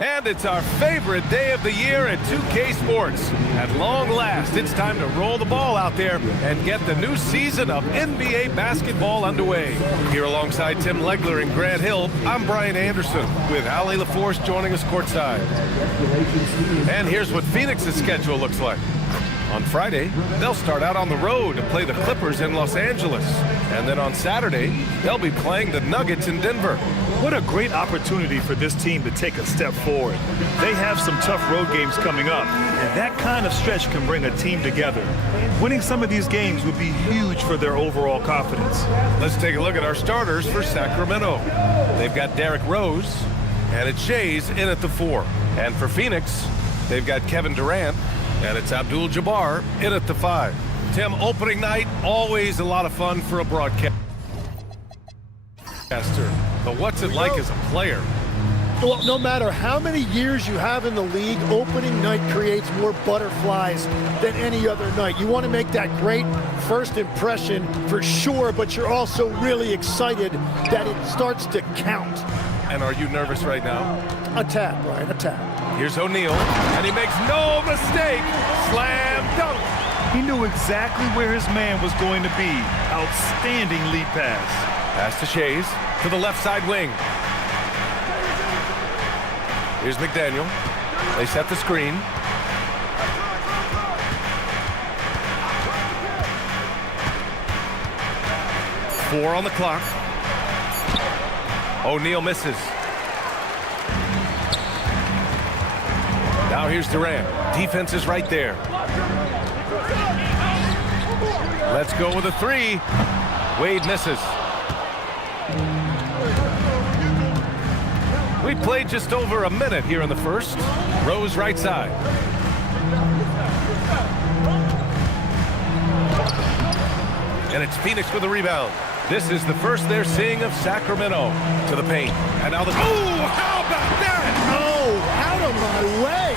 And it's our favorite day of the year at 2K Sports. At long last, it's time to roll the ball out there and get the new season of NBA basketball underway. Here alongside Tim Legler and Grant Hill, I'm Brian Anderson with Allie LaForce joining us courtside. And here's what Phoenix's schedule looks like. On Friday, they'll start out on the road to play the Clippers in Los Angeles. And then on Saturday, they'll be playing the Nuggets in Denver. What a great opportunity for this team to take a step forward. They have some tough road games coming up, and that kind of stretch can bring a team together. Winning some of these games would be huge for their overall confidence. Let's take a look at our starters for Sacramento. They've got Derrick Rose, and it's Shays in at the 4. And for Phoenix, they've got Kevin Durant, and it's Abdul-Jabbar in at the 5. Tim, opening night, always a lot of fun for a broadcaster. But what's it like as a player? Well, no matter how many years you have in the league, opening night creates more butterflies than any other night. You want to make that great first impression for sure, but you're also really excited that it starts to count. And are you nervous right now? A tad, Brian, a tad. Here's O'Neal, and he makes no mistake. Slam dunk. He knew exactly where his man was going to be. Outstanding lead pass. Pass to Shays to the left side wing. Here's McDaniel. They set the screen. Four on the clock. O'Neal misses. Now here's Durant. Defense is right there. Let's go with a 3. Wade misses. We played just over a minute here in the first. Rose right side. And it's Phoenix with the rebound. This is the first they're seeing of Sacramento. To the paint. And now the... Oh, how about that? Oh, out of my way.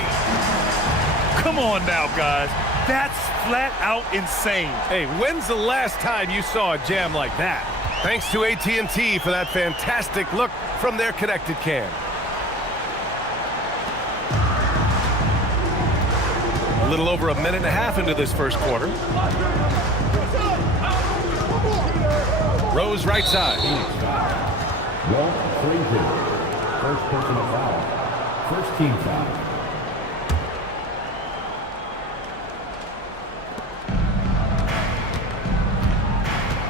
Come on now, guys. That's flat out insane. Hey, when's the last time you saw a jam like that? Thanks to AT&T for that fantastic look from their connected cam. A little over a minute and a half into this first quarter. Rose right side. Walt Frazier, first personal foul. First team foul.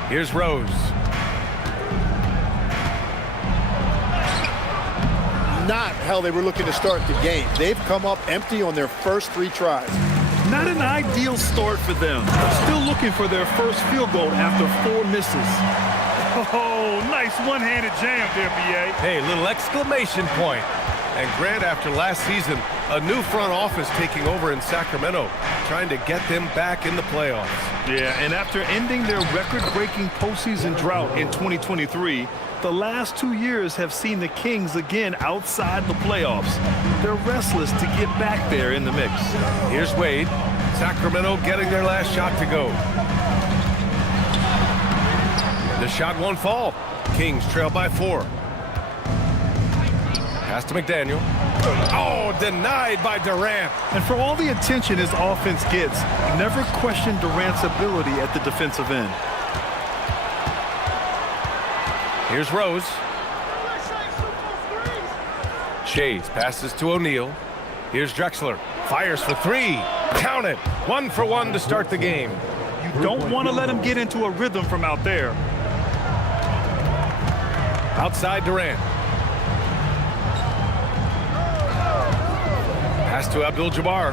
Here's Rose. Not how they were looking to start the game. They've come up empty on their first 3 tries. Not an ideal start for them. Still looking for their first field goal after 4 misses. Oh, nice one-handed jam there, B.A. Hey, little exclamation point. And Grant, after last season, a new front office taking over in Sacramento, trying to get them back in the playoffs. Yeah, and after ending their record-breaking postseason drought in 2023, the last 2 years have seen the Kings again outside the playoffs. They're restless to get back there in the mix. Here's Wade. Sacramento getting their last shot to go. The shot won't fall. Kings trail by 4. Pass to McDaniel. Oh, denied by Durant. And for all the attention his offense gets, never question Durant's ability at the defensive end. Here's Rose. Shays passes to O'Neal. Here's Drexler. Fires for 3. Count it. 1 for 1 to start the game. You don't want to let him get into a rhythm from out there. Outside Durant. Pass to Abdul-Jabbar.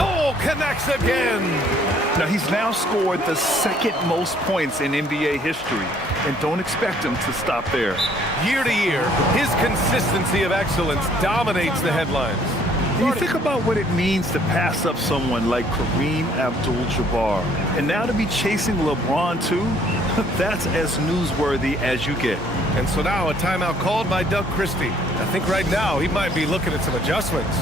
Oh, connects again. Now, he's now scored the 2nd most points in NBA history, and don't expect him to stop there. Year to year, his consistency of excellence dominates the headlines. You think about what it means to pass up someone like Kareem Abdul-Jabbar, and now to be chasing LeBron too, that's as newsworthy as you get. And so now a timeout called by Doug Christie. I think right now he might be looking at some adjustments.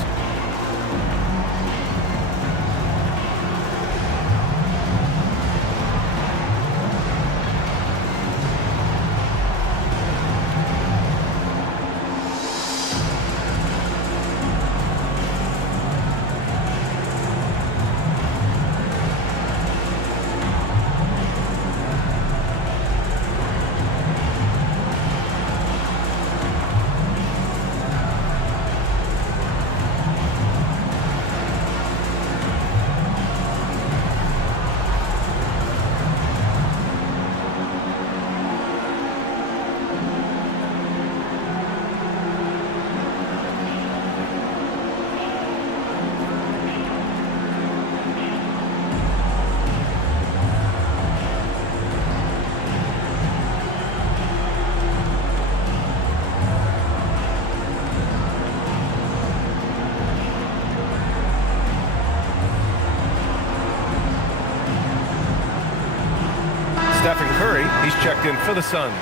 Stephen Curry, he's checked in for the Suns.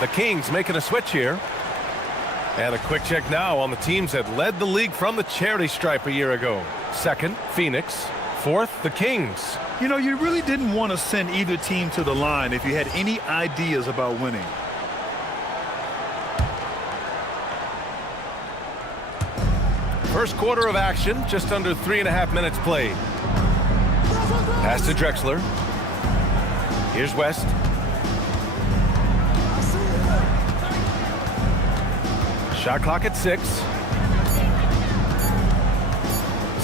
The Kings making a switch here. And a quick check now on the teams that led the league from the charity stripe a year ago. Second, Phoenix. Fourth, the Kings. You know, you really didn't want to send either team to the line if you had any ideas about winning. First quarter of action, just under 3.5 minutes played. Pass to Drexler. Here's West. Shot clock at 6.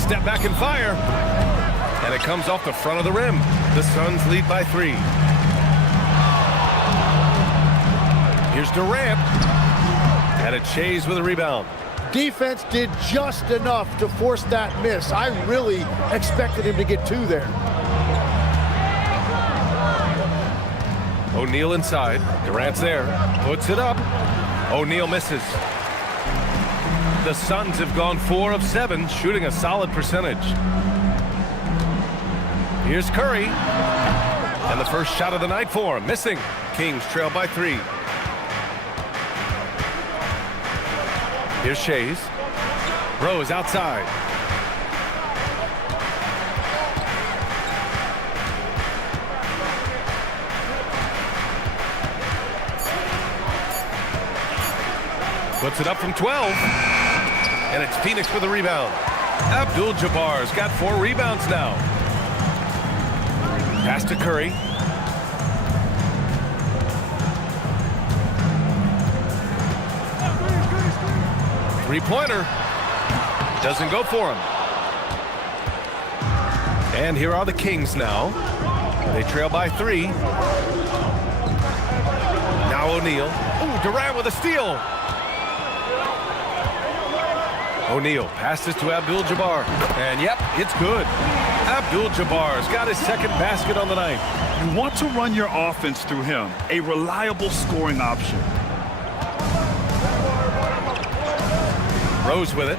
Step back and fire. And it comes off the front of the rim. The Suns lead by 3. Here's Durant. And a Chase with a rebound. Defense did just enough to force that miss. I really expected him to get 2 there. O'Neal inside. Durant's there. Puts it up. O'Neal misses. The Suns have gone 4 of 7, shooting a solid percentage. Here's Curry. And the first shot of the night for him. Missing. Kings trail by 3. Here's Shays. Rose outside. Puts it up from 12. And it's Phoenix with a rebound. Abdul-Jabbar's got 4 rebounds now. Pass to Curry. Three-pointer. Doesn't go for him. And here are the Kings now. They trail by 3. Now O'Neal. Ooh, Durant with a steal. O'Neal passes to Abdul-Jabbar. And yep, it's good. Abdul-Jabbar's got his second basket on the night. You want to run your offense through him, a reliable scoring option. Rose with it.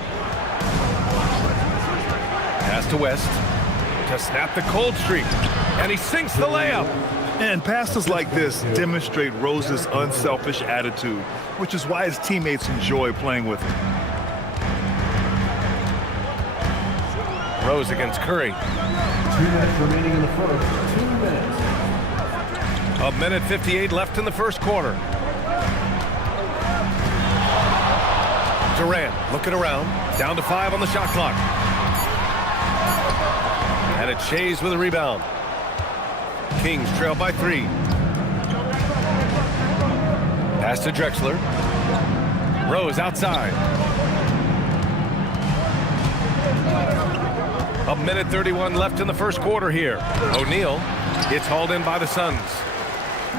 Pass to West to snap the cold streak. And he sinks the layup. And passes like this demonstrate Rose's unselfish attitude, which is why his teammates enjoy playing with him. Rose against Curry. 2 minutes remaining in the first. 2 minutes. 1:58 left in the first quarter. Durant looking around. Down to 5 on the shot clock. And it's Shays with a rebound. Kings trail by 3. Pass to Drexler. Rose outside. 1:31 left in the first quarter here. O'Neal gets hauled in by the Suns.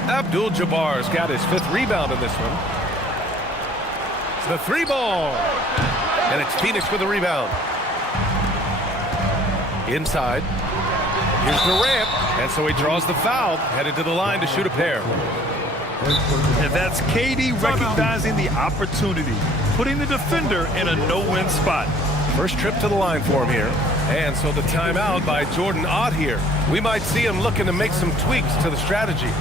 Abdul-Jabbar's got his 5th rebound in this one. It's the 3 ball. And it's Phoenix with a rebound. Inside. Here's Durant. And so he draws the foul, headed to the line to shoot a pair. And that's KD recognizing the opportunity, putting the defender in a no-win spot. First trip to the line for him here. And so the timeout by Jordan Ott here. We might see him looking to make some tweaks to the strategy.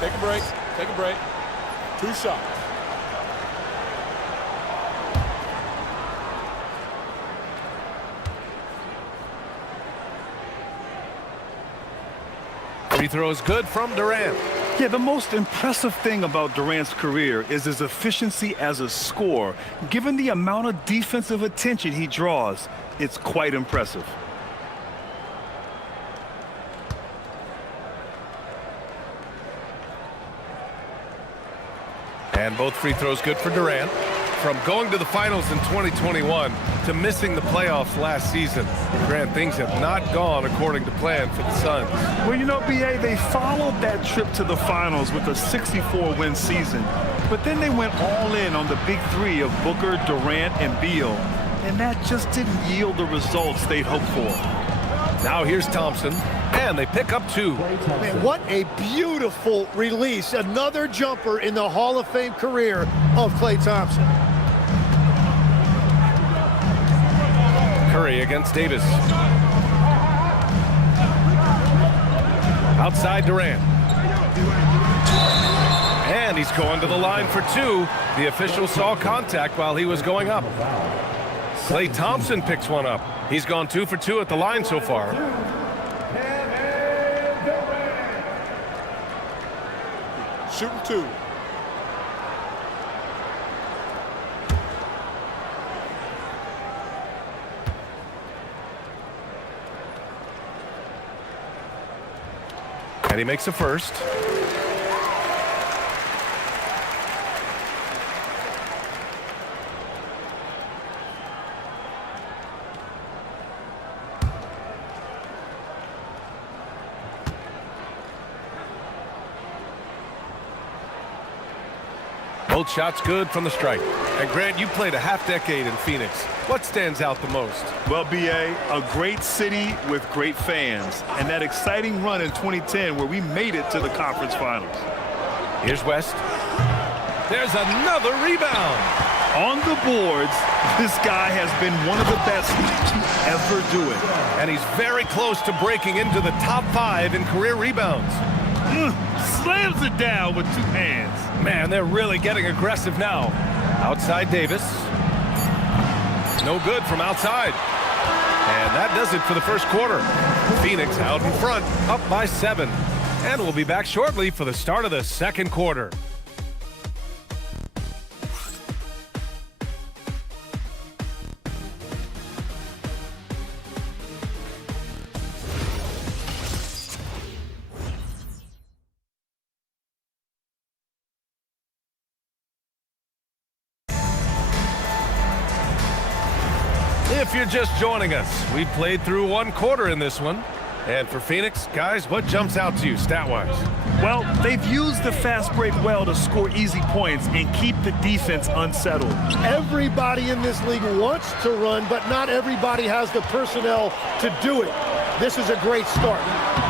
Take a break. Take a break. 2 shots. Free throw is good from Durant. Yeah, the most impressive thing about Durant's career is his efficiency as a scorer. Given the amount of defensive attention he draws, it's quite impressive. And both free throws good for Durant. From going to the finals in 2021 to missing the playoffs last season, Grant, things have not gone according to plan for the Suns. Well, you know, B.A., they followed that trip to the finals with a 64-win season. But then they went all in on the big three of Booker, Durant, and Beal. And that just didn't yield the results they'd hoped for. Now here's Thompson, and they pick up 2. Man, what a beautiful release. Another jumper in the Hall of Fame career of Klay Thompson. Curry against Davis. Outside Durant. And he's going to the line for 2. The official saw contact while he was going up. Klay Thompson picks one up. He's gone 2 for 2 at the line so far. Shooting 2. And he makes a first. Both shots good from the stripe. And Grant, you played a half-decade in Phoenix. What stands out the most? Well, B.A., a great city with great fans. And that exciting run in 2010 where we made it to the conference finals. Here's West. There's another rebound. On the boards, this guy has been one of the best to ever do it. And he's very close to breaking into the top 5 in career rebounds. Slams it down with 2 hands. Man, they're really getting aggressive now. Outside Davis. No good from outside. And that does it for the first quarter. Phoenix out in front, up by 7. And we'll be back shortly for the start of the second quarter. If you're just joining us, we played through 1 quarter in this one. And for Phoenix, guys, what jumps out to you stat-wise? Well, they've used the fast break well to score easy points and keep the defense unsettled. Everybody in this league wants to run, but not everybody has the personnel to do it. This is a great start.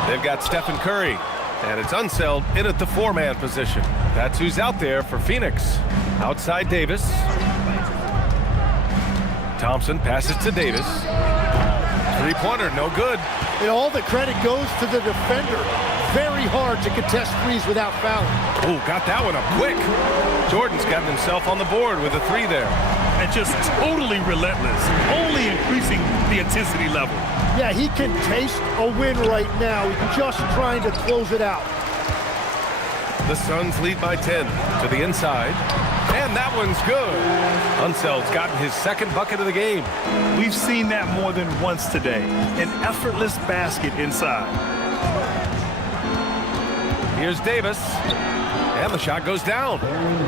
They've got Stephen Curry, and it's Unseld in at the 4-man position. That's who's out there for Phoenix. Outside Davis. Thompson passes to Davis. 3-pointer, no good. And all the credit goes to the defender. Very hard to contest threes without fouling. Oh, got that one up quick. Jordan's gotten himself on the board with a 3 there. And just totally relentless, only increasing the intensity level. Yeah, he can taste a win right now. He's just trying to close it out. The Suns lead by 10 to the inside. And that one's good. Unseld's gotten his 2nd bucket of the game. We've seen that more than once today. An effortless basket inside. Here's Davis. And the shot goes down.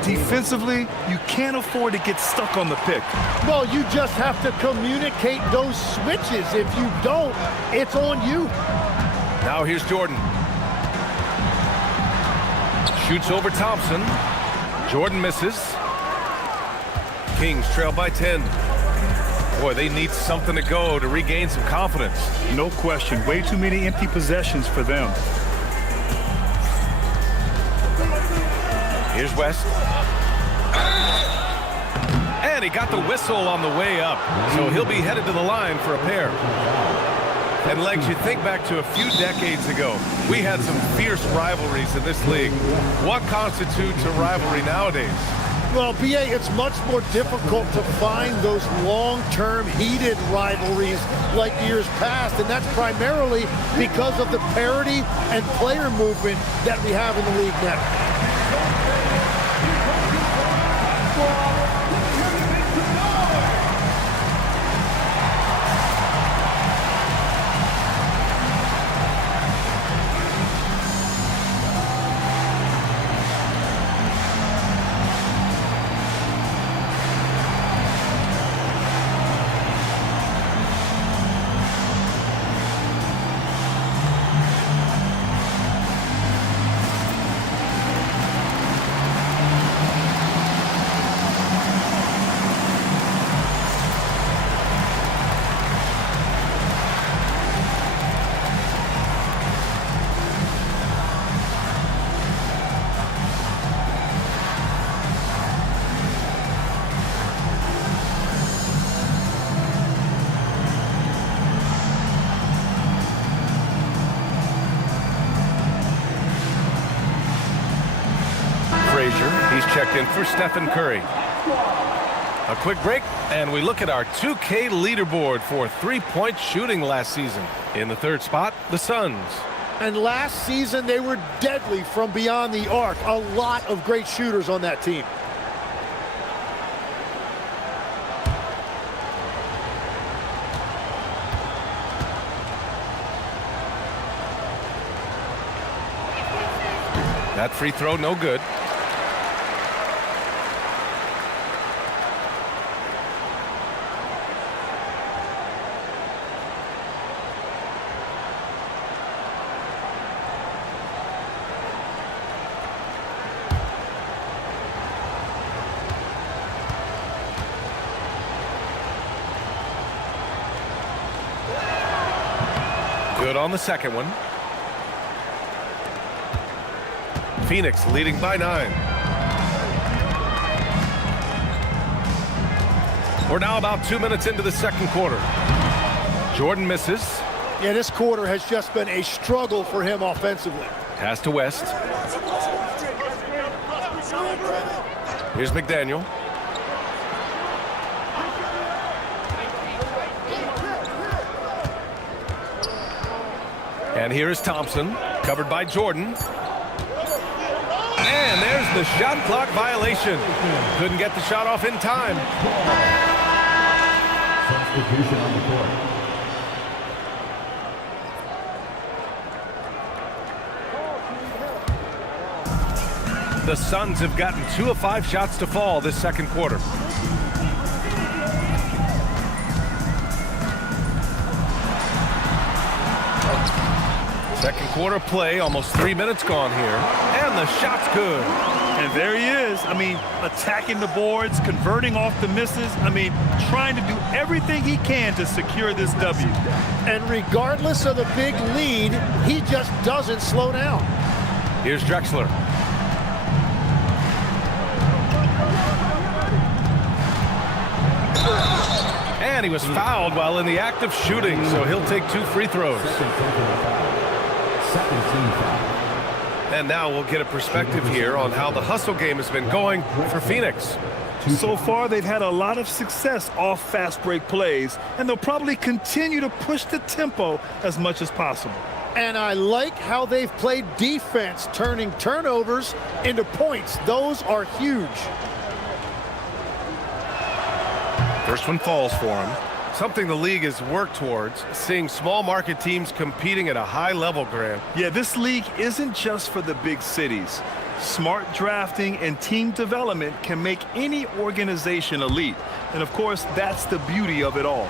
Defensively, you can't afford to get stuck on the pick. Well, you just have to communicate those switches. If you don't, it's on you. Now here's Jordan. Shoots over Thompson. Jordan misses. Kings trail by 10. Boy, they need something to go to regain some confidence. No question. Way too many empty possessions for them. Here's West. And he got the whistle on the way up. So he'll be headed to the line for a pair. And Legs, you think back to a few decades ago, we had some fierce rivalries in this league. What constitutes a rivalry nowadays? Well, BA, it's much more difficult to find those long-term heated rivalries like years past, and that's primarily because of the parity and player movement that we have in the league now. He's checked in for Stephen Curry. A quick break, and we look at our 2K leaderboard for three-point shooting last season. In the third spot, the Suns. And last season, they were deadly from beyond the arc. A lot of great shooters on that team. That free throw, no good. Good on the second one. Phoenix leading by 9. We're now about 2 minutes into the second quarter. Jordan misses. Yeah, this quarter has just been a struggle for him offensively. Pass to West. Here's McDaniel. And here is Thompson, covered by Jordan. And there's the shot clock violation. Couldn't get the shot off in time. Substitution on the court. The Suns have gotten 2 of 5 shots to fall this second quarter. Second quarter play, almost 3 minutes gone here. And the shot's good. And there he is. I mean, attacking the boards, converting off the misses. I mean, trying to do everything he can to secure this W. And regardless of the big lead, he just doesn't slow down. Here's Drexler. And he was fouled while in the act of shooting, so he'll take 2 free throws. And now we'll get a perspective here on how the hustle game has been going for Phoenix. So far, they've had a lot of success off fast break plays, and they'll probably continue to push the tempo as much as possible. And I like how they've played defense, turning turnovers into points. Those are huge. First one falls for him. Something the league has worked towards, seeing small market teams competing at a high level, Grant. Yeah, this league isn't just for the big cities. Smart drafting and team development can make any organization elite. And of course, that's the beauty of it all.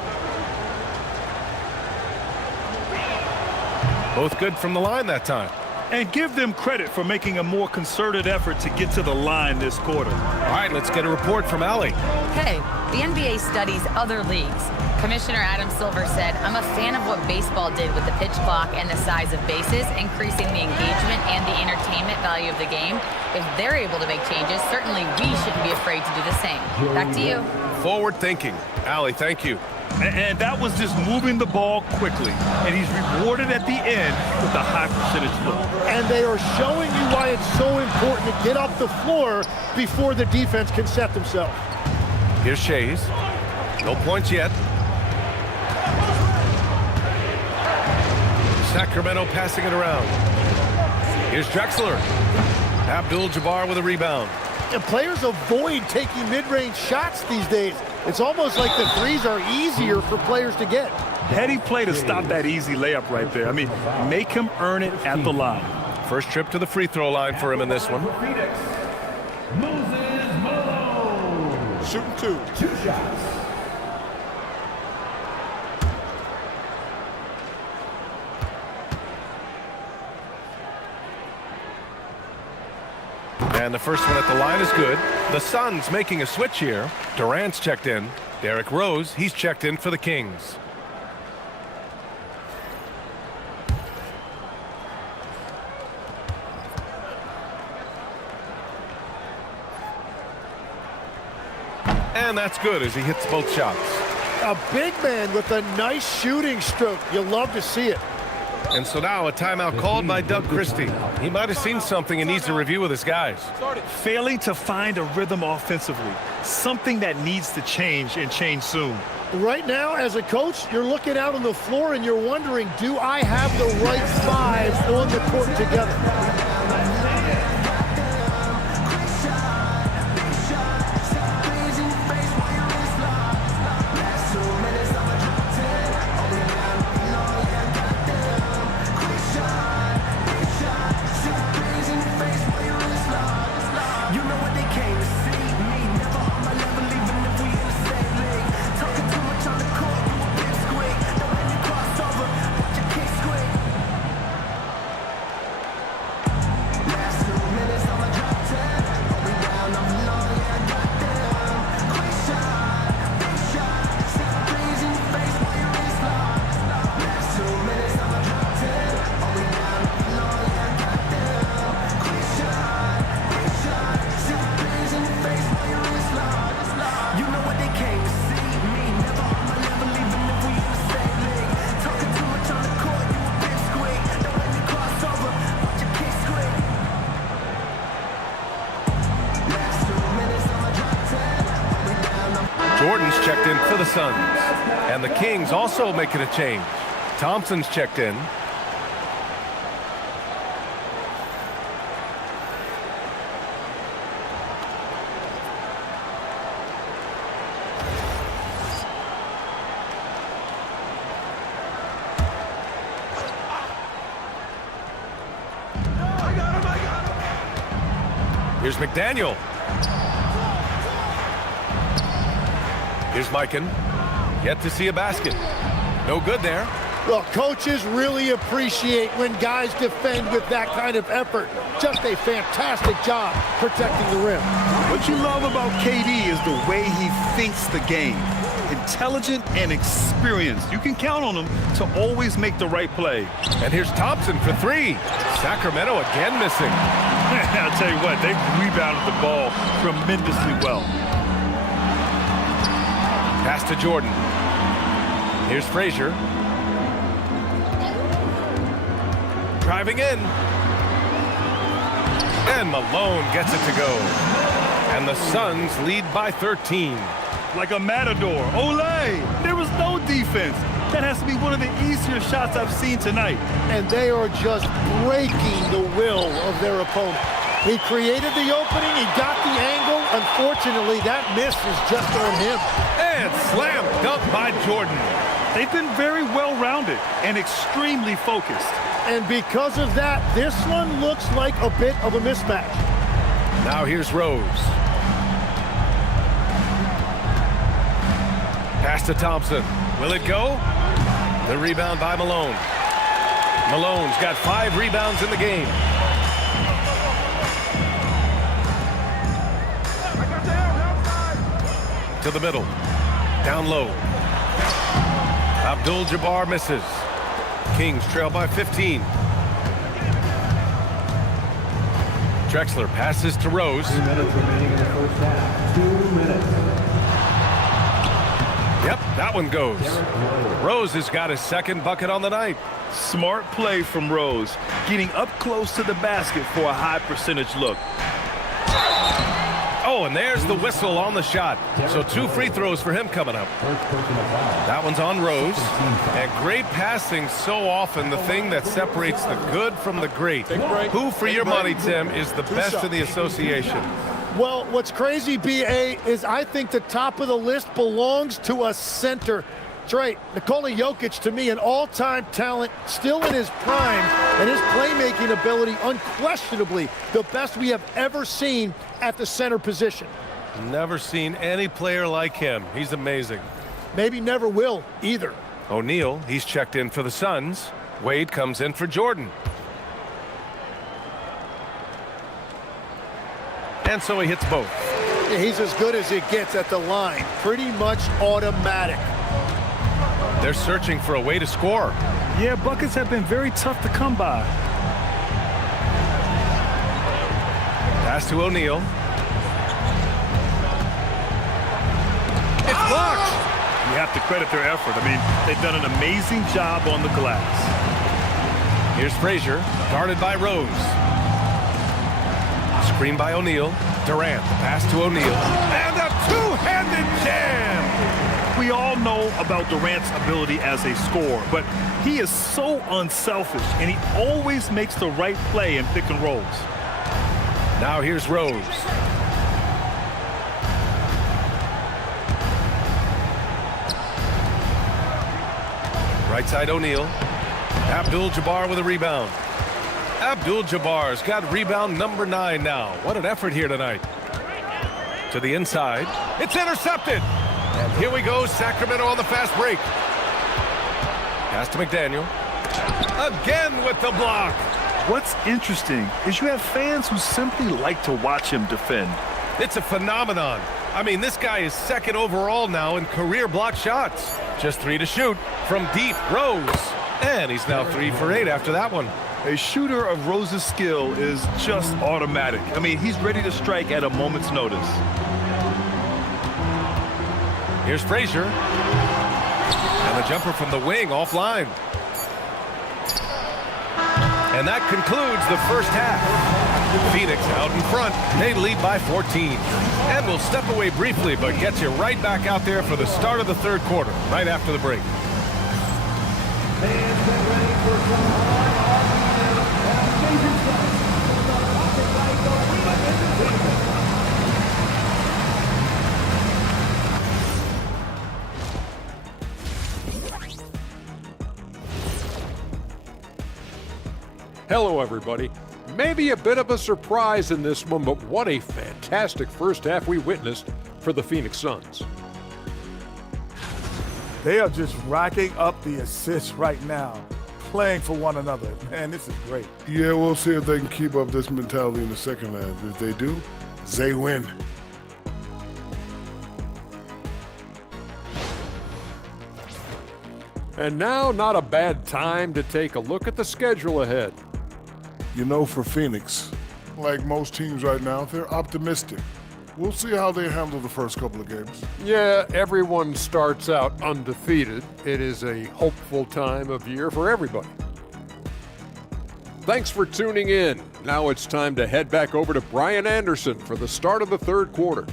Both good from the line that time. And give them credit for making a more concerted effort to get to the line this quarter. All right, let's get a report from Allie. Hey, the NBA studies other leagues. Commissioner Adam Silver said, "I'm a fan of what baseball did with the pitch clock and the size of bases, increasing the engagement and the entertainment value of the game. If they're able to make changes, certainly we shouldn't be afraid to do the same." Back to you. Forward thinking. Allie, thank you. And that was just moving the ball quickly. And he's rewarded at the end with a high percentage look. And they are showing you why it's so important to get up the floor before the defense can set themselves. Here's Shays. No points yet. Sacramento passing it around. Here's Drexler. Abdul-Jabbar with a rebound. And players avoid taking mid-range shots these days. It's almost like the threes are easier for players to get. Heady play to stop that easy layup right there. I mean, make him earn it at the line. First trip to the free throw line for him in this one. Moses Malone. Shooting 2. 2 shots. And the first one at the line is good. The Suns making a switch here. Durant's checked in. Derrick Rose, he's checked in for the Kings. And that's good as he hits both shots. A big man with a nice shooting stroke. You love to see it. And so now a timeout called by Doug Christie. He might have seen something and needs to review with his guys. Failing to find a rhythm offensively, something that needs to change and change soon. Right now, as a coach, you're looking out on the floor and you're wondering, do I have the right 5 on the court together? Jordan's checked in for the Suns. And the Kings also making a change. Thompson's checked in. Here's McDaniel. Here's Mikan. Yet to see a basket. No good there. Well, coaches really appreciate when guys defend with that kind of effort. Just a fantastic job protecting the rim. What you love about KD is the way he thinks the game. Intelligent and experienced. You can count on him to always make the right play. And here's Thompson for 3. Sacramento again missing. I'll tell you what, they've rebounded the ball tremendously well. Pass to Jordan. Here's Frazier. Driving in. And Malone gets it to go. And the Suns lead by 13. Like a matador. Olé! There was no defense. That has to be one of the easier shots I've seen tonight. And they are just breaking the will of their opponent. He created the opening, he got the angle. Unfortunately, that miss is just on him. And slam dunk by Jordan. They've been very well-rounded and extremely focused. And because of that, this one looks like a bit of a mismatch. Now here's Rose. Pass to Thompson. Will it go? The rebound by Malone. Malone's got 5 rebounds in the game. To the middle. Down low. Abdul-Jabbar misses. Kings trail by 15. Drexler passes to Rose. 2 minutes remaining in the first half. 2 minutes. Yep, that one goes. Rose has got his second bucket on the night. Smart play from Rose, getting up close to the basket for a high percentage look. Oh, and there's the whistle on the shot. So 2 free throws for him coming up. That one's on Rose. And great passing, so often the thing that separates the good from the great. Who, for your money, Tim, is the best in the association? Well, what's crazy, B.A., is I think the top of the list belongs to a center. That's right. Nikola Jokic, to me, an all-time talent, still in his prime, and his playmaking ability unquestionably the best we have ever seen at the center position. Never seen any player like him. He's amazing. Maybe never will either. O'Neal, he's checked in for the Suns. Wade comes in for Jordan. And so he hits both. Yeah, he's as good as it gets at the line. Pretty much automatic. They're searching for a way to score. Yeah, buckets have been very tough to come by. Pass to O'Neal. It's blocked. You have to credit their effort. I mean, they've done an amazing job on the glass. Here's Frazier, guarded by Rose. Screen by O'Neal. Durant, the pass to O'Neal. And a two-handed jam! We all know about Durant's ability as a scorer, but he is so unselfish, and he always makes the right play in pick and rolls. Now here's Rose. Right side O'Neal. Abdul-Jabbar with a rebound. Abdul-Jabbar's got rebound number 9 now. What an effort here tonight. To the inside. It's intercepted. And here we go, Sacramento on the fast break. Pass to McDaniel. Again with the block. What's interesting is you have fans who simply like to watch him defend. It's a phenomenon. I mean, this guy is second overall now in career block shots. Just 3 to shoot from deep. Rose. And he's now 3 for 8 after that one. A shooter of Rose's skill is just automatic. I mean, he's ready to strike at a moment's notice. Here's Frazier. And the jumper from the wing offline. And that concludes the first half. Phoenix out in front. They lead by 14. And we'll step away briefly, but get you right back out there for the start of the third quarter, right after the break. Hello, everybody. Maybe a bit of a surprise in this one, but what a fantastic first half we witnessed for the Phoenix Suns. They are just racking up the assists right now, playing for one another. Man, this is great. Yeah, we'll see if they can keep up this mentality in the second half. If they do, they win. And now, not a bad time to take a look at the schedule ahead. You know, for Phoenix, like most teams right now, they're optimistic. We'll see how they handle the first couple of games. Yeah, everyone starts out undefeated. It is a hopeful time of year for everybody. Thanks for tuning in. Now it's time to head back over to Brian Anderson for the start of the third quarter.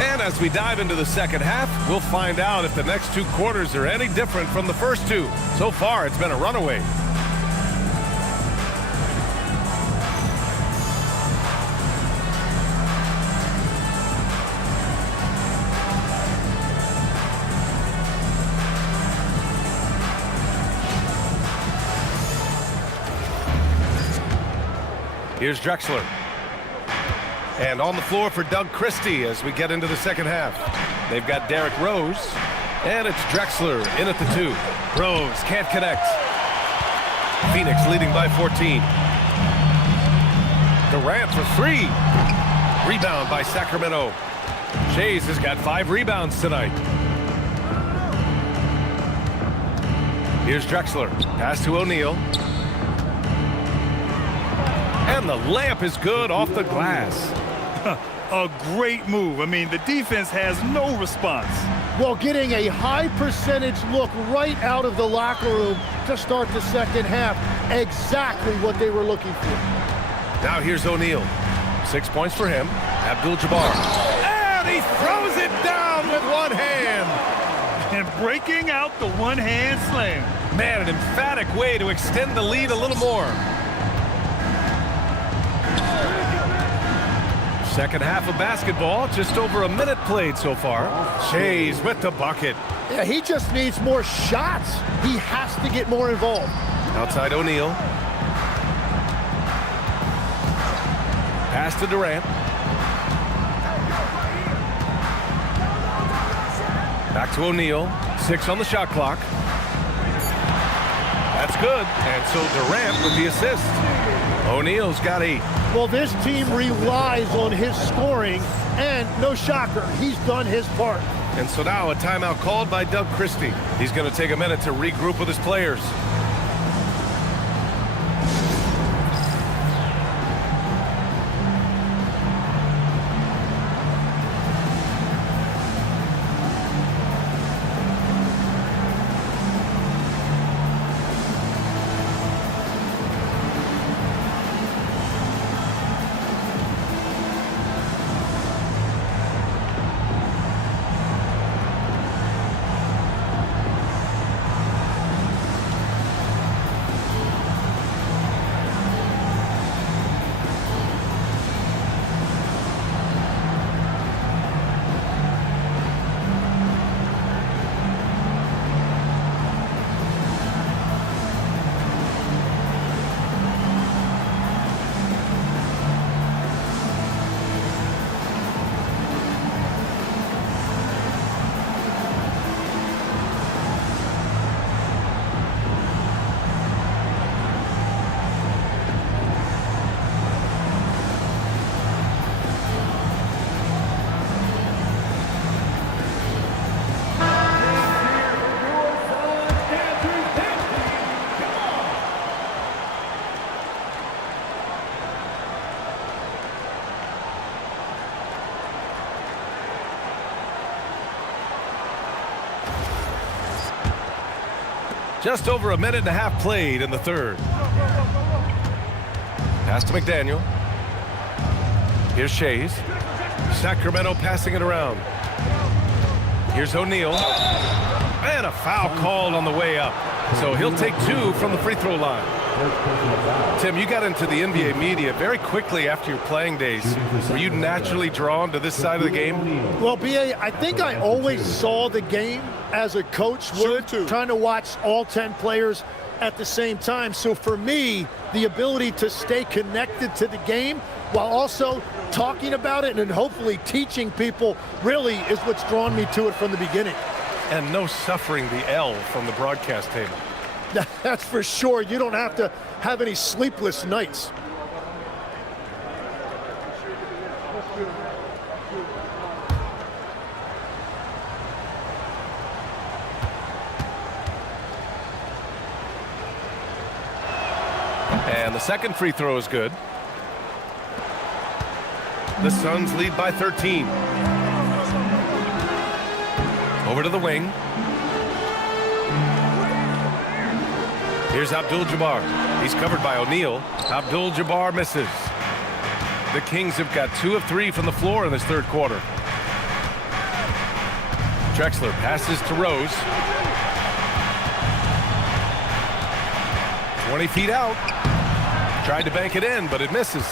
And as we dive into the second half, we'll find out if the next 2 quarters are any different from the first 2. So far, it's been a runaway. Here's Drexler. And on the floor for Doug Christie as we get into the second half. They've got Derrick Rose. And it's Drexler in at the 2. Rose can't connect. Phoenix leading by 14. Durant for 3. Rebound by Sacramento. Shays has got 5 rebounds tonight. Here's Drexler. Pass to O'Neal. And the layup is good off the glass. A great move. I mean, the defense has no response. Well, getting a high percentage look right out of the locker room to start the second half. Exactly what they were looking for. Now here's O'Neal. 6 points for him. Abdul-Jabbar. And he throws it down with one hand. And breaking out the one-hand slam. Man, an emphatic way to extend the lead a little more. Second half of basketball, just over a minute played so far. Shays with the bucket. Yeah, he just needs more shots. He has to get more involved. Outside O'Neal. Pass to Durant. Back to O'Neal. 6 on the shot clock. That's good. And so Durant with the assist. O'Neal's got 8. Well, this team relies on his scoring, and no shocker, he's done his part. And so now a timeout called by Doug Christie. He's going to take a minute to regroup with his players. Just over a minute and a half played in the third. Pass to McDaniel. Here's Shays. Sacramento passing it around. Here's O'Neal. And a foul called on the way up. So he'll take 2 from the free throw line. Tim, you got into the NBA media very quickly after your playing days. Were you naturally drawn to this side of the game? Well, B.A., I think I always saw the game as a coach would, trying to watch all 10 players at the same time. So for me, the ability to stay connected to the game while also talking about it and hopefully teaching people really is what's drawn me to it from the beginning. And no suffering the L from the broadcast table. That's for sure. You don't have to have any sleepless nights. And the second free throw is good. The Suns lead by 13. Over to the wing. Here's Abdul-Jabbar. He's covered by O'Neal. Abdul-Jabbar misses. The Kings have got 2 of 3 from the floor in this third quarter. Drexler passes to Rose. 20 feet out. Tried to bank it in, but it misses.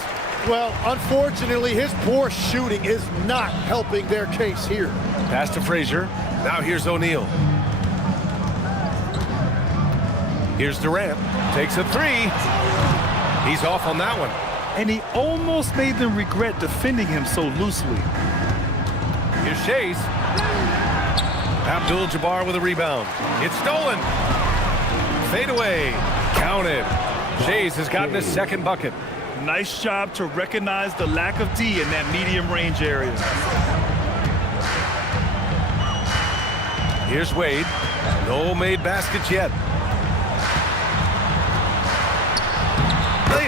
Well, unfortunately, his poor shooting is not helping their case here. Pass to Frazier. Now here's O'Neal. Here's Durant. Takes a 3. He's off on that one. And he almost made them regret defending him so loosely. Here's Shays. Abdul-Jabbar with a rebound. It's stolen. Fade away. Counted. Shays has gotten his second bucket. Nice job to recognize the lack of D in that medium range area. Here's Wade. No made baskets yet.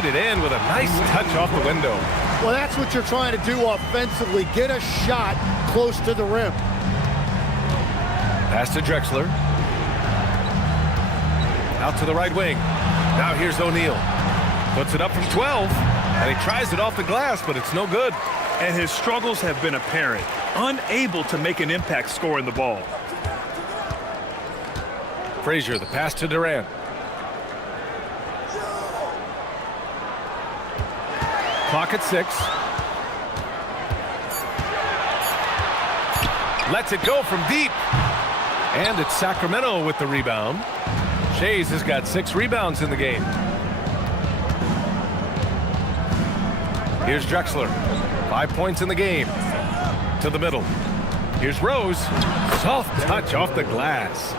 it in with a nice touch off the window. Well, that's what you're trying to do offensively. Get a shot close to the rim. Pass to Drexler. Out to the right wing. Now here's O'Neal. Puts it up from 12, and he tries it off the glass, but it's no good. And his struggles have been apparent. Unable to make an impact scoring the ball. Frazier, the pass to Durant. Clock at 6. Lets it go from deep. And it's Sacramento with the rebound. Shays has got 6 rebounds in the game. Here's Drexler. 5 points in the game. To the middle. Here's Rose. Soft touch off the glass.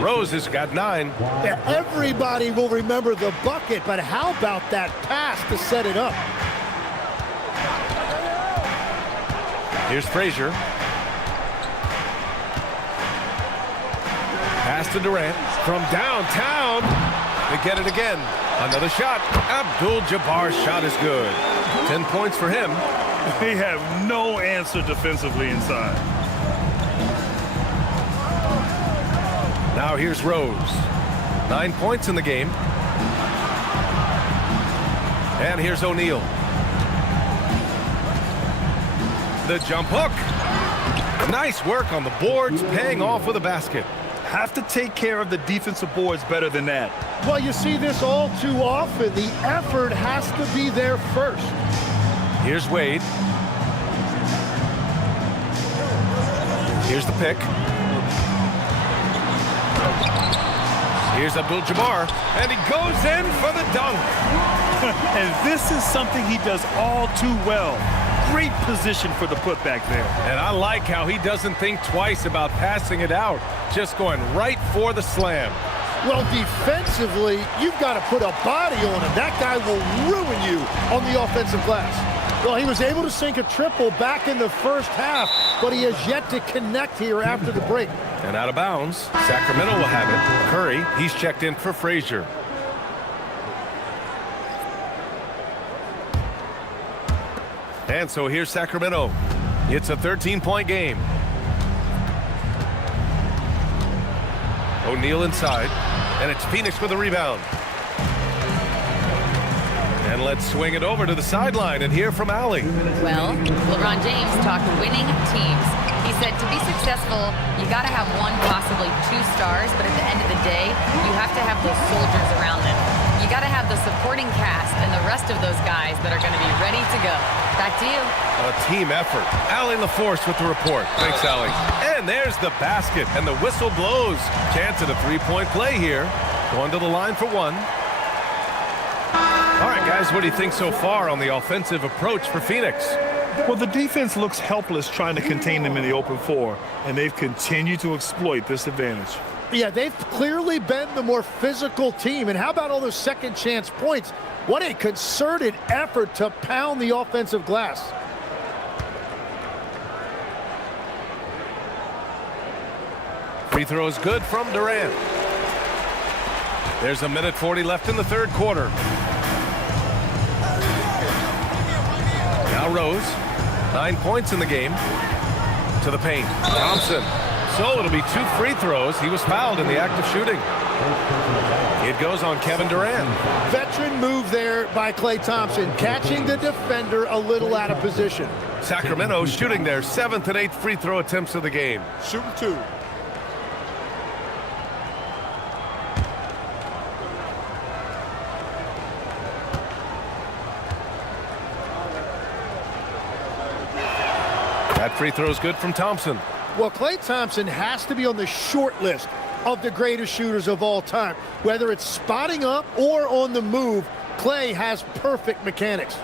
Rose has got 9. Yeah, everybody will remember the bucket, but how about that pass to set it up? Here's Frazier. Pass to Durant from downtown. They get it again. Another shot. Abdul-Jabbar's shot is good. 10 points for him. They have no answer defensively inside. Now here's Rose. 9 points in the game. And here's O'Neal. The jump hook. Nice work on the boards, paying off with a basket. Have to take care of the defensive boards better than that. Well, you see this all too often. The effort has to be there first. Here's Wade. Here's the pick. Here's Abdul-Jabbar, and he goes in for the dunk. And this is something he does all too well. Great position for the putback there. And I like how he doesn't think twice about passing it out, just going right for the slam. Well, defensively, you've got to put a body on him. That guy will ruin you on the offensive glass. Well, he was able to sink a triple back in the first half, but he has yet to connect here after the break. And out of bounds, Sacramento will have it. Curry, he's checked in for Frazier. And so here's Sacramento. It's a 13-point game. O'Neal inside, and it's Phoenix with a rebound. And let's swing it over to the sideline and hear from Allie. Well, LeBron James talked winning teams. He said to be successful, you got to have 1, possibly 2 stars, but at the end of the day, you have to have those soldiers around them. You got to have the supporting cast and the rest of those guys that are going to be ready to go. Back to you. A team effort. Allie LaForce with the report. Thanks, Allie. And there's the basket, and the whistle blows. Chance at a 3-point play here. Going to the line for 1. All right, guys, what do you think so far on the offensive approach for Phoenix? Well, the defense looks helpless trying to contain them in the open floor, and they've continued to exploit this advantage. Yeah, they've clearly been the more physical team. And how about all those second chance points? What a concerted effort to pound the offensive glass. Free throw is good from Durant. There's a minute 40 left in the third quarter. Now Rose, 9 points in the game. To the paint, Thompson. So it'll be 2 free throws. He was fouled in the act of shooting. It goes on Kevin Durant. Veteran move there by Klay Thompson, catching the defender a little out of position. Sacramento shooting their 7th and 8th free throw attempts of the game. Shooting 2. That free throw is good from Thompson. Well, Klay Thompson has to be on the short list of the greatest shooters of all time. Whether it's spotting up or on the move, Klay has perfect mechanics.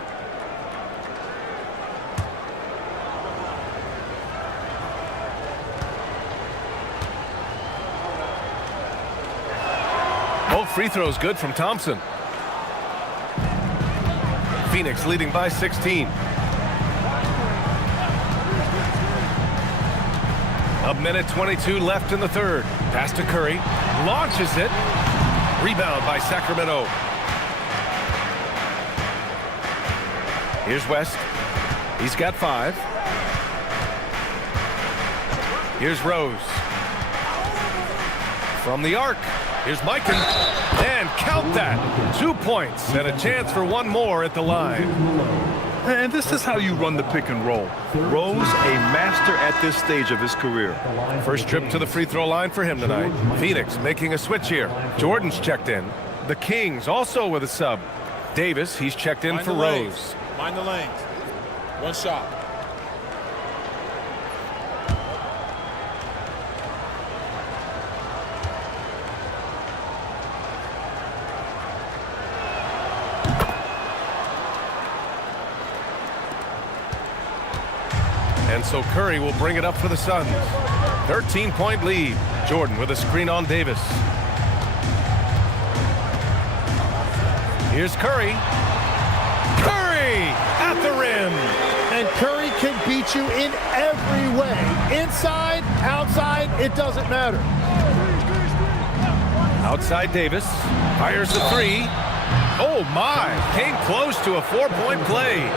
Both free throws good from Thompson. Phoenix leading by 16. A minute 22 left in the third. Pass to Curry. Launches it. Rebound by Sacramento. Here's West. He's got 5. Here's Rose. From the arc, here's Mikan. And count that. 2 points and a chance for one more at the line. And this is how you run the pick and roll. Rose, a master at this stage of his career. First trip to the free throw line for him tonight. Phoenix making a switch here. Jordan's checked in. The Kings also with a sub. Davis, he's checked in for Rose. Mind the lanes. One shot. And so Curry will bring it up for the Suns. 13-point lead. Jordan with a screen on Davis. Here's Curry. Curry at the rim. And Curry can beat you in every way. Inside, outside, it doesn't matter. Outside Davis. Fires the 3. Oh my, came close to a 4-point play.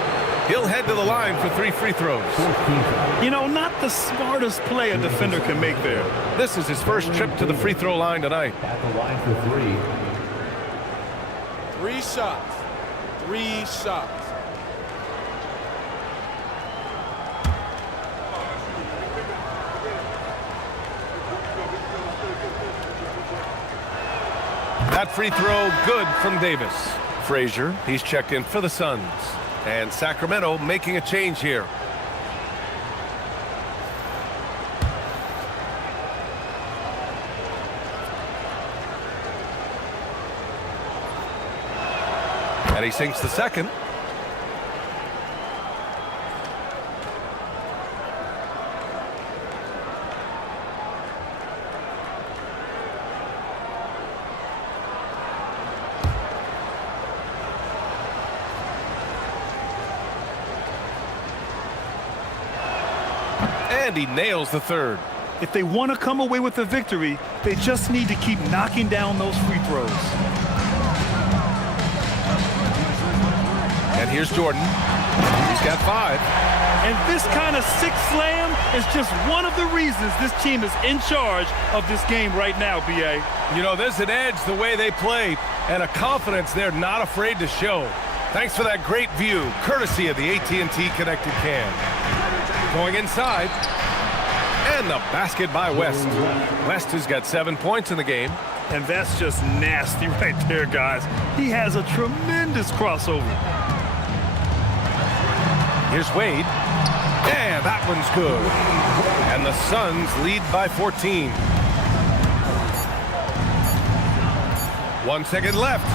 He'll head to the line for 3 free throws. You know, not the smartest play a defender can make there. This is his first trip to the free throw line tonight. At the line for 3. 3 shots. 3 shots. That free throw good from Davis. Frazier, he's checked in for the Suns. And Sacramento making a change here. And he sinks the second. And he nails the third. If they want to come away with the victory, they just need to keep knocking down those free throws. And here's Jordan. He's got 5. And this kind of sick slam is just one of the reasons this team is in charge of this game right now, B.A. You know, there's an edge the way they play and a confidence they're not afraid to show. Thanks for that great view, courtesy of the AT&T Connected Cam. Going inside. And the basket by West. West has got 7 points in the game. And that's just nasty right there, guys. He has a tremendous crossover. Here's Wade. And that one's good. And the Suns lead by 14. 1 second left.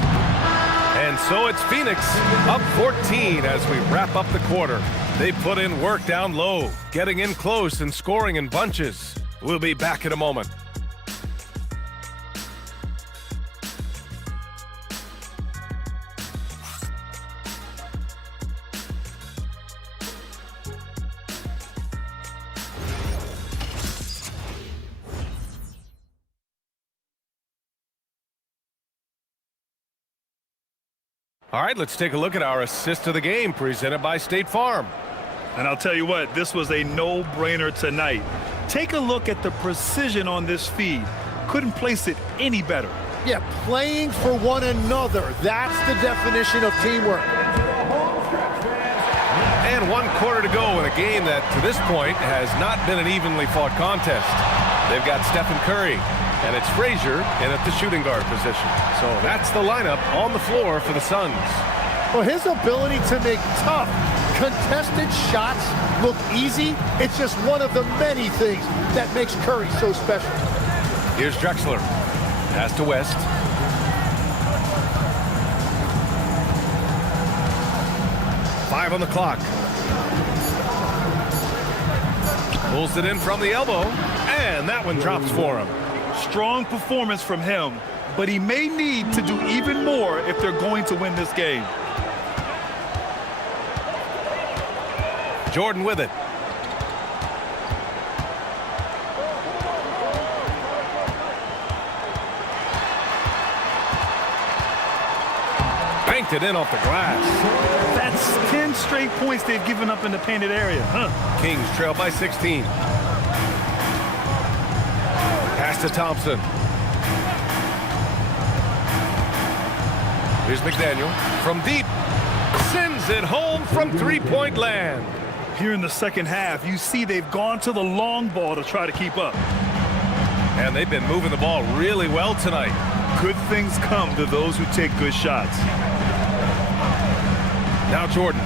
And so it's Phoenix up 14 as we wrap up the quarter. They put in work down low, getting in close and scoring in bunches. We'll be back in a moment. All right, let's take a look at our assist of the game presented by State Farm. And I'll tell you what, this was a no-brainer tonight. Take a look at the precision on this feed. Couldn't place it any better. Yeah, playing for one another. That's the definition of teamwork. And 1 quarter to go in a game that, to this point, has not been an evenly fought contest. They've got Stephen Curry, and it's Frazier in at the shooting guard position. So that's the lineup on the floor for the Suns. Well, his ability to make tough, contested shots look easy, it's just one of the many things that makes Curry so special. Here's Drexler. Pass to West. Five on the clock. Pulls it in from the elbow, and that one drops for him. Strong performance from him, but he may need to do even more if they're going to win this game. Jordan with it. Banked it in off the glass. That's 10 straight points they've given up in the painted area. Kings trail by 16. Pass to Thompson. Here's McDaniel from deep. Sends it home from three-point land. Here in the second half, you see they've gone to the long ball to try to keep up. And they've been moving the ball really well tonight. Good things come to those who take good shots. Now Jordan.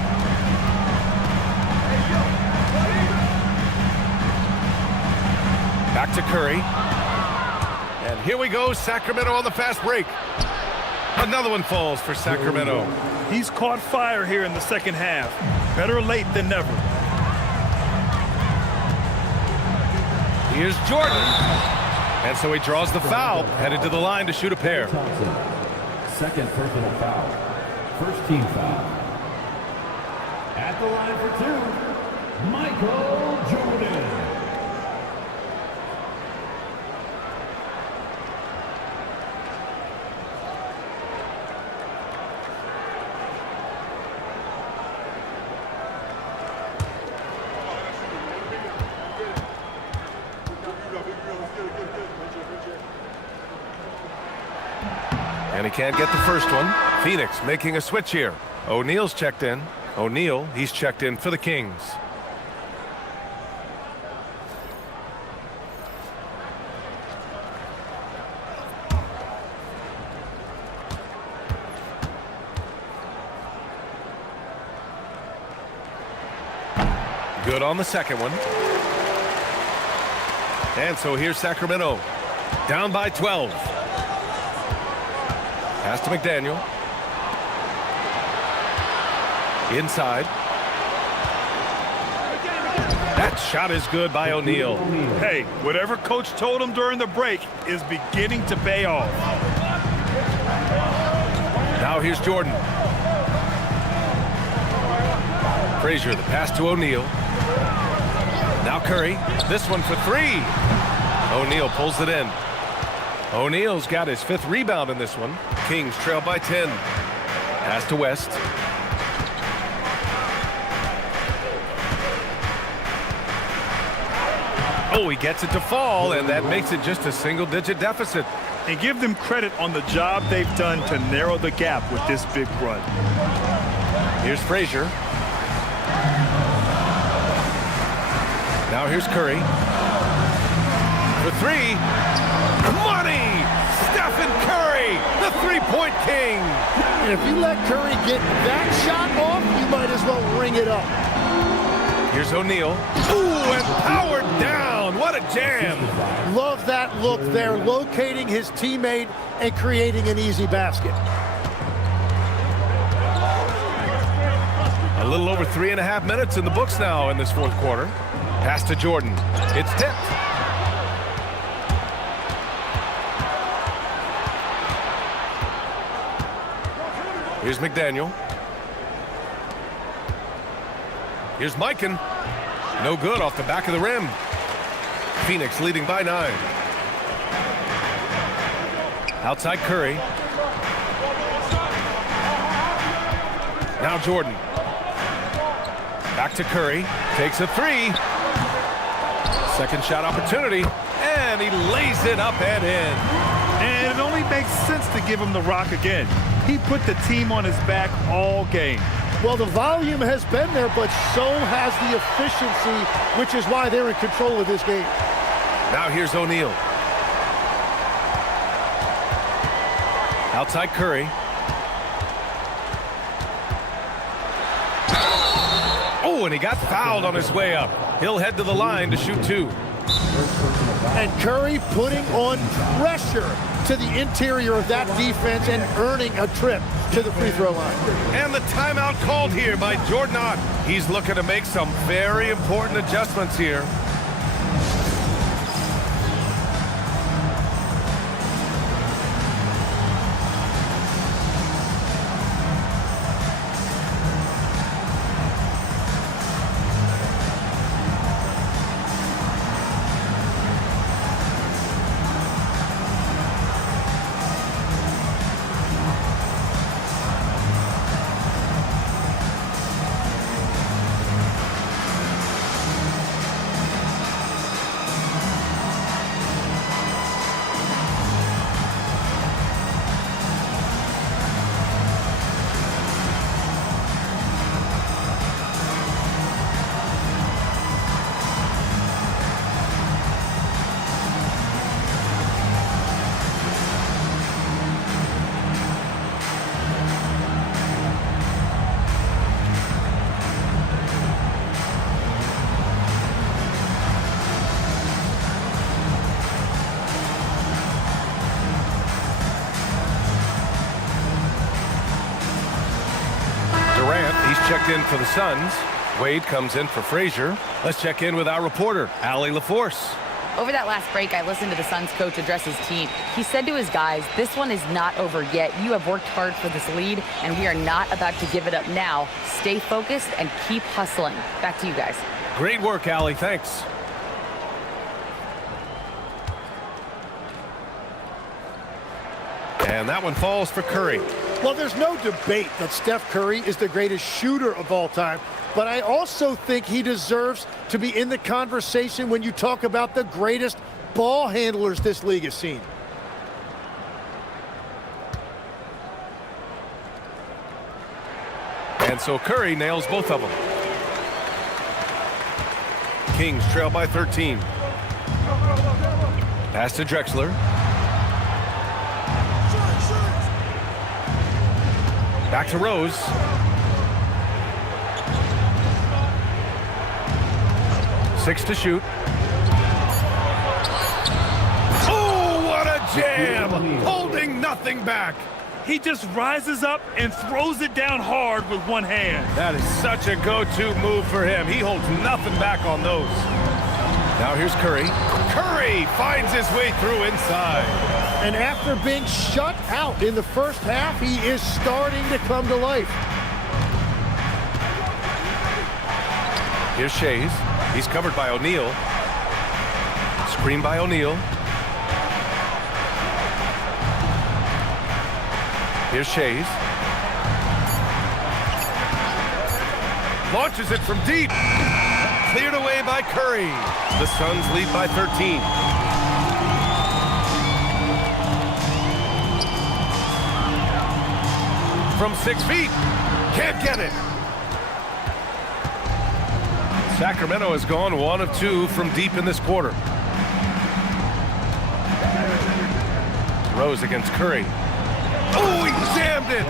Back to Curry. And here we go, Sacramento on the fast break. Another one falls for Sacramento. He's caught fire here in the second half. Better late than never. Here's Jordan. And so he draws the foul, headed to the line to shoot a pair. Second personal foul. First team foul. At the line for two, Michael Jordan. And he can't get the first one. Phoenix making a switch here. O'Neal's checked in. O'Neal, he's checked in for the Kings. Good on the second one. And so here's Sacramento. Down by 12. Pass to McDaniel. Inside. That shot is good by O'Neal. Hey, whatever coach told him during the break is beginning to pay off. Now here's Jordan. Frazier, the pass to O'Neal. Now Curry. This one for three. O'Neal pulls it in. O'Neal's got his fifth rebound in this one. Kings trail by 10. Pass to West. Oh, he gets it to fall, and that makes it just a single-digit deficit. And give them credit on the job they've done to narrow the gap with this big run. Here's Frazier. Now here's Curry. For three. Money! Stephen Curry, the three-point king. And if you let Curry get that shot off, you might as well ring it up. Here's O'Neal. Ooh, and powered down. What a jam. Love that look there, locating his teammate and creating an easy basket. A little over 3.5 minutes in the books now in this fourth quarter. Pass to Jordan. It's tipped. Here's McDaniel. Here's Mikan. No good off the back of the rim. Phoenix leading by 9. Outside Curry. Now Jordan. Back to Curry. Takes a three. Second shot opportunity. And he lays it up and in. And it only makes sense to give him the rock again. He put the team on his back all game. Well, the volume has been there, but so has the efficiency, which is why they're in control of this game. Now here's O'Neal. Outside Curry. Oh, and he got fouled on his way up. He'll head to the line to shoot two. And Curry putting on pressure to the interior of that defense and earning a trip to the free throw line. And the timeout called here by Jordan Ott. He's looking to make some very important adjustments here. checked in for the Suns. Wade comes in for Frazier. Let's check in with our reporter, Allie LaForce. Over that last break, I listened to the Suns coach address his team. He said to his guys, this one is not over yet. You have worked hard for this lead, and we are not about to give it up now. Stay focused and keep hustling. Back to you guys. Great work, Allie. Thanks. And that one falls for Curry. Well, there's no debate that Steph Curry is the greatest shooter of all time, but I also think he deserves to be in the conversation when you talk about the greatest ball handlers this league has seen. And so Curry nails both of them. Kings trail by 13. Pass to Drexler. Back to Rose. Six to shoot. Oh, what a jam! Holding nothing back. He just rises up and throws it down hard with one hand. That is such a go-to move for him. He holds nothing back on those. Now here's Curry. Curry finds his way through inside. And after being shut out in the first half, he is starting to come to life. Here's Shays. He's covered by O'Neal. Screen by O'Neal. Here's Shays. Launches it from deep. Cleared away by Curry. The Suns lead by 13. From 6 feet. Can't get it. Sacramento has gone 1 of 2 from deep in this quarter. Rose against Curry. Oh, he jammed it.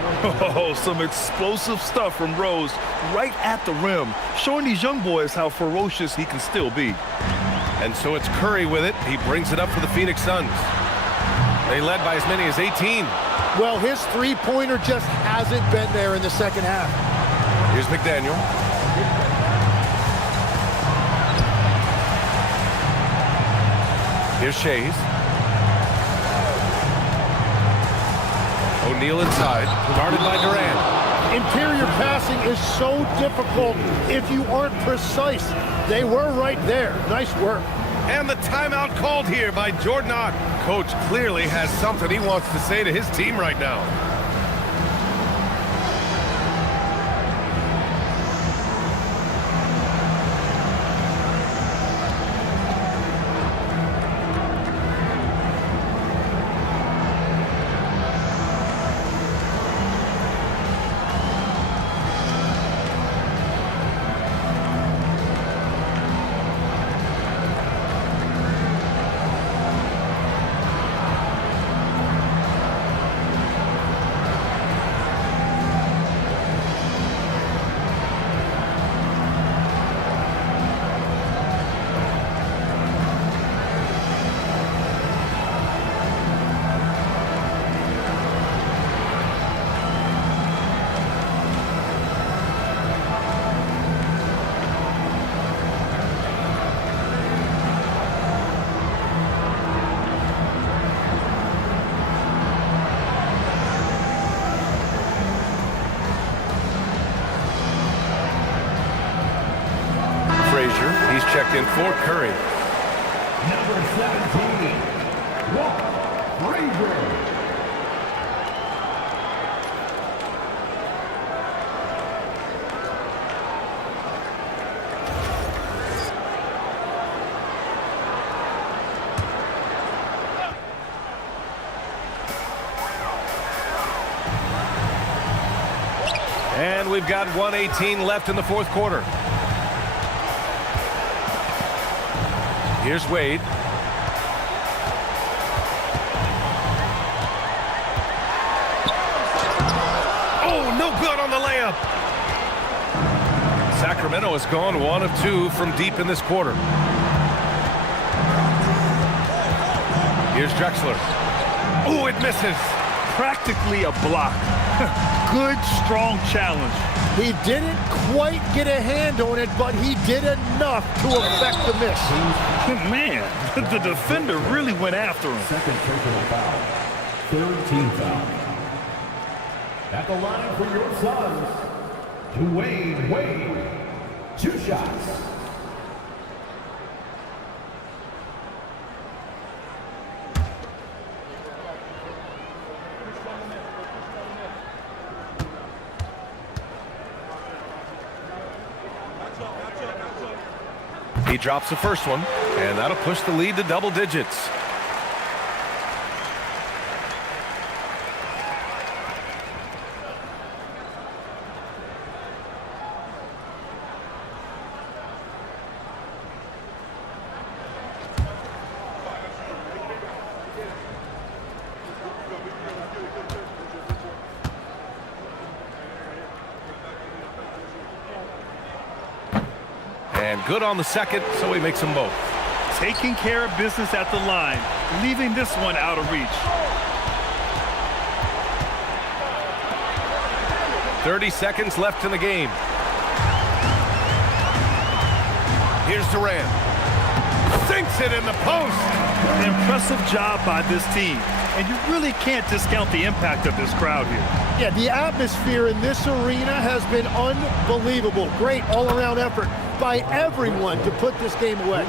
Oh, some explosive stuff from Rose right at the rim, showing these young boys how ferocious he can still be. And so it's Curry with it. He brings it up for the Phoenix Suns. They led by as many as 18. Well, his three-pointer just hasn't been there in the second half. Here's McDaniel. Here's Shays. O'Neal inside, guarded by Durant. Interior passing is so difficult if you aren't precise. They were right there. Nice work. And the timeout called here by Jordan Oct. Coach clearly has something he wants to say to his team right now. He's checked in for Curry. Number 17, Frazier. And we've got 1:18 left in the fourth quarter. Here's Wade. Oh, no good on the layup. Sacramento has gone 1 of 2 from deep in this quarter. Here's Drexler. Oh, it misses. Practically a block. Good, strong challenge. He didn't quite get a hand on it, but he did enough to affect the miss. Man, the defender really went after him. Second personal foul. Third team foul. At the line for your Suns, Dwayne Wade. 2 shots. He drops the first one, and that'll push the lead to double digits. And good on the second, so he makes them both. Taking care of business at the line, leaving this one out of reach. 30 seconds left in the game. Here's Durant. Sinks it in the post. An impressive job by this team. And you really can't discount the impact of this crowd here. Yeah, the atmosphere in this arena has been unbelievable. Great all-around effort by everyone to put this game away.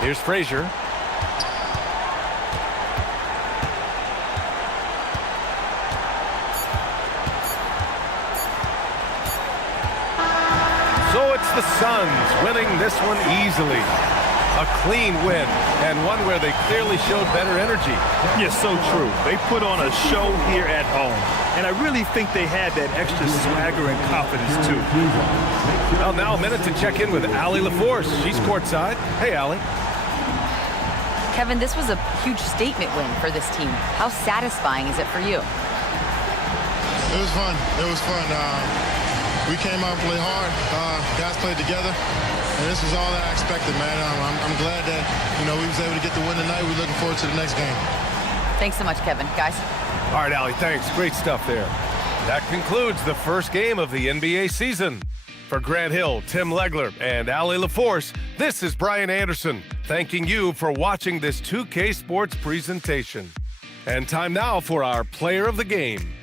Here's Frazier. So it's the Suns winning this one easily. A clean win, and one where they clearly showed better energy. Yes, so true. They put on a show here at home, and I really think they had that extra swagger and confidence, too. Well, now a minute to check in with Allie LaForce. She's courtside. Hey, Allie. Kevin, this was a huge statement win for this team. How satisfying is it for you? It was fun. It was fun. We came out and played hard. Guys played together. And this is all that I expected, man. I'm glad that, we was able to get the win tonight. We're looking forward to the next game. Thanks so much, Kevin. Guys. All right, Allie, thanks. Great stuff there. That concludes the first game of the NBA season. For Grant Hill, Tim Legler, and Allie LaForce, this is Brian Anderson, thanking you for watching this 2K Sports presentation. And time now for our player of the game.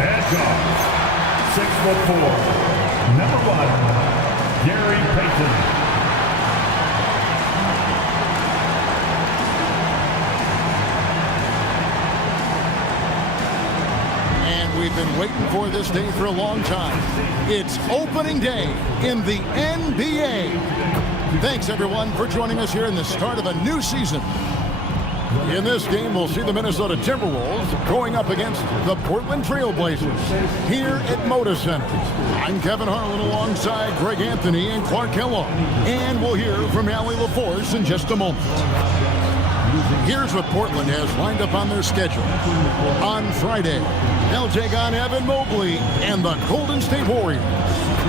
And guard, 6'4", number 1, Gary Payton. And we've been waiting for this day for a long time. It's opening day in the NBA. Thanks, everyone, for joining us here in the start of a new season. In this game, we'll see the Minnesota Timberwolves going up against the Portland Trail Blazers here at Moda Center. I'm Kevin Harlan alongside Greg Anthony and Clark Kellogg. And we'll hear from Allie LaForce in just a moment. Here's what Portland has lined up on their schedule. On Friday, they'll take on Evan Mobley and the Golden State Warriors.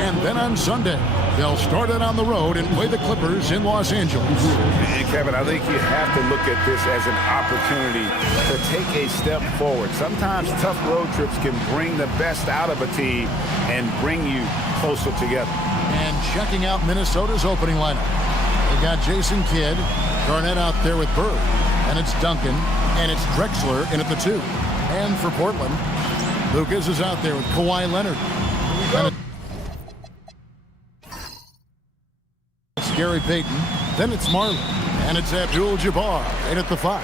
And then on Sunday, they'll start it on the road and play the Clippers in Los Angeles. And Kevin, I think you have to look at this as an opportunity to take a step forward. Sometimes tough road trips can bring the best out of a team and bring you closer together. And checking out Minnesota's opening lineup. They got Jason Kidd, Garnett out there with Bird, and it's Duncan, and it's Drexler in at the 2. And for Portland, Lucas is out there with Kawhi Leonard. And it's Gary Payton, then it's Marlon, and it's Abdul-Jabbar in at the 5.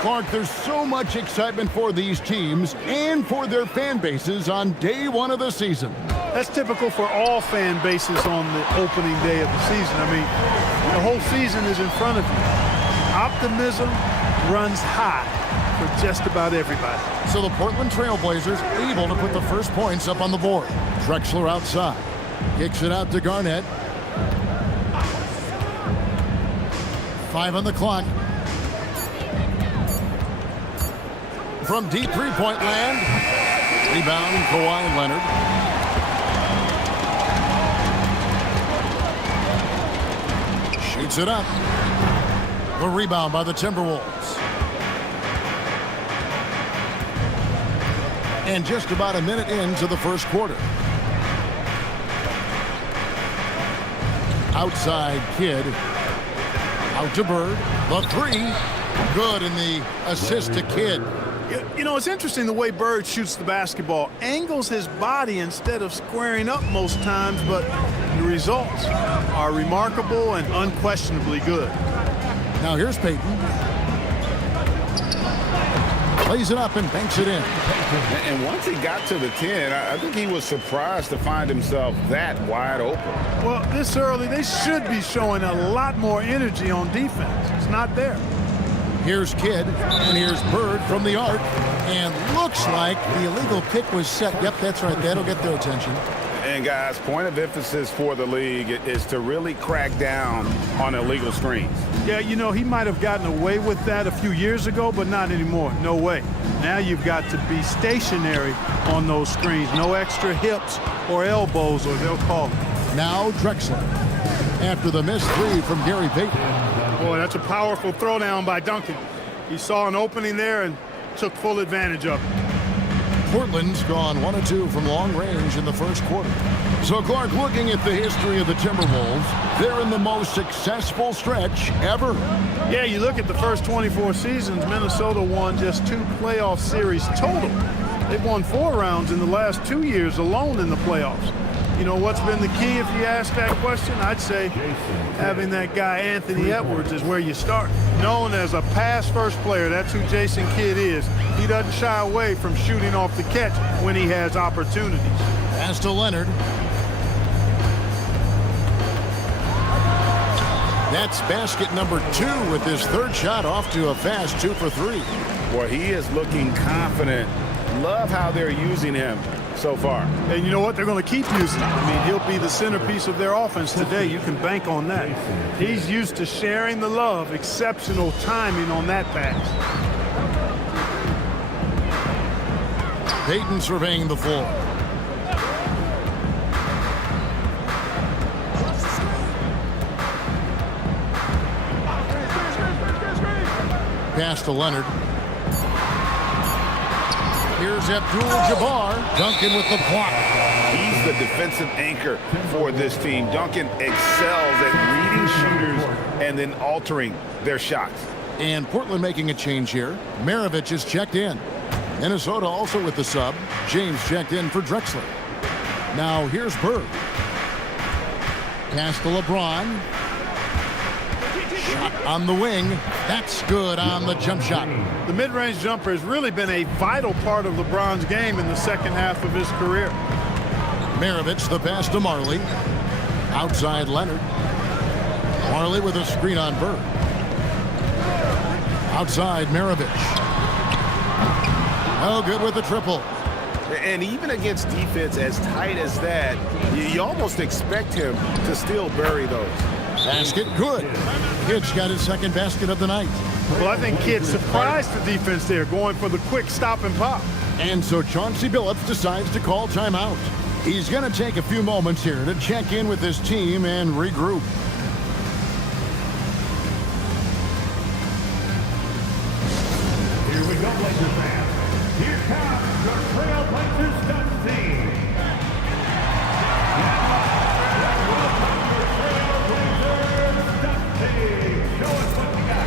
Clark, there's so much excitement for these teams and for their fan bases on day one of the season. That's typical for all fan bases on the opening day of the season. I mean, the whole season is in front of you. Optimism runs high for just about everybody. So the Portland Trail Blazers able to put the first points up on the board. Drexler outside. Kicks it out to Garnett. 5 on the clock. From deep three-point land. Rebound, Kawhi Leonard. Shoots it up. The rebound by the Timberwolves. And just about a minute into the first quarter. Outside Kidd. Out to Bird. The three. Good, in the assist to Kidd. You know, it's interesting the way Bird shoots the basketball. Angles his body instead of squaring up most times, but the results are remarkable and unquestionably good. Now here's Payton. Plays it up and banks it in. And once he got to the 10, I think he was surprised to find himself that wide open. Well, this early, they should be showing a lot more energy on defense. It's not there. Here's Kidd, and here's Bird from the arc. And looks like the illegal kick was set. Yep, that's right. That'll get their attention. And guys, point of emphasis for the league is to really crack down on illegal screens. Yeah, you know, he might have gotten away with that a few years ago, but not anymore. No way. Now you've got to be stationary on those screens. No extra hips or elbows, or they'll call it. Now Drexler. After the missed three from Gary Payton. Boy, that's a powerful throwdown by Duncan. He saw an opening there and took full advantage of it. Portland's gone 1 of 2 from long range in the first quarter. So Clark, looking at the history of the Timberwolves, they're in the most successful stretch ever. Yeah, you look at the first 24 seasons, Minnesota won just 2 playoff series total. They've won 4 rounds in the last 2 years alone in the playoffs. You know what's been the key if you ask that question? I'd say having that guy Anthony Edwards is where you start. Known as a pass-first player, that's who Jason Kidd is. He doesn't shy away from shooting off the catch when he has opportunities. Pass to Leonard. That's basket number 2 with his third shot off to a fast 2 for 3. Well, he is looking confident. Love how they're using him so far. And you know what? They're going to keep using him. I mean, he'll be the centerpiece of their offense today. You can bank on that. He's used to sharing the love. Exceptional timing on that pass. Payton surveying the floor. Pass to Leonard. Here's Abdul-Jabbar. Duncan with the block. He's the defensive anchor for this team. Duncan excels at reading shooters and then altering their shots. And Portland making a change here. Maravich is checked in. Minnesota also with the sub. James checked in for Drexler. Now here's Bird. Pass to LeBron. Shot on the wing. That's good on the jump shot. The mid-range jumper has really been a vital part of LeBron's game in the second half of his career. Maravich the pass to Marley. Outside Leonard. Marley with a screen on Bird. Outside Maravich. Oh, good with the triple. And even against defense as tight as that, you almost expect him to still bury those. Basket good. Kidd's got his second basket of the night. Well, I think Kidd surprised the defense there, going for the quick stop and pop. And so Chauncey Billups decides to call timeout. He's going to take a few moments here to check in with his team and regroup. Here we go, Blazers fans. Here comes your Trailblazers dunk team. Show us what you got.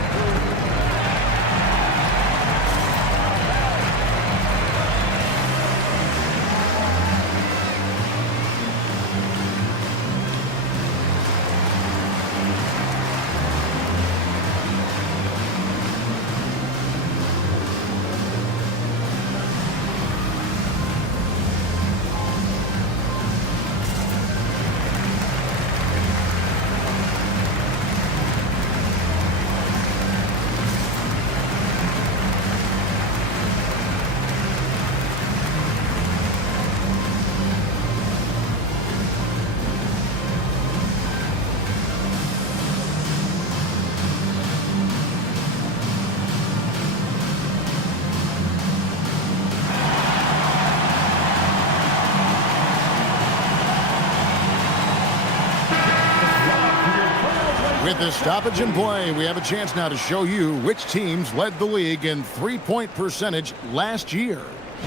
With the stoppage in play, we have a chance now to show you which teams led the league in three-point percentage last year.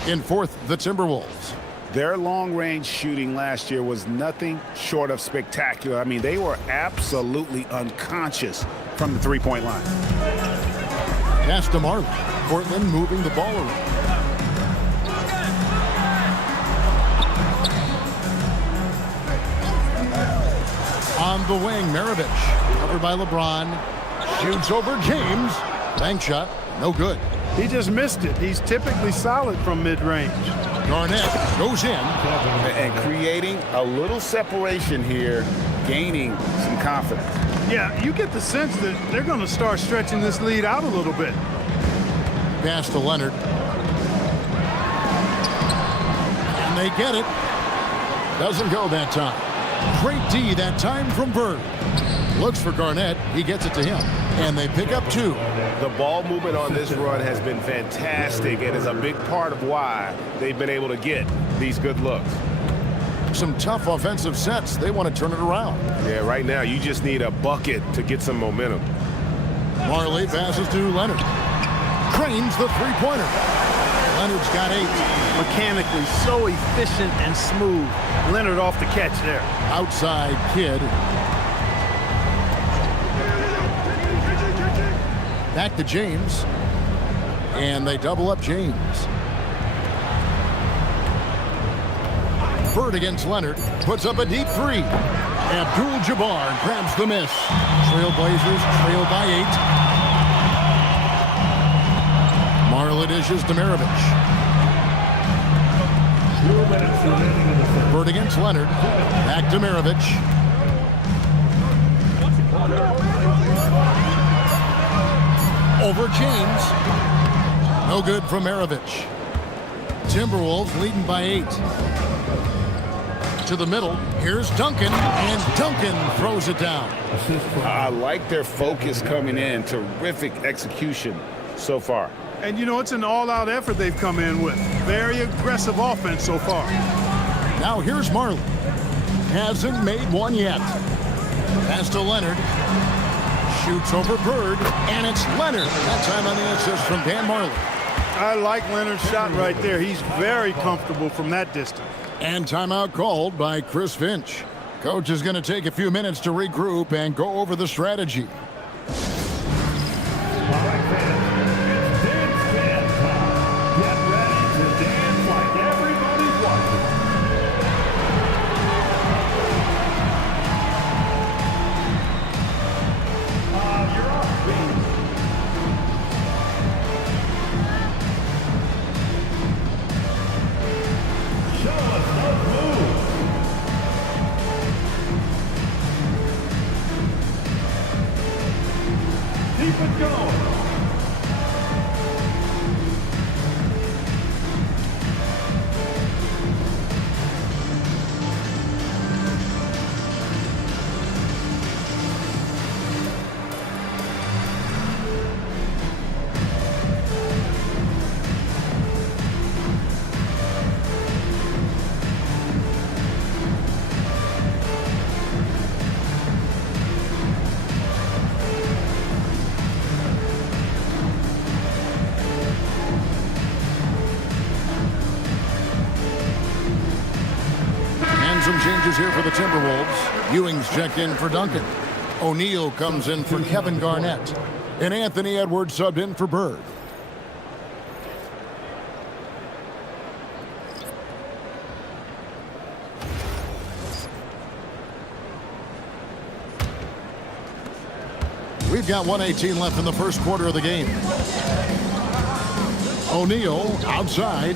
In fourth, the Timberwolves. Their long-range shooting last year was nothing short of spectacular. I mean, they were absolutely unconscious from the three-point line. Pass to Marley. Portland moving the ball around. On the wing, Maravich. Covered by LeBron. Shoots over James. Bank shot. No good. He just missed it. He's typically solid from mid-range. Garnett goes in. And creating a little separation here, gaining some confidence. Yeah, you get the sense that they're going to start stretching this lead out a little bit. Pass to Leonard. And they get it. Doesn't go that time. Great D that time from Bird. Looks for Garnett. He gets it to him. And they pick up 2. The ball movement on this run has been fantastic and is a big part of why they've been able to get these good looks. Some tough offensive sets. They want to turn it around. Yeah, right now you just need a bucket to get some momentum. Marley passes to Leonard. Cranes the three-pointer. Leonard's got 8. Mechanically so efficient and smooth. Leonard off the catch there. Outside Kidd. Back to James. And they double up James. Bird against Leonard. Puts up a deep 3. Abdul-Jabbar grabs the miss. Trailblazers trail by 8. Marley dishes to Maravich. Bird against Leonard. Back to Maravich. Over James. No good from Maravich. Timberwolves leading by 8. To the middle. Here's Duncan. And Duncan throws it down. I like their focus coming in. Terrific execution so far. And, you know, it's an all-out effort they've come in with. Very aggressive offense so far. Now here's Marley. Hasn't made one yet. Pass to Leonard. Shoots over Bird. And it's Leonard. That time on the assist from Dan Marley. I like Leonard's shot right there. He's very comfortable from that distance. And timeout called by Chris Finch. Coach is going to take a few minutes to regroup and go over the strategy. Some changes here for the Timberwolves. Ewing's checked in for Duncan. O'Neal comes in for Kevin Garnett. And Anthony Edwards subbed in for Bird. We've got 1:18 left in the first quarter of the game. O'Neal outside.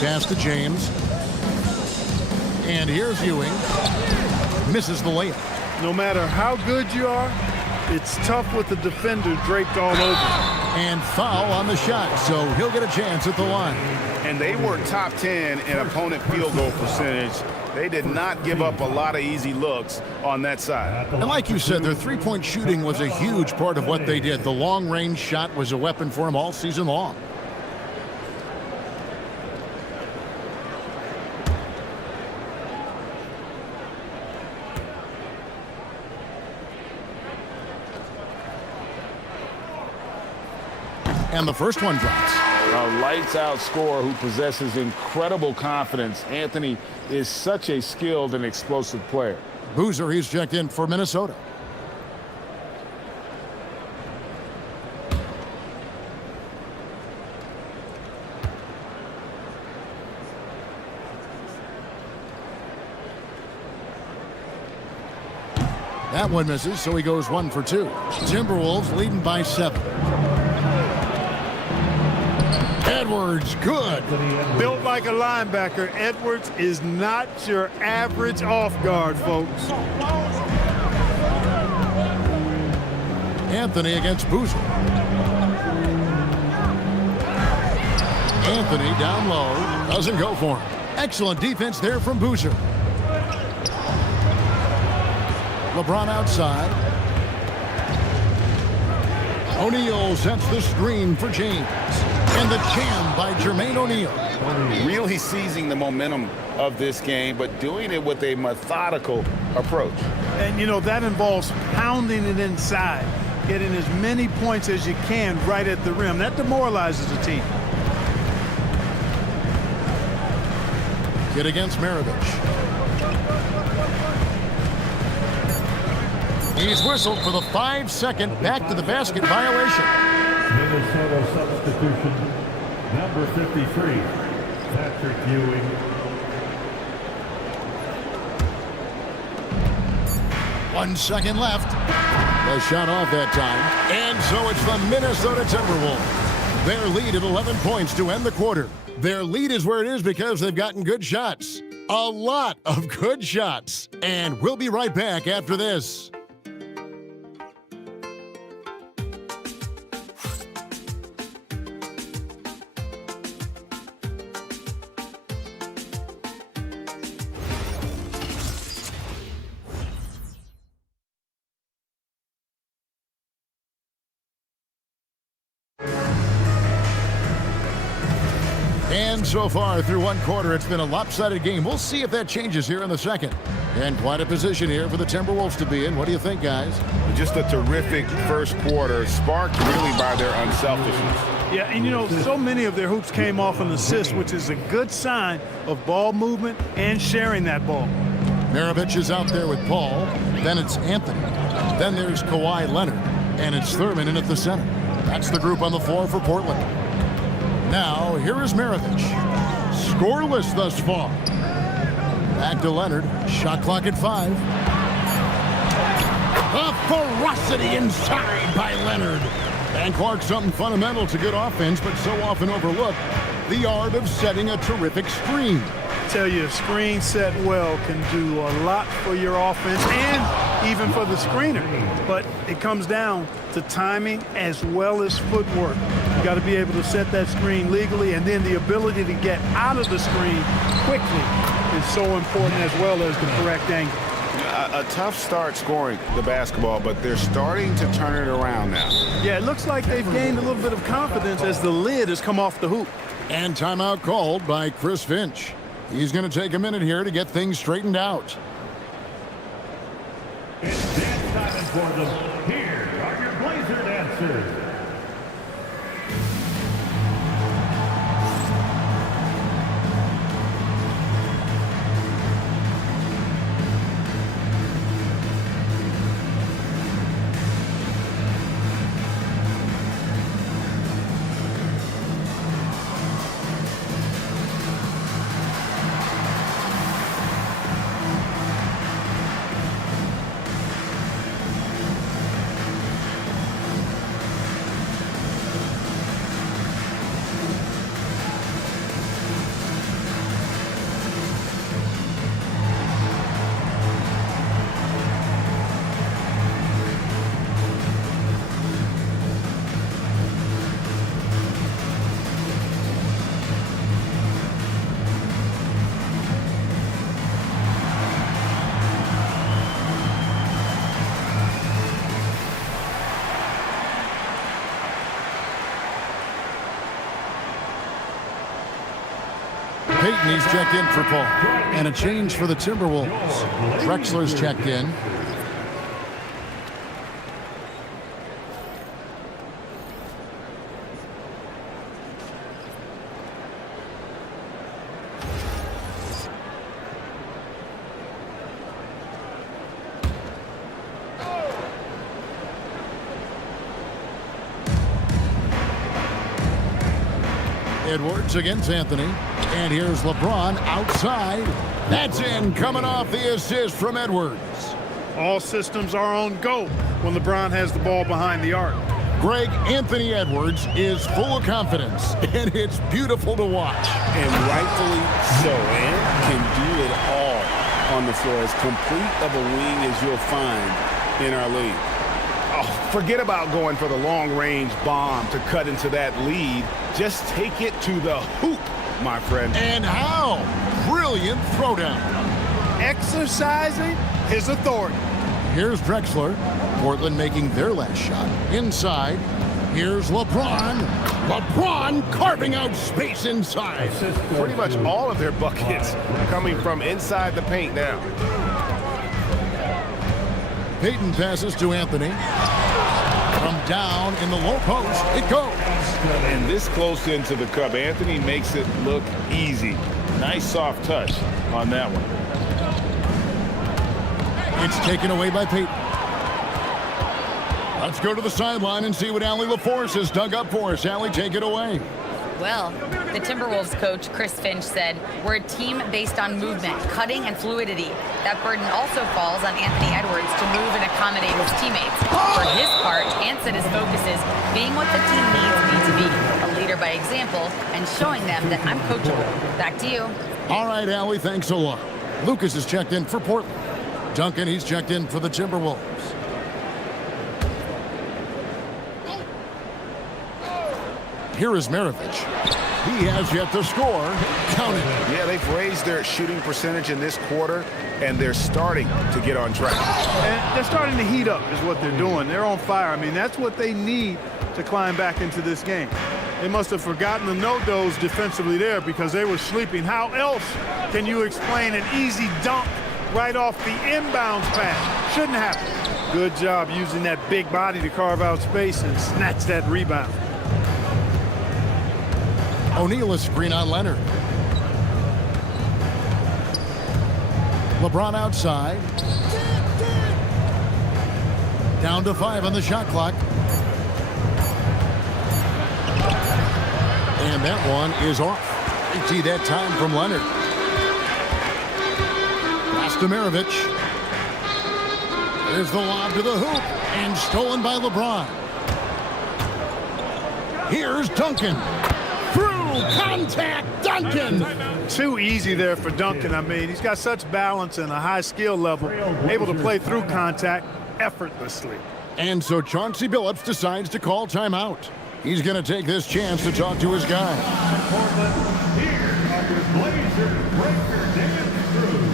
Pass to James. And here's Ewing. Misses the layup. No matter how good you are, it's tough with the defender draped all over. And foul on the shot, so he'll get a chance at the line. And they were top 10 in opponent field goal percentage. They did not give up a lot of easy looks on that side. And like you said, their three-point shooting was a huge part of what they did. The long-range shot was a weapon for them all season long. And the first one drops. A lights-out scorer who possesses incredible confidence. Anthony is such a skilled and explosive player. Boozer, he's checked in for Minnesota. That one misses, so he goes 1 for 2. Timberwolves leading by 7. Edwards, good. Built like a linebacker, Edwards is not your average off guard, folks. Anthony against Boozer. Anthony down low, doesn't go for him. Excellent defense there from Boozer. LeBron outside. O'Neal sets the screen for James. And the jam by Jermaine O'Neal. Really seizing the momentum of this game, but doing it with a methodical approach. And, you know, that involves pounding it inside, getting as many points as you can right at the rim. That demoralizes the team. Kid against Maravich. He's whistled for the 5-second back to the basket violation. Minnesota substitution, number 53, Patrick Ewing. One second left. The shot off that time. And so it's the Minnesota Timberwolves. Their lead at 11 points to end the quarter. Their lead is where it is because they've gotten good shots. A lot of good shots. And we'll be right back after this. And so far through one quarter, it's been a lopsided game. We'll see if that changes here in the second. And quite a position here for the Timberwolves to be in. What do you think, guys? Just a terrific first quarter, sparked really by their unselfishness. Yeah, and you know, so many of their hoops came off an assist, which is a good sign of ball movement and sharing that ball. Maravich is out there with Paul. Then it's Anthony. Then there's Kawhi Leonard. And it's Thurman in at the center. That's the group on the floor for Portland. Now, here is Maravich. Scoreless thus far. Back to Leonard. Shot clock at 5. A ferocity inside by Leonard. And Clark, something fundamental to good offense, but so often overlooked. The art of setting a terrific screen. I tell you, a screen set well can do a lot for your offense and even for the screener. But it comes down to timing as well as footwork. You got to be able to set that screen legally, and then the ability to get out of the screen quickly is so important, as well as the correct angle. A tough start scoring the basketball, but they're starting to turn it around now. Yeah, it looks like they've gained a little bit of confidence as the lid has come off the hoop. And timeout called by Chris Finch. He's going to take a minute here to get things straightened out. It's dance time for them. Here are your Blazer dancers. Payton, he's checked in for Paul. And a change for the Timberwolves. Drexler's checked in. Edwards against Anthony. And here's LeBron outside. That's in, coming off the assist from Edwards. All systems are on go when LeBron has the ball behind the arc. Greg, Anthony Edwards is full of confidence, and it's beautiful to watch. And rightfully so, and can do it all on the floor. As complete of a wing as you'll find in our league. Oh, forget about going for the long-range bomb to cut into that lead. Just take it to the hoop, my friend. And how? Brilliant throwdown. Exercising his authority. Here's Drexler. Portland making their last shot. Inside. Here's LeBron. LeBron carving out space inside. Pretty much all of their buckets coming from inside the paint now. Payton passes to Anthony. From down in the low post, it goes. And this close into the cup, Anthony makes it look easy. Nice soft touch on that one. It's taken away by Payton. Let's go to the sideline and see what Allie LaForce has dug up for us. Allie, take it away. Well, the Timberwolves coach, Chris Finch, said, "We're a team based on movement, cutting, and fluidity. That burden also falls on Anthony Edwards to move and accommodate his teammates. For his part, Ant said his focus is being what the team needs me to be, a leader by example, and showing them that I'm coachable." Back to you. All right, Allie, thanks a lot. Lucas is checked in for Portland. Duncan, he's checked in for the Timberwolves. Here is Maravich. He has yet to score. Count it. Yeah, they've raised their shooting percentage in this quarter, and they're starting to get on track. And they're starting to heat up is what they're doing. They're on fire. I mean, that's what they need to climb back into this game. They must have forgotten the no-dos defensively there because they were sleeping. How else can you explain an easy dunk right off the inbounds pass? Shouldn't happen. Good job using that big body to carve out space and snatch that rebound. O'Neal is screen on Leonard. LeBron outside. Down to 5 on the shot clock. And that one is off. You see that time from Leonard. Pass to Maravich. Here's the lob to the hoop. And stolen by LeBron. Here's Duncan. Contact, Duncan. Too easy there for Duncan. I mean, he's got such balance and a high skill level, able to play through contact effortlessly. And so Chauncey Billups decides to call timeout. He's going to take this chance to talk to his guy. Portland, here are your Blazers breaker dance crew.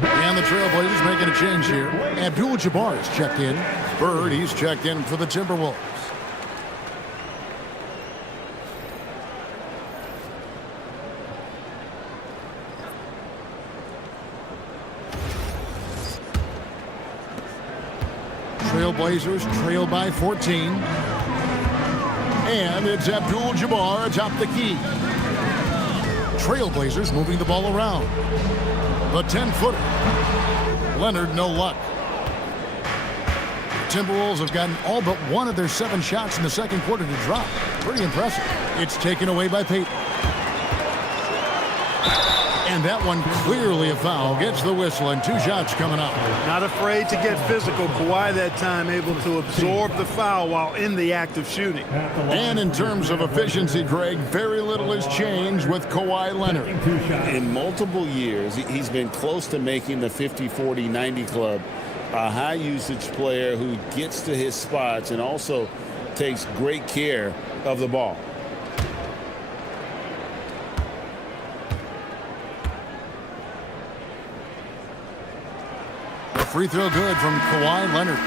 And the Trailblazers making a change here. Abdul-Jabbar is checked in. Bird, he's checked in for the Timberwolves. Trailblazers trail by 14. And it's Abdul-Jabbar atop the key. Trailblazers moving the ball around. The 10-footer. Leonard, no luck. Timberwolves have gotten all but one of their 7 shots in the second quarter to drop. Pretty impressive. It's taken away by Payton. And that one clearly a foul. Gets the whistle and 2 shots coming up. Not afraid to get physical. Kawhi that time able to absorb the foul while in the act of shooting. And in terms of efficiency, Greg, very little has changed with Kawhi Leonard. In multiple years, he's been close to making the 50-40-90 club. A high-usage player who gets to his spots and also takes great care of the ball. Free throw good from Kawhi Leonard.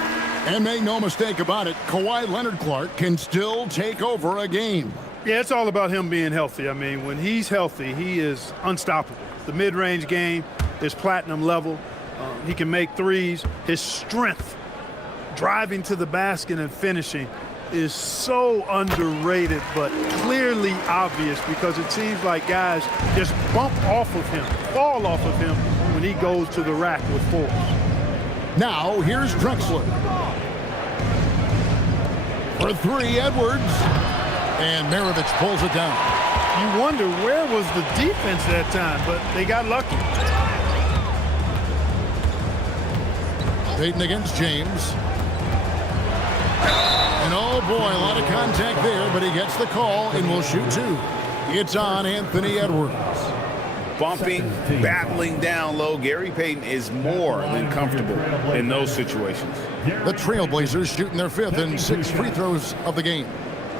And make no mistake about it, Kawhi Leonard Clark can still take over a game. Yeah, it's all about him being healthy. I mean, when he's healthy, he is unstoppable. The mid-range game is platinum level. He can make threes. His strength, driving to the basket and finishing, is so underrated, but clearly obvious because it seems like guys just bump off of him, fall off of him when he goes to the rack with force. Now, here's Drexler. For 3, Edwards. And Maravich pulls it down. You wonder where was the defense that time, but they got lucky. Payton against James. And oh boy, a lot of contact there, but he gets the call and will shoot 2. It's on Anthony Edwards. Bumping, battling down low. Gary Payton is more than comfortable in those situations. The Trailblazers shooting their 5th and 6 free throws of the game.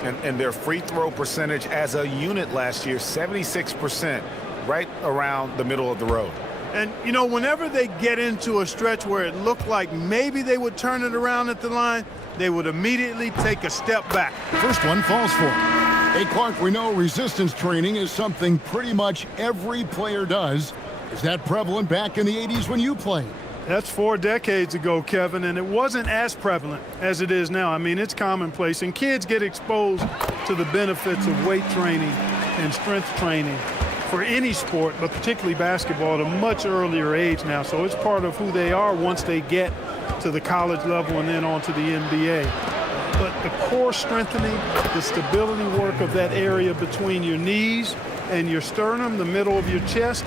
And their free throw percentage as a unit last year, 76%, right around the middle of the road. And, you know, whenever they get into a stretch where it looked like maybe they would turn it around at the line, they would immediately take a step back. First one falls for him. Hey, Clark, we know resistance training is something pretty much every player does. Is that prevalent back in the 80s when you played? That's 4 decades ago, Kevin, and it wasn't as prevalent as it is now. I mean, it's commonplace, and kids get exposed to the benefits of weight training and strength training for any sport, but particularly basketball, at a much earlier age now. So it's part of who they are once they get to the college level and then on to the NBA. But the core strengthening, the stability work of that area between your knees and your sternum, the middle of your chest,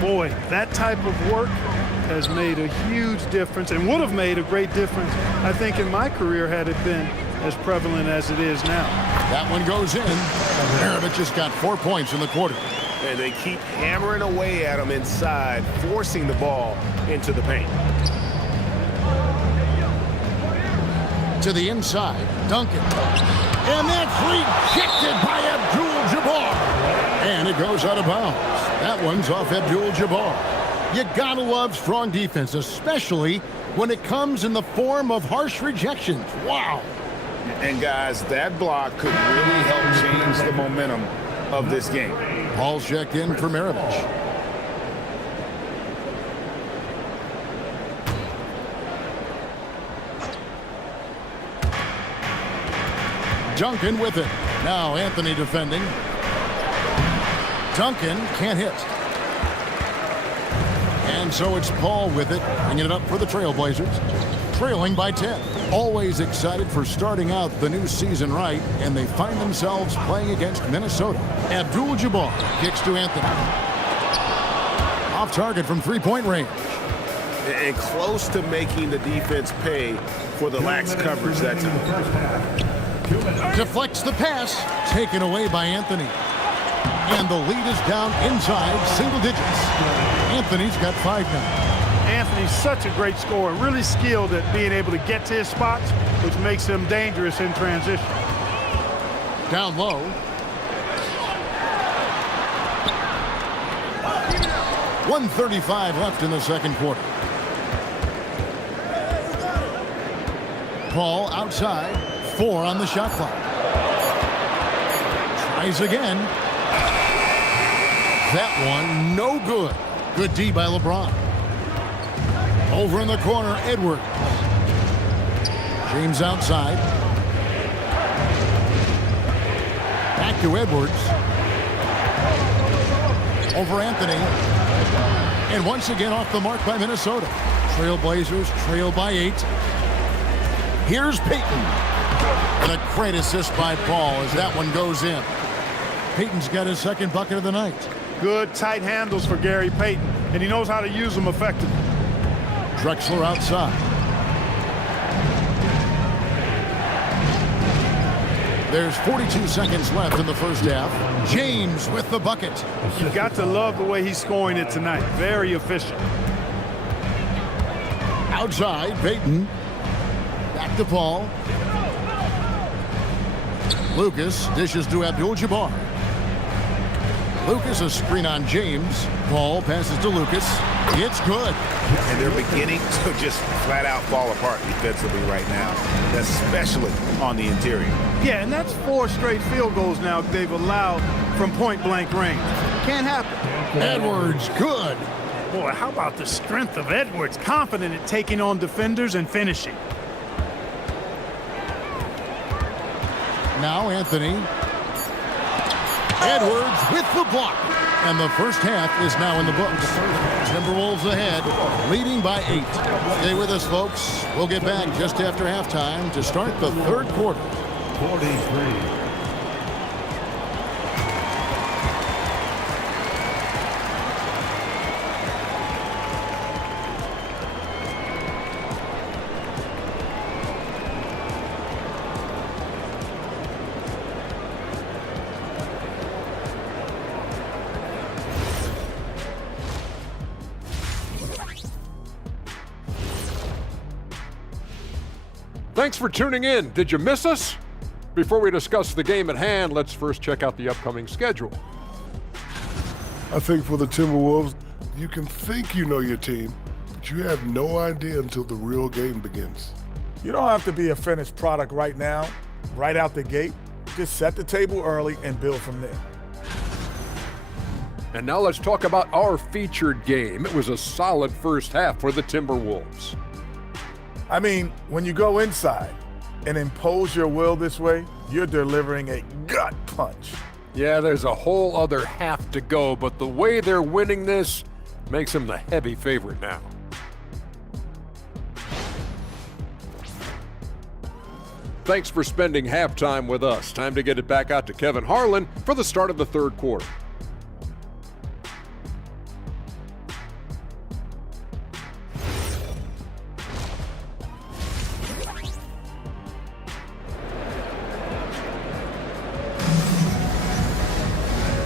boy, that type of work has made a huge difference and would have made a great difference, I think, in my career had it been as prevalent as it is now. That one goes in. Maravich just got 4 points in the quarter. And they keep hammering away at him inside, forcing the ball into the paint. To the inside, Duncan. And that's rejected by Abdul-Jabbar. And it goes out of bounds. That one's off Abdul-Jabbar. You gotta love strong defense, especially when it comes in the form of harsh rejections. Wow. And guys, that block could really help change the momentum of this game. Ball's checked in for Maravich. Duncan with it. Now Anthony defending. Duncan can't hit. And so it's Paul with it, bringing it up for the Trailblazers. Trailing by 10. Always excited for starting out the new season right, and they find themselves playing against Minnesota. Abdul-Jabbar kicks to Anthony. Off target from three-point range. And close to making the defense pay for the lax coverage that time. Deflects the pass, taken away by Anthony. And the lead is down inside single digits. Anthony's got 5 now. Anthony's such a great scorer, really skilled at being able to get to his spots, which makes him dangerous in transition. Down low. .135 left in the second quarter. Paul outside. 4 on the shot clock. Tries again. That one no good. Good D by LeBron. Over in the corner, Edwards. James outside. Back to Edwards. Over Anthony. And once again off the mark by Minnesota. Trailblazers trail by 8. Here's Payton. And a great assist by Paul as that one goes in. Payton's got his second bucket of the night. Good, tight handles for Gary Payton, and he knows how to use them effectively. Drexler outside. There's 42 seconds left in the first half. James with the bucket. You've got to love the way he's scoring it tonight. Very efficient. Outside, Payton. Back to Paul. Lucas dishes to Abdul-Jabbar. Lucas, a screen on James. Paul passes to Lucas. It's good. And they're beginning to just flat out fall apart defensively right now, especially on the interior. Yeah, and that's 4 straight field goals now they've allowed from point-blank range. Can't happen. Edwards, good. Boy, how about the strength of Edwards? Confident at taking on defenders and finishing. Now Anthony. Edwards with the block. And the first half is now in the books. Timberwolves ahead, leading by 8. Stay with us, folks. We'll get back just after halftime to start the third quarter. 43. Thanks for tuning in. Did you miss us? Before we discuss the game at hand, let's first check out the upcoming schedule. I think for the Timberwolves, you can think you know your team, but you have no idea until the real game begins. You don't have to be a finished product right now, right out the gate. Just set the table early and build from there. And now let's talk about our featured game. It was a solid first half for the Timberwolves. I mean, when you go inside and impose your will this way, you're delivering a gut punch. Yeah, there's a whole other half to go, but the way they're winning this makes them the heavy favorite now. Thanks for spending halftime with us. Time to get it back out to Kevin Harlan for the start of the third quarter.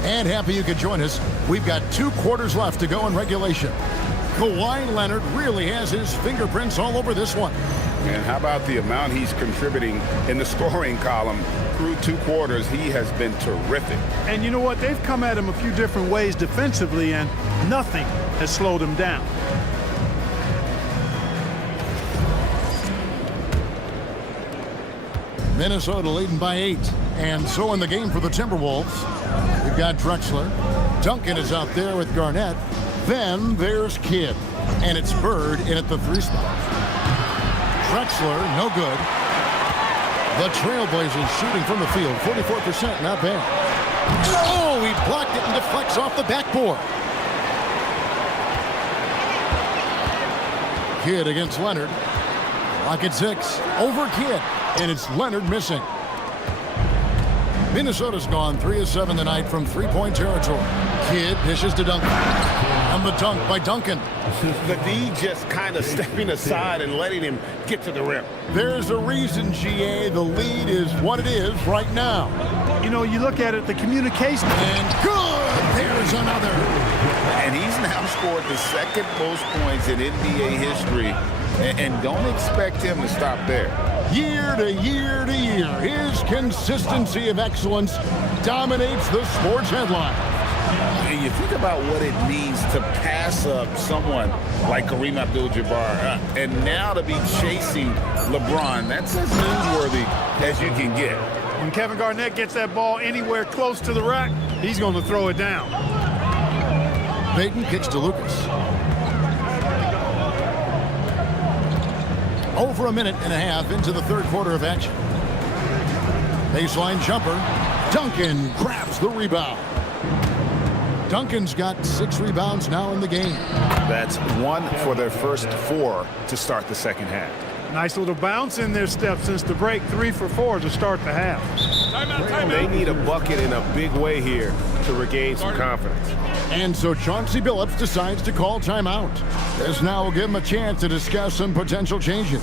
And happy you could join us. We've got 2 quarters left to go in regulation. Kawhi Leonard really has his fingerprints all over this one. And how about the amount he's contributing in the scoring column through 2 quarters? He has been terrific. And you know what? They've come at him a few different ways defensively, and nothing has slowed him down. Minnesota leading by 8. And so in the game for the Timberwolves, we've got Drexler. Duncan is out there with Garnett. Then there's Kidd. And it's Bird in at the 3 spot. Drexler, no good. The Trailblazers shooting from the field, 44%, not bad. Oh, he blocked it and deflects off the backboard. Kidd against Leonard. Lock at 6. Over Kidd. And it's Leonard missing. Minnesota's gone 3 of 7 tonight from 3-point territory. Kidd dishes to Duncan. And the dunk by Duncan. The D just kind of stepping aside and letting him get to the rim. There's a reason, GA, the lead is what it is right now. You know, you look at it, the communication. And good! There's another. And he's now scored the 2nd most points in NBA history. And don't expect him to stop there. Year to year to year, his consistency of excellence dominates the sports headline. And you think about what it means to pass up someone like Kareem Abdul-Jabbar, and now to be chasing LeBron. That's as newsworthy as you can get. When Kevin Garnett gets that ball anywhere close to the rack, he's going to throw it down. Payton kicks to Lucas. Over a minute and a half into the third quarter of action. Baseline jumper. Duncan grabs the rebound. Duncan's got 6 rebounds now in the game. That's 1 for their first 4 to start the second half. Nice little bounce in their step since the break. 3 for 4 to start the half. They need a bucket in a big way here to regain some confidence. And so Chauncey Billups decides to call timeout. This now will give him a chance to discuss some potential changes.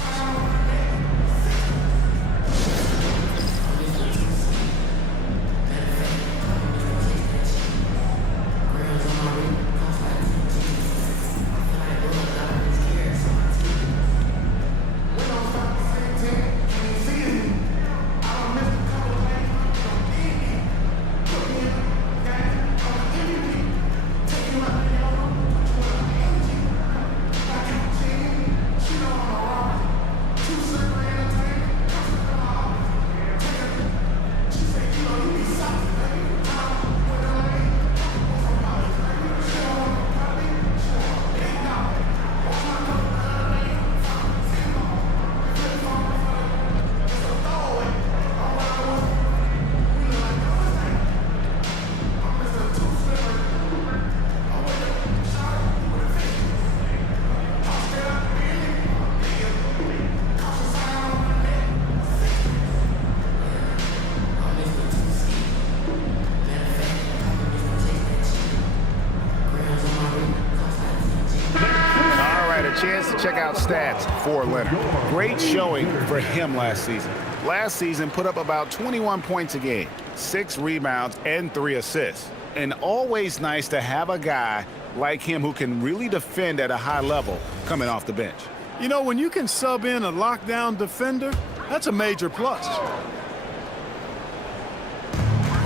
Chance to check out stats for Leonard. Great showing for him last season. Last season put up about 21 points a game, 6 rebounds, and 3 assists. And always nice to have a guy like him who can really defend at a high level coming off the bench. You know, when you can sub in a lockdown defender, that's a major plus.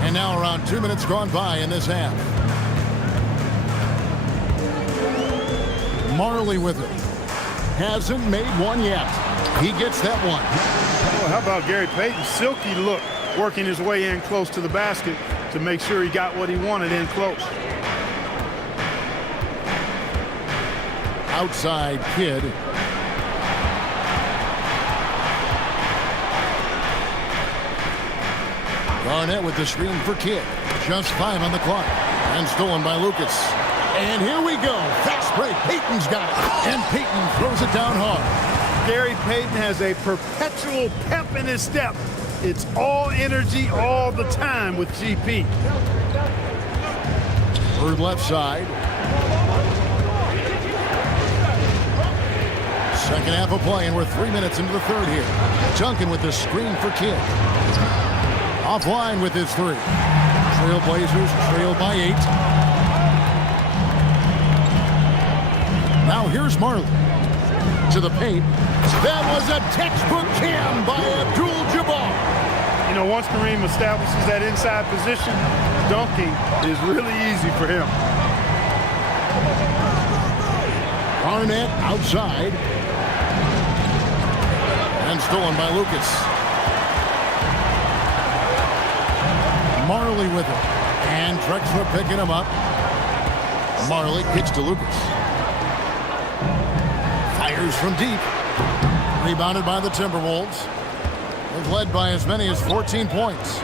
And now around 2 minutes gone by in this half. Marley with it. Hasn't made one yet. He gets that one. Well, how about Gary Payton's silky look, working his way in close to the basket to make sure he got what he wanted in close. Outside Kidd. Garnett with the screen for Kidd. Just 5 on the clock. And stolen by Lucas. And here we go. Fast break. Payton's got it. And Payton throws it down hard. Gary Payton has a perpetual pep in his step. It's all energy all the time with GP. Bird left side. Second half of play, and we're 3 minutes into the third here. Duncan with the screen for Kidd. Offline with his 3. Trailblazers trail by 8. Now here's Marley to the paint. That was a textbook jam by Abdul-Jabbar. You know, once Kareem establishes that inside position, dunking is really easy for him. Garnett outside. And stolen by Lucas. Marley with it. And Drexler picking him up. Marley kicks to Lucas. Fires from deep. Rebounded by the Timberwolves. They've led by as many as 14 points.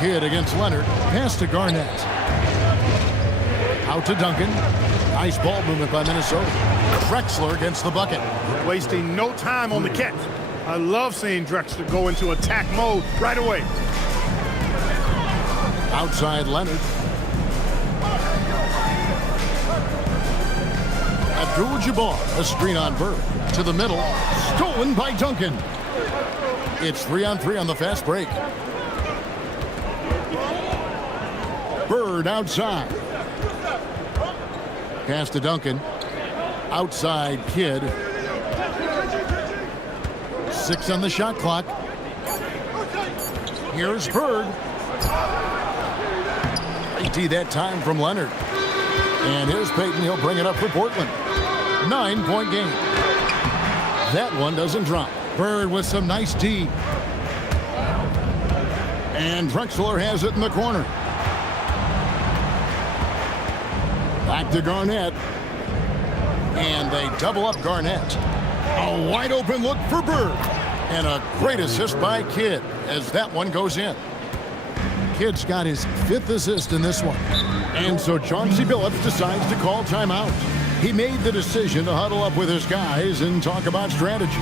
Kidd against Leonard. Pass to Garnett. Out to Duncan. Nice ball movement by Minnesota. Drexler against the bucket. Wasting no time on the catch. I love seeing Drexler go into attack mode right away. Outside Leonard. Abdul-Jabbar, a screen on Bird. To the middle, stolen by Duncan. It's 3-on-3 on the fast break. Bird outside. Pass to Duncan. Outside Kidd. 6 on the shot clock. Here's Bird. Great that time from Leonard. And here's Payton. He'll bring it up for Portland. 9-point game. That one doesn't drop. Bird with some nice D. And Drexler has it in the corner. Back to Garnett. And they double up Garnett. A wide open look for Bird. And a great assist by Kidd as that one goes in. Kidd's got his 5th assist in this one. And so Chauncey Billups decides to call timeout. He made the decision to huddle up with his guys and talk about strategy.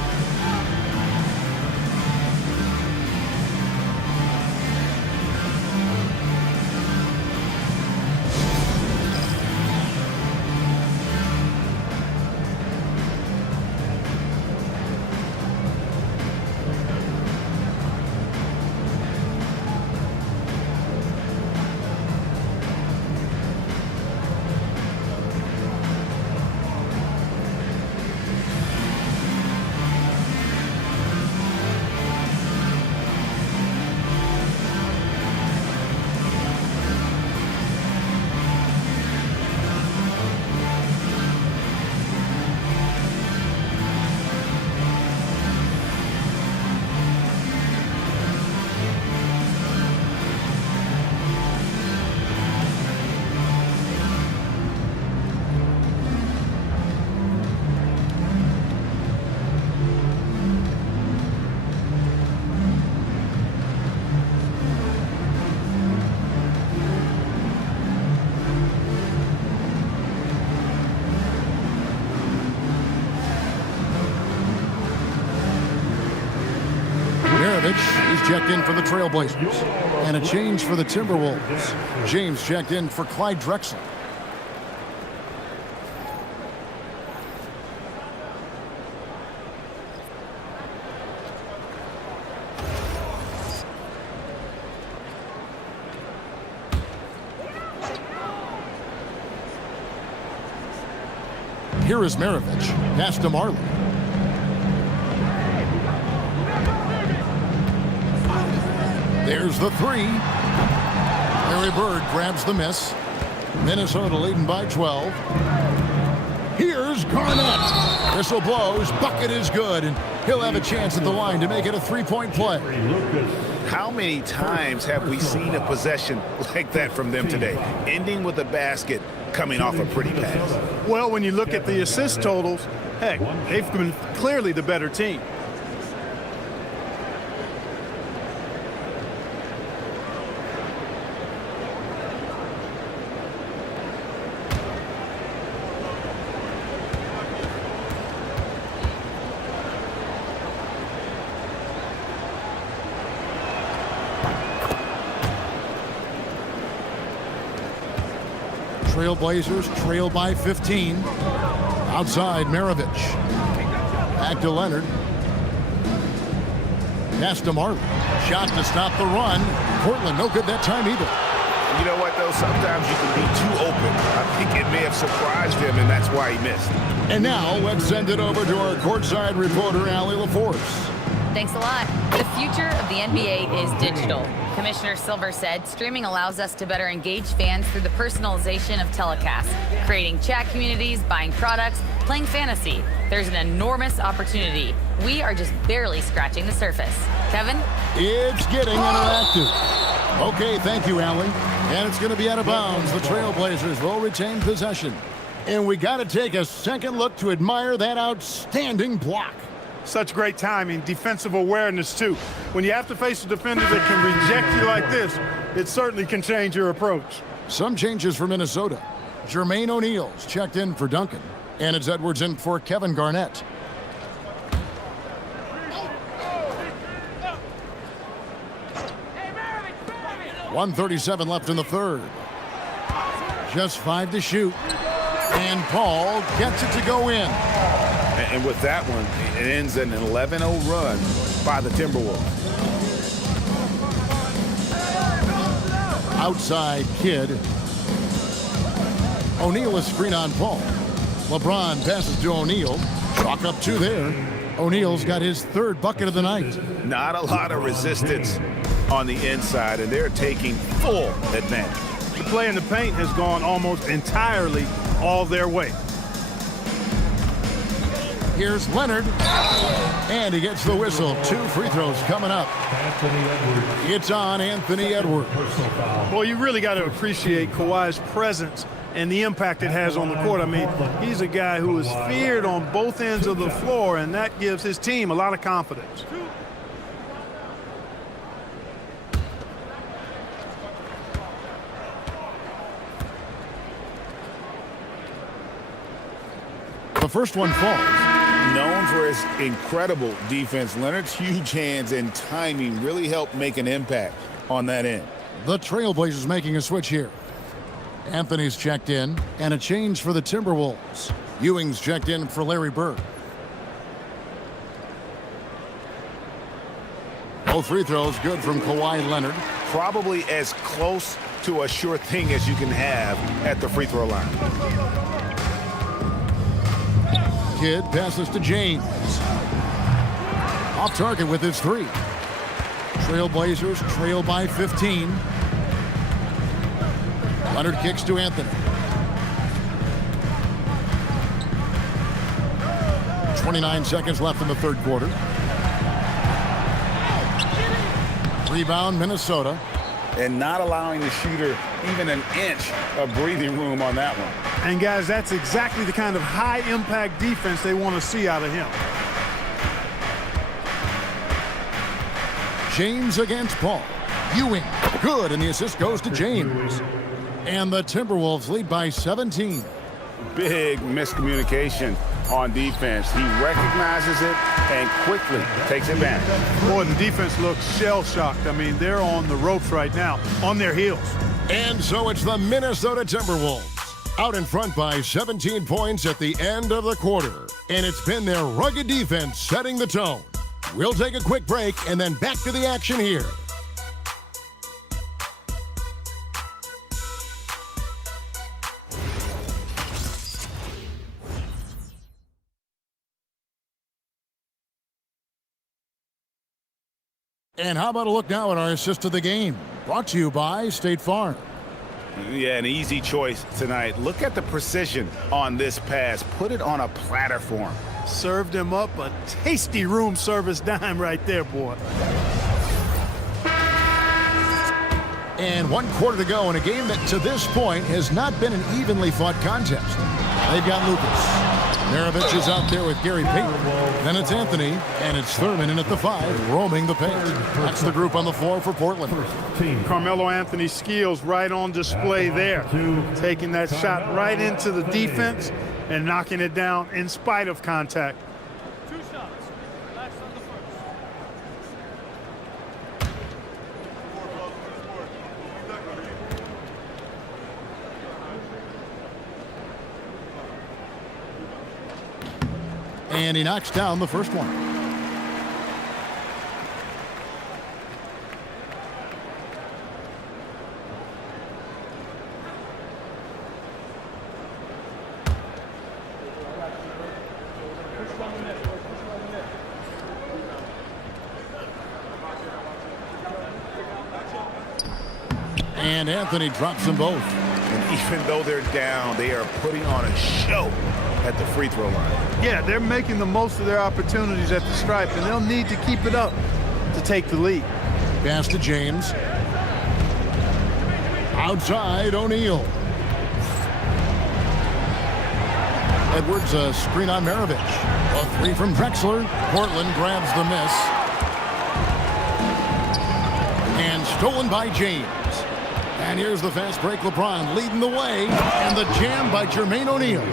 checked in for the Trailblazers. And a change for the Timberwolves. James checked in for Clyde Drexler. Here is Maravich. Pass to Marley. There's the three. Larry Bird grabs the miss. Minnesota leading by 12. Here's Garnett. Whistle blows. Bucket is good. And he'll have a chance at the line to make it a three-point play. How many times have we seen a possession like that from them today? Ending with a basket, coming off a pretty pass. Well, when you look at the assist totals, heck, they've been clearly the better team. Trailblazers trail by 15. Outside, Maravich. Back to Leonard. Pass to Marley. Shot to stop the run. Portland, no good that time either. You know what, though? Sometimes you can be too open. I think it may have surprised him, and that's why he missed. And now, let's send it over to our courtside reporter, Allie LaForce. Thanks a lot. The future of the NBA is digital. Commissioner Silver said streaming allows us to better engage fans through the personalization of telecasts, creating chat communities, buying products, playing fantasy. There's an enormous opportunity. We are just barely scratching the surface. Kevin? It's getting interactive. Okay, thank you, Allie. And it's going to be out of bounds. The Trailblazers will retain possession. And we got to take a second look to admire that outstanding block. Such great timing, defensive awareness, too. When you have to face a defender that can reject you like this, it certainly can change your approach. Some changes for Minnesota. Jermaine O'Neal's checked in for Duncan. And it's Edwards in for Kevin Garnett. .137 left in the third. Just 5 to shoot. And Paul gets it to go in. And with that one, it ends in an 11-0 run by the Timberwolves. Outside Kidd. O'Neal is screen on Paul. LeBron passes to O'Neal. Chalk up 2 there. O'Neal's got his 3rd bucket of the night. Not a lot of resistance on the inside, and they're taking full advantage. The play in the paint has gone almost entirely all their way. Here's Leonard, and he gets the whistle. 2 free throws coming up. It's on Anthony Edwards. Well, you really got to appreciate Kawhi's presence and the impact it has on the court. I mean, he's a guy who is feared on both ends of the floor, and that gives his team a lot of confidence. The first one falls. Known for his incredible defense, Leonard's huge hands and timing really helped make an impact on that end. The Trailblazers making a switch here. Anthony's checked in, and a change for the Timberwolves. Ewing's checked in for Larry Bird. Both free throws good from Kawhi Leonard. Probably as close to a sure thing as you can have at the free throw line. Kidd passes to James. Off target with his 3. Trailblazers trail by 15. Leonard kicks to Anthony. 29 seconds left in the 3rd quarter. Rebound, Minnesota. And not allowing the shooter even an inch of breathing room on that one. And, guys, that's exactly the kind of high-impact defense they want to see out of him. James against Paul. Ewing, good, and the assist goes to James. And the Timberwolves lead by 17. Big miscommunication on defense. He recognizes it and quickly takes advantage. Boy, the defense looks shell-shocked. I mean, they're on the ropes right now, on their heels. And so it's the Minnesota Timberwolves, out in front by 17 points at the end of the quarter. And it's been their rugged defense setting the tone. We'll take a quick break and then back to the action here. And how about a look now at our assist of the game? Brought to you by State Farm. Yeah, an easy choice tonight. Look at the precision on this pass. Put it on a platter for him. Served him up a tasty room service dime right there, boy. And 1 quarter to go in a game that to this point has not been an evenly fought contest. They've got Lucas. Maravich is out there with Gary Payton. Then it's Anthony, and it's Thurman in at the 5, roaming the paint. That's the group on the floor for Portland. Carmelo Anthony's skills right on display there. Taking that shot right into the defense and knocking it down in spite of contact. 2 shots. Relax on the first. And he knocks down the first one. And Anthony drops them both. And even though they're down, they are putting on a show at the free throw line. Yeah, they're making the most of their opportunities at the stripe, and they'll need to keep it up to take the lead. Pass to James. Outside, O'Neal. Edwards, a screen on Maravich. A 3 from Drexler. Portland grabs the miss. And stolen by James. And here's the fast break. LeBron leading the way. And the jam by Jermaine O'Neal.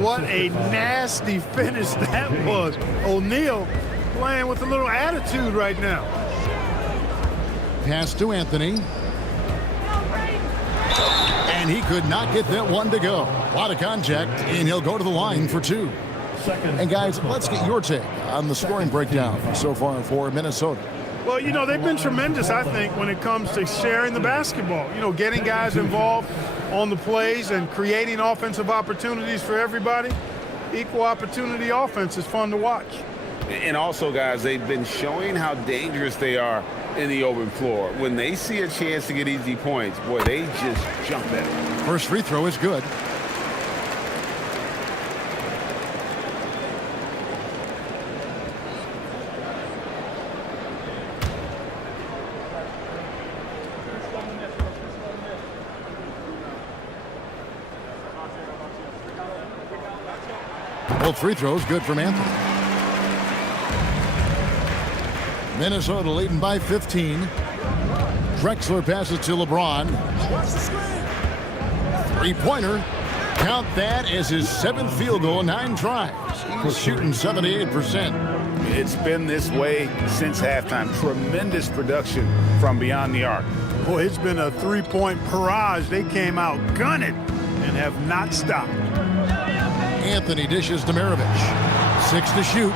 What a nasty finish that was. O'Neal playing with a little attitude right now. Pass to Anthony. And he could not get that one to go. A lot of contact, and he'll go to the line for 2. And guys, let's get your take on the scoring breakdown so far for Minnesota. Well, you know, they've been tremendous, I think, when it comes to sharing the basketball. You know, getting guys involved on the plays and creating offensive opportunities for everybody. Equal opportunity offense is fun to watch. And also, guys, they've been showing how dangerous they are in the open floor. When they see a chance to get easy points, boy, they just jump at it. First free throw is good. Both free throws good from Anthony. Minnesota leading by 15. Drexler passes to LeBron. Three-pointer. Count that as his 7th field goal in 9 tries. He's shooting 78%. It's been this way since halftime. Tremendous production from beyond the arc. Boy, it's been a 3-point barrage. They came out gunning and have not stopped. Anthony dishes to Maravich. 6 to shoot.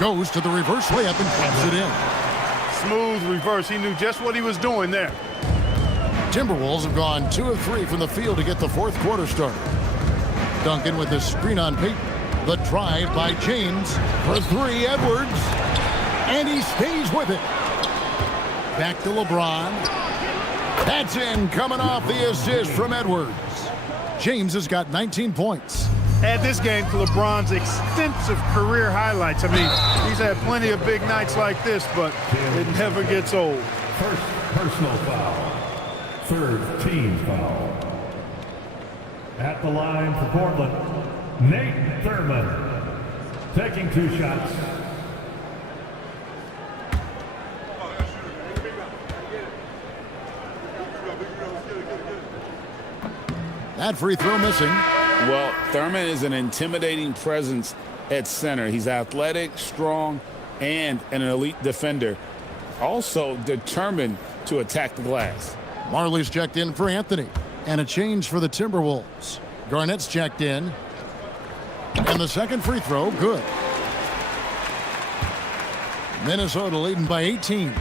Goes to the reverse layup and traps it in. Smooth reverse. He knew just what he was doing there. Timberwolves have gone 2 of 3 from the field to get the 4th quarter started. Duncan with the screen on Payton. The drive by James for 3. Edwards. And he stays with it. Back to LeBron. That's in, coming off the assist from Edwards. James has got 19 points. Add this game to LeBron's extensive career highlights. I mean, he's had plenty of big nights like this, but it never gets old. First personal foul. 3rd team foul. At the line for Portland, Nate Thurman. Taking 2 shots. That free throw missing. Well, Thurman is an intimidating presence at center. He's athletic, strong, and an elite defender. Also determined to attack the glass. Marley's checked in for Anthony. And a change for the Timberwolves. Garnett's checked in. And the second free throw, good. Minnesota leading by 18.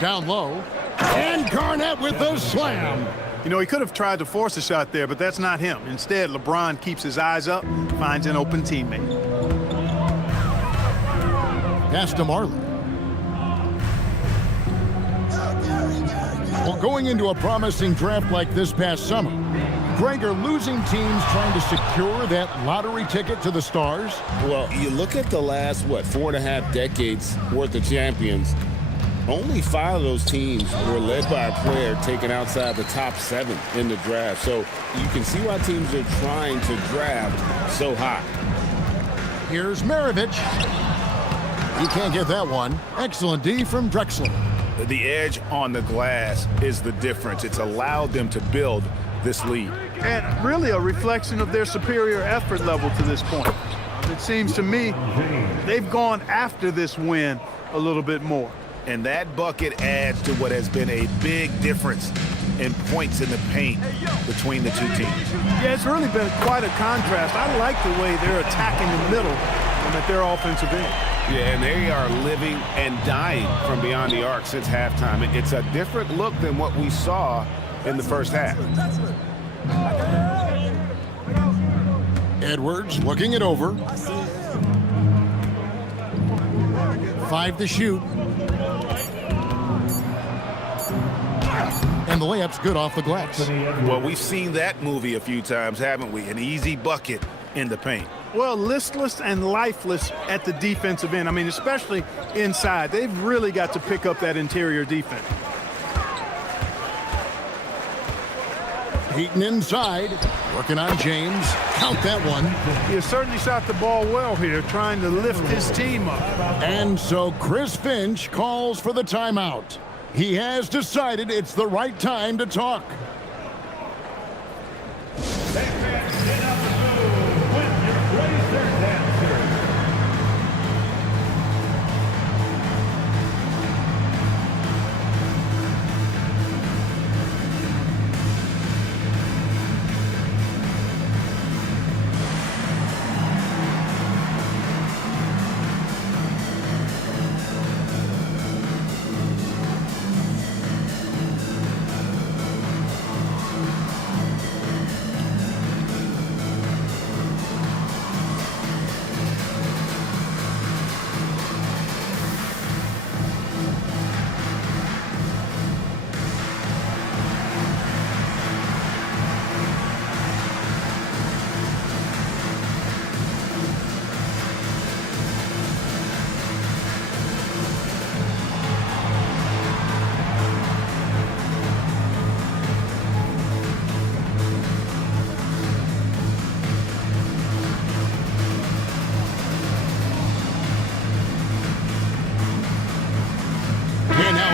Down low. And Garnett with the slam. You know, he could have tried to force a shot there, but that's not him. Instead, LeBron keeps his eyes up, finds an open teammate. Pass to Marley. Well, going into a promising draft like this past summer, Greg, are losing teams trying to secure that lottery ticket to the stars? Well, you look at the last, 4.5 decades worth of champions, only 5 of those teams were led by a player taken outside the top 7 in the draft. So you can see why teams are trying to draft so high. Here's Maravich. You can't get that one. Excellent D from Drexler. The edge on the glass is the difference. It's allowed them to build this lead. And really a reflection of their superior effort level to this point. It seems to me they've gone after this win a little bit more. And that bucket adds to what has been a big difference in points in the paint between the two teams. Yeah, it's really been quite a contrast. I like the way they're attacking the middle and at their offensive end. Yeah, and they are living and dying from beyond the arc since halftime. It's a different look than what we saw in the first half. Edwards looking it over. 5 to shoot. And the layup's good off the glass. Well, we've seen that movie a few times, haven't we? An easy bucket in the paint. Well, listless and lifeless at the defensive end. I mean, especially inside. They've really got to pick up that interior defense. Heaton inside, working on James. Count that one. He has certainly shot the ball well here, trying to lift his team up. And so Chris Finch calls for the timeout. He has decided it's the right time to talk.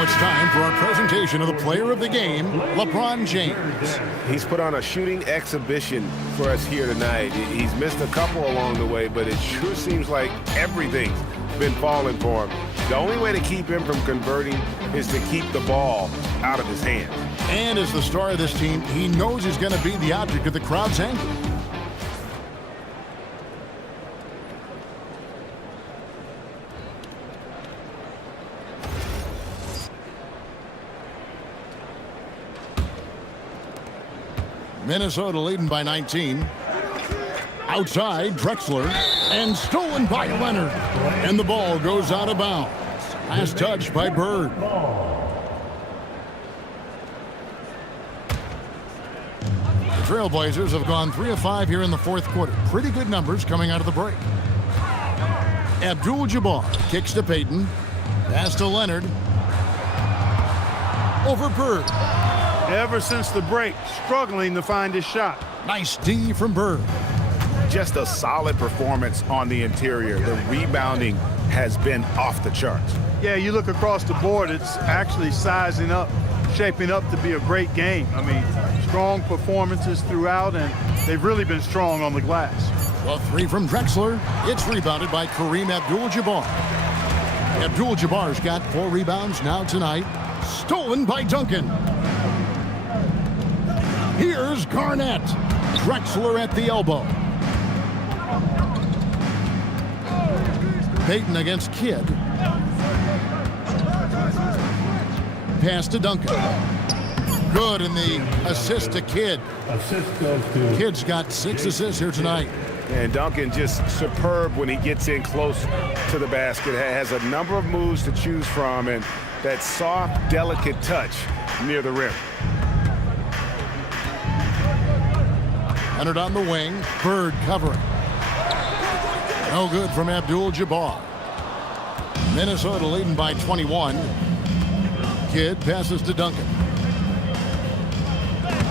It's time for our presentation of the player of the game, LeBron James. He's put on a shooting exhibition for us here tonight. He's missed a couple along the way, but it sure seems like everything's been falling for him. The only way to keep him from converting is to keep the ball out of his hands. And as the star of this team, he knows he's going to be the object of the crowd's anger. Minnesota leading by 19. Outside, Drexler, and stolen by Leonard. And the ball goes out of bounds. Last touch by Bird. The Trailblazers have gone 3 of 5 here in the fourth quarter. Pretty good numbers coming out of the break. Abdul-Jabbar kicks to Payton. Pass to Leonard. Over Bird. Ever since the break, struggling to find his shot. Nice D from Bird. Just a solid performance on the interior. The rebounding has been off the charts. Yeah, you look across the board, it's actually sizing up shaping up to be a great game. I mean, strong performances throughout, and they've really been strong on the glass. A three from Drexler. It's rebounded by Kareem Abdul-Jabbar. Abdul-Jabbar's got 4 rebounds now tonight. Stolen by Duncan. Here's Garnett. Drexler at the elbow. Payton against Kidd. Pass to Duncan. Good, and the assist to Kidd. Assist goes to Kidd's got 6 assists here tonight. And Duncan just superb when he gets in close to the basket. Has a number of moves to choose from, and that soft, delicate touch near the rim. Leonard on the wing. Bird covering. No good from Abdul-Jabbar. Minnesota leading by 21. Kidd passes to Duncan.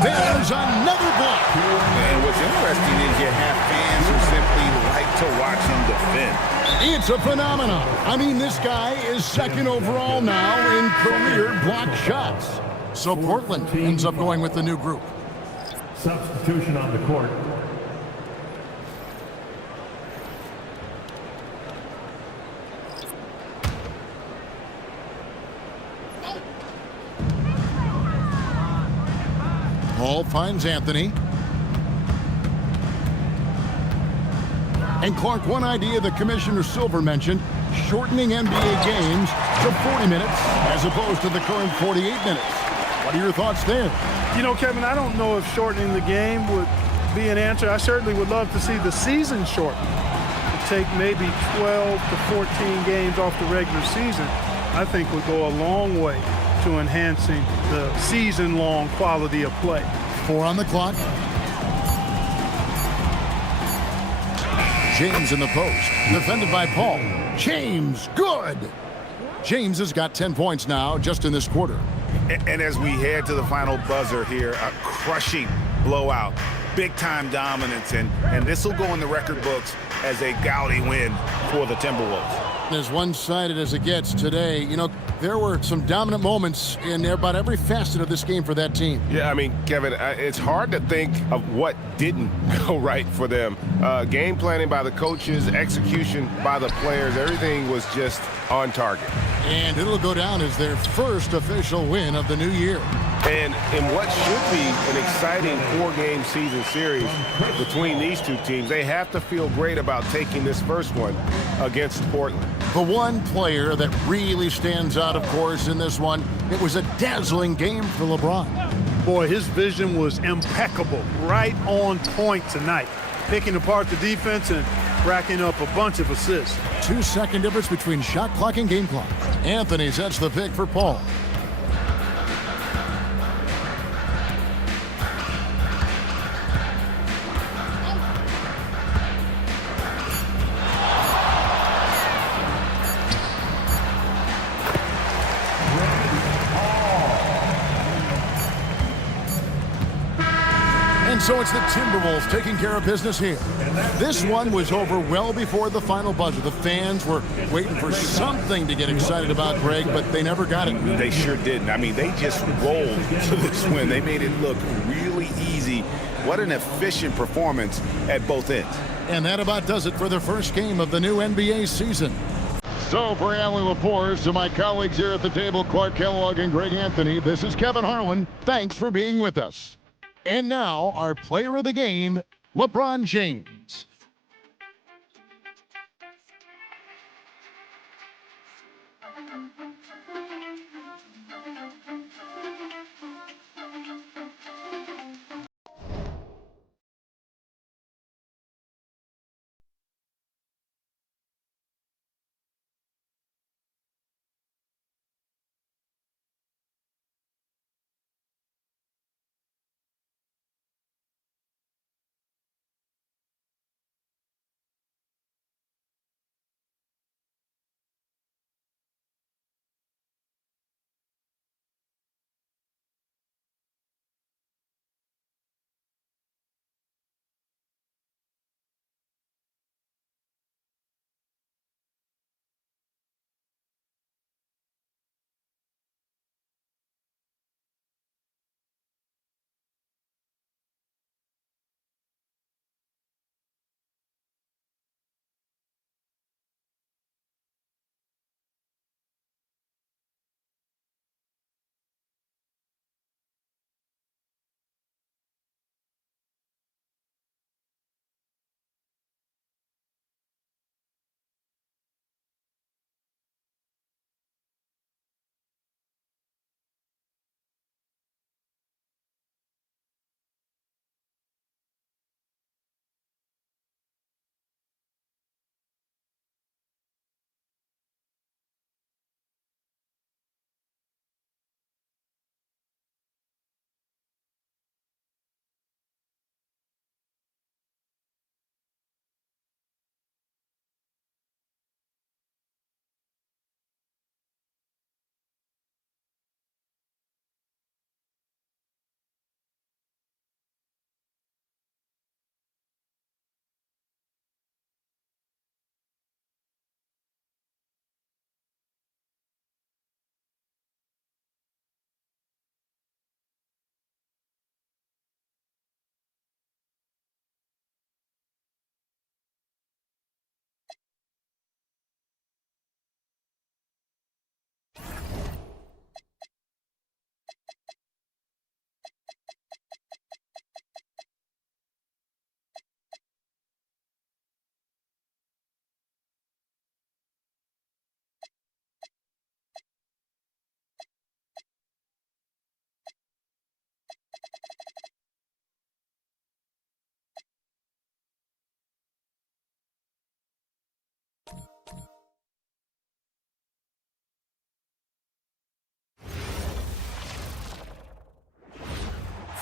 There's another block. And what's interesting is you have fans who simply like to watch him defend. It's a phenomenon. I mean, this guy is second overall now in career block shots. So Portland ends up going with the new group. substitution on the court. Hall finds Anthony. And Clark, one idea that Commissioner Silver mentioned, shortening NBA games to 40 minutes as opposed to the current 48 minutes. What are your thoughts there? You know, Kevin, I don't know if shortening the game would be an answer. I certainly would love to see the season shortened. To take maybe 12 to 14 games off the regular season, I think would go a long way to enhancing the season-long quality of play. 4 on the clock. James in the post, defended by Paul. James, good! James has got 10 points now just in this quarter. And as we head to the final buzzer here, a crushing blowout, big-time dominance, and this will go in the record books as a gaudy win for the Timberwolves. As one-sided as it gets today, you know, there were some dominant moments in about every facet of this game for that team. Yeah, I mean, Kevin, it's hard to think of what didn't go right for them. Game planning by the coaches, execution by the players, everything was just on target. And it'll go down as their first official win of the new year. And in what should be an exciting 4-game season series between these two teams, they have to feel great about taking this first one against Portland. The one player that really stands out, of course, in this one, it was a dazzling game for LeBron. Boy, his vision was impeccable, right on point tonight, picking apart the defense and racking up a bunch of assists. 2-second difference between shot clock and game clock. Anthony sets the pick for Paul. So it's the Timberwolves taking care of business here. This one was over well before the final buzzer. The fans were waiting for something to get excited about, Greg, but they never got it. They sure didn't. I mean, they just rolled to this win. They made it look really easy. What an efficient performance at both ends. And that about does it for the first game of the new NBA season. So for Alan Lepores, to my colleagues here at the table, Clark Kellogg and Greg Anthony, this is Kevin Harlan. Thanks for being with us. And now, our player of the game, LeBron James.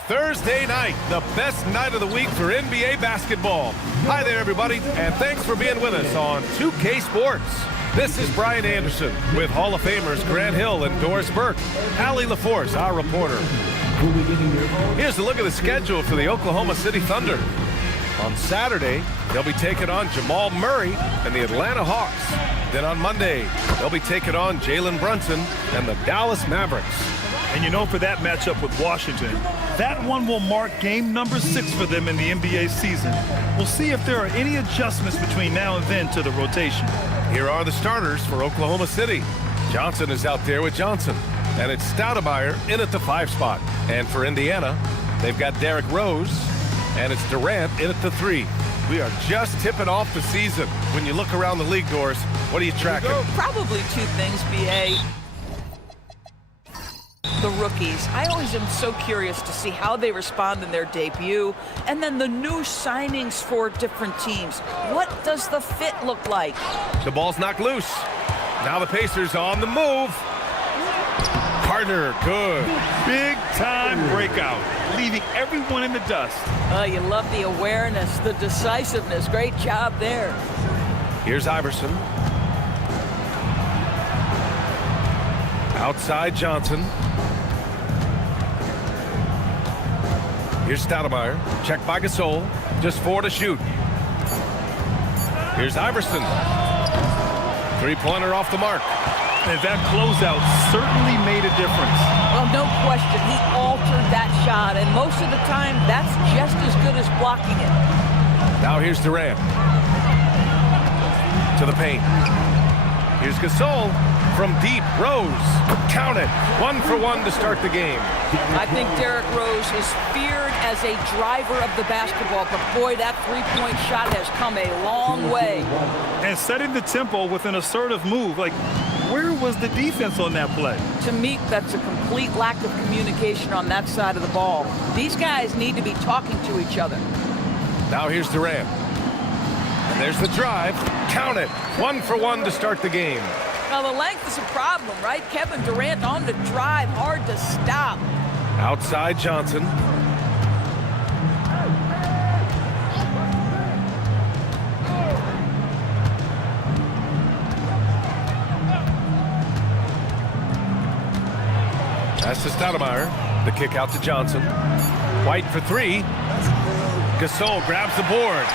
Thursday night, the best night of the week for NBA basketball. Hi there, everybody, and thanks for being with us on 2K Sports. This is Brian Anderson with Hall of Famers Grant Hill and Doris Burke. Allie LaForce, our reporter. Here's a look at the schedule for the Oklahoma City Thunder. On Saturday, they'll be taking on Jamal Murray and the Atlanta Hawks. Then on Monday, they'll be taking on Jalen Brunson and the Dallas Mavericks. And you know, for that matchup with Washington, that one will mark game number 6 for them in the NBA season. We'll see if there are any adjustments between now and then to the rotation. Here are the starters for Oklahoma City. Johnson is out there with Johnson, and it's Stoudemire in at the 5 spot. And for Indiana, they've got Derrick Rose, and it's Durant in at the 3. We are just tipping off the season. When you look around the league, Doris, what are you tracking? Probably 2 things, B.A. The rookies. I always am so curious to see how they respond in their debut. And then the new signings for different teams. What does the fit look like? The ball's knocked loose. Now the Pacers on the move. Carter, good. Big time breakout, leaving everyone in the dust. You love the awareness, the decisiveness. Great job there. Here's Iverson. Outside Johnson. Here's Stoudemire. Checked by Gasol. Just 4 to shoot. Here's Iverson. 3-pointer off the mark. And that closeout certainly made a difference. Well, no question. He altered that shot, and most of the time, that's just as good as blocking it. Now here's Durant. To the paint. Here's Gasol from deep. Rose. Count it. 1 for 1 to start the game. I think Derrick Rose is feared as a driver of the basketball, but boy, that three-point shot has come a long way. And setting the tempo with an assertive move. Like, where was the defense on that play? To me, that's a complete lack of communication on that side of the ball. These guys need to be talking to each other. Now here's Durant. And there's the drive. Count it. 1 for 1 to start the game. Now, the length is a problem, right? Kevin Durant on the drive, hard to stop. Outside Johnson. That's to Stoudemire. The kick out to Johnson. White for 3. Gasol grabs the board.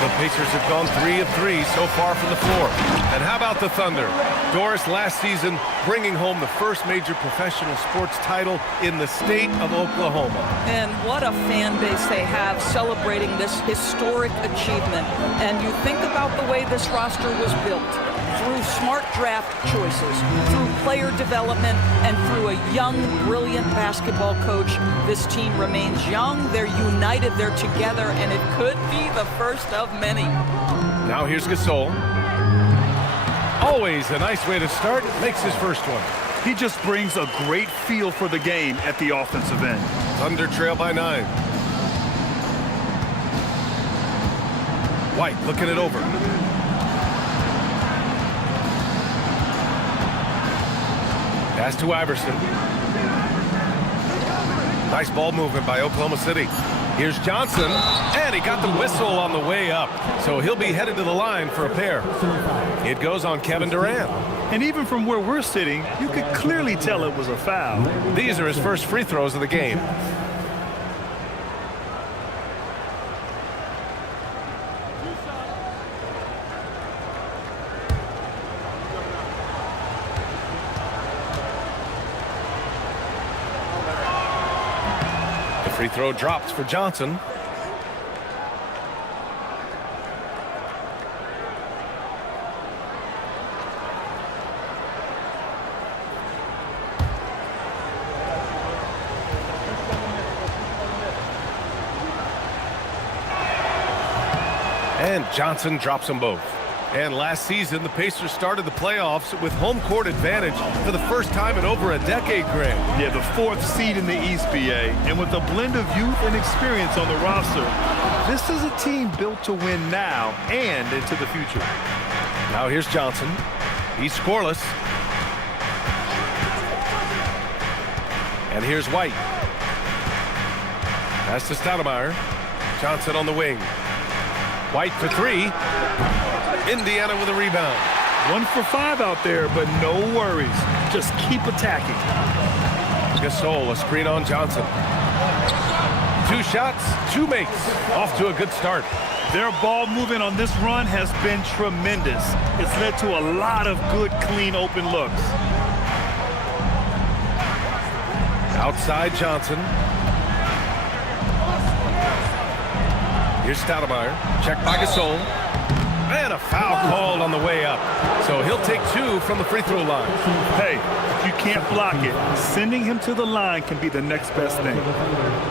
The Pacers have gone 3 of 3 so far from the floor. And how about the Thunder? Doris, last season, bringing home the first major professional sports title in the state of Oklahoma. And what a fan base they have celebrating this historic achievement. And you think about the way this roster was built. Through smart draft choices, through player development, and through a young, brilliant basketball coach, this team remains young, they're united, they're together, and it could be the first of many. Now here's Gasol. Always a nice way to start. Makes his first one. He just brings a great feel for the game at the offensive end. Thunder trail by 9. White looking it over. Pass to Iverson. Nice ball movement by Oklahoma City. Here's Johnson, and he got the whistle on the way up. So he'll be headed to the line for a pair. It goes on Kevin Durant. And even from where we're sitting, you could clearly tell it was a foul. These are his first free throws of the game. Free throw drops for Johnson. And Johnson drops them both. And last season, the Pacers started the playoffs with home court advantage for the first time in over a decade, Greg. Yeah, the 4th seed in the East, BA. And with a blend of youth and experience on the roster, this is a team built to win now and into the future. Now here's Johnson. He's scoreless. And here's White. Pass to Stoudemire. Johnson on the wing. White for three. Indiana with a rebound. 1 for 5 out there, but no worries. Just keep attacking. Gasol, a screen on Johnson. 2 shots, 2 makes. Off to a good start. Their ball movement on this run has been tremendous. It's led to a lot of good, clean, open looks. Outside Johnson. Here's Stoudemire. Checked by Gasol. And a foul called on the way up. So he'll take 2 from the free throw line. Hey, if you can't block it, sending him to the line can be the next best thing.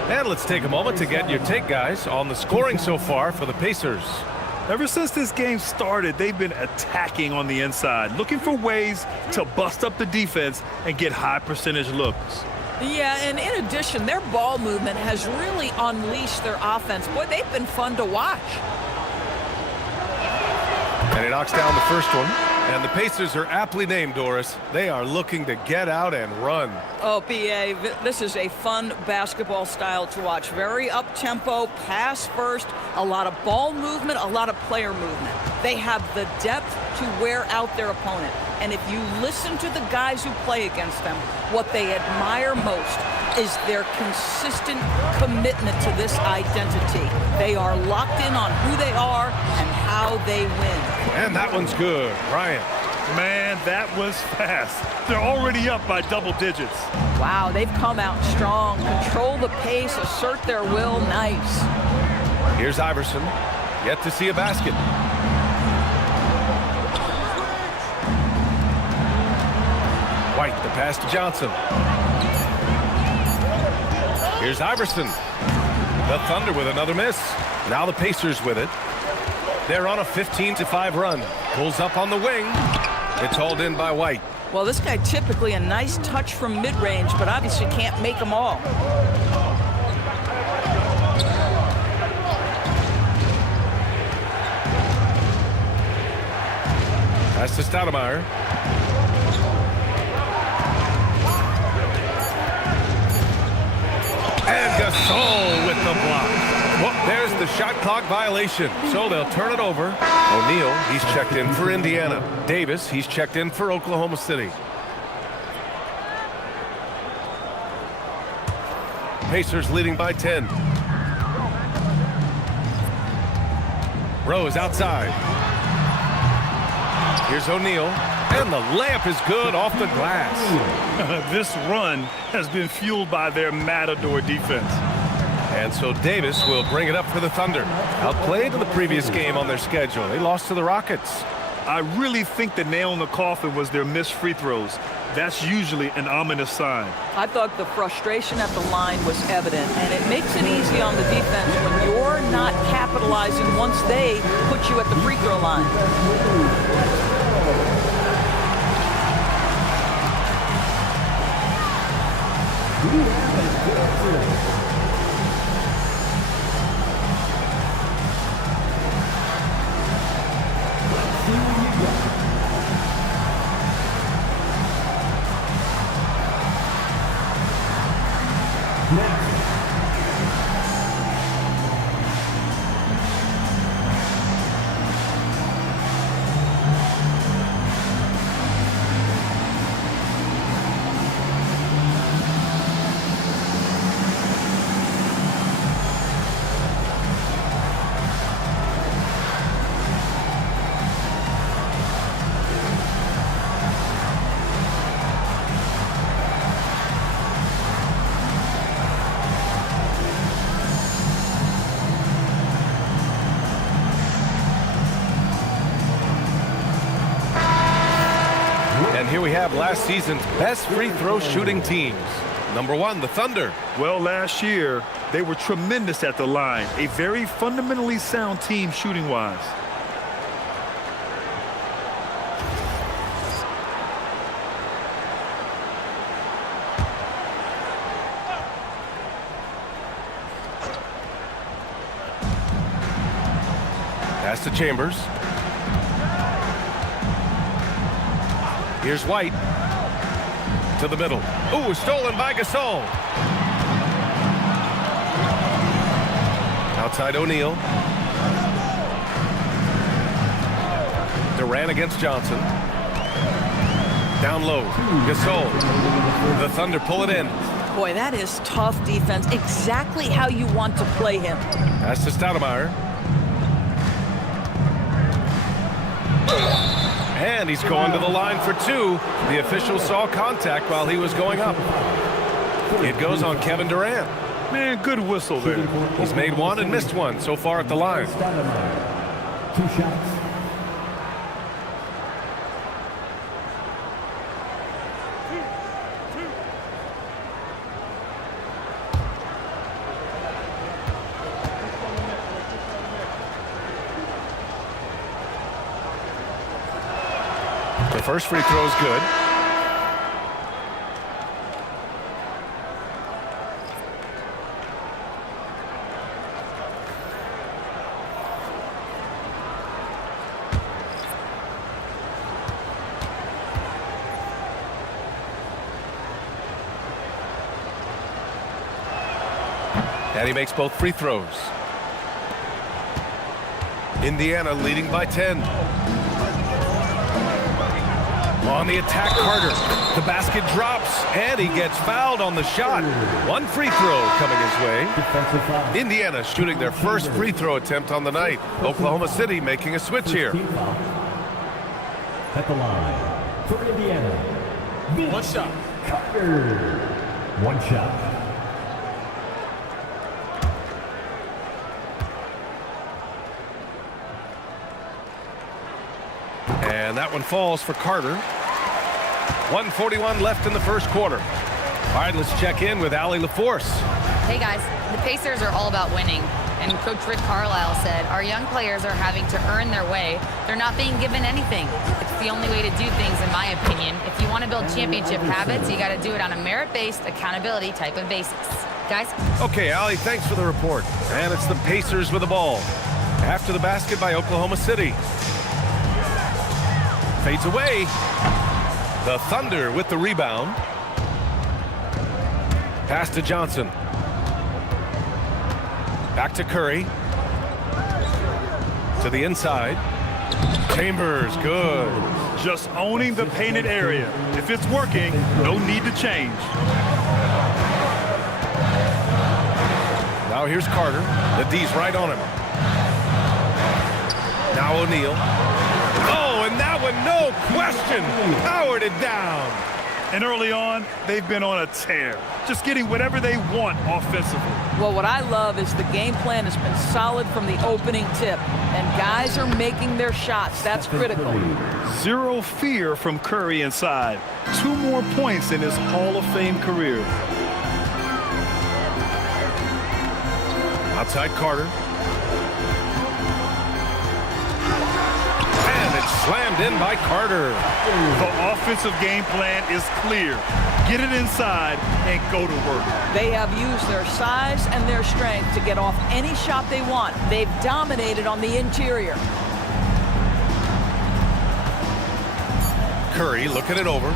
And let's take a moment to get your take, guys, on the scoring so far for the Pacers. Ever since this game started, they've been attacking on the inside, looking for ways to bust up the defense and get high percentage looks. Yeah, and in addition, their ball movement has really unleashed their offense. Boy, they've been fun to watch. And he knocks down the first one. And the Pacers are aptly named, Doris. They are looking to get out and run. Oh, B.A., this is a fun basketball style to watch. Very up-tempo, pass first, a lot of ball movement, a lot of player movement. They have the depth to wear out their opponent. And if you listen to the guys who play against them, what they admire most is their consistent commitment to this identity. They are locked in on who they are and how they win. And that one's good. Bryant. Man, that was fast. They're already up by double digits. Wow, they've come out strong. Control the pace, assert their will. Nice. Here's Iverson. Yet to see a basket. White, the pass to Johnson. Here's Iverson. The Thunder with another miss. Now the Pacers with it. They're on a 15-5 run. Pulls up on the wing. It's hauled in by White. Well, this guy typically a nice touch from mid-range, but obviously can't make them all. Pass to Stoudemire. And Gasol with the block. Well, there's the shot clock violation. So they'll turn it over. O'Neal, he's checked in for Indiana. Davis, he's checked in for Oklahoma City. Pacers leading by 10. Rose outside. Here's O'Neal. And the layup is good off the glass. This run has been fueled by their Matador defense. And so Davis will bring it up for the Thunder. Outplayed in the previous game on their schedule. They lost to the Rockets. I really think the nail in the coffin was their missed free throws. That's usually an ominous sign. I thought the frustration at the line was evident, and it makes it easy on the defense when you're not capitalizing once they put you at the free throw line. Here we have last season's best free throw shooting teams. Number 1, the Thunder. Well, last year, they were tremendous at the line. A very fundamentally sound team shooting-wise. Pass to Chambers. Here's White to the middle. Ooh, stolen by Gasol. Outside O'Neal. Durant against Johnson. Down low. Gasol. The Thunder pull it in. Boy, that is tough defense. Exactly how you want to play him. Pass to Stoudemire. And he's going to the line for two. The official saw contact while he was going up. It goes on Kevin Durant. Man, good whistle there. He's made one and missed one so far at the line. 2 shots. The first free throw is good. And he makes both free throws. Indiana leading by 10. On the attack, Carter. The basket drops, and he gets fouled on the shot. One free throw coming his way. Indiana shooting their first free throw attempt on the night. Oklahoma City making a switch here. At the line for Indiana. One shot. Carter. One shot. And that one falls for Carter. 1:41 left in the first quarter. All right, let's check in with Allie LaForce. Hey guys, the Pacers are all about winning. And Coach Rick Carlisle said, our young players are having to earn their way. They're not being given anything. It's the only way to do things, in my opinion. If you want to build championship habits, you got to do it on a merit-based accountability type of basis. Guys? Okay, Allie, thanks for the report. And it's the Pacers with the ball. After the basket by Oklahoma City. Fades away. The Thunder with the rebound. Pass to Johnson. Back to Curry. To the inside. Chambers, good. Just owning the painted area. If it's working, no need to change. Now here's Carter. The D's right on him. Now O'Neal. Oh, and that one, no question, powered it down. And early on, they've been on a tear, just getting whatever they want offensively. Well, what I love is the game plan has been solid from the opening tip, and guys are making their shots. That's critical. Zero fear from Curry inside. 2 more points in his Hall of Fame career. Outside Carter. Slammed in by Carter. The offensive game plan is clear. Get it inside and go to work. They have used their size and their strength to get off any shot they want. They've dominated on the interior. Curry looking it over.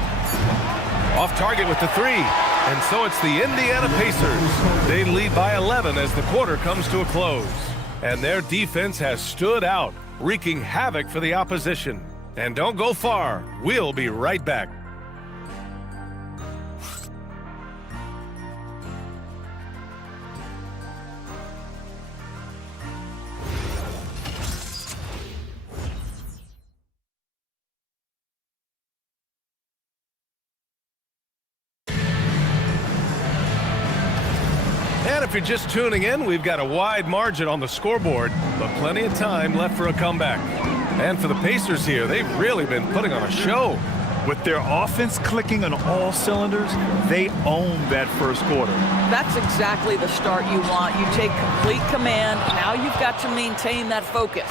Off target with the three. And so it's the Indiana Pacers. They lead by 11 as the quarter comes to a close. And their defense has stood out, wreaking havoc for the opposition. And don't go far. We'll be right back. And if you're just tuning in, we've got a wide margin on the scoreboard, but plenty of time left for a comeback. And for the Pacers here, they've really been putting on a show. With their offense clicking on all cylinders, they own that first quarter. That's exactly the start you want. You take complete command. Now you've got to maintain that focus.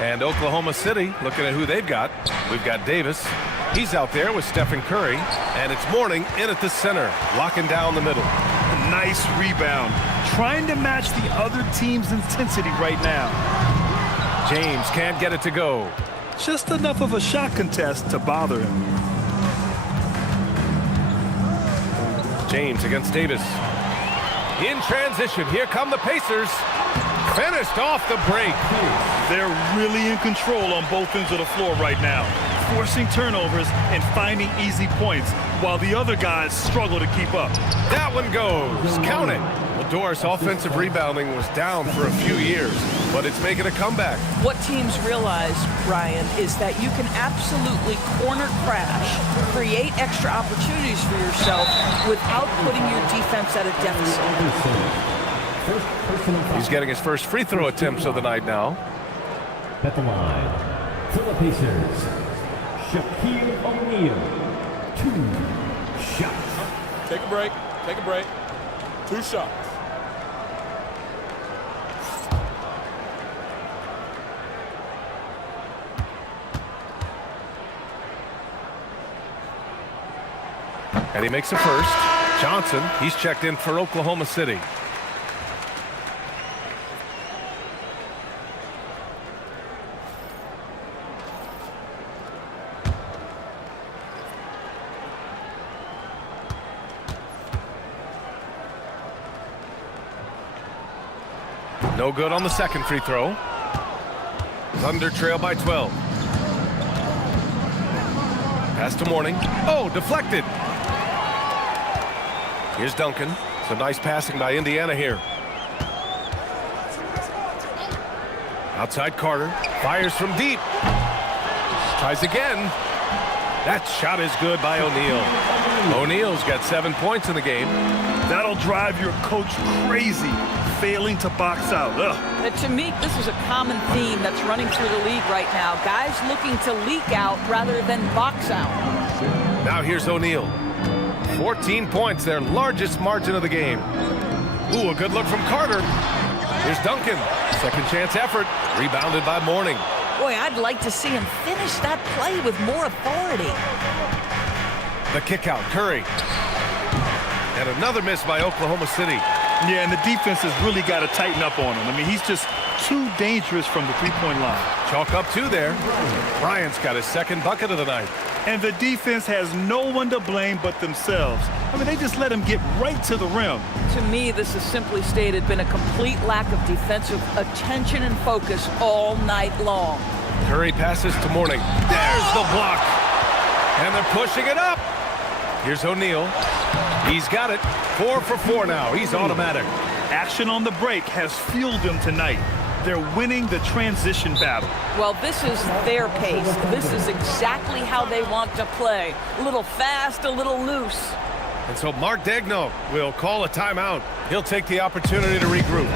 And Oklahoma City, looking at who they've got. We've got Davis. He's out there with Stephen Curry. And it's Mourning in at the center, locking down the middle. Nice rebound. Trying to match the other team's intensity right now. James can't get it to go. Just enough of a shot contest to bother him. James against Davis. In transition, here come the Pacers. Finished off the break. They're really in control on both ends of the floor right now, forcing turnovers and finding easy points while the other guys struggle to keep up. That one goes. Count it. Well, Doris' offensive rebounding was down for a few years, but it's making a comeback. What teams realize, Ryan, is that you can absolutely corner crash, create extra opportunities for yourself without putting your defense at a deficit. He's getting his first free throw attempts of the night now. At the line, for the Pacers, Shaquille O'Neal. 2 shots. Take a break. Take a break. 2 shots. And he makes a first. Johnson, he's checked in for Oklahoma City. No good on the second free throw. Thunder trail by 12. Pass to Mourning. Oh, deflected. Here's Duncan. Some nice passing by Indiana here. Outside Carter. Fires from deep. Tries again. That shot is good by O'Neal. O'Neal's got 7 points in the game. That'll drive your coach crazy, failing to box out. To me, this is a common theme that's running through the league right now. Guys looking to leak out rather than box out. Now here's O'Neal. 14 points, their largest margin of the game. Ooh, a good look from Carter. Here's Duncan. Second chance effort. Rebounded by Mourning. Boy, I'd like to see him finish that play with more authority. The kick out, Curry. And another miss by Oklahoma City. Yeah, and the defense has really got to tighten up on him. I mean, he's just too dangerous from the three-point line. Chalk up 2 there. Bryant's got his second bucket of the night. And the defense has no one to blame but themselves. I mean, they just let him get right to the rim. To me, this has simply stated been a complete lack of defensive attention and focus all night long. Curry passes to Mourning. There's the block. And they're pushing it up. Here's O'Neal. He's got it. 4 for 4 now. He's automatic. Action on the break has fueled them tonight. They're winning the transition battle. Well, this is their pace. This is exactly how they want to play. A little fast, a little loose. And so Mark Daigneault will call a timeout. He'll take the opportunity to regroup.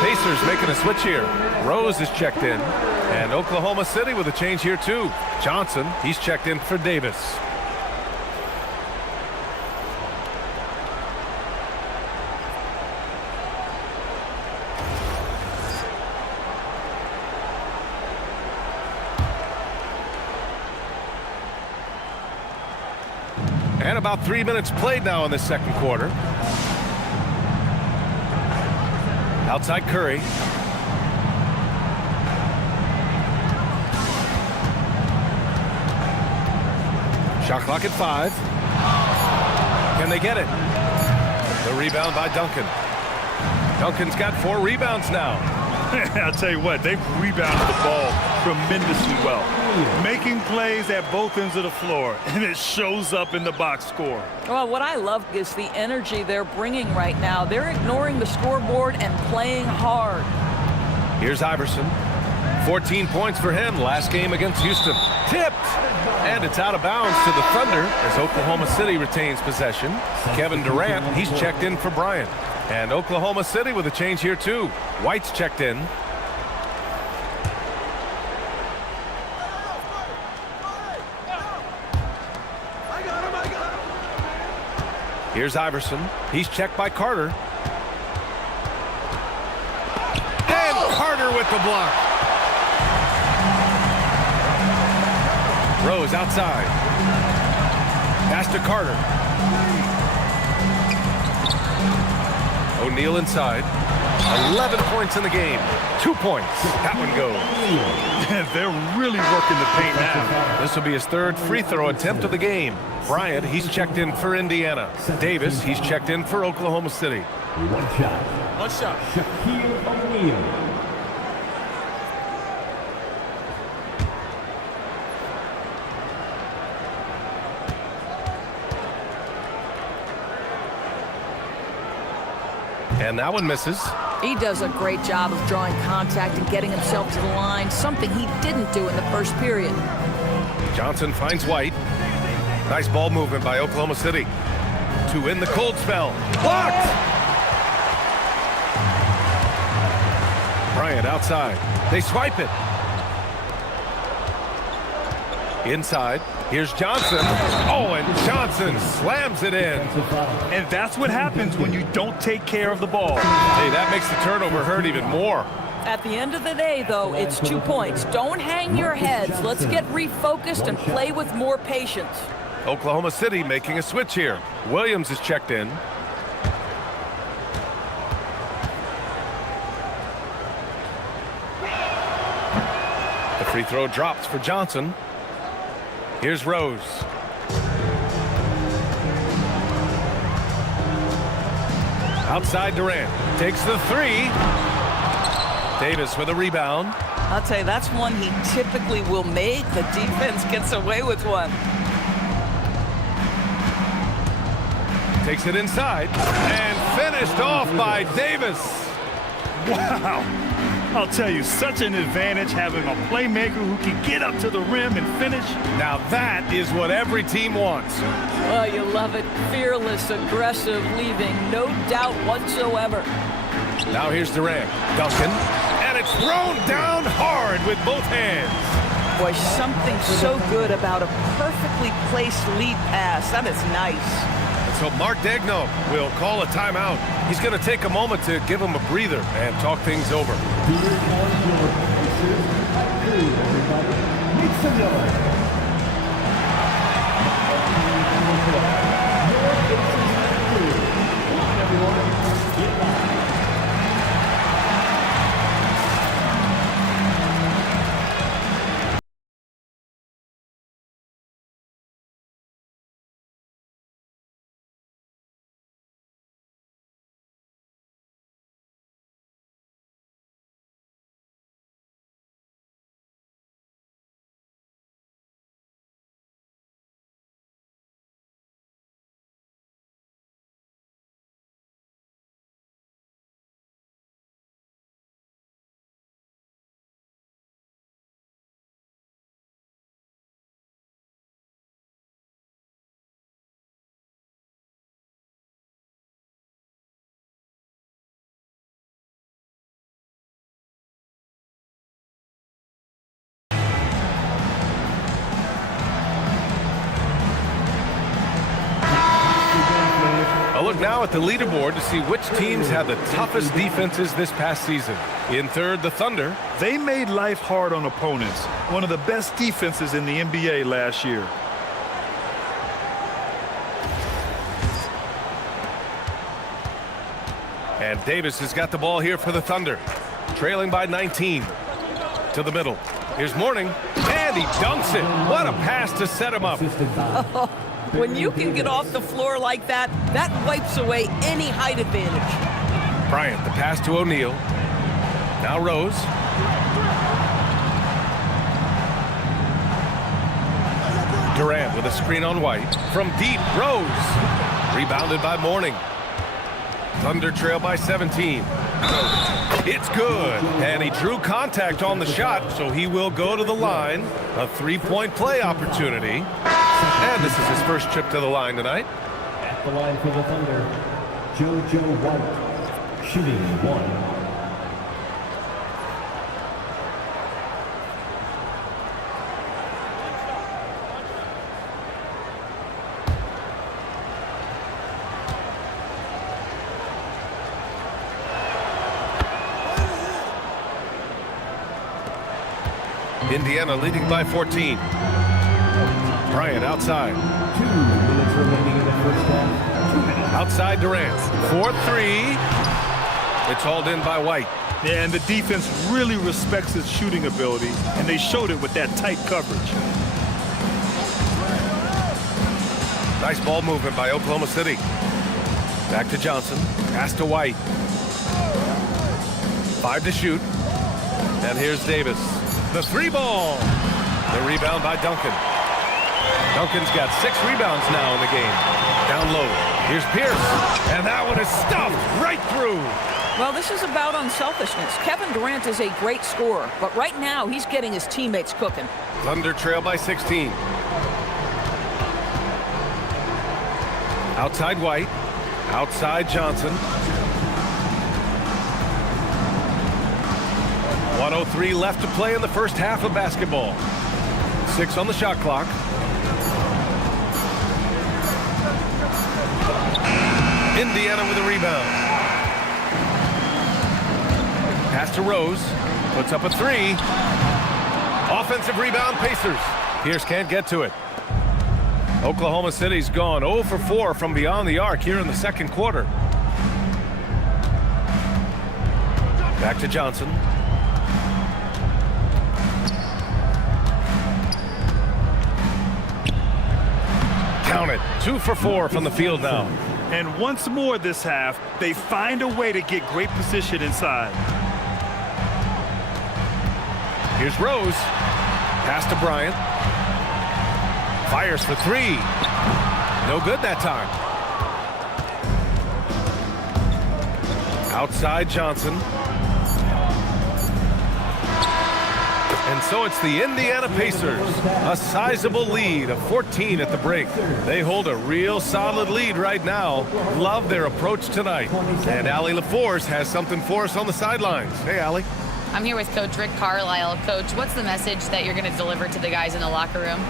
Pacers making a switch here. Rose is checked in. And Oklahoma City with a change here too. Johnson, he's checked in for Davis. And about 3 minutes played now in the second quarter. Outside Curry. Shot clock at 5. Can they get it? The rebound by Duncan. Duncan's got 4 rebounds now. I'll tell you what, they've rebounded the ball tremendously well, making plays at both ends of the floor, and it shows up in the box score. Well, what I love is the energy they're bringing right now. They're ignoring the scoreboard and playing hard. Here's Iverson. 14 points for him last game against Houston. Tipped! And it's out of bounds to the Thunder as Oklahoma City retains possession. Kevin Durant, he's checked in for Bryant. And Oklahoma City with a change here too. White's checked in. Here's Iverson. He's checked by Carter. And Carter with the block. Rose outside. Pass to Carter. O'Neal inside. 11 points in the game. 2 points. That one goes. They're really working the paint now. This will be his third free throw attempt of the game. Bryant, he's checked in for Indiana. Davis, he's checked in for Oklahoma City. One shot. One shot. Shaquille O'Neal. And that one misses. He does a great job of drawing contact and getting himself to the line, something he didn't do in the first period. Johnson finds White. Nice ball movement by Oklahoma City. To end the cold spell. Blocked! Bryant outside. They swipe it. Inside. Here's Johnson. Oh, and Johnson slams it in. And that's what happens when you don't take care of the ball. Hey, that makes the turnover hurt even more. At the end of the day, though, it's 2 points. Don't hang your heads. Let's get refocused and play with more patience. Oklahoma City making a switch here. Williams is checked in. The free throw drops for Johnson. Here's Rose. Outside Durant. Takes the three. Davis with a rebound. I'll tell you, that's one he typically will make. The defense gets away with one. Takes it inside. And finished off by Davis. Wow. I'll tell you, such an advantage having a playmaker who can get up to the rim and finish. Now that is what every team wants. Well, you love it. Fearless, aggressive, leaving no doubt whatsoever. Now here's Durant. Duncan. And it's thrown down hard with both hands. Boy, something so good about a perfectly placed lead pass. That is nice. So Mark Daigneault will call a timeout. He's going to take a moment to give him a breather and talk things over. Make some noise. Come on, everyone. Get live. A look now at the leaderboard to see which teams had the toughest defenses this past season. In third, the Thunder. They made life hard on opponents. One of the best defenses in the NBA last year. And Davis has got the ball here for the Thunder. Trailing by 19. To the middle. Here's Mourning. And he dunks it. What a pass to set him up. When you can get off the floor like that, that wipes away any height advantage. Bryant, the pass to O'Neal. Now Rose. Durant with a screen on White. From deep, Rose. Rebounded by Mourning. Thunder trail by 17. It's good. And he drew contact on the shot, so he will go to the line. A three-point play opportunity. And this is his first trip to the line tonight. At the line for the Thunder, JoJo White, shooting 1. Indiana leading by 14. Bryant outside. 2 minutes remaining in the first half. Outside Durant. 4-3. It's hauled in by White. Yeah, and the defense really respects his shooting ability, and they showed it with that tight coverage. Nice ball movement by Oklahoma City. Back to Johnson. Pass to White. 5 to shoot. And here's Davis. The 3-ball. The rebound by Duncan. Duncan's got 6 rebounds now in the game. Down low. Here's Pierce. And that one is stuffed right through. Well, this is about unselfishness. Kevin Durant is a great scorer, but right now he's getting his teammates cooking. Thunder trail by 16. Outside White. Outside Johnson. 1:03 left to play in the first half of basketball. 6 on the shot clock. Indiana with a rebound. Pass to Rose. Puts up a 3. Offensive rebound, Pacers. Pierce can't get to it. Oklahoma City's gone 0 for 4 from beyond the arc here in the second quarter. Back to Johnson. Count it. 2 for 4 from the field now. And once more this half, they find a way to get great position inside. Here's Rose. Pass to Bryant. Fires for 3. No good that time. Outside Johnson. And so it's the Indiana Pacers. A sizable lead of 14 at the break. They hold a real solid lead right now. Love their approach tonight. And Allie LaForce has something for us on the sidelines. Hey, Allie. I'm here with Coach Rick Carlisle. Coach, what's the message that you're going to deliver to the guys in the locker room?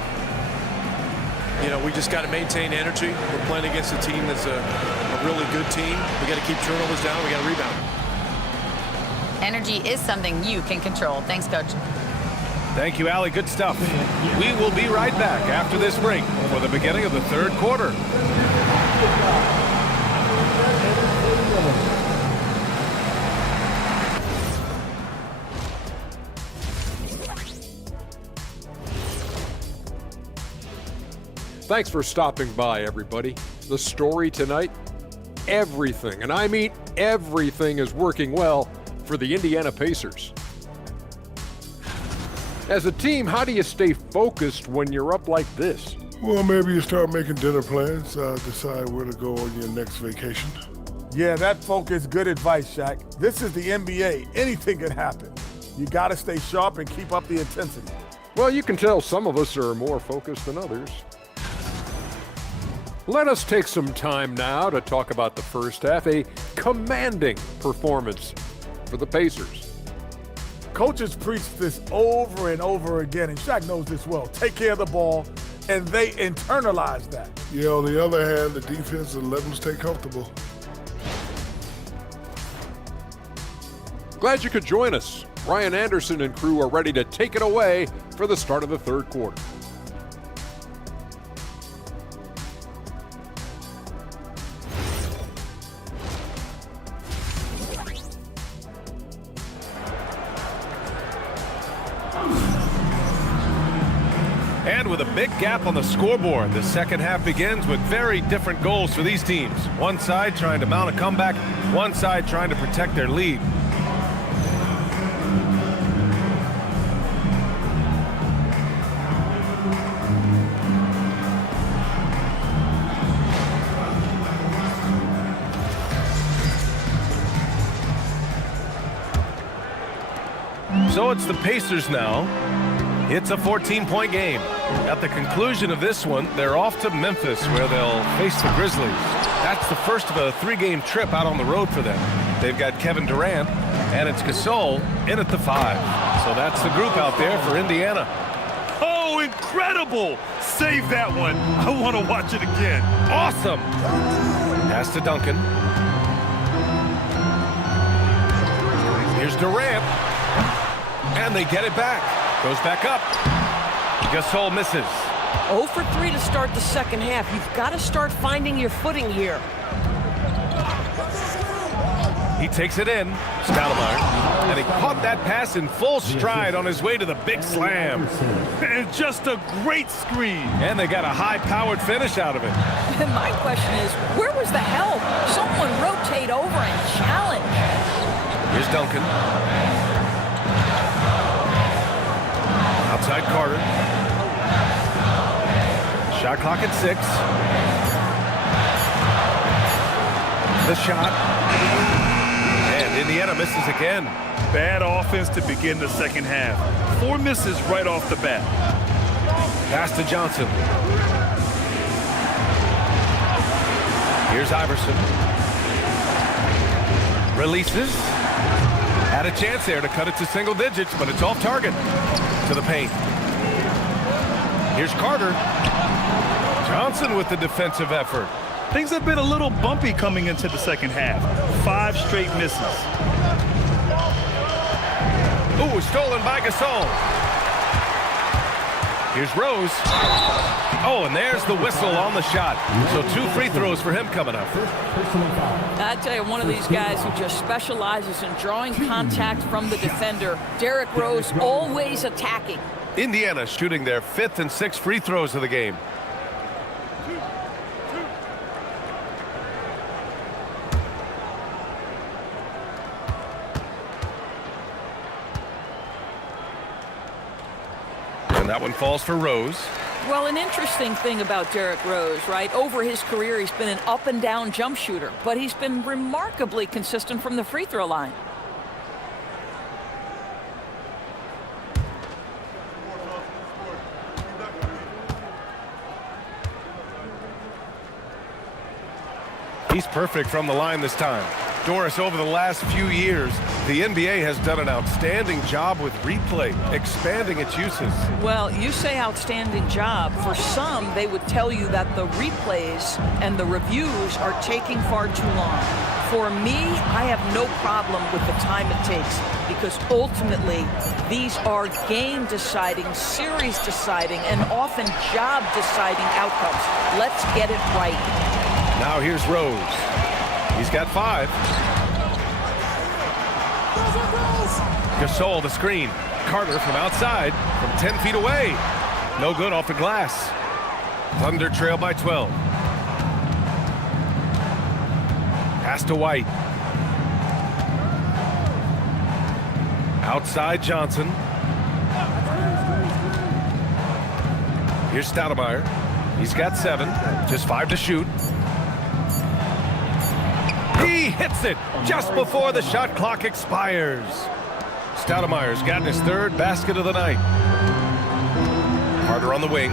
You know, we just got to maintain energy. We're playing against a team that's a really good team. We got to keep turnovers down. We got to rebound. Energy is something you can control. Thanks, Coach. Thank you, Allie. Good stuff. We will be right back after this break for the beginning of the third quarter. Thanks for stopping by, everybody. The story tonight, everything, and I mean everything, is working well for the Indiana Pacers. As a team, how do you stay focused when you're up like this? Well, maybe you start making dinner plans, decide where to go on your next vacation. Yeah, that focus, good advice, Shaq. This is the NBA. Anything can happen. You got to stay sharp and keep up the intensity. Well, you can tell some of us are more focused than others. Let us take some time now to talk about the first half, a commanding performance for the Pacers. Coaches preach this over and over again, and Shaq knows this well. Take care of the ball, and they internalize that. Yeah, on the other hand, the defense will let them stay comfortable. Glad you could join us. Ryan Anderson and crew are ready to take it away for the start of the third quarter. And with a big gap on the scoreboard, the second half begins with very different goals for these teams. One side trying to mount a comeback, one side trying to protect their lead. So it's the Pacers now. It's a 14-point game. At the conclusion of this one, they're off to Memphis, where they'll face the Grizzlies. That's the first of a 3-game trip out on the road for them. They've got Kevin Durant, and it's Gasol in at the 5. So that's the group out there for Indiana. Oh, incredible! Save that one. I want to watch it again. Awesome! Pass to Duncan. Here's Durant. And they get it back. Goes back up. Gasol misses. 0 for 3 to start the second half. You've got to start finding your footing here. He takes it in, Stoudemire, and he caught that pass in full stride on his way to the big slam. And just a great screen. And they got a high-powered finish out of it. And my question is, where was the help? Someone rotate over and challenge. Here's Duncan. Outside Carter. Shot clock at 6. The shot. And Indiana misses again. Bad offense to begin the second half. 4 misses right off the bat. Pass to Johnson. Here's Iverson. Releases. Had a chance there to cut it to single digits, but it's off target to the paint. Here's Carter. Johnson with the defensive effort. Things have been a little bumpy coming into the second half. 5 straight misses. Ooh, stolen by Gasol. Here's Rose. Oh, and there's the whistle on the shot. So 2 free throws for him coming up. I tell you, one of these guys who just specializes in drawing contact from the defender. Derrick Rose always attacking. Indiana shooting their 5th and 6th free throws of the game. And that one falls for Rose. Well, an interesting thing about Derrick Rose, right? Over his career, he's been an up-and-down jump shooter, but he's been remarkably consistent from the free throw line. He's perfect from the line this time. Doris, over the last few years, the NBA has done an outstanding job with replay, expanding its uses. Well, you say outstanding job. For some, they would tell you that the replays and the reviews are taking far too long. For me, I have no problem with the time it takes because ultimately, these are game-deciding, series-deciding, and often job-deciding outcomes. Let's get it right. Now here's Rose. He's got 5. Gasol, the screen. Carter from outside, from 10 feet away. No good off the glass. Thunder trail by 12. Pass to White. Outside Johnson. Here's Stoudemire. He's got 7, just 5 to shoot. He hits it just before the shot clock expires. Stoudemire's gotten his 3rd basket of the night. Carter on the wing.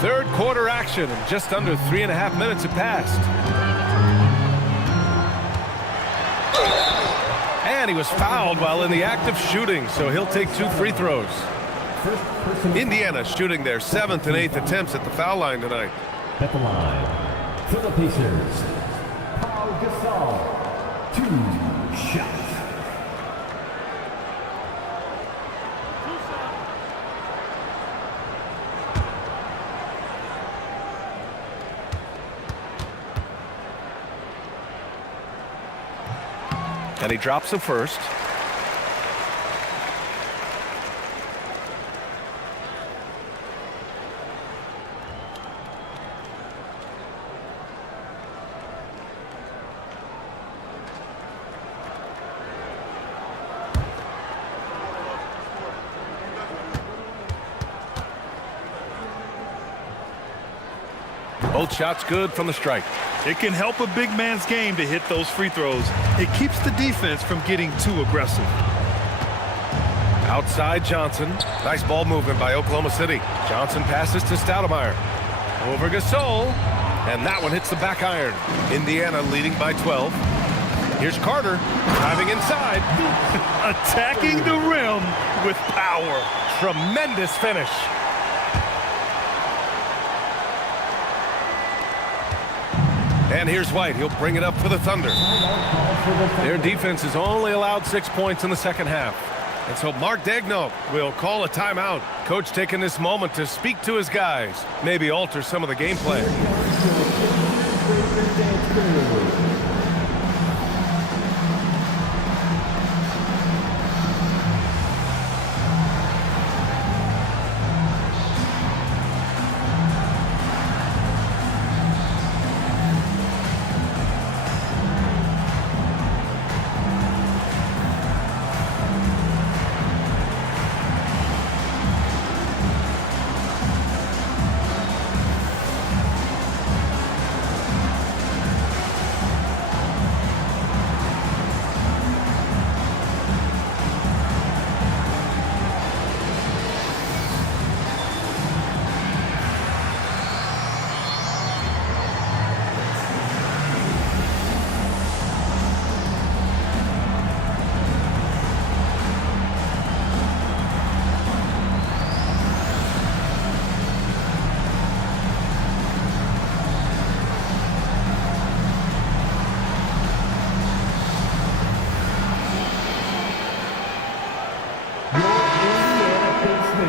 3rd quarter action, and just under 3.5 minutes have passed. And he was fouled while in the act of shooting, so he'll take 2 free throws. Indiana shooting their 7th and 8th attempts at the foul line tonight. At the line, for the Pacers, Pau Gasol, 2 shots. And he drops the first. Both shots good from the stripe. It can help a big man's game to hit those free throws. It keeps the defense from getting too aggressive. Outside Johnson. Nice ball movement by Oklahoma City. Johnson passes to Stoudemire. Over Gasol. And that one hits the back iron. Indiana leading by 12. Here's Carter driving inside. Attacking the rim with power. Tremendous finish. And here's White. He'll bring it up for the Thunder. Their defense has only allowed 6 points in the second half. And so Mark Daigneault will call a timeout. Coach taking this moment to speak to his guys. Maybe alter some of the game plan.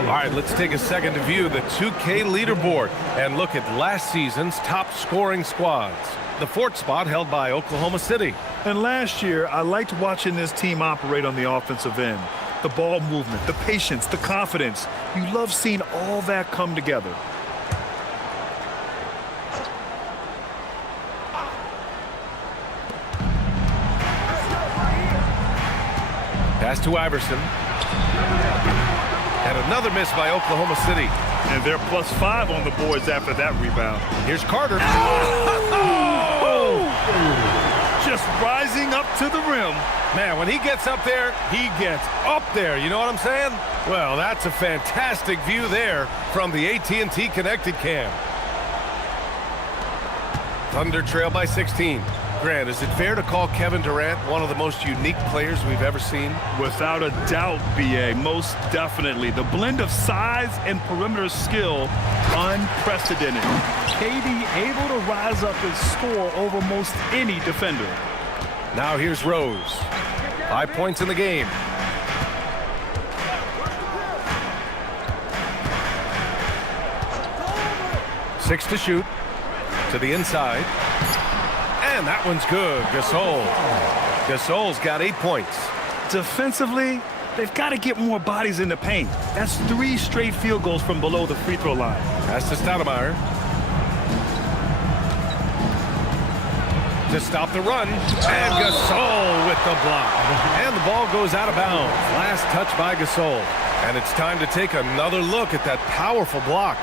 All right, let's take a second to view the 2K leaderboard and look at last season's top scoring squads. The fourth spot held by Oklahoma City. And last year, I liked watching this team operate on the offensive end. The ball movement, the patience, the confidence. You love seeing all that come together. Pass to Iverson. And another miss by Oklahoma City. And they're +5 on the boards after that rebound. Here's Carter. Oh! Just rising up to the rim. Man, when he gets up there, he gets up there. You know what I'm saying? Well, that's a fantastic view there from the AT&T Connected Cam. Thunder trail by 16. Grant, is it fair to call Kevin Durant one of the most unique players we've ever seen? Without a doubt, B.A., most definitely. The blend of size and perimeter skill, unprecedented. KD able to rise up and score over most any defender. Now here's Rose. 5 points in the game. Six to shoot. To the inside. And that one's good. Gasol's got 8 points. Defensively, they've got to get more bodies in the paint. That's 3 straight field goals from below the free throw line. Pass to Stoudemire. To stop the run. And Gasol with the block. And the ball goes out of bounds. Last touch by Gasol. And it's time to take another look at that powerful block.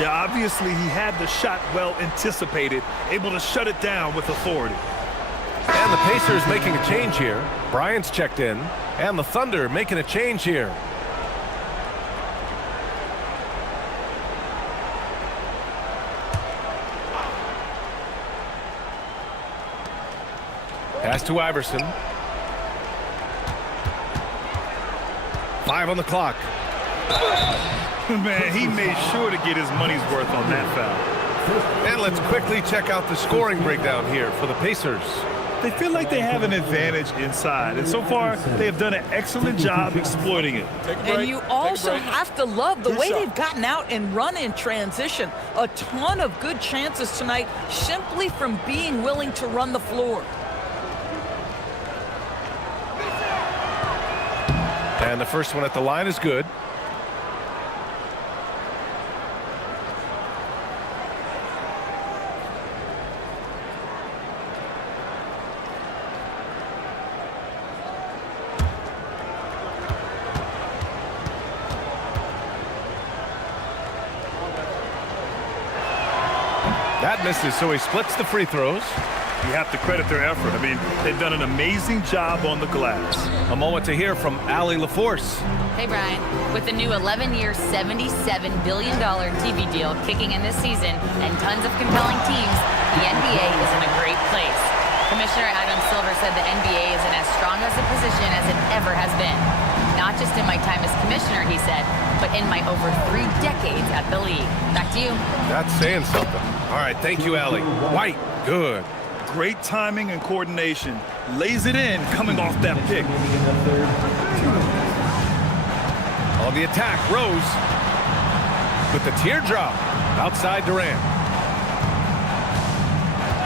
Yeah, obviously he had the shot well anticipated, able to shut it down with authority. And the Pacers making a change here. Bryant's checked in. And the Thunder making a change here. Pass to Iverson. 5 on the clock. Man, he made sure to get his money's worth on that foul. And let's quickly check out the scoring breakdown here for the Pacers. They feel like they have an advantage inside, and so far they have done an excellent job exploiting it. And you also have to love the way they've gotten out and run in transition. A ton of good chances tonight simply from being willing to run the floor. And the first one at the line is good. That misses, so he splits the free throws. You have to credit their effort. I mean, they've done an amazing job on the glass. A moment to hear from Allie LaForce. Hey, Brian. With the new 11-year, $77 billion TV deal kicking in this season and tons of compelling teams, the NBA is in a great place. Commissioner Adam Silver said the NBA is in as strong as a position as it ever has been. Not just in my time as commissioner, he said, but in my over 3 decades at the league. Back to you. That's saying something. All right, thank you, Allie. White, good. Great timing and coordination. Lays it in coming off that pick. On the attack, Rose with the teardrop outside Durant.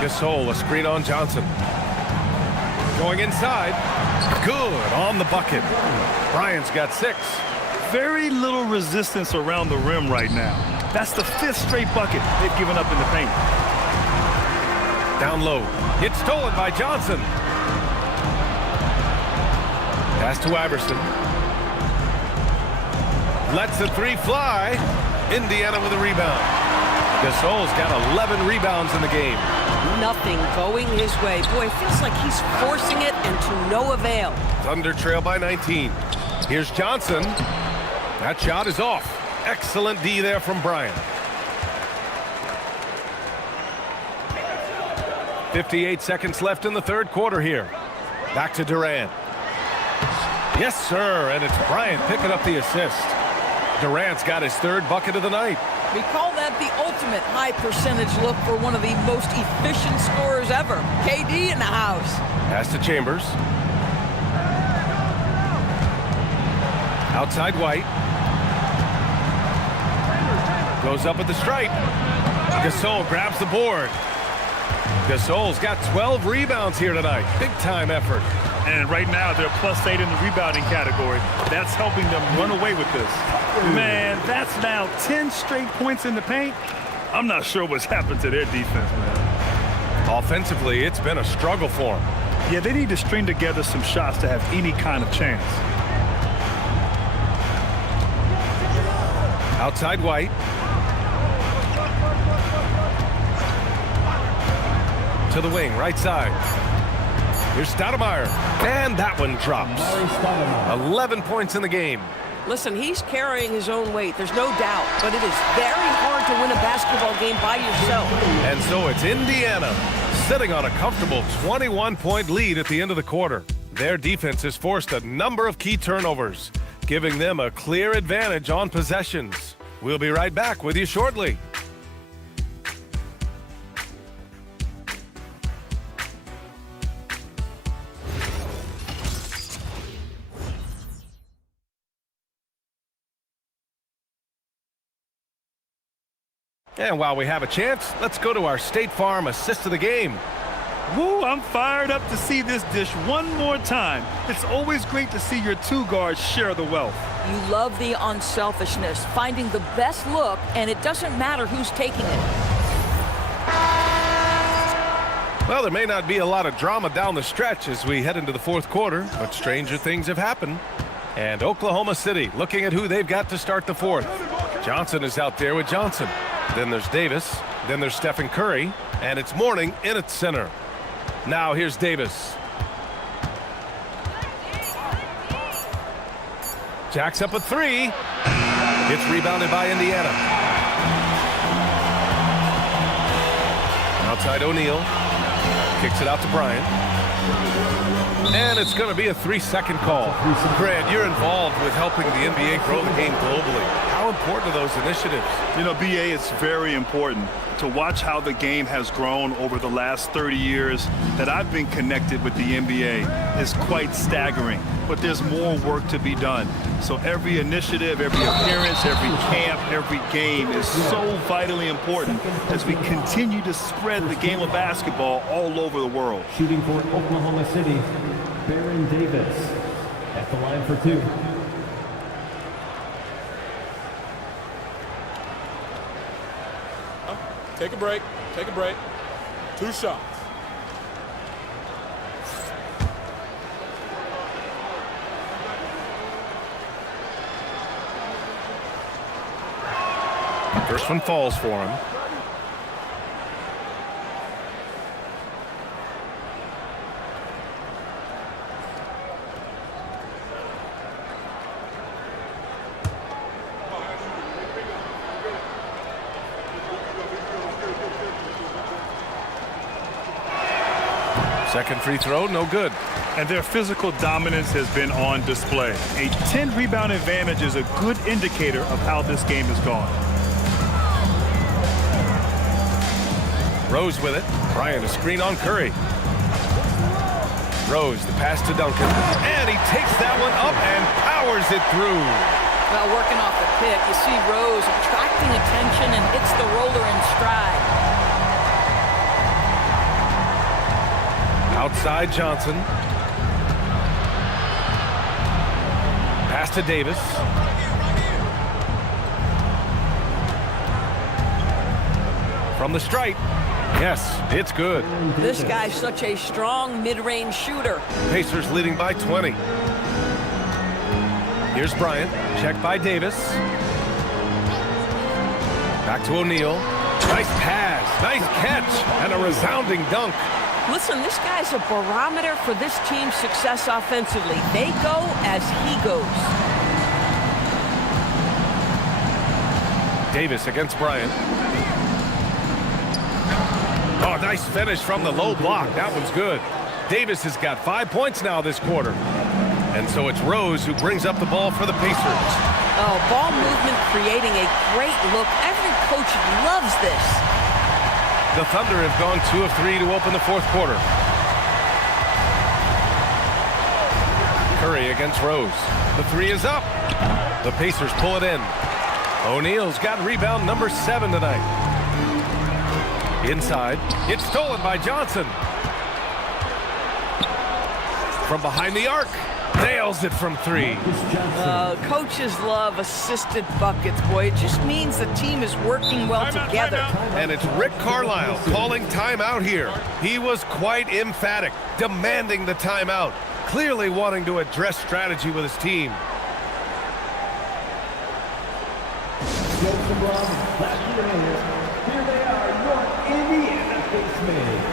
Gasol, a screen on Johnson. Going inside. Good on the bucket. Bryant's got 6. Very little resistance around the rim right now. That's the 5th straight bucket they've given up in the paint. Down low. It's stolen by Johnson. Pass to Iverson. Lets the 3 fly. Indiana with a rebound. Gasol's got 11 rebounds in the game. Nothing going his way. Boy, it feels like he's forcing it and to no avail. Thunder trail by 19. Here's Johnson. That shot is off. Excellent D there from Bryant. 58 seconds left in the third quarter here. Back to Durant. Yes, sir, and it's Bryant picking up the assist. Durant's got his 3rd bucket of the night. We call that the ultimate high percentage look for one of the most efficient scorers ever. KD in the house. Pass to Chambers. Outside White. Goes up at the stripe. Gasol grabs the board. Gasol's got 12 rebounds here tonight. Big time effort. And right now they're +8 in the rebounding category. That's helping them run away with this. Man, that's now 10 straight points in the paint. I'm not sure what's happened to their defense, man. Offensively, it's been a struggle for them. Yeah, they need to string together some shots to have any kind of chance. Outside White. To the wing, right side. Here's Stoudemire. And that one drops. 11 points in the game. Listen, he's carrying his own weight. There's no doubt. But it is very hard to win a basketball game by yourself. And so it's Indiana sitting on a comfortable 21-point lead at the end of the quarter. Their defense has forced a number of key turnovers, giving them a clear advantage on possessions. We'll be right back with you shortly. And while we have a chance, let's go to our State Farm assist of the game. Woo, I'm fired up to see this dish one more time. It's always great to see your 2 guards share the wealth. You love the unselfishness, finding the best look, and it doesn't matter who's taking it. Well, there may not be a lot of drama down the stretch as we head into the 4th quarter, but stranger things have happened. And Oklahoma City looking at who they've got to start the 4th. Johnson is out there with Johnson. Then there's Davis. Then there's Stephen Curry. And it's Mourning in its center. Now here's Davis. Jacks up a 3. It's rebounded by Indiana. Outside O'Neal. Kicks it out to Bryant. And it's going to be a 3-second call. Grant, you're involved with helping the NBA grow the game globally. How important are those initiatives? You know, BA, it's very important to watch how the game has grown over the last 30 years that I've been connected with the NBA. Is quite staggering, but there's more work to be done. So every initiative, every appearance, every camp, every game is so vitally important as we continue to spread the game of basketball all over the world. Shooting for Oklahoma City, Baron Davis at the line for 2. Take a break. Take a break. 2 shots. First one falls for him. Second free throw, no good. And their physical dominance has been on display. A 10-rebound advantage is a good indicator of how this game has gone. Rose with it. Bryant a screen on Curry. Rose, the pass to Duncan. And he takes that one up and powers it through. Well, working off the pick, you see Rose attracting attention and hits the roller in stride. Outside Johnson. Pass to Davis. From the stripe. Yes, it's good. This guy's such a strong mid-range shooter. Pacers leading by 20. Here's Bryant. Checked by Davis. Back to O'Neal. Nice pass. Nice catch. And a resounding dunk. Listen, this guy's a barometer for this team's success offensively. They go as he goes. Davis against Bryant. Oh, nice finish from the low block. That one's good. Davis has got 5 points now this quarter. And so it's Rose who brings up the ball for the Pacers. Oh, ball movement creating a great look. Every coach loves this. The Thunder have gone 2 of 3 to open the fourth quarter. Curry against Rose. The three is up. The Pacers pull it in. O'Neal's got rebound number 7 tonight. Inside. It's stolen by Johnson. From behind the arc. Nails it from 3. Coaches love assisted buckets, boy. It just means the team is working well together. And it's Rick Carlisle calling timeout here. He was quite emphatic, demanding the timeout, clearly wanting to address strategy with his team. Here they are, your Indiana Pacers.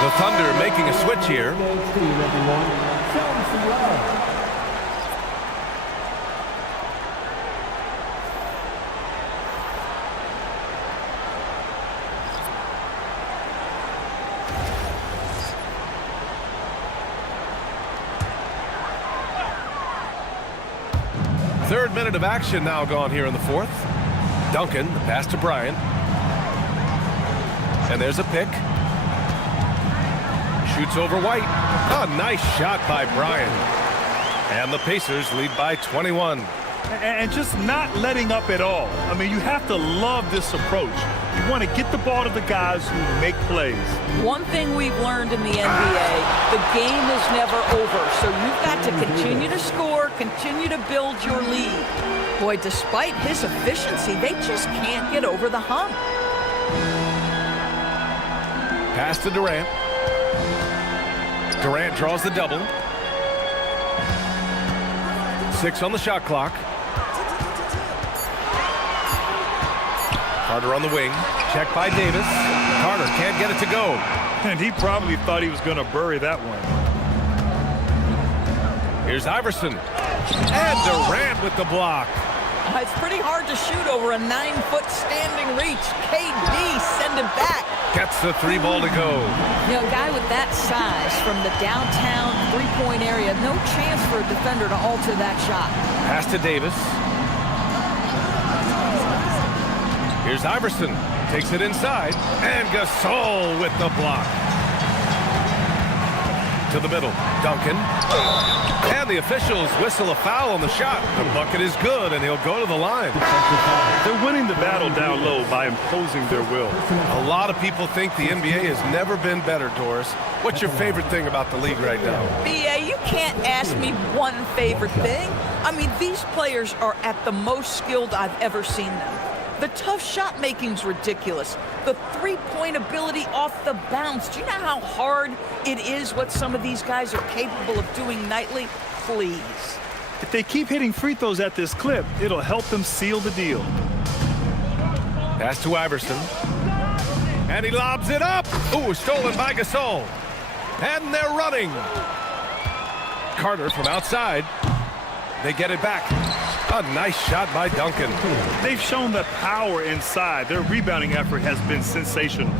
The Thunder making a switch here. Third minute of action now gone here in the fourth. Duncan, the pass to Bryant. And there's a pick. Shoots over White. A nice shot by Bryant. And the Pacers lead by 21. And just not letting up at all. I mean, you have to love this approach. You want to get the ball to the guys who make plays. One thing we've learned in the NBA, the game is never over. So you've got to continue to score, continue to build your lead. Boy, despite his efficiency, they just can't get over the hump. Pass to Durant. Durant draws the double. 6 on the shot clock. Carter on the wing. Checked by Davis. Carter can't get it to go. And he probably thought he was going to bury that one. Here's Iverson. And Durant with the block. It's pretty hard to shoot over a 9-foot standing reach. KD send him back. Gets the 3 ball to go. You know, a guy with that size from the downtown three-point area, no chance for a defender to alter that shot. Pass to Davis. Here's Iverson. Takes it inside, and Gasol with the block. To the middle, Duncan. And the officials whistle a foul on the shot. The bucket is good, and he'll go to the line. They're winning the battle down low by imposing their will. A lot of people think the NBA has never been better, Doris. What's your favorite thing about the league right now? BA, you can't ask me one favorite thing. I mean, these players are at the most skilled I've ever seen them. The tough shot making's ridiculous. The three-point ability off the bounce. Do you know how hard it is what some of these guys are capable of doing nightly? Please. If they keep hitting free throws at this clip, it'll help them seal the deal. Pass to Iverson. And he lobs it up. Ooh, stolen by Gasol. And they're running. Carter from outside. They get it back. A nice shot by Duncan. They've shown the power inside. Their rebounding effort has been sensational.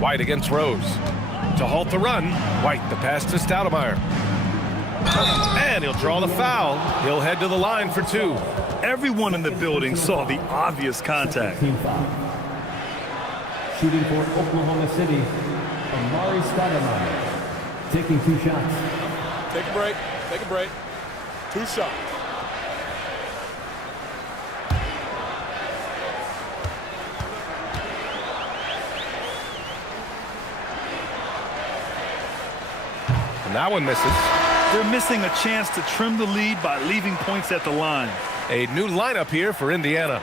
White against Rose. To halt the run, White the pass to Stoudemire. And he'll draw the foul. He'll head to the line for two. Everyone in the building saw the obvious contact. Shooting for Oklahoma City, Amari Stoudemire. Taking 2 shots. Take a break. Take a break. 2 shots. And that one misses. They're missing a chance to trim the lead by leaving points at the line. A new lineup here for Indiana.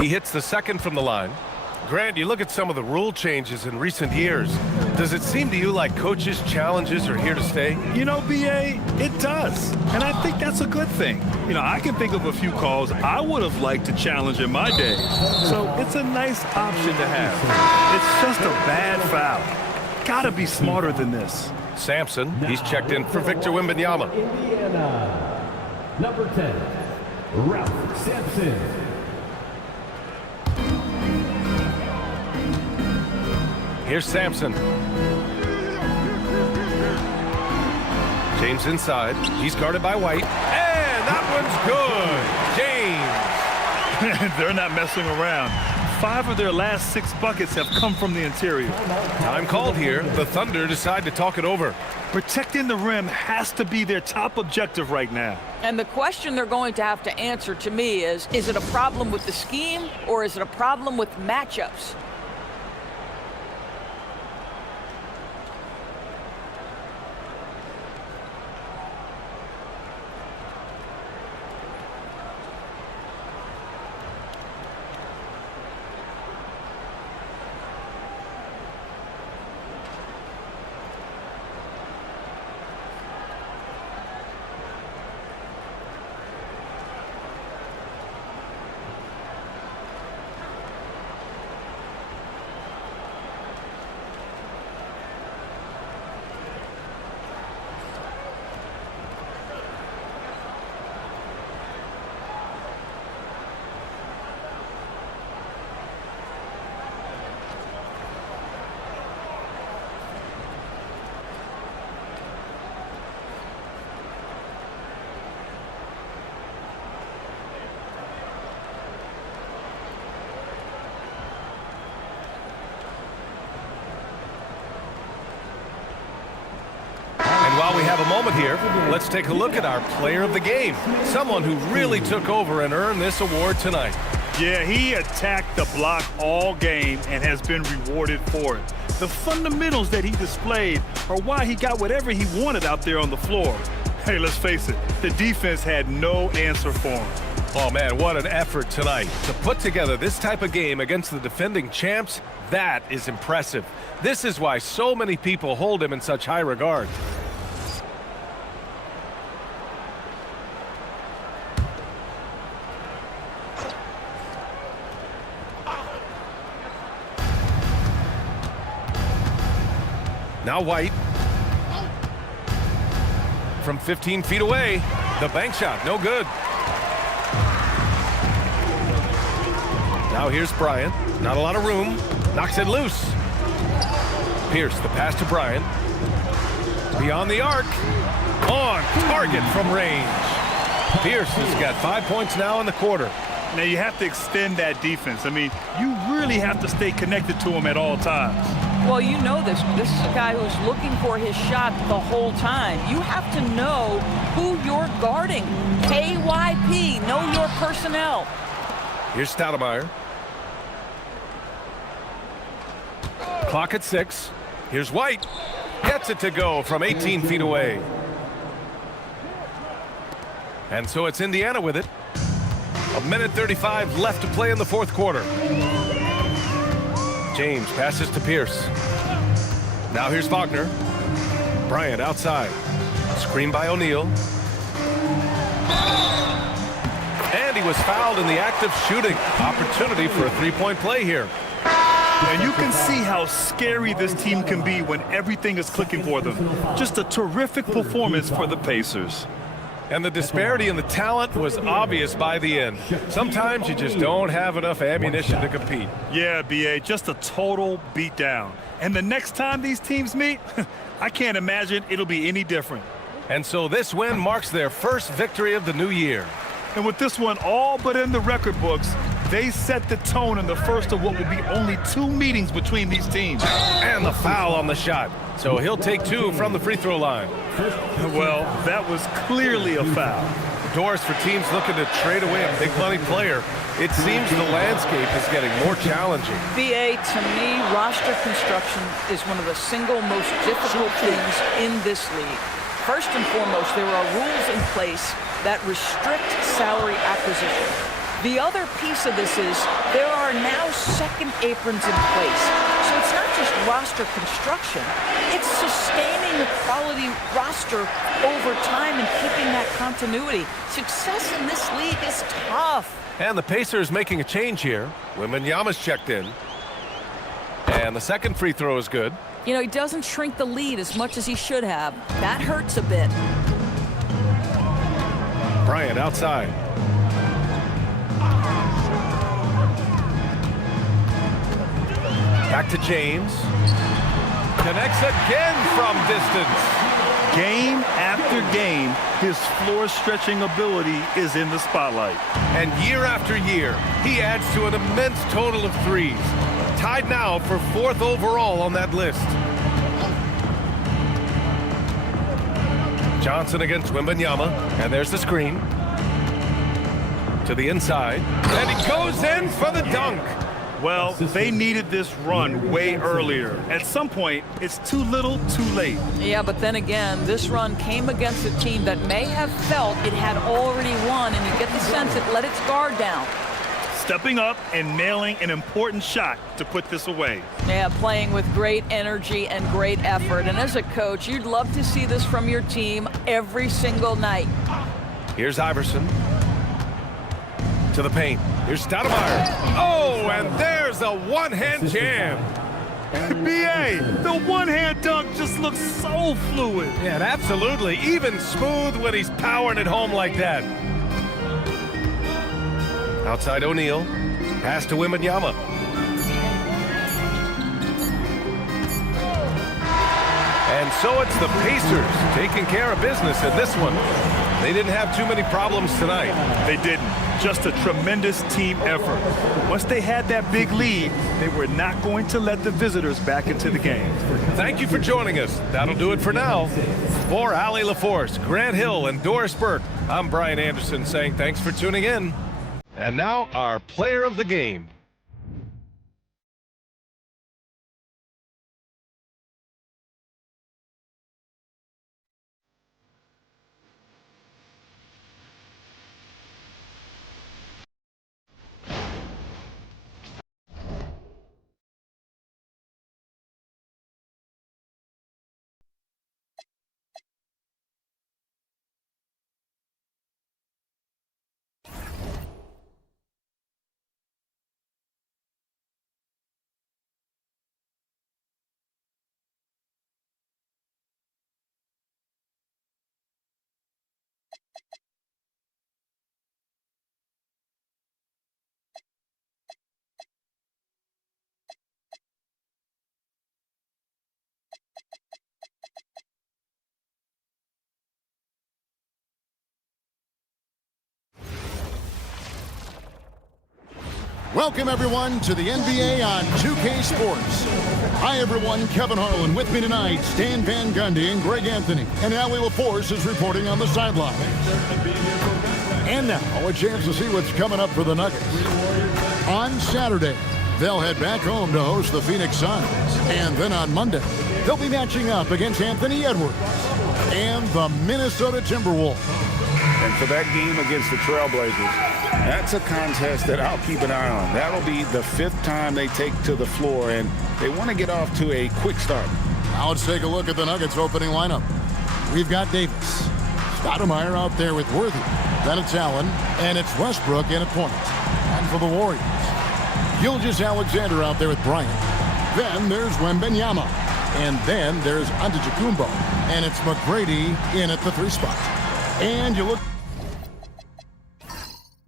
He hits the second from the line. Grant, you look at some of the rule changes in recent years. Does it seem to you like coaches' challenges are here to stay? You know, BA, it does. And I think that's a good thing. You know, I can think of a few calls I would have liked to challenge in my day. So it's a nice option to have. It's just a bad foul. Gotta be smarter than this. Sampson, he's checked in for Victor Wembanyama. Indiana, number 10, Ralph Sampson. Here's Sampson. James inside. He's guarded by White. And that one's good. James. They're not messing around. 5 of their last 6 buckets have come from the interior. Time called here. The Thunder decide to talk it over. Protecting the rim has to be their top objective right now. And the question they're going to have to answer to me is it a problem with the scheme or is it a problem with matchups? While we have a moment here, let's take a look at our player of the game. Someone who really took over and earned this award tonight. Yeah, he attacked the block all game and has been rewarded for it. The fundamentals that he displayed are why he got whatever he wanted out there on the floor. Hey, let's face it, the defense had no answer for him. Oh, man, what an effort tonight. To put together this type of game against the defending champs, that is impressive. This is why so many people hold him in such high regard. Now White. From 15 feet away, the bank shot, no good. Now here's Bryant. Not a lot of room. Knocks it loose. Pierce, the pass to Bryant. Beyond the arc. On target from range. Pierce has got 5 points now in the quarter. Now you have to extend that defense. I mean, you really have to stay connected to him at all times. Well, you know this. This is a guy who's looking for his shot the whole time. You have to know who you're guarding. KYP, know your personnel. Here's Stoudemire. Clock at 6. Here's White. Gets it to go from 18 feet away. And so it's Indiana with it. 1:35 left to play in the fourth quarter. James passes to Pierce. Now here's Wagner. Bryant outside. Screen by O'Neal. And he was fouled in the act of shooting. Opportunity for a three-point play here. And you can see how scary this team can be when everything is clicking for them. Just a terrific performance for the Pacers. And the disparity in the talent was obvious by the end. Sometimes you just don't have enough ammunition to compete. Yeah, B.A., just a total beatdown. And the next time these teams meet, I can't imagine it'll be any different. And so this win marks their first victory of the new year. And with this one all but in the record books, they set the tone in the first of what will be only 2 meetings between these teams. And the foul on the shot. So he'll take 2 from the free throw line. Well, that was clearly a foul. Doors for teams looking to trade away a big money player. It seems the landscape is getting more challenging. BA, to me, roster construction is one of the single most difficult things in this league. First and foremost, there are rules in place that restrict salary acquisition. The other piece of this is there are now second aprons in place. So it's not just roster construction, it's sustaining a quality roster over time and keeping that continuity. Success in this league is tough. And the Pacers making a change here. Wembanyama's checked in. And the second free throw is good. You know, he doesn't shrink the lead as much as he should have. That hurts a bit. Bryant outside. Back to James. Connects again from distance. Game after game, his floor-stretching ability is in the spotlight. And year after year, he adds to an immense total of threes. Tied now for 4th overall on that list. Johnson against Wembanyama. And there's the screen. To the inside. And he goes in for the dunk. Well, they needed this run way earlier. At some point, it's too little, too late. Yeah, but then again, this run came against a team that may have felt it had already won, and you get the sense it let its guard down. Stepping up and nailing an important shot to put this away. Yeah, playing with great energy and great effort. And as a coach, you'd love to see this from your team every single night. Here's Iverson. To the paint. Here's Stoudemire. Oh, and there's a one-hand jam. B.A., the one-hand dunk just looks so fluid. Yeah, absolutely. Even smooth when he's powering it home like that. Outside O'Neal. Pass to Wembanyama. And so it's the Pacers taking care of business in this one. They didn't have too many problems tonight. They didn't. Just a tremendous team effort. Once they had that big lead, they were not going to let the visitors back into the game. Thank you for joining us. That'll do it for now. For Allie LaForce, Grant Hill, and Doris Burke, I'm Brian Anderson saying thanks for tuning in. And now our player of the game. Welcome, everyone, to the NBA on 2K Sports. Hi, everyone. Kevin Harlan with me tonight, Stan Van Gundy and Greg Anthony. And now Will Force is reporting on the sideline. And now, a chance to see what's coming up for the Nuggets. On Saturday, they'll head back home to host the Phoenix Suns. And then on Monday, they'll be matching up against Anthony Edwards and the Minnesota Timberwolves. And for that game against the Trailblazers, that's a contest that I'll keep an eye on. That'll be the 5th time they take to the floor, and they want to get off to a quick start. Now let's take a look at the Nuggets opening lineup. We've got Davis. Stoudemire out there with Worthy. Then it's Allen, and it's Westbrook in at point. And for the Warriors, Gilgeous-Alexander out there with Bryant. Then there's Wembanyama. And then there's Antetokounmpo. And it's McGrady in at the 3 spot. And you look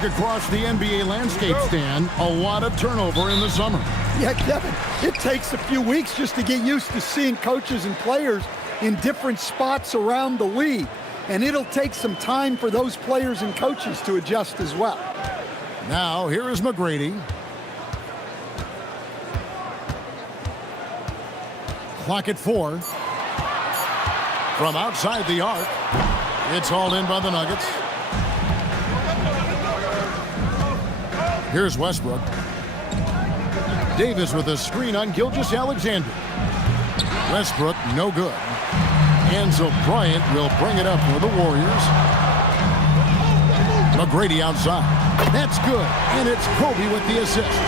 across the NBA landscape, Stan, a lot of turnover in the summer. Yeah, Kevin, it takes a few weeks just to get used to seeing coaches and players in different spots around the league. And it'll take some time for those players and coaches to adjust as well. Now, here is McGrady. Clock at 4. From outside the arc, it's hauled in by the Nuggets. Here's Westbrook. Davis with a screen on Gilgeous-Alexander. Westbrook, no good. And so Bryant will bring it up for the Warriors. McGrady outside. That's good. And it's Kobe with the assist.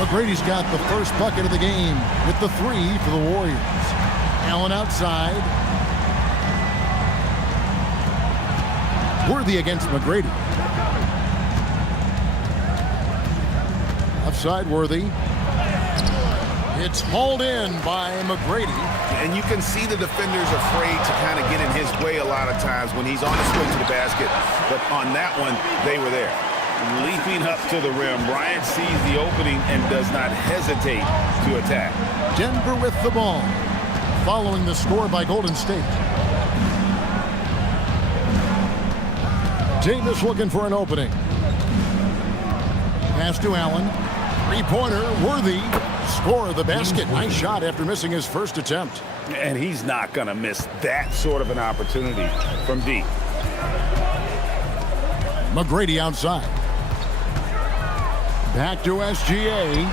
McGrady's got the first bucket of the game with the 3 for the Warriors. Allen outside. Worthy against McGrady. Offside Worthy. It's hauled in by McGrady. And you can see the defenders afraid to kind of get in his way a lot of times when he's on his way to the basket. But on that one, they were there. Leaping up to the rim, Bryant sees the opening and does not hesitate to attack. Denver with the ball, following the score by Golden State. Davis looking for an opening. Pass to Allen. 3-pointer, Worthy. Score of the basket. Nice shot after missing his first attempt. And he's not going to miss that sort of an opportunity from deep. McGrady outside. Back to SGA.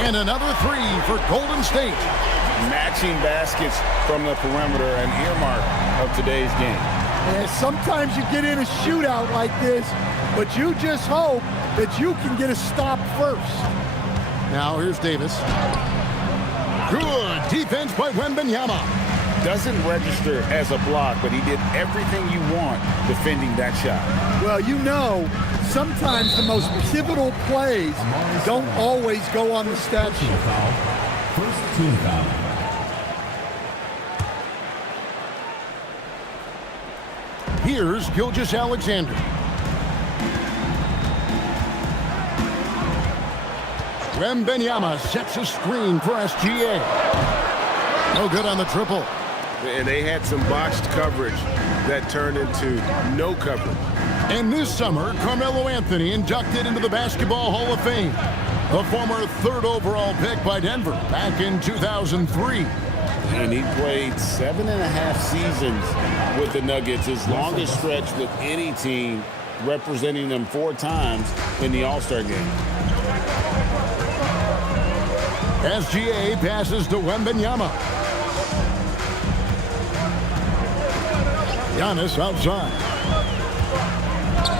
And another 3 for Golden State. Matching baskets from the perimeter, an earmark of today's game. And sometimes you get in a shootout like this, but you just hope that you can get a stop first. Now here's Davis. Good defense by Wembanyama. Doesn't register as a block, but he did everything you want defending that shot. Well, you know, sometimes the most pivotal plays don't always go on the stat sheet. First team foul. Here's Gilgeous-Alexander. Wembanyama sets a screen for SGA. No good on the triple. And they had some botched coverage that turned into no coverage. And this summer, Carmelo Anthony inducted into the Basketball Hall of Fame. The former 3rd overall pick by Denver back in 2003. And he played 7.5 seasons with the Nuggets, his longest stretch with any team, representing them 4 times in the All-Star game. SGA passes to Wembanyama. Giannis outside.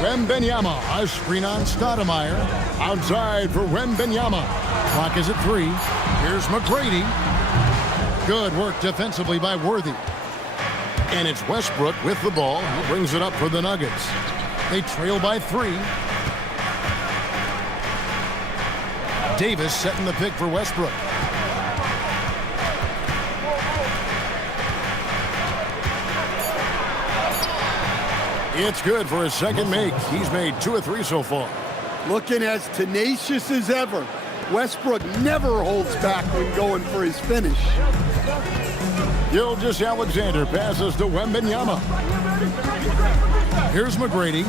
Wembanyama, a screen on Stoudemire. Outside for Wembanyama. Clock is at 3. Here's McGrady. Good work defensively by Worthy. And it's Westbrook with the ball. He brings it up for the Nuggets. They trail by 3. Davis setting the pick for Westbrook. It's good for his second make. He's made 2 of 3 so far. Looking as tenacious as ever. Westbrook never holds back when going for his finish. Gilgeous-Alexander passes to Wembanyama. Here's McGrady.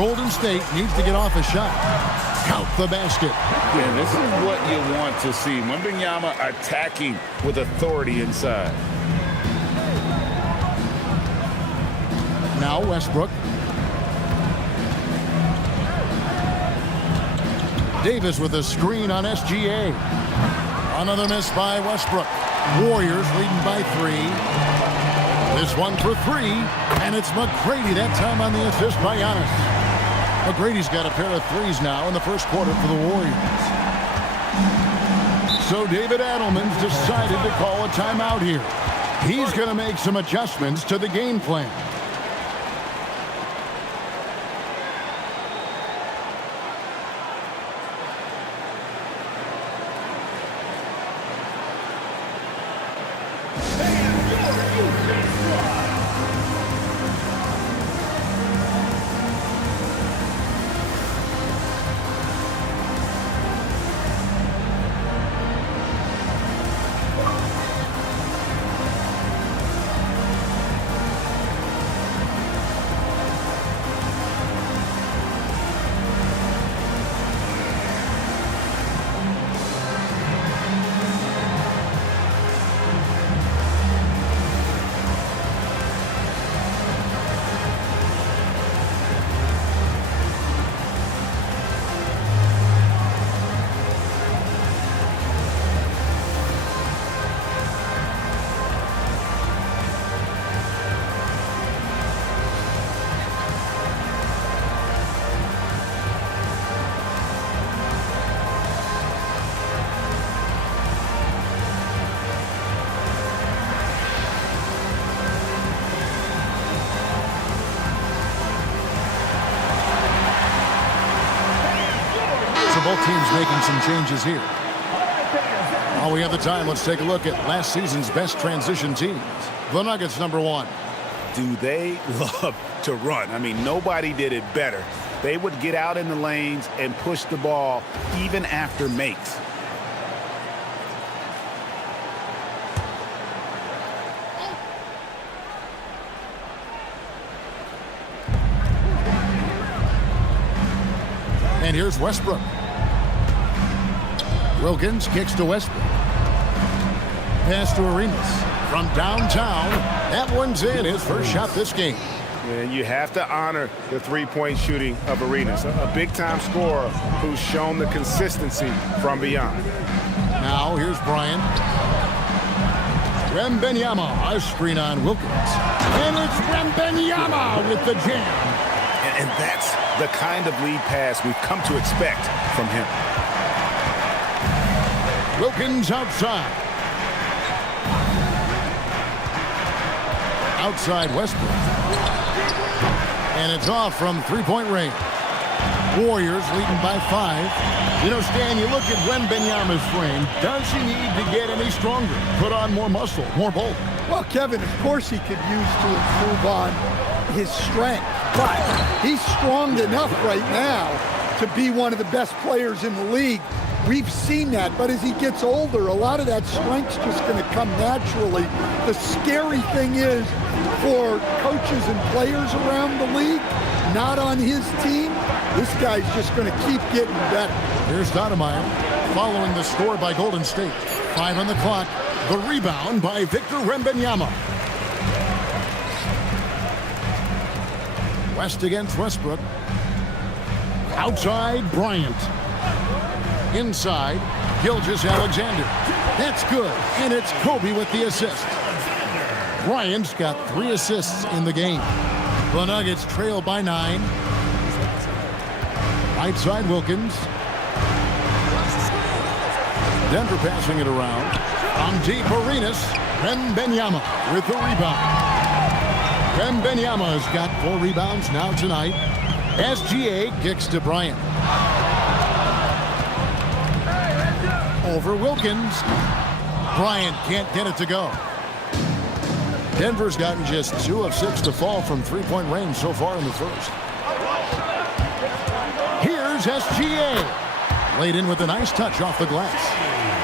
Golden State needs to get off a shot. Count the basket. Yeah, this is what you want to see. Wembanyama attacking with authority inside. Now Westbrook. Davis with a screen on SGA. Another miss by Westbrook. Warriors leading by 3. This one for 3, and it's McGrady that time on the assist by Giannis. McGrady's got a pair of 3s now in the first quarter for the Warriors. So David Adelman's decided to call a timeout here. He's going to make some adjustments to the game plan. Both teams making some changes here. While we have the time, let's take a look at last season's best transition teams. The Nuggets, number 1. Do they love to run? I mean, nobody did it better. They would get out in the lanes and push the ball even after makes. And here's Westbrook. Wilkins kicks to Westbrook. Pass to Arenas. From downtown, that one's in. His first shot this game. And you have to honor the three-point shooting of Arenas, a big-time scorer who's shown the consistency from beyond. Now here's Bryant. Wembanyama, a screen on Wilkins. And it's Wembanyama with the jam. And that's the kind of lead pass we've come to expect from him. Wilkins outside. Outside Westbrook. And it's off from three-point range. Warriors leading by 5. You know, Stan, you look at Wembanyama's frame. Does he need to get any stronger? Put on more muscle, more bulk? Well, Kevin, of course he could use to improve on his strength. But he's strong enough right now to be one of the best players in the league. We've seen that, but as he gets older, a lot of that strength's just going to come naturally. The scary thing is for coaches and players around the league, not on his team, this guy's just going to keep getting better. Here's Stoudemire following the score by Golden State. 5 on the clock. The rebound by Victor Wembanyama. West against Westbrook. Outside, Bryant. Inside, Gilgeous-Alexander. That's good, and it's Kobe with the assist. Bryant's got 3 assists in the game. The Nuggets trail by 9. Right side, Wilkins. Denver passing it around. From deep, Arenas. Wembanyama with the rebound. Wembanyama's got 4 rebounds now tonight. SGA kicks to Bryant. Over Wilkins. Bryant can't get it to go. Denver's gotten just 2 of 6 to fall from three-point range so far in the first. Here's SGA. Laid in with a nice touch off the glass.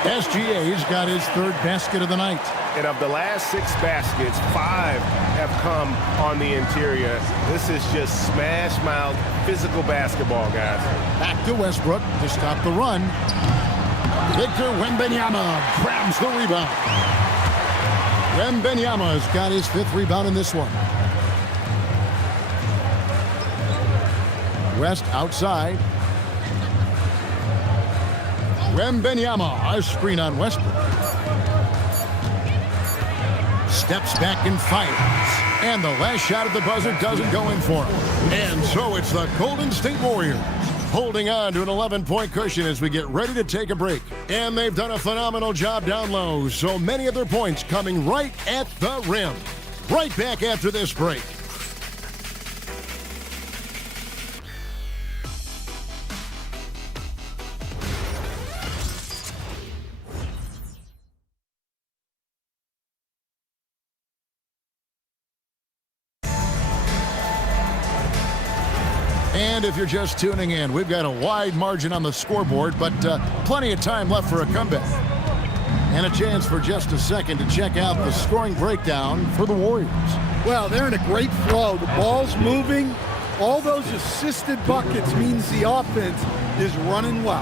SGA's got his 3rd basket of the night. And of the last 6 baskets, 5 have come on the interior. This is just smash-mouth, physical basketball, guys. Back to Westbrook to stop the run. Victor Wembanyama grabs the rebound. Wembanyama's got his 5th rebound in this one. West outside. Wembanyama, a screen on Westbrook. Steps back and fires. And the last shot at the buzzer doesn't go in for him. And so it's the Golden State Warriors holding on to an 11-point cushion as we get ready to take a break. And they've done a phenomenal job down low. So many of their points coming right at the rim. Right back after this break. And if you're just tuning in, we've got a wide margin on the scoreboard, but plenty of time left for a comeback. And a chance for just a second to check out the scoring breakdown for the Warriors. Well, they're in a great flow. The ball's moving. All those assisted buckets means the offense is running well.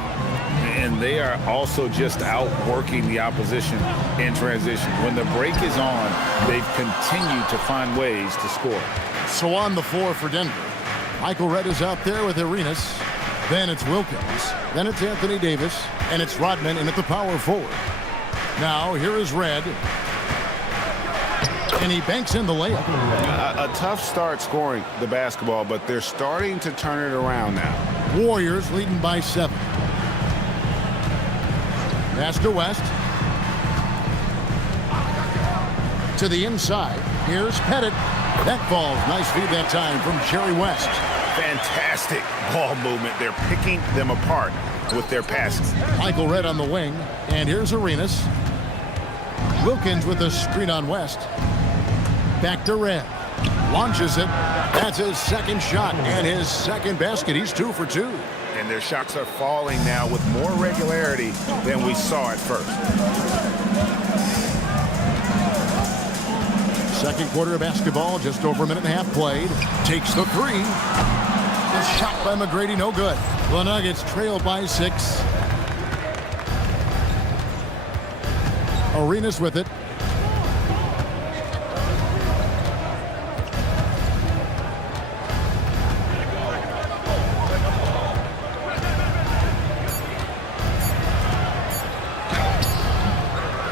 And they are also just outworking the opposition in transition. When the break is on, they've continued to find ways to score. So on the floor for Denver, Michael Redd is out there with Arenas. Then it's Wilkins. Then it's Anthony Davis. And it's Rodman in at the power forward. Now, here is Redd. And he banks in the layup. A tough start scoring the basketball, but they're starting to turn it around now. Warriors leading by 7. Pass to West. To the inside. Here's Pettit. That falls. Nice feed that time from Jerry West. Fantastic ball movement. They're picking them apart with their passes. Michael Redd on the wing. And here's Arenas. Wilkins with a screen on West. Back to Redd. Launches it. That's his second shot and his second basket. He's 2 for 2. And their shots are falling now with more regularity than we saw at first. Second quarter of basketball, just over a minute and a half played. Takes the 3. The shot by McGrady, no good. The Nuggets trail by 6. Arenas with it.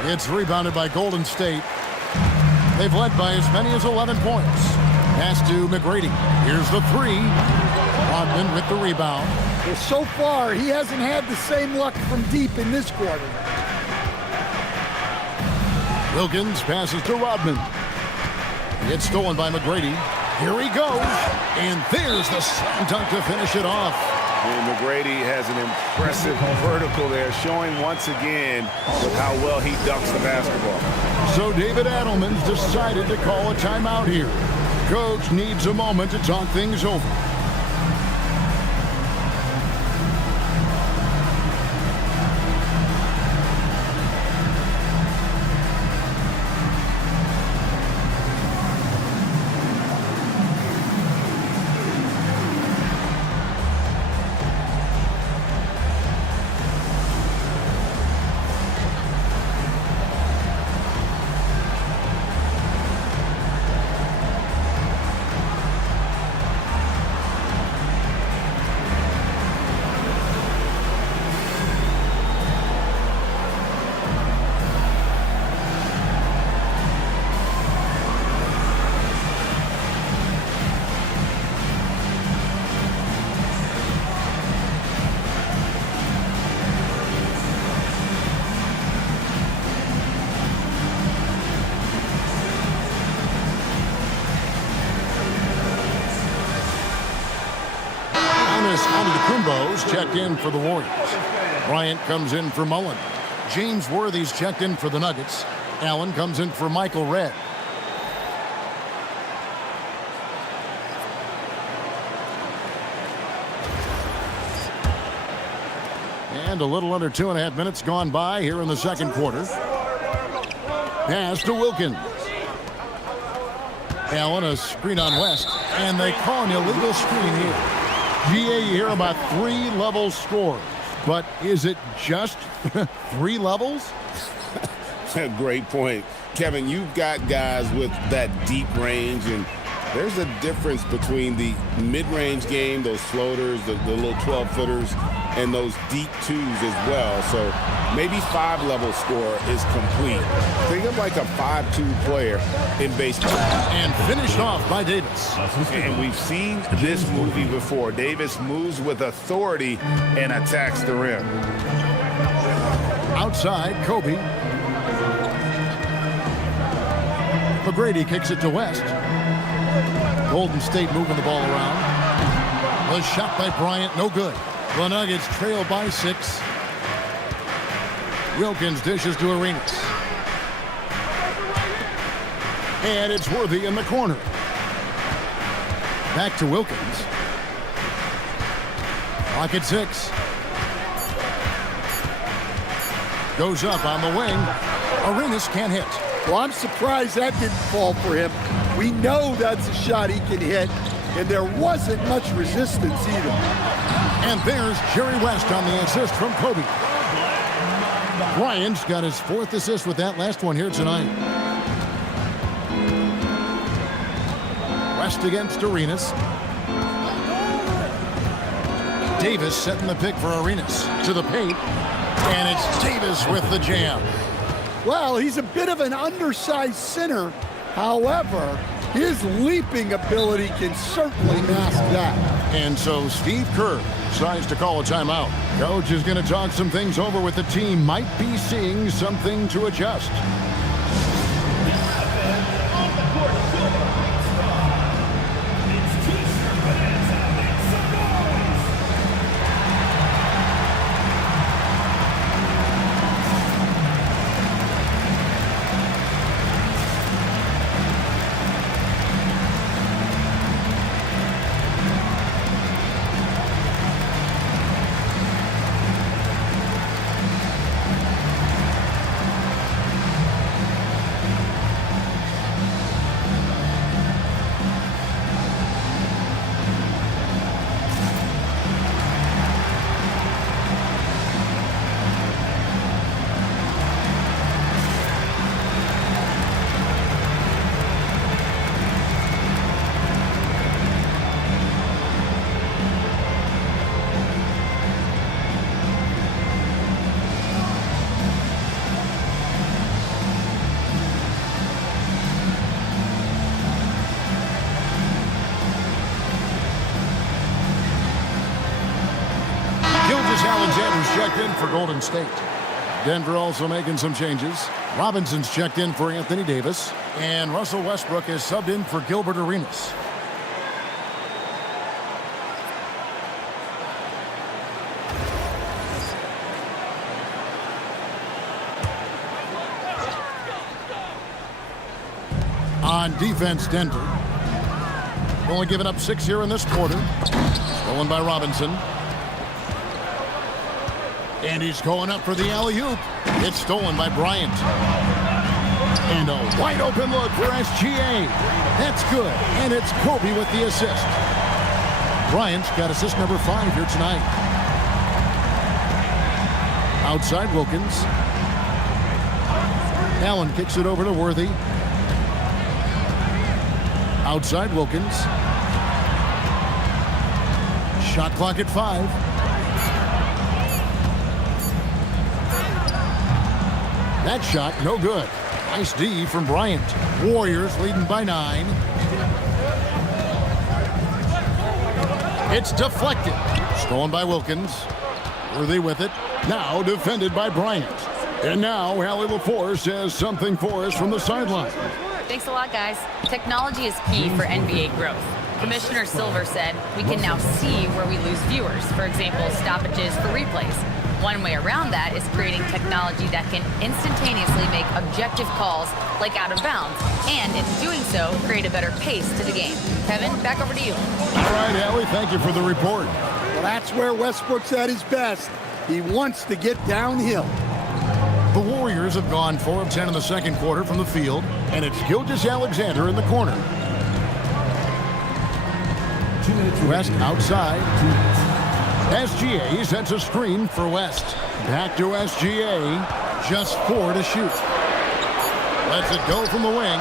It's rebounded by Golden State. They've led by as many as 11 points. Pass to McGrady. Here's the 3. Rodman with the rebound. Well, so far, he hasn't had the same luck from deep in this quarter. Wilkins passes to Rodman. It's stolen by McGrady. Here he goes. And there's the slam dunk to finish it off. And McGrady has an impressive vertical there, showing once again with how well he dunks the basketball. So David Adelman's decided to call a timeout here. Coach needs a moment to talk things over. Checked in for the Warriors. Bryant comes in for Mullen. James Worthy's checked in for the Nuggets. Allen comes in for Michael Redd. And a little under 2.5 minutes gone by here in the second quarter. Pass to Wilkins. Allen, a screen on West, and they call an illegal screen here. GA, you hear about 3 level scores, but is it just 3 levels? Great point. Kevin, you've got guys with that deep range, and there's a difference between the mid-range game, those floaters, the little 12-footers, and those deep 2s as well. So maybe 5-level score is complete. Think of like a 5-2 player in baseball. And finished off by Davis. And we've seen this movie before. Davis moves with authority and attacks the rim. Outside, Kobe. McGrady kicks it to West. Golden State moving the ball around. The shot by Bryant, no good. The Nuggets trail by 6. Wilkins dishes to Arenas. And it's Worthy in the corner. Back to Wilkins. Clock at 6. Goes up on the wing. Arenas can't hit. Well, I'm surprised that didn't fall for him. We know that's a shot he can hit, and there wasn't much resistance either. And there's Jerry West on the assist from Kobe. Bryant's got his 4th assist with that last one here tonight. West against Arenas. Davis setting the pick for Arenas to the paint. And it's Davis with the jam. Well, he's a bit of an undersized center. However, his leaping ability can certainly mask that. And so Steve Kerr decides to call a timeout. Coach is going to talk some things over with the team. Might be seeing something to adjust. Alexander's checked in for Golden State. Denver also making some changes. Robinson's checked in for Anthony Davis. And Russell Westbrook is subbed in for Gilbert Arenas. On defense, Denver. Only given up 6 here in this quarter. Stolen by Robinson. And he's going up for the alley-oop. It's stolen by Bryant. And a wide open look for SGA. That's good. And it's Kobe with the assist. Bryant's got assist number 5 here tonight. Outside Wilkins. Allen kicks it over to Worthy. Outside Wilkins. Shot clock at 5. That shot, no good. Nice D from Bryant. Warriors leading by 9. It's deflected. Stolen by Wilkins. Worthy with it. Now defended by Bryant. And now Allie LaForce has something for us from the sideline. Thanks a lot, guys. Technology is key for NBA growth. Commissioner Silver said we can now see where we lose viewers. For example, stoppages for replays. One way around that is creating technology that can instantaneously make objective calls like out of bounds, and in doing so, create a better pace to the game. Kevin, back over to you. All right, Allie, thank you for the report. Well, that's where Westbrook's at his best. He wants to get downhill. The Warriors have gone 4 of 10 in the second quarter from the field, and it's Gilgeous-Alexander in the corner. West outside. SGA sets a screen for West. Back to SGA. Just 4 to shoot. Lets it go from the wing.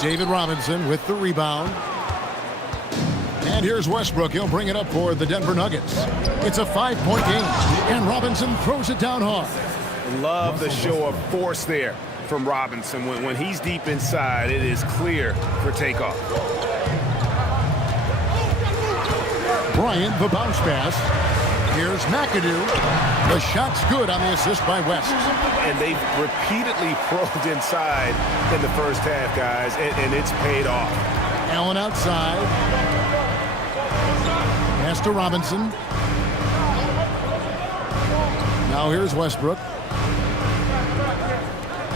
David Robinson with the rebound. And here's Westbrook. He'll bring it up for the Denver Nuggets. It's a 5-point game, and Robinson throws it down hard. Love the show of force there from Robinson. When he's deep inside, it is clear for takeoff. Bryant, the bounce pass. Here's McAdoo. The shot's good on the assist by West. And they've repeatedly probed inside in the first half, guys, and it's paid off. Allen outside. Pass to Robinson. Now here's Westbrook.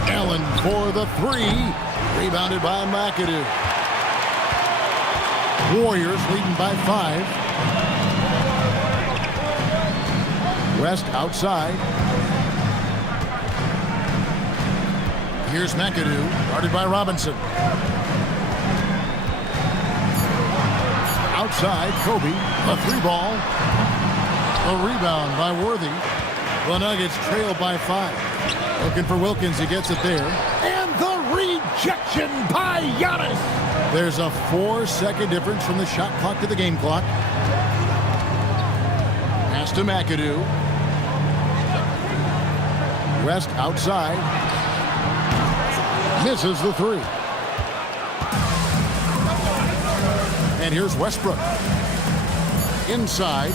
Allen for the 3. Rebounded by McAdoo. Warriors leading by 5. West outside. Here's McAdoo, guarded by Robinson. Outside, Kobe, a 3-ball. A rebound by Worthy. The Nuggets trail by 5. Looking for Wilkins, he gets it there. And the rejection by Giannis. There's a 4-second difference from the shot clock to the game clock. Pass to McAdoo. West outside. Misses the 3. And here's Westbrook. Inside.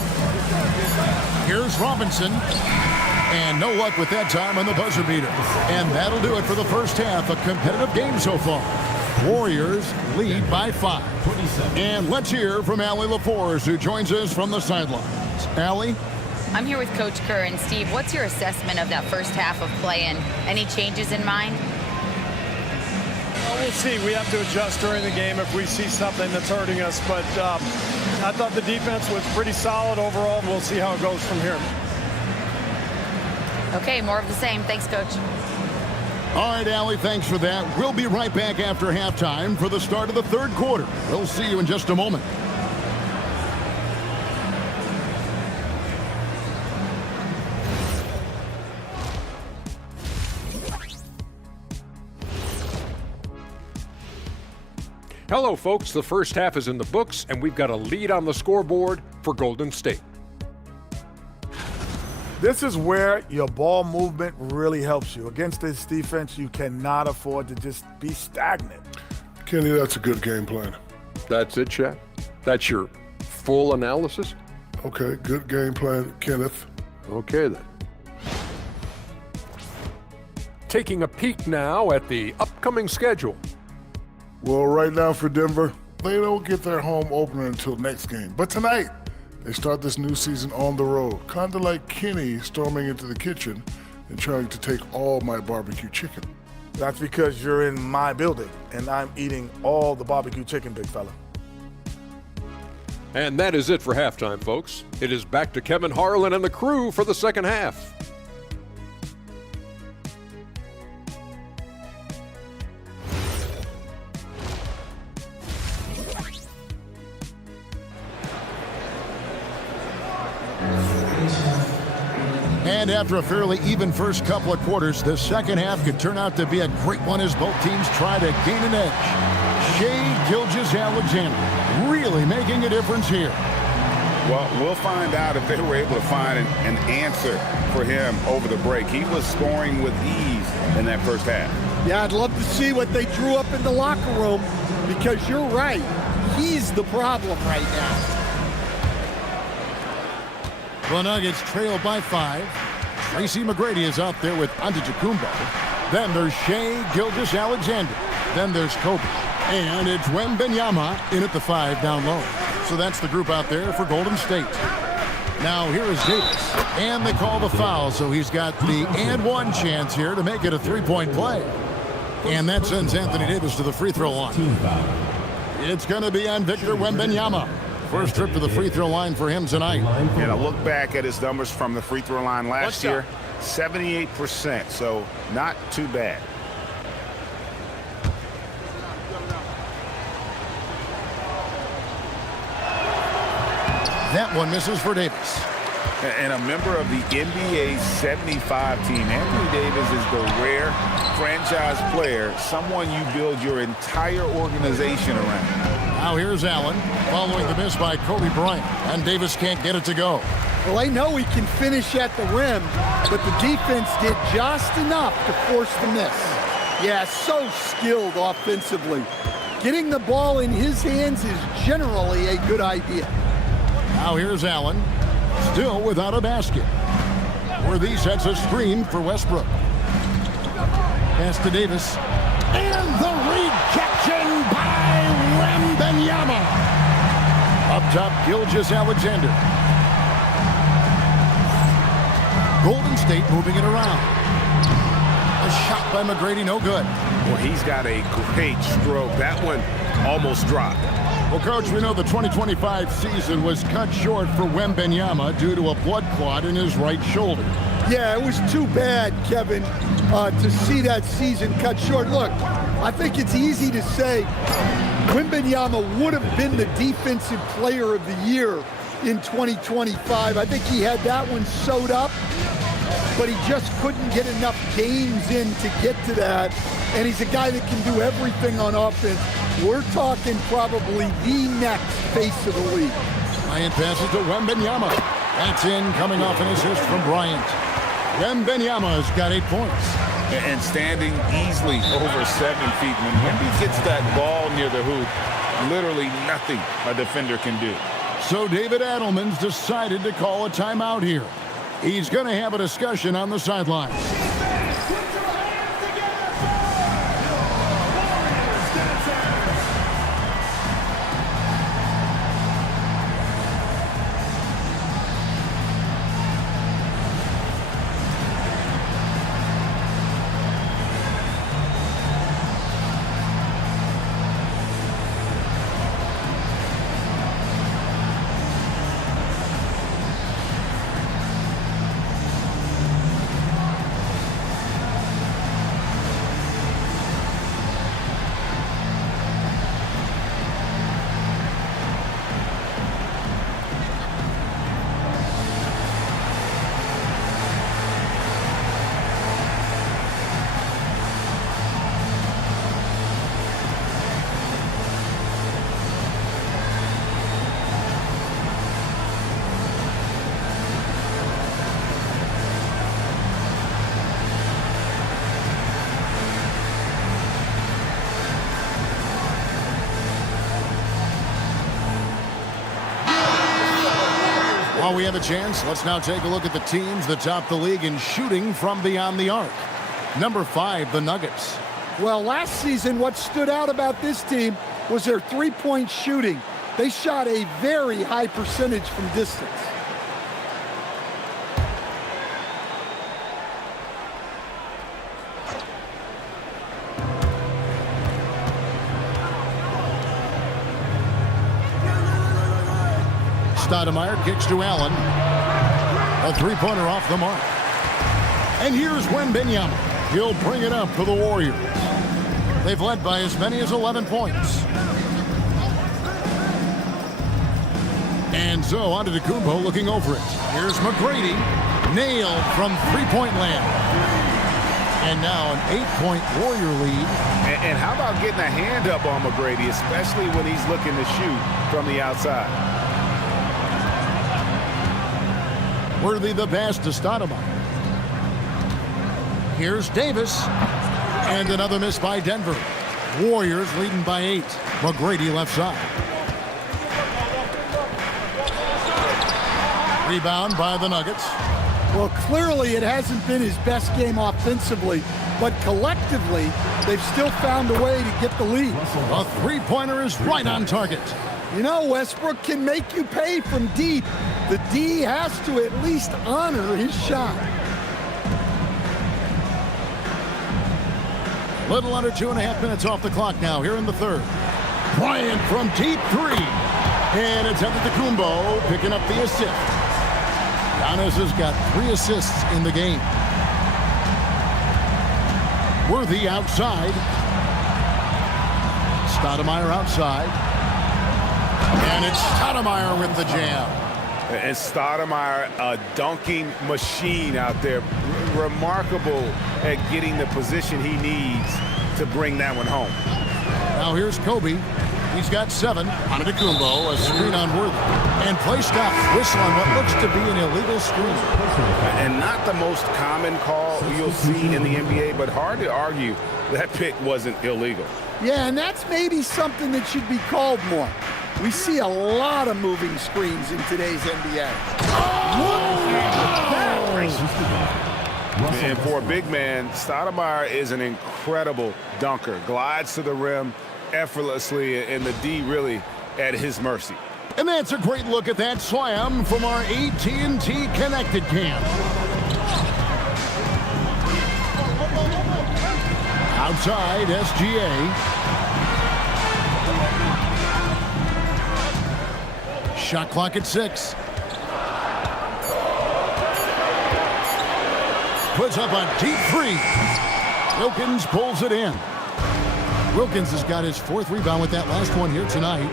Here's Robinson. And no luck with that time on the buzzer beater. And that'll do it for the first half. A competitive game so far. Warriors lead by 5. And let's hear from Allie LaForce, who joins us from the sidelines. Allie? I'm here with Coach Kerr. And Steve, what's your assessment of that first half of play, and any changes in mind? Well, we'll see. We have to adjust during the game if we see something that's hurting us. But I thought the defense was pretty solid overall. We'll see how it goes from here. Okay, more of the same. Thanks, Coach. All right, Allie, thanks for that. We'll be right back after halftime for the start of the third quarter. We'll see you in just a moment. Hello, folks. The first half is in the books, and we've got a lead on the scoreboard for Golden State. This is where your ball movement really helps you. Against this defense, you cannot afford to just be stagnant. Kenny, that's a good game plan. That's it, Shaq? That's your full analysis? Okay, good game plan, Kenneth. Okay, then. Taking a peek now at the upcoming schedule. Well, right now for Denver, they don't get their home opener until next game. But tonight, they start this new season on the road, kind of like Kenny storming into the kitchen and trying to take all my barbecue chicken. That's because you're in my building, and I'm eating all the barbecue chicken, big fella. And that is it for halftime, folks. It is back to Kevin Harlan and the crew for the second half. And after a fairly even first couple of quarters, the second half could turn out to be a great one as both teams try to gain an edge. Shai Gilgeous-Alexander really making a difference here. Well, we'll find out if they were able to find an answer for him over the break. He was scoring with ease in that first half. Yeah, I'd love to see what they drew up in the locker room, because you're right. He's the problem right now. The Nuggets trail by 5. Tracy McGrady is out there with Antetokounmpo. Then there's Shai Gilgeous-Alexander. Then there's Kobe. And it's Wembanyama in at the 5 down low. So that's the group out there for Golden State. Now here is Davis. And they call the foul, so he's got the and one chance here to make it a 3-point play. And that sends Anthony Davis to the free throw line. It's going to be on Victor Wembanyama. First trip to the free throw line for him tonight. And a look back at his numbers from the free throw line last year. 78%, so not too bad. That one misses for Davis. And a member of the NBA 75 team, Anthony Davis is the rare franchise player, someone you build your entire organization around. Now here's Allen, following the miss by Kobe Bryant, and Davis can't get it to go. Well, I know he can finish at the rim, but the defense did just enough to force the miss. Yeah, so skilled offensively. Getting the ball in his hands is generally a good idea. Now here's Allen, still without a basket. Worthy sets a screen for Westbrook. Pass to Davis. And the rejection by Wembanyama. Up top, Gilgeous-Alexander. Golden State moving it around. A shot by McGrady, no good. Well, he's got a great stroke. That one almost dropped. Well, Coach, we know the 2025 season was cut short for Wembanyama due to a blood clot in his right shoulder. Yeah, it was too bad, Kevin, to see that season cut short. Look, I think it's easy to say Wembanyama would have been the defensive player of the year in 2025. I think he had that one sewed up, but he just couldn't get enough games in to get to that. And he's a guy that can do everything on offense. We're talking probably the next face of the league. Bryant passes to Wembanyama. That's in, coming off an assist from Bryant. Wembanyama's got 8 points. And standing easily over 7 feet. When Wemby gets that ball near the hoop, literally nothing a defender can do. So David Adelman's decided to call a timeout here. He's going to have a discussion on the sideline. While we have a chance, let's now take a look at the teams that top the league in shooting from beyond the arc. Number 5, the Nuggets. Well, last season, what stood out about this team was their three-point shooting. They shot a very high percentage from distance. Stoudemire kicks to Allen. A three-pointer off the mark. And here's Wembanyama. He'll bring it up for the Warriors. They've led by as many as 11 points. And so on to Kumbo looking over it. Here's McGrady. Nailed from three-point land. And now an 8-point Warrior lead. And how about getting a hand up on McGrady, especially when he's looking to shoot from the outside? Worthy the pass to Stoudemire. Here's Davis. And another miss by Denver. Warriors leading by 8. McGrady left side. Rebound by the Nuggets. Well, clearly it hasn't been his best game offensively, but collectively, they've still found a way to get the lead. A three-pointer is right on target. You know, Westbrook can make you pay from deep. The D has to at least honor his shot. Little under 2.5 minutes off the clock now here in the third. Bryant from deep 3. And it's Antetokounmpo picking up the assist. Giannis has got 3 assists in the game. Worthy outside. Stoudemire outside. And it's Stoudemire with the jam. And Stoudemire, a dunking machine out there. Remarkable at getting the position he needs to bring that one home. Now here's Kobe. He's got 7. Antetokounmpo, a screen on Worthy. And play stop. Whistle on what looks to be an illegal screen. And not the most common call you'll see in the NBA, but hard to argue that pick wasn't illegal. Yeah, and that's maybe something that should be called more. We see a lot of moving screens in today's NBA. And for a big man, Stoudemire is an incredible dunker. Glides to the rim effortlessly, and the D really at his mercy. And that's a great look at that slam from our AT&T Connected Cam. Outside, SGA. Shot clock at 6. Puts up a deep 3. Wilkins pulls it in. Wilkins has got his 4th rebound with that last one here tonight.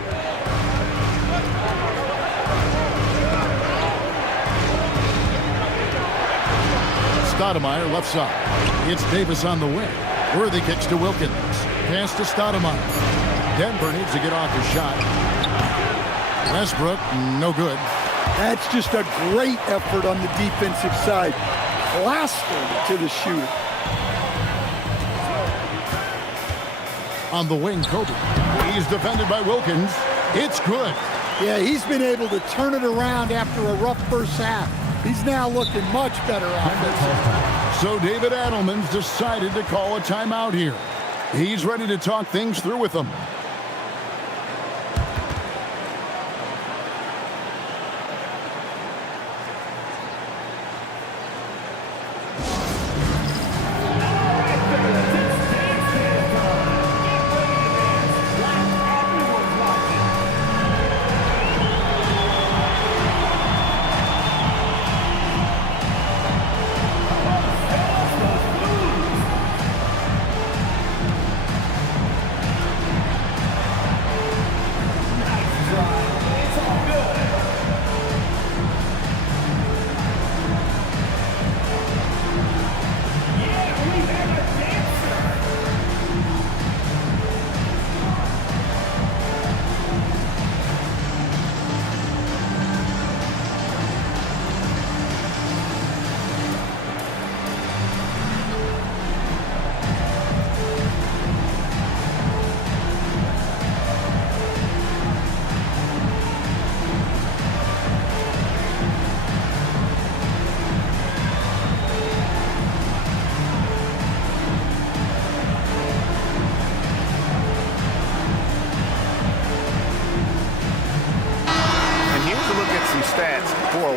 Stoudemire left side. It's Davis on the wing. Worthy kicks to Wilkins. Pass to Stoudemire. Denver needs to get off his shot. Westbrook, no good. That's just a great effort on the defensive side. Plastered to the shooter. On the wing, Kobe. He's defended by Wilkins. It's good. Yeah, he's been able to turn it around after a rough first half. He's now looking much better offensively. So David Adelman's decided to call a timeout here. He's ready to talk things through with them.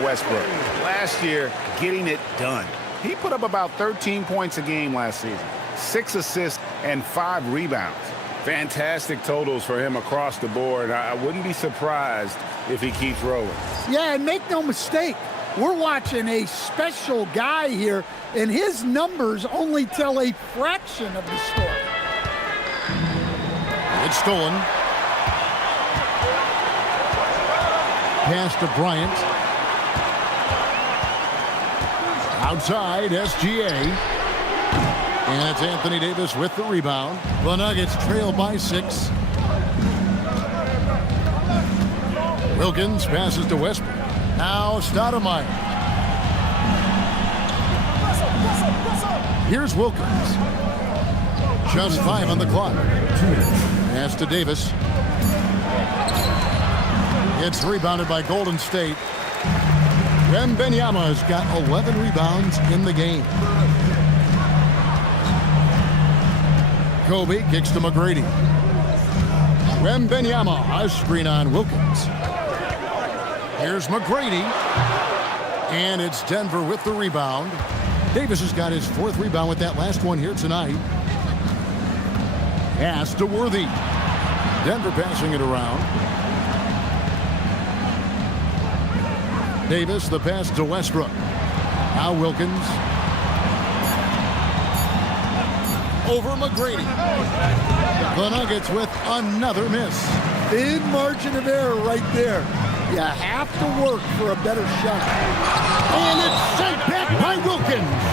Westbrook. Last year, getting it done. He put up about 13 points a game last season, 6 assists and 5 rebounds. Fantastic totals for him across the board. I wouldn't be surprised if he keeps rolling. Yeah, and make no mistake, we're watching a special guy here, and his numbers only tell a fraction of the story. It's stolen. Pass to Bryant. Outside, SGA. And it's Anthony Davis with the rebound. The Nuggets trail by 6. Wilkins passes to Westbrook. Now Stoudemire. Here's Wilkins. Just 5 on the clock. Pass to Davis. It's rebounded by Golden State. Wembanyama has got 11 rebounds in the game. Kobe kicks to McGrady. Wembanyama, a screen on Wilkins. Here's McGrady. And it's Denver with the rebound. Davis has got his 4th rebound with that last one here tonight. Pass to Worthy. Denver passing it around. Davis, the pass to Westbrook. Now Wilkins. over McGrady. The Nuggets with another miss. Thin margin of error right there. You have to work for a better shot. And it's sent back by Wilkins.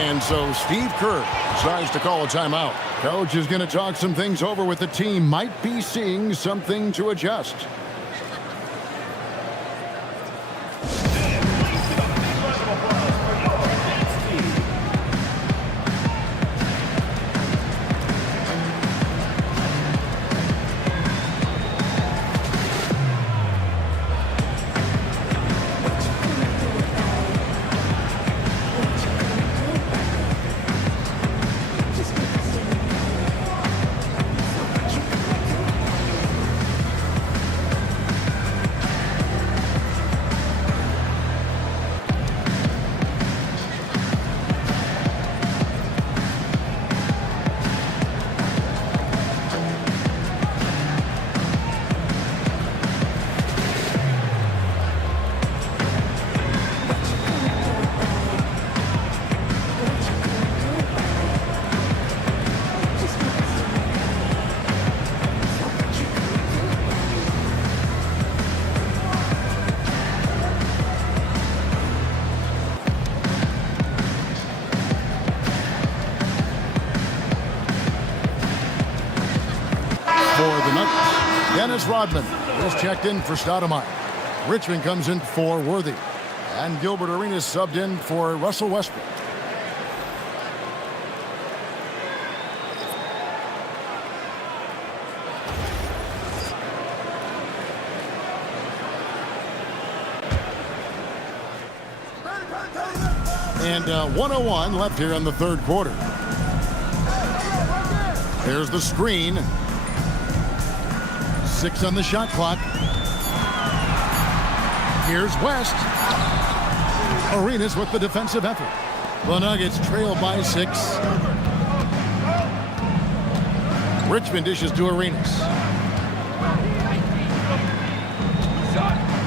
And so Steve Kerr decides to call a timeout. Coach is going to talk some things over with the team. Might be seeing something to adjust. Dennis Rodman is checked in for Stoudemire. Richmond comes in for Worthy. And Gilbert Arenas subbed in for Russell Westbrook. And 1:01 left here in the third quarter. There's the screen. 6 on the shot clock. Here's West. Arenas with the defensive effort. The Nuggets trail by 6. Richmond dishes to Arenas.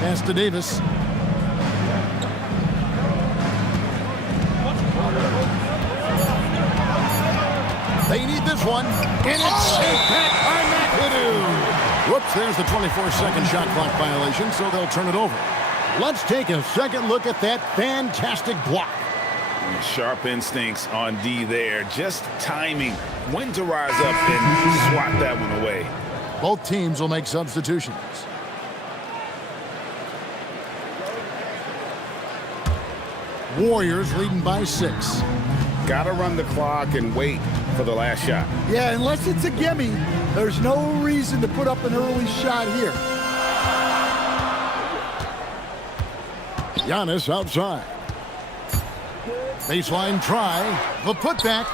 Pass to Davis. They need this one. And it's saved back by McAdoo. Whoops, there's the 24-second shot clock violation, so they'll turn it over. Let's take a second look at that fantastic block. Sharp instincts on D there. Just timing when to rise up and swat that one away. Both teams will make substitutions. Warriors leading by 6. Got to run the clock and wait for the last shot. Yeah, unless it's a gimme, there's no reason to put up an early shot here. Giannis outside. Baseline try. The putback.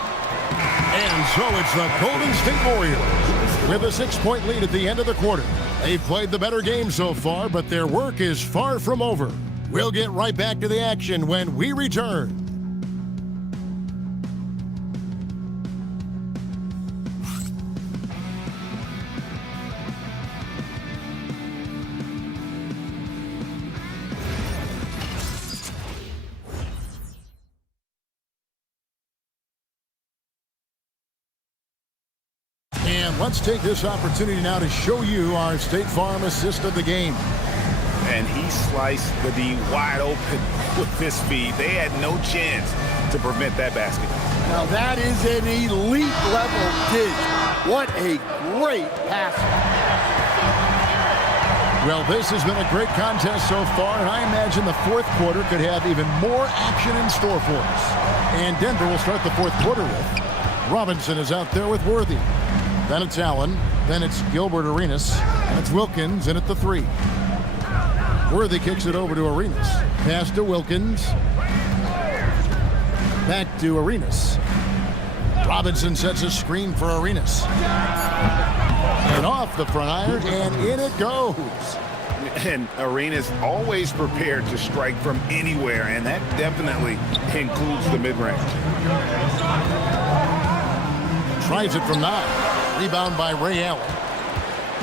And so it's the Golden State Warriors with a 6-point lead at the end of the quarter. They've played the better game so far, but their work is far from over. We'll get right back to the action when we return. And let's take this opportunity now to show you our State Farm assist of the game. And he sliced the D wide open with this feed. They had no chance to prevent that basket. Now that is an elite level dig. What a great pass. Well, this has been a great contest so far, and I imagine the fourth quarter could have even more action in store for us. And Denver will start the fourth quarter with Robinson is out there with Worthy. Then it's Allen. Then it's Gilbert Arenas. And it's Wilkins in at the 3. Worthy kicks it over to Arenas. Pass to Wilkins. Back to Arenas. Robinson sets a screen for Arenas. And off the front iron, and in it goes. And Arenas always prepared to strike from anywhere, and that definitely includes the mid-range. Tries it from 9. Rebound by Ray Allen.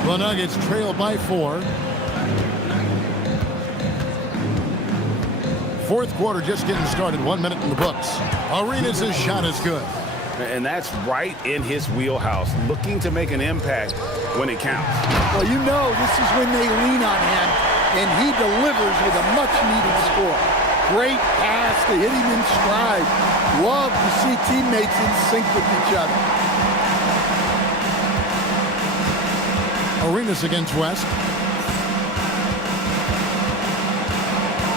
The Nuggets trail by 4. Fourth quarter just getting started. 1 minute in the books. Arenas' shot is good. And that's right in his wheelhouse, looking to make an impact when it counts. Well, you know this is when they lean on him, and he delivers with a much-needed score. Great pass to hit him in stride. Love to see teammates in sync with each other. Arenas against West.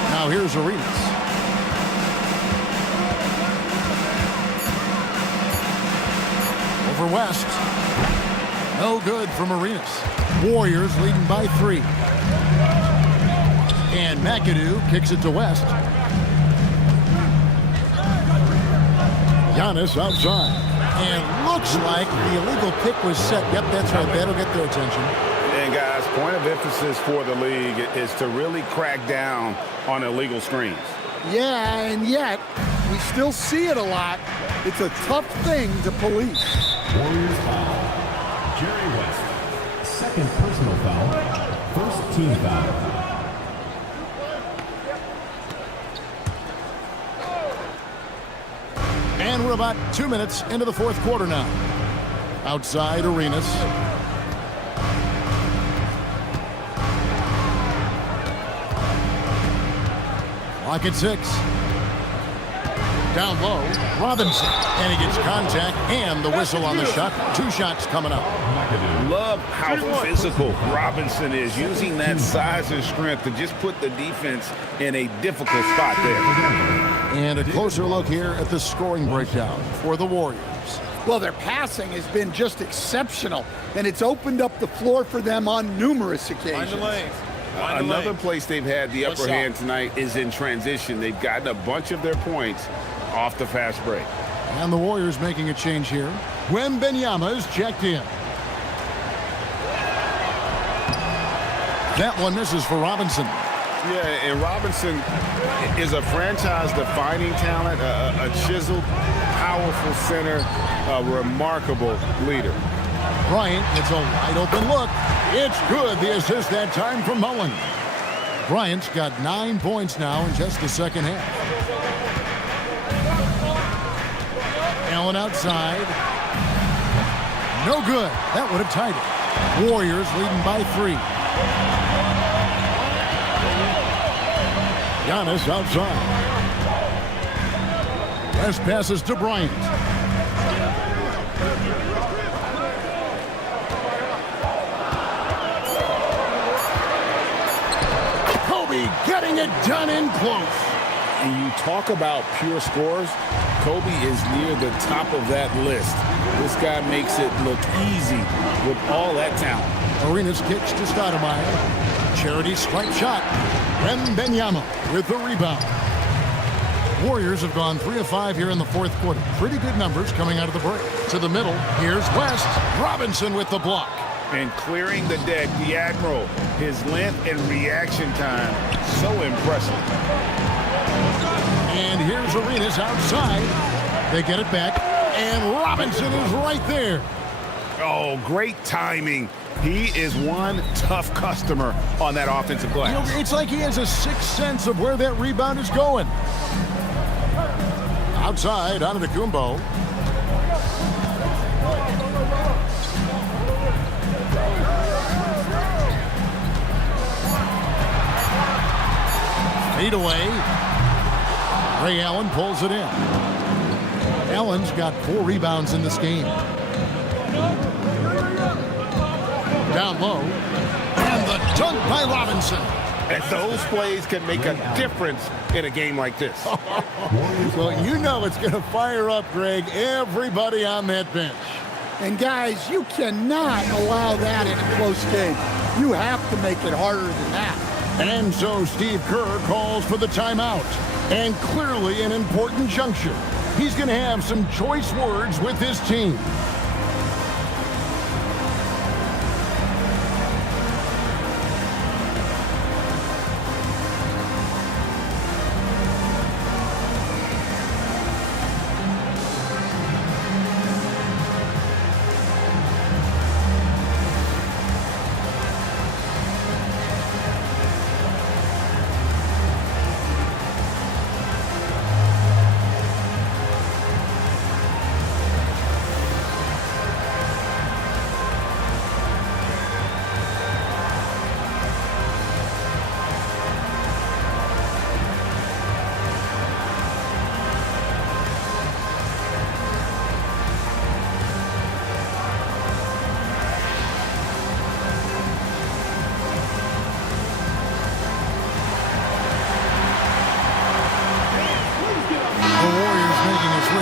Now here's Arenas. Over West. No good from Arenas. Warriors leading by 3. And McAdoo kicks it to West. Giannis outside. And looks like the illegal kick was set. Yep, that's right. That'll get their attention. And guys, point of emphasis for the league is to really crack down on illegal screens. Yeah, and yet we still see it a lot. It's a tough thing to police. Warriors foul. Jerry West. Second personal foul. First team foul. And we're about 2 minutes into the fourth quarter now. Outside Arenas. Clock at 6. Down low, Robinson. And he gets contact and the whistle on the shot. 2 shots coming up. Love how physical Robinson is, using that size and strength to just put the defense in a difficult spot there. And a closer look here at the scoring breakdown for the Warriors. Well, their passing has been just exceptional, and it's opened up the floor for them on numerous occasions. Another place they've had the upper hand tonight is in transition. They've gotten a bunch of their points off the fast break. And the Warriors making a change here. Wembanyama is checked in. That one misses for Robinson. Yeah, and Robinson is a franchise-defining talent, a chiseled, powerful center, a remarkable leader. Bryant gets a wide-open look. It's good. The assist that time from Mullen. Bryant's got 9 points now in just the second half. Allen outside. No good. That would have tied it. Warriors leading by 3. Giannis outside. West passes to Bryant. Kobe getting it done in close. And you talk about pure scores, Kobe is near the top of that list. This guy makes it look easy with all that talent. Arenas kicks to Stoudemire. Charity stripe shot. Wembanyama with the rebound. Warriors have gone 3 of 5 here in the fourth quarter. Pretty good numbers coming out of the break. To the middle, here's West. Robinson with the block. And clearing the deck, the Admiral, his length and reaction time, so impressive. And here's Arenas outside. They get it back, and Robinson is right there. Oh, great timing. He is one tough customer on that offensive glass. You know, it's like he has a sixth sense of where that rebound is going. Outside, Antetokounmpo. Fade away. Ray Allen pulls it in. Allen's got 4 rebounds in this game. Down low. And the dunk by Robinson. And those plays can make a difference in a game like this. Well, you know it's going to fire up, Greg, everybody on that bench. And guys, you cannot allow that in a close game. You have to make it harder than that. And so Steve Kerr calls for the timeout. And clearly an important juncture. He's going to have some choice words with his team.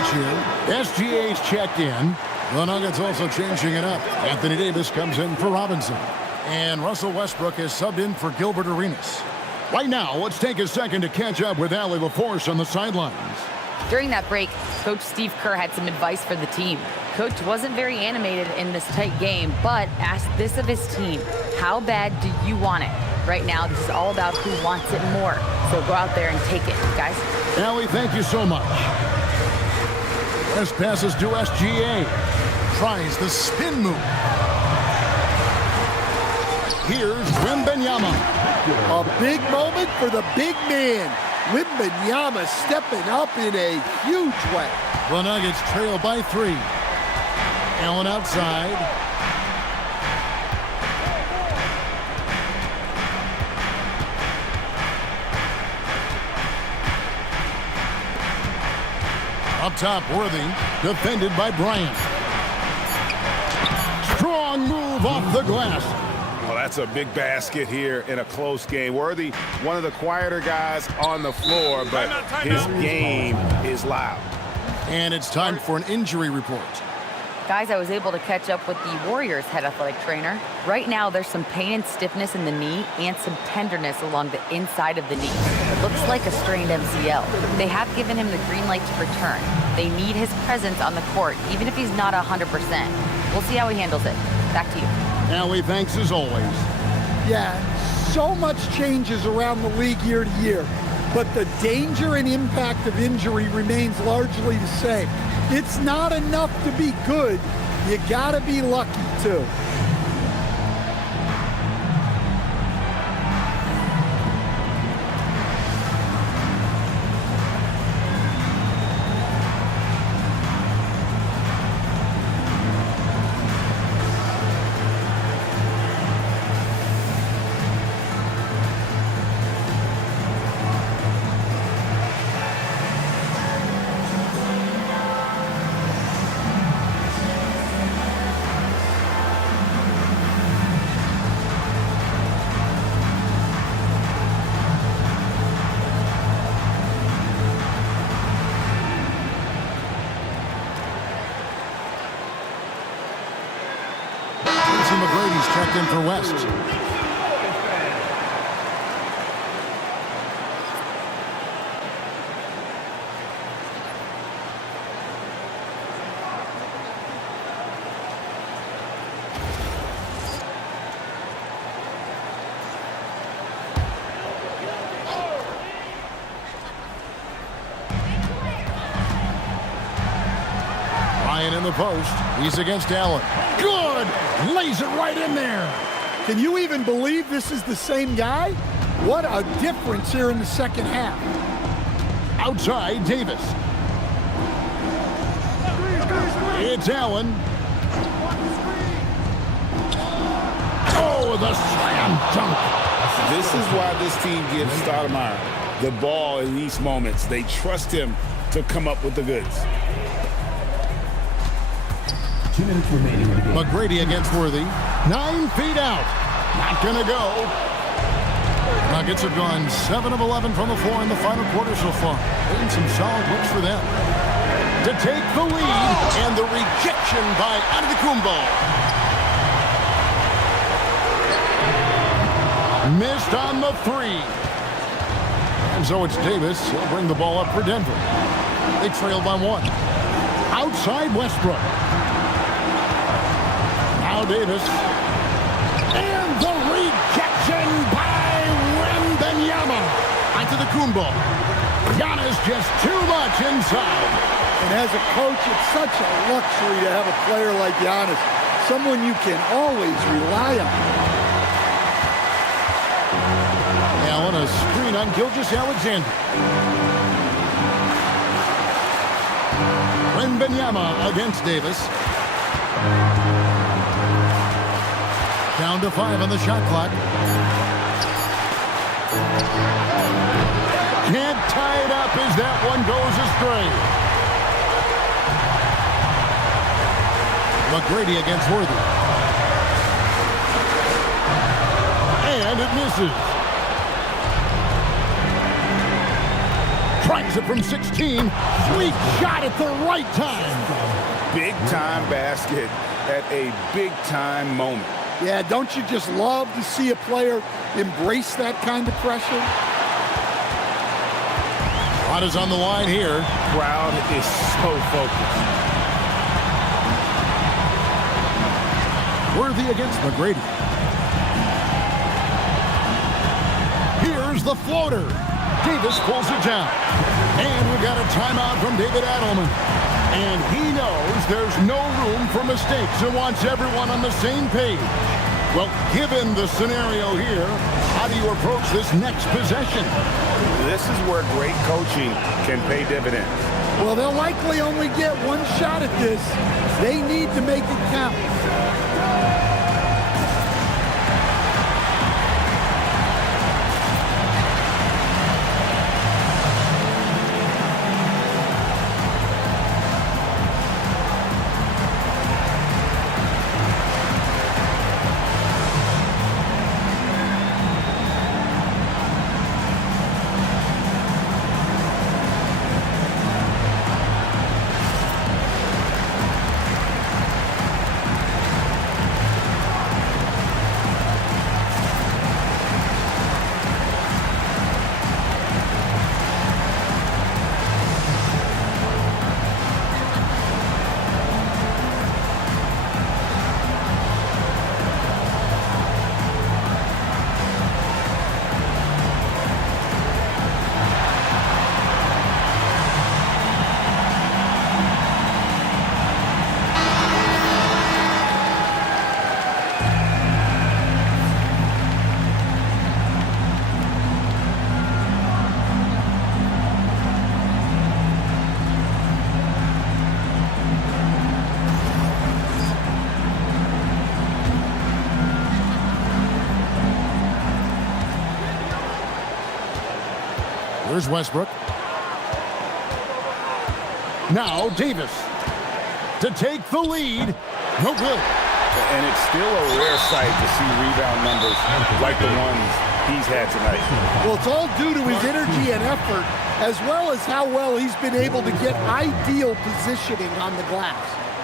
bench here. SGA's checked in. The Nuggets also changing it up. Anthony Davis comes in for Robinson. And Russell Westbrook is subbed in for Gilbert Arenas. Right now, let's take a second to catch up with Allie LaForce on the sidelines. During that break, Coach Steve Kerr had some advice for the team. Coach wasn't very animated in this tight game, but asked this of his team: how bad do you want it? Right now, this is all about who wants it more. So go out there and take it, guys. Allie, thank you so much. West passes to SGA. Tries the spin move. Here's Wembanyama. A big moment for the big man. Wembanyama stepping up in a huge way. The Nuggets trail by 3. Allen outside. Up top, Worthy, defended by Bryant. Strong move off the glass. Well, that's a big basket here in a close game. Worthy, one of the quieter guys on the floor, but his game is loud. And it's time for an injury report. Guys, I was able to catch up with the Warriors head athletic trainer. Right now, there's some pain and stiffness in the knee and some tenderness along the inside of the knee. It looks like a strained MCL. They have given him the green light to return. They need his presence on the court, even if he's not 100%. We'll see how he handles it. Back to you. Allie, thanks as always. Yeah, so much changes around the league year to year, but the danger and impact of injury remains largely the same. It's not enough to be good. You gotta be lucky too. McGrady's checked in for West. Ryan in the post. He's against Allen. Good! Lays it right in there. Can you even believe this is the same guy? What a difference here in the second half. Outside, Davis. It's Allen. Oh, the slam dunk. This is why this team gives Stoudemire the ball in these moments. They trust him to come up with the goods. 2 minutes remaining. McGrady against Worthy. 9 feet out. Not gonna go. Nuggets have gone 7 of 11 from the floor in the final quarter so far. And some solid looks for them. To take the lead, and the rejection by Antetokounmpo. Missed on the 3. And so it's Davis. He'll bring the ball up for Denver. They trail by 1. Outside Westbrook. Now Davis. And the rejection by Wembanyama. Antetokounmpo. Giannis just too much inside. And as a coach, it's such a luxury to have a player like Giannis. Someone you can always rely on. Allen, a screen on Gilgeous-Alexander. Wembanyama against Davis. Down to 5 on the shot clock. Can't tie it up as that one goes astray. McGrady against Worthy. And it misses. Tries it from 16. Sweet shot at the right time. Big-time basket at a big-time moment. Yeah, don't you just love to see a player embrace that kind of pressure? Shot is on the line here. Crowd is so focused. Worthy against McGrady. Here's the floater. Davis pulls it down. And we got a timeout from David Adelman. And he knows there's no room for mistakes and wants everyone on the same page. Well, given the scenario here, how do you approach this next possession? This is where great coaching can pay dividends. Well, they'll likely only get one shot at this. They need to make it count. Here's Westbrook. Now Davis to take the lead. No good. And it's still a rare sight to see rebound numbers like the ones he's had tonight. Well, it's all due to his energy and effort, as well as how well he's been able to get ideal positioning on the glass.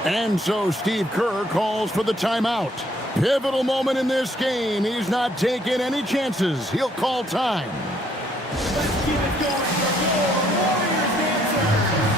And so Steve Kerr calls for the timeout. Pivotal moment in this game. He's not taking any chances. He'll call time. Let's keep it going for more Warriors dancers.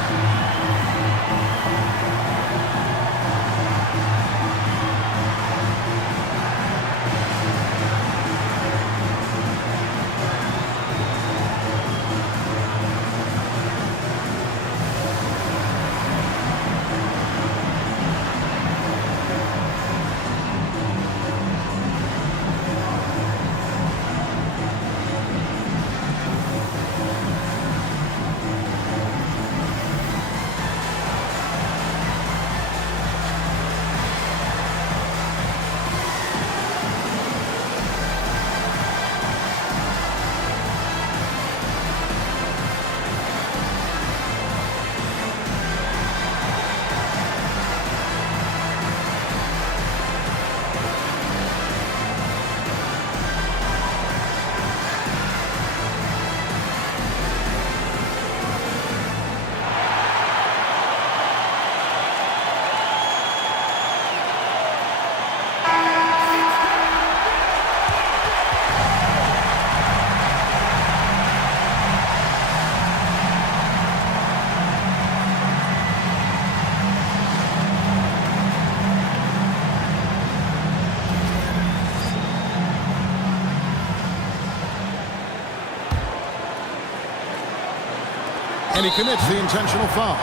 And he commits the intentional foul.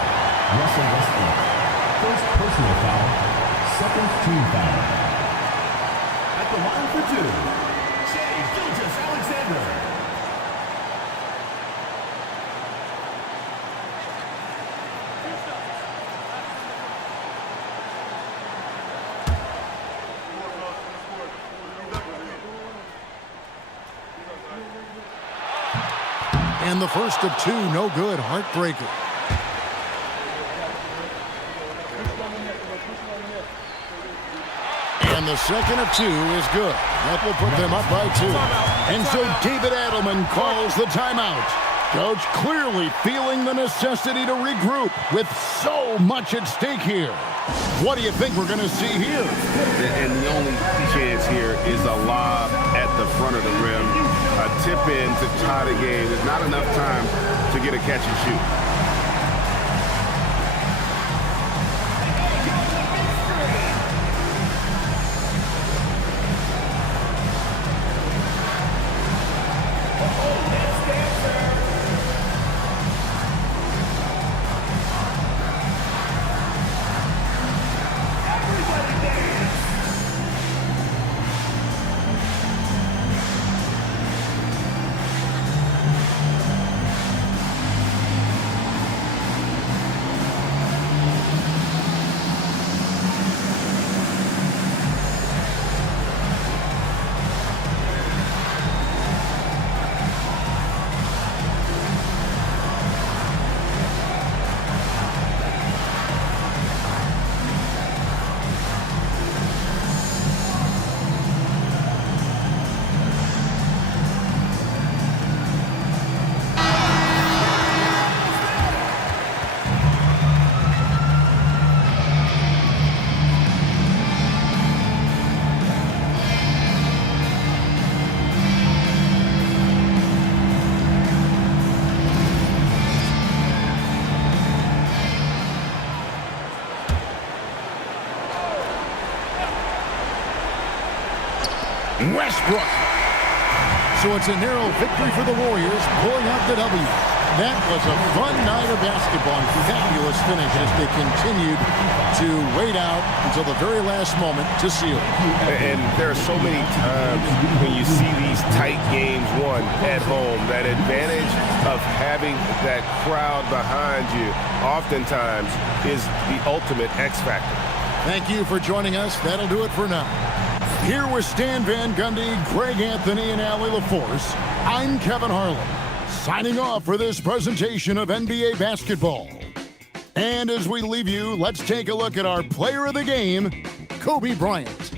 Russell Westbrook. First personal foul. Second team foul. At the line for two, Shai Gilgeous-Alexander. And the first of two, no good. Heartbreaker. And the second of two is good. That will put them up by two. And so David Adelman calls the timeout. Coach clearly feeling the necessity to regroup with so much at stake here. What do you think we're going to see here? And the only chance here is a lob at the front of the rim. A tip in to tie the game. There's not enough time to get a catch and shoot. Westbrook. So it's a narrow victory for the Warriors, pulling out the W. That was a fun night of basketball. Fabulous finish as they continued to wait out until the very last moment to seal. And there are so many times when you see these tight games won at home, that advantage of having that crowd behind you oftentimes is the ultimate X factor. Thank you for joining us. That'll do it for now. Here with Stan Van Gundy, Greg Anthony, and Allie LaForce, I'm Kevin Harlan, signing off for this presentation of NBA basketball. And as we leave you, let's take a look at our player of the game, Kobe Bryant.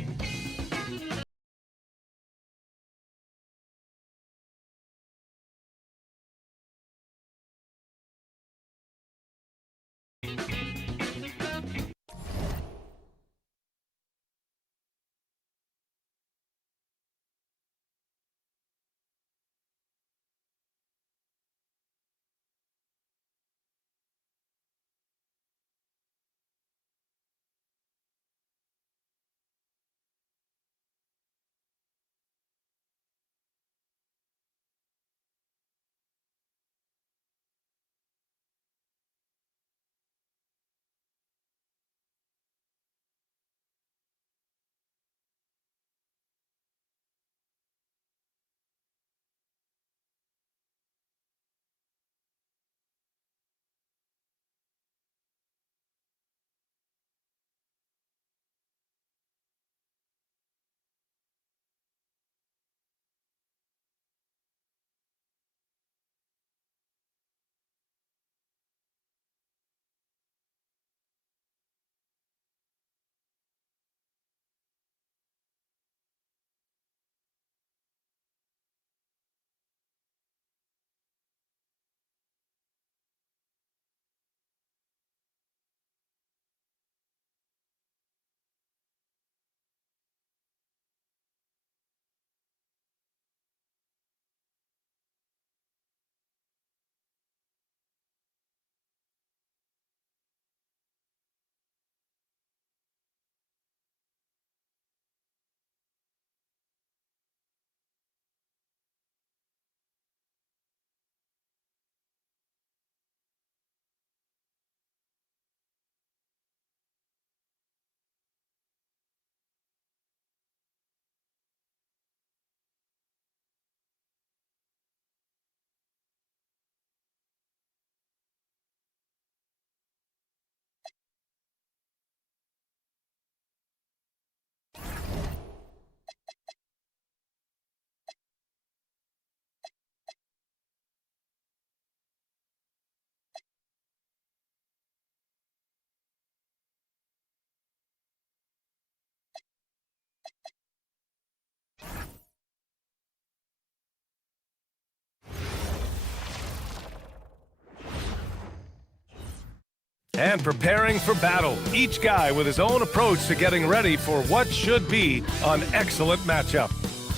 and preparing for battle. Each guy with his own approach to getting ready for what should be an excellent matchup.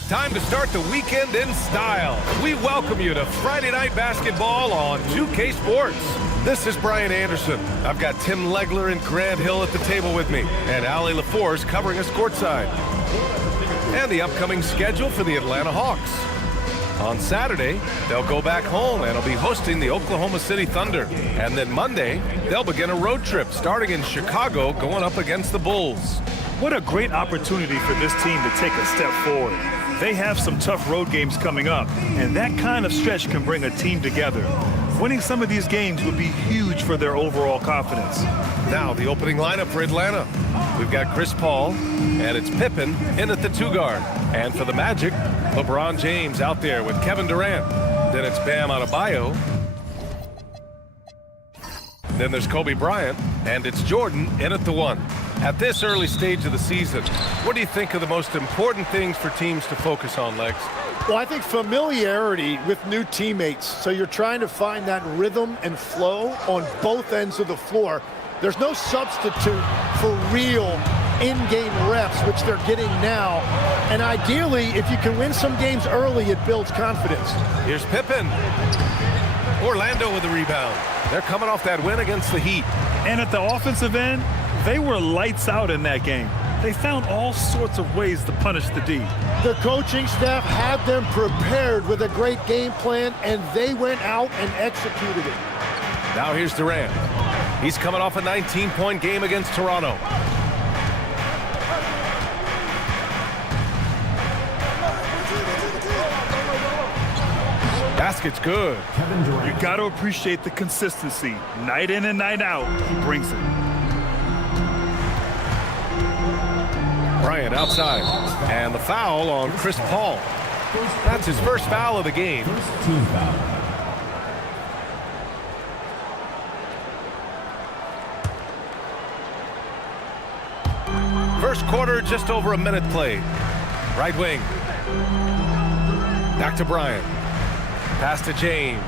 Time to start the weekend in style. We welcome you to Friday Night Basketball on 2K Sports. This is Brian Anderson. I've got Tim Legler and Grant Hill at the table with me, and Allie LaForce covering us courtside. And the upcoming schedule for the Atlanta Hawks. On Saturday, they'll go back home and will be hosting the Oklahoma City Thunder. And then Monday, they'll begin a road trip starting in Chicago, going up against the Bulls. What a great opportunity for this team to take a step forward. They have some tough road games coming up, and that kind of stretch can bring a team together. Winning some of these games would be huge for their overall confidence. Now, the opening lineup for Atlanta. We've got Chris Paul, and it's Pippen in at the 2-guard. And for the Magic, LeBron James out there with Kevin Durant. Then it's Bam Adebayo. Then there's Kobe Bryant, and it's Jordan in at the 1. At this early stage of the season, what do you think are the most important things for teams to focus on, Legs? Well, I think familiarity with new teammates. So you're trying to find that rhythm and flow on both ends of the floor. There's no substitute for real in-game reps, which they're getting now. And ideally, if you can win some games early, it builds confidence. Here's Pippen. Orlando with the rebound. They're coming off that win against the Heat. And at the offensive end, they were lights out in that game. They found all sorts of ways to punish the D. The coaching staff had them prepared with a great game plan, and they went out and executed it. Now here's Durant. He's coming off a 19-point game against Toronto. Basket's good. You got to appreciate the consistency. Night in and night out, he brings it. Bryant outside, and the foul on Chris Paul. That's his first foul of the game. Team foul. First quarter, just over a minute played. Right wing. Back to Bryant. Pass to James.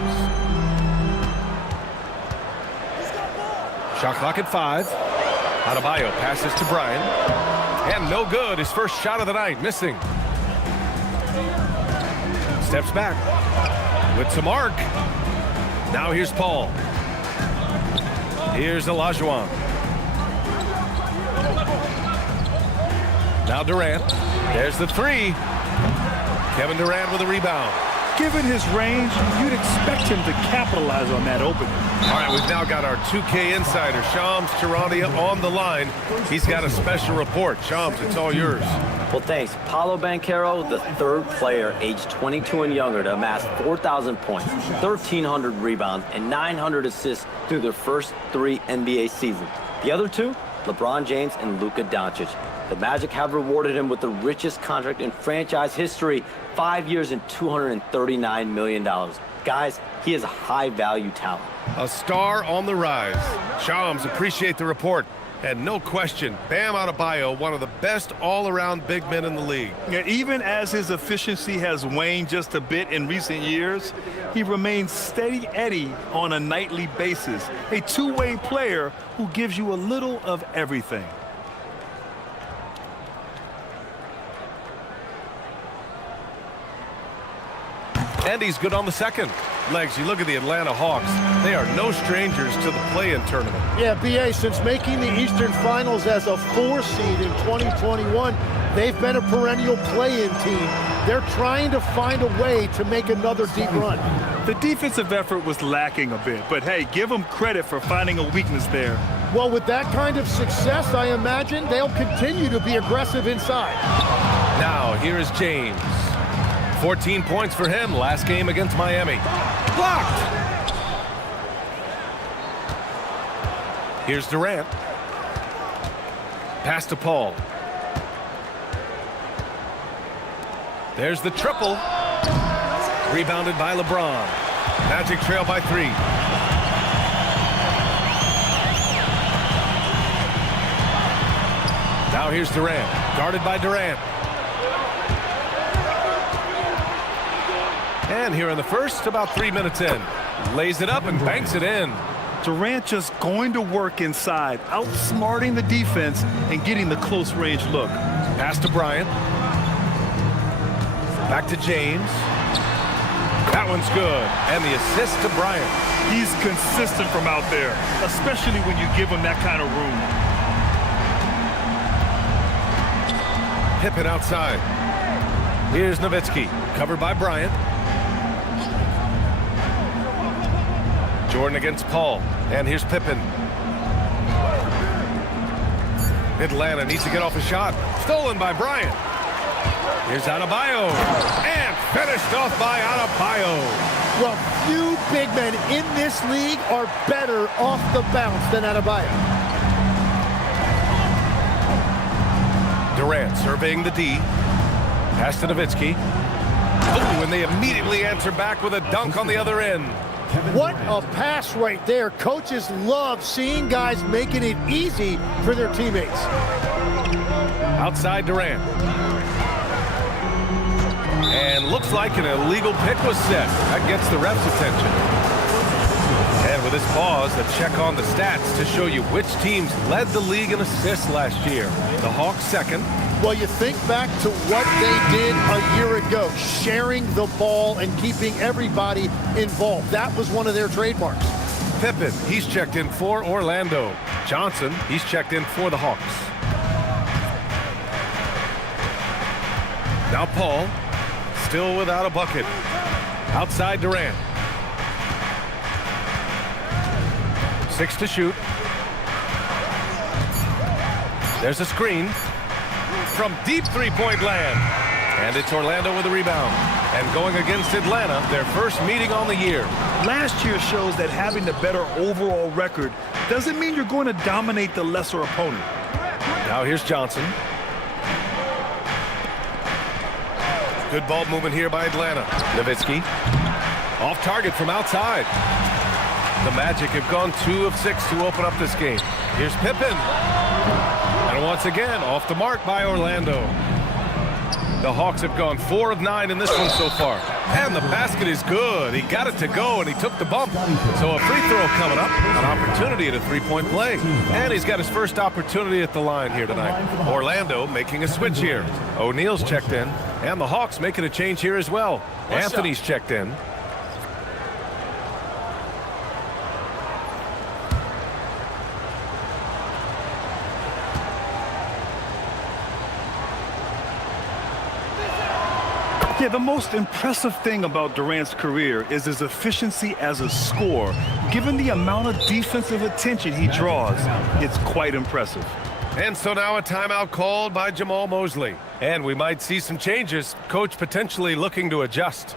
Shot clock at 5. Adebayo passes to Bryant. And no good. His first shot of the night, missing. Steps back with to mark. Now here's Paul. Here's Olajuwon. Now Durant. There's the 3. Kevin Durant with a rebound. Given his range, you'd expect him to capitalize on that opening. All right, we've now got our 2K insider, Shams Charania, on the line. He's got a special report. Shams, it's all yours. Well, thanks. Paolo Banchero, the third player aged 22 and younger to amass 4,000 points, 1,300 rebounds, and 900 assists through their first 3 NBA seasons. The other 2, LeBron James and Luka Doncic. The Magic have rewarded him with the richest contract in franchise history, 5 years and $239 million. Guys, he is a high-value talent. A star on the rise. Shams, appreciate the report. And no question, Bam Adebayo, one of the best all-around big men in the league. Yeah, even as his efficiency has waned just a bit in recent years, he remains steady Eddie on a nightly basis. A two-way player who gives you a little of everything. And he's good on the second. Legs, you look at the Atlanta Hawks. They are no strangers to the play-in tournament. Yeah, BA, since making the Eastern Finals as a 4 seed in 2021, they've been a perennial play-in team. They're trying to find a way to make another deep run. The defensive effort was lacking a bit, but hey, give them credit for finding a weakness there. Well, with that kind of success, I imagine they'll continue to be aggressive inside. Now, here is James. 14 points for him last game against Miami. Blocked! Here's Durant. Pass to Paul. There's the triple. Rebounded by LeBron. Magic trail by 3. Now here's Durant. Guarded by Durant. And here in the first, about 3 minutes in. Lays it up and banks it in. Durant just going to work inside, outsmarting the defense and getting the close range look. Pass to Bryant. Back to James. That one's good. And the assist to Bryant. He's consistent from out there, especially when you give him that kind of room. Pippen outside. Here's Nowitzki, covered by Bryant. Jordan against Paul, and here's Pippen. Atlanta needs to get off a shot. Stolen by Bryant. Here's Adebayo, and finished off by Adebayo. Well, few big men in this league are better off the bounce than Adebayo. Durant surveying the D. Pass to Nowitzki. Oh, and they immediately answer back with a dunk on the other end. What a pass right there. Coaches love seeing guys making it easy for their teammates. Outside Durant. And looks like an illegal pick was set. That gets the ref's attention. And with this pause, a check on the stats to show you which teams led the league in assists last year. The Hawks second. Well, you think back to what they did a year ago, sharing the ball and keeping everybody involved. That was one of their trademarks. Pippen, he's checked in for Orlando. Johnson, he's checked in for the Hawks. Now Paul, still without a bucket. Outside Durant. 6 to shoot. There's a screen from deep three-point land. And it's Orlando with a rebound. And going against Atlanta, their first meeting on the year. Last year shows that having the better overall record doesn't mean you're going to dominate the lesser opponent. Now here's Johnson. Good ball movement here by Atlanta. Nowitzki. Off target from outside. The Magic have gone 2 of 6 to open up this game. Here's Pippen. And once again, off the mark by Orlando. The Hawks have gone 4 of 9 in this one so far. And the basket is good. He got it to go, and he took the bump. So a free throw coming up, an opportunity at a three-point play. And he's got his first opportunity at the line here tonight. Orlando making a switch here. O'Neal's checked in, and the Hawks making a change here as well. Anthony's checked in. Yeah, the most impressive thing about Durant's career is his efficiency as a scorer. Given the amount of defensive attention he draws, it's quite impressive. And so now a timeout called by Jamal Mosley. And we might see some changes. Coach potentially looking to adjust.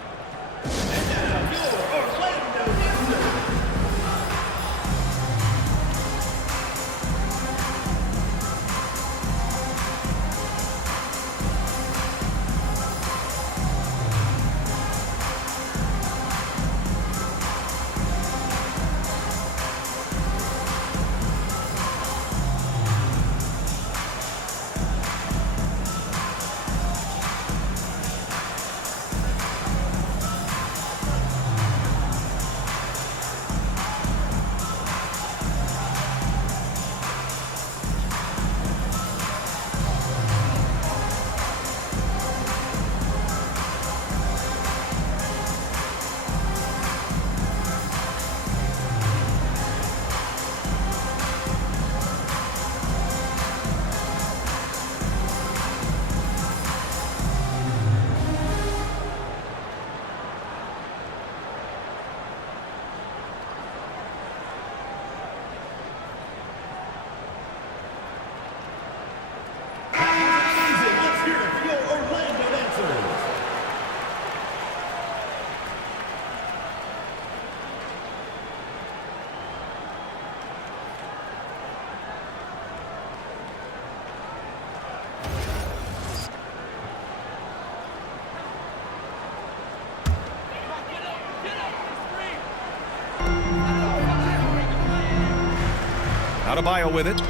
Adebayo with it.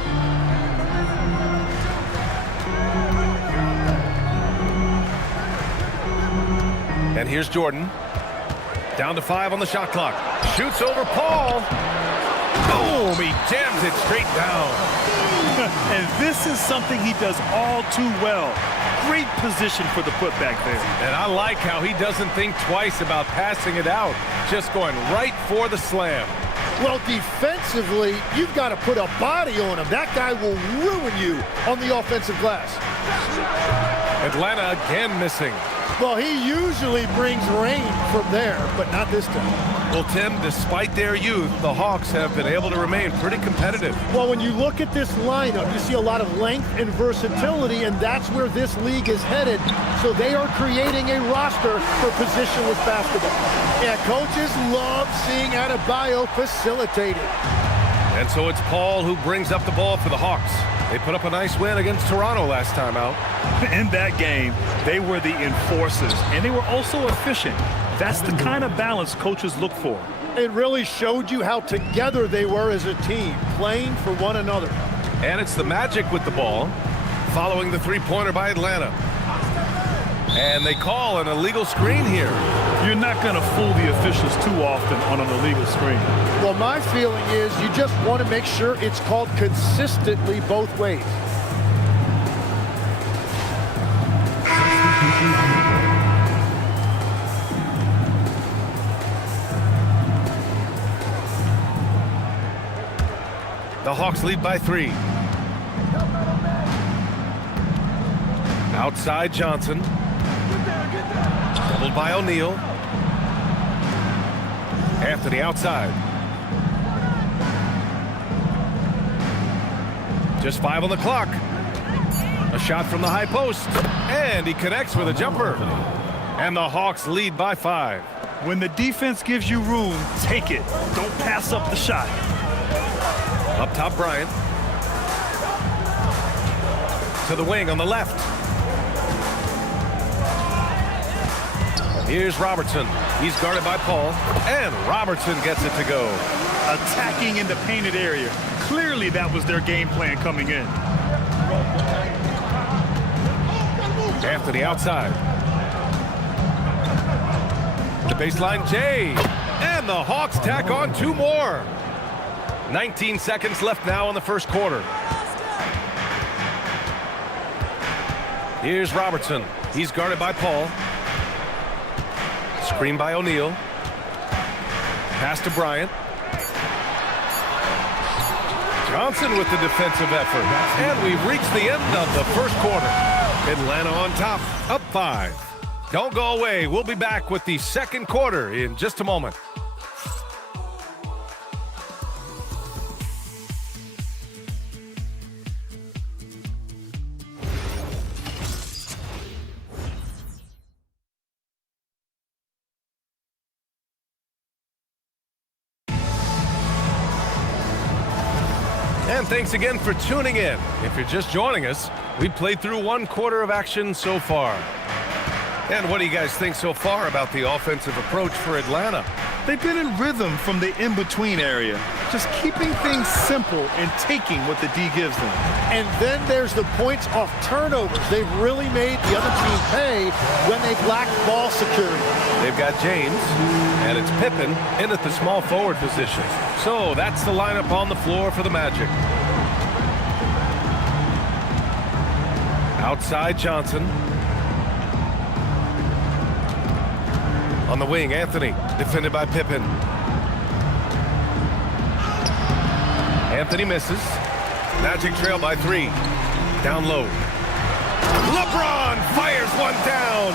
And here's Jordan. Down to 5 on the shot clock. Shoots over Paul. Boom! He jams it straight down. And this is something he does all too well. Great position for the putback there. And I like how he doesn't think twice about passing it out. Just going right for the slam. Well, defensively, you've got to put a body on him. That guy will ruin you on the offensive glass. Atlanta again missing. Well, he usually brings rain from there, but not this time. Well, Tim, despite their youth, the Hawks have been able to remain pretty competitive. Well, when you look at this lineup, you see a lot of length and versatility, and that's where this league is headed. So they are creating a roster for positionless basketball. Yeah, coaches love seeing Adebayo facilitated. And so it's Paul who brings up the ball for the Hawks. They put up a nice win against Toronto last time out. In that game, they were the enforcers, and they were also efficient. That's the kind of balance coaches look for. It really showed you how together they were as a team, playing for one another. And it's the Magic with the ball, following the three-pointer by Atlanta. And they call an illegal screen here. You're not going to fool the officials too often on an illegal screen. Well, my feeling is you just want to make sure it's called consistently both ways. The Hawks lead by 3. Outside Johnson. Doubled by O'Neal. Anthony outside. Just 5 on the clock. A shot from the high post. And he connects with a jumper. And the Hawks lead by 5. When the defense gives you room, take it. Don't pass up the shot. Up top, Bryant. To the wing on the left. Here's Robertson. He's guarded by Paul. And Robertson gets it to go. Attacking in the painted area. Clearly that was their game plan coming in. Anthony outside. The baseline, Jay. And the Hawks tack on 2 more. 19 seconds left now in the first quarter. Here's Robertson. He's guarded by Paul. Screen by O'Neal. Pass to Bryant. Johnson with the defensive effort. And we've reached the end of the first quarter. Atlanta on top, up 5. Don't go away. We'll be back with the second quarter in just a moment. And thanks again for tuning in. If you're just joining us, we've played through 1 quarter of action so far. And what do you guys think so far about the offensive approach for Atlanta? They've been in rhythm from the in-between area, just keeping things simple and taking what the D gives them. And then there's the points off turnovers. They've really made the other team pay when they've lacked ball security. They've got James, and it's Pippen in at the small forward position. So that's the lineup on the floor for the Magic. Outside Johnson. On the wing, Anthony, defended by Pippen. Anthony misses. Magic trail by 3. Down low. LeBron fires one down.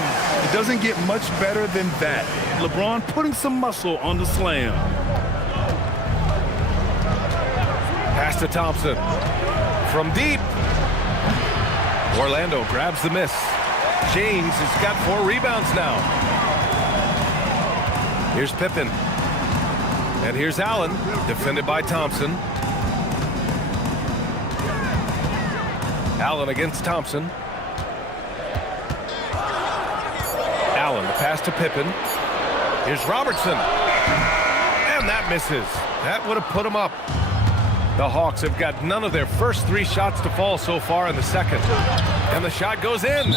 It doesn't get much better than that. LeBron putting some muscle on the slam. Pass to Thompson. From deep. Orlando grabs the miss. James has got 4 rebounds now. Here's Pippen. And here's Allen, defended by Thompson. Allen against Thompson. Allen, the pass to Pippen. Here's Robertson. And that misses. That would have put him up. The Hawks have got none of their first 3 shots to fall so far in the second. And the shot goes in.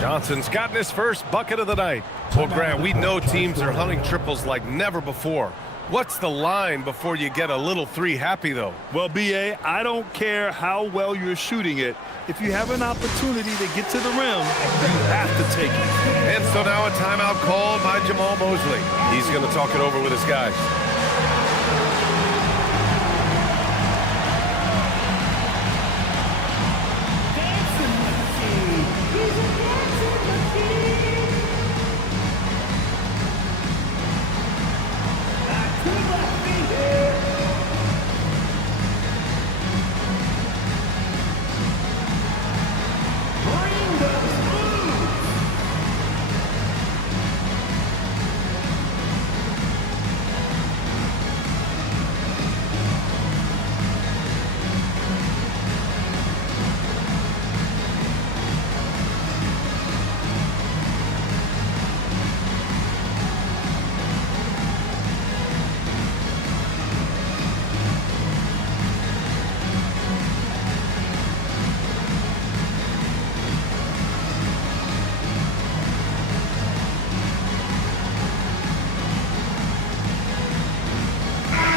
Johnson's gotten his first bucket of the night. Well, Grant, we know teams are hunting triples like never before. What's the line before you get a little three happy, though? Well, B.A., I don't care how well you're shooting it. If you have an opportunity to get to the rim, you have to take it. And so now a timeout called by Jamal Mosley. He's going to talk it over with his guys.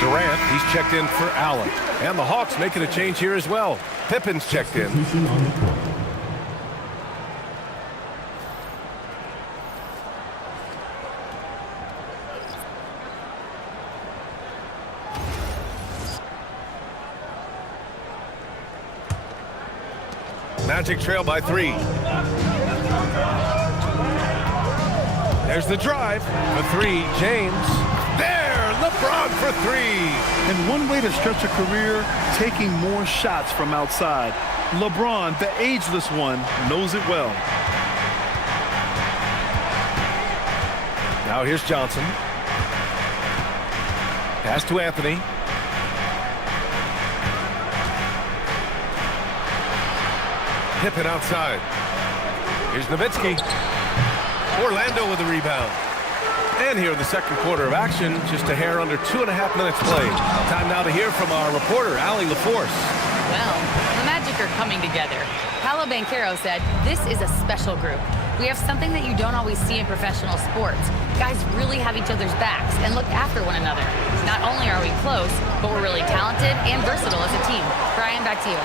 Durant, he's checked in for Allen. And the Hawks making a change here as well. Pippen's checked in. Magic trail by 3. There's the drive. The 3, James. There, LeBron for 3. And one way to stretch a career, taking more shots from outside. LeBron, the ageless one, knows it well. Now here's Johnson. Pass to Anthony. Pippen outside. Here's Nowitzki. Orlando with the rebound. And here in the second quarter of action, just a hair under 2.5 minutes played. Time now to hear from our reporter, Allie LaForce. Well, the Magic are coming together. Paolo Banchero said, "This is a special group. We have something that you don't always see in professional sports. Guys really have each other's backs and look after one another. Not only are we close, but we're really talented and versatile as a team." Brian, back to you.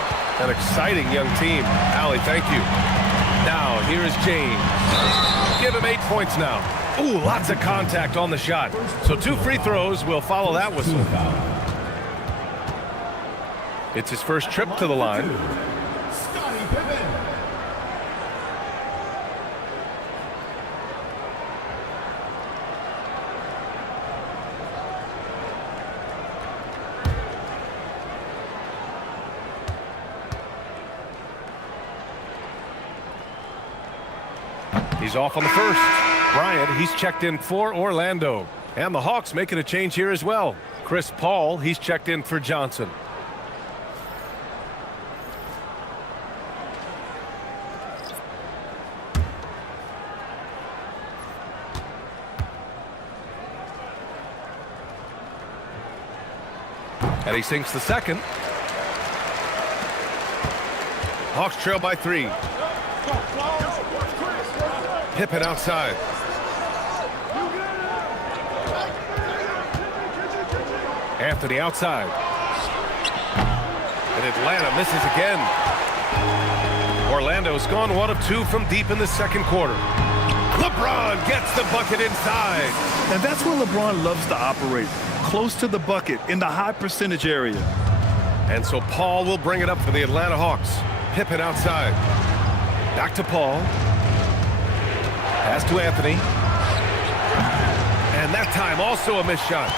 An exciting young team. Allie, thank you. Now, here is James. Give him 8 points now. Ooh, lots of contact on the shot. So 2 free throws will follow that whistle. It's his first trip to the line. He's off on the first. Bryant, he's checked in for Orlando. And the Hawks making a change here as well. Chris Paul, he's checked in for Johnson. And he sinks the second. Hawks trail by 3. Pippen outside. Anthony outside. And Atlanta misses again. Orlando's gone 1 of 2 from deep in the second quarter. LeBron gets the bucket inside. And that's where LeBron loves to operate. Close to the bucket in the high percentage area. And so Paul will bring it up for the Atlanta Hawks. Pippen outside. Back to Paul. Pass to Anthony. And that time also a missed shot.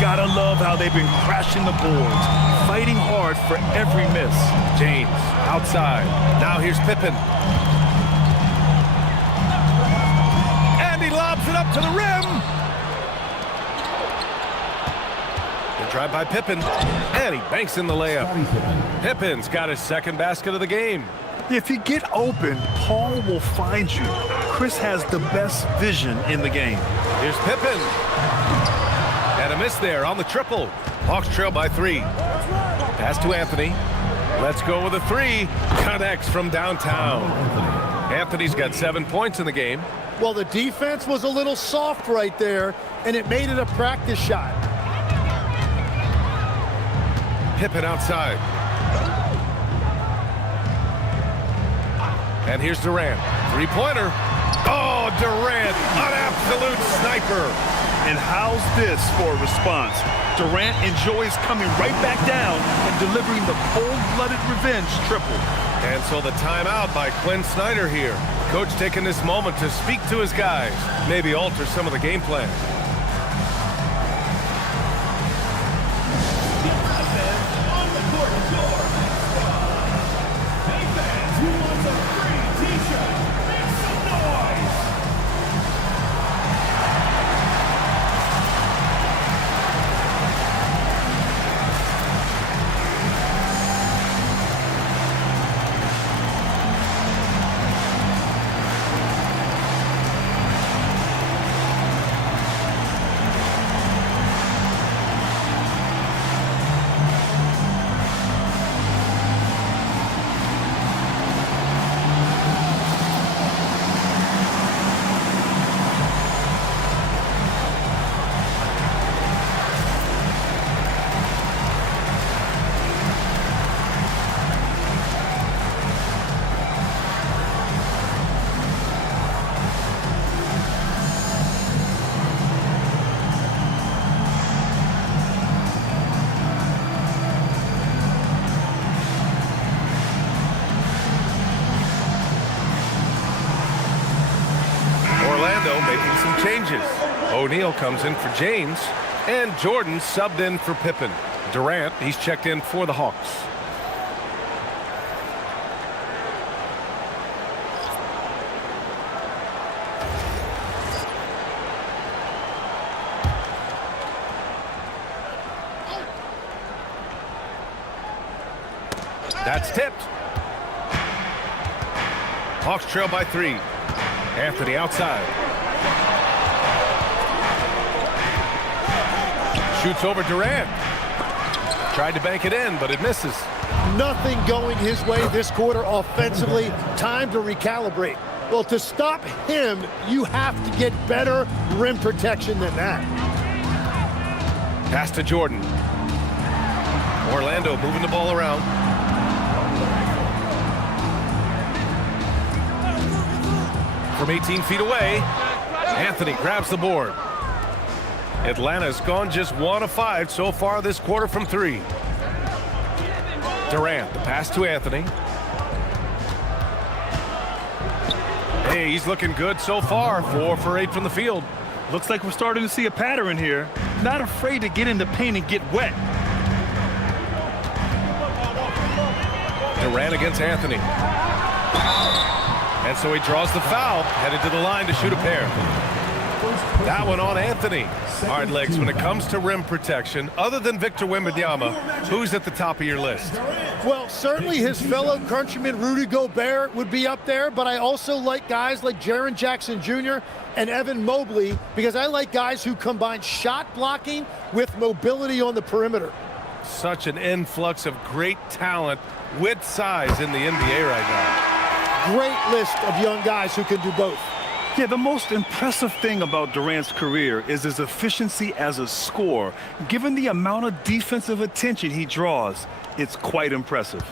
Gotta love how they've been crashing the boards, fighting hard for every miss. James outside. Now here's Pippen. And he lobs it up to the rim. The drive by Pippen. And he banks in the layup. Pippen's got his second basket of the game. If you get open, Paul will find you. Chris has the best vision in the game. Here's Pippen. And a miss there on the triple. Hawks trail by 3. Pass to Anthony. Let's go with a 3. Connects from downtown. Anthony's got 7 points in the game. Well, the defense was a little soft right there, and it made it a practice shot. Pippen outside. And here's Durant. Three-pointer. Oh, Durant, an absolute sniper. And how's this for a response? Durant enjoys coming right back down and delivering the cold-blooded revenge triple. And so the timeout by Quinn Snyder here. Coach taking this moment to speak to his guys, maybe alter some of the game plan. Making some changes. O'Neal comes in for James, and Jordan subbed in for Pippen. Durant, he's checked in for the Hawks. That's tipped. Hawks trail by 3. Anthony outside. Shoots over Durant. Tried to bank it in, but it misses. Nothing going his way this quarter offensively. Time to recalibrate. Well, to stop him, you have to get better rim protection than that. Pass to Jordan. Orlando moving the ball around. From 18 feet away, Anthony grabs the board. Atlanta's gone just 1 of 5 so far this quarter from 3. Durant, the pass to Anthony. Hey, he's looking good so far. 4 for 8 from the field. Looks like we're starting to see a pattern here. Not afraid to get in the paint and get wet. Durant against Anthony. And so he draws the foul, headed to the line to shoot a pair. That one on Anthony. All right, Legs, when it comes to rim protection, other than Victor Wembanyama, who's at the top of your list? Well, certainly his fellow countryman Rudy Gobert would be up there, but I also like guys like Jaren Jackson Jr. and Evan Mobley because I like guys who combine shot blocking with mobility on the perimeter. Such an influx of great talent with size in the NBA right now. Great list of young guys who can do both. Yeah, the most impressive thing about Durant's career is his efficiency as a scorer. Given the amount of defensive attention he draws, it's quite impressive.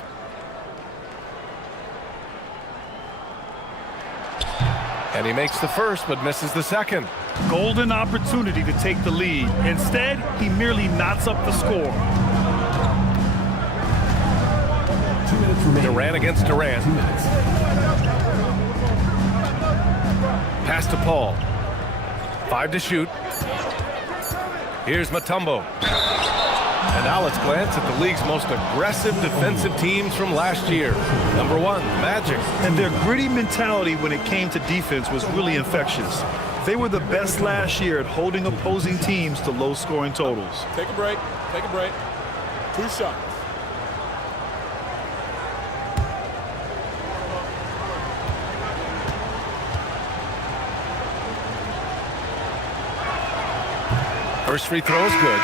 And he makes the first, but misses the second. Golden opportunity to take the lead. Instead, he merely knots up the score. 2 minutes remaining. Durant against Durant. 2 minutes. Pass to Paul. 5 to shoot. Here's Mutombo. And now let's glance at the league's most aggressive defensive teams from last year. Number 1, Magic. And their gritty mentality when it came to defense was really infectious. They were the best last year at holding opposing teams to low-scoring totals. Take a break. Take a break. 2 shots. First free throw is good.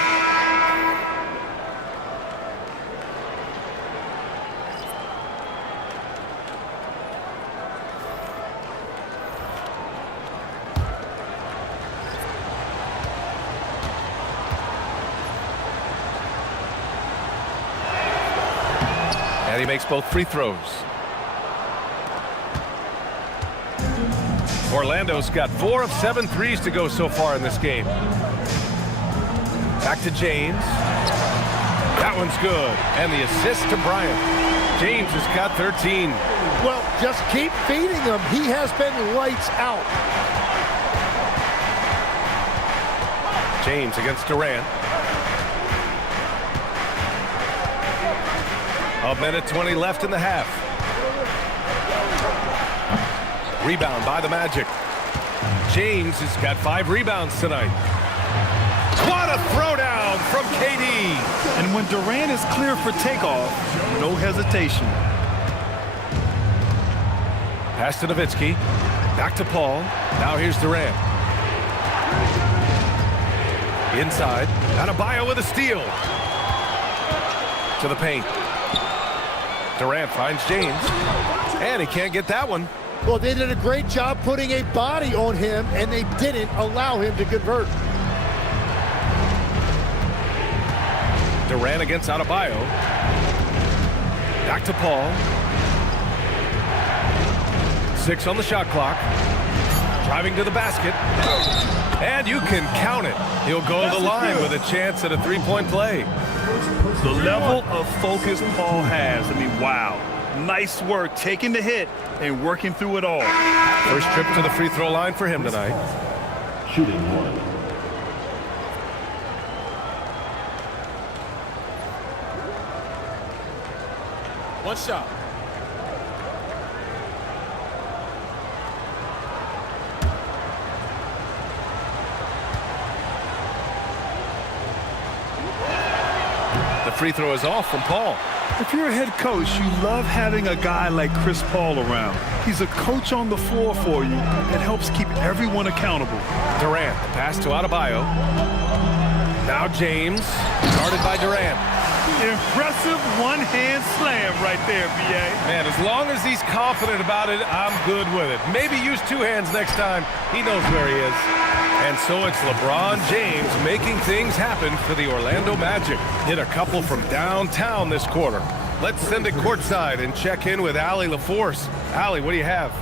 And he makes both free throws. Orlando's got 4 of 7 threes to go so far in this game. Back to James. That one's good. And the assist to Bryant. James has got 13. Well, just keep feeding him. He has been lights out. James against Durant. A minute 20 left in the half. Rebound by the Magic. James has got 5 rebounds tonight. What a throwdown from KD. And when Durant is clear for takeoff, no hesitation. Pass to Nowitzki. Back to Paul. Now here's Durant. Inside. Adebayo with a steal. To the paint. Durant finds James. And he can't get that one. Well, they did a great job putting a body on him, and they didn't allow him to convert. Durant against Adebayo. Back to Paul. 6 on the shot clock. Driving to the basket. And you can count it. He'll go to the line with a chance at a three-point play. The level of focus Paul has, I mean, wow. Nice work taking the hit and working through it all. First trip to the free throw line for him tonight. Shooting 1. One shot. The free throw is off from Paul. If you're a head coach, you love having a guy like Chris Paul around. He's a coach on the floor for you that helps keep everyone accountable. Durant, the pass to Adebayo. Now James, guarded by Durant. Impressive one-hand slam right there, B.A. Man, as long as he's confident about it, I'm good with it. Maybe use 2 hands next time. He knows where he is. And so it's LeBron James making things happen for the Orlando Magic. Hit a couple from downtown this quarter. Let's send it courtside and check in with Allie LaForce. Allie, what do you have?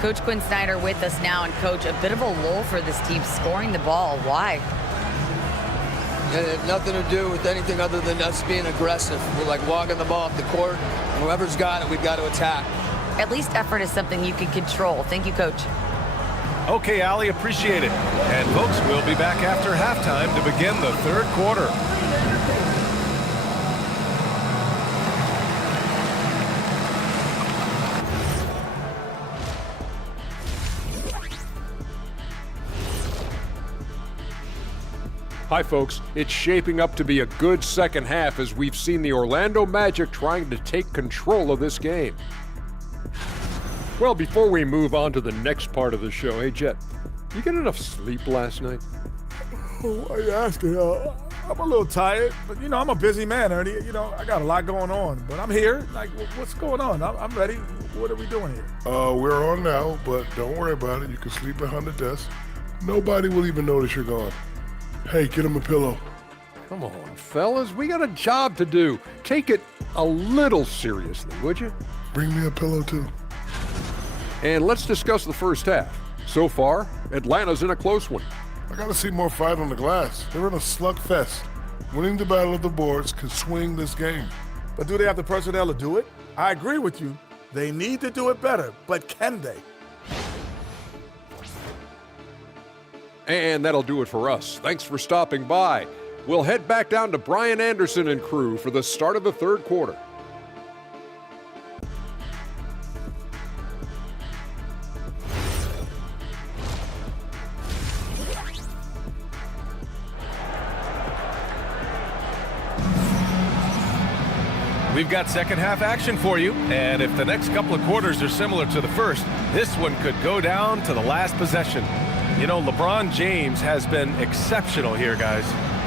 Coach Quinn Snyder with us now, and Coach, a bit of a lull for this team scoring the ball. Why? It had nothing to do with anything other than us being aggressive. We're like walking the ball up the court, and whoever's got it, we've got to attack. At least effort is something you can control. Thank you, Coach. Okay, Allie, appreciate it. And folks, we'll be back after halftime to begin the third quarter. Hi, folks. It's shaping up to be a good second half as we've seen the Orlando Magic trying to take control of this game. Well, before we move on to the next part of the show, hey, Jet, you get enough sleep last night? Why are you asking? I'm a little tired, but, you know, I'm a busy man, Ernie. You know, I got a lot going on, but I'm here. Like, what's going on? I'm ready. What are we doing here? We're on now, but don't worry about it. You can sleep behind the desk. Nobody will even notice you're gone. Hey, get him a pillow. Come on, fellas. We got a job to do. Take it a little seriously, would you? Bring me a pillow, too. And let's discuss the first half. So far, Atlanta's in a close one. I got to see more fight on the glass. They're in a slugfest. Winning the battle of the boards can swing this game. But do they have the personnel to do it? I agree with you. They need to do it better, but can they? And that'll do it for us. Thanks for stopping by. We'll head back down to Brian Anderson and crew for the start of the third quarter. We've got second half action for you, and if the next couple of quarters are similar to the first, this one could go down to the last possession. You know, LeBron James has been exceptional here, guys.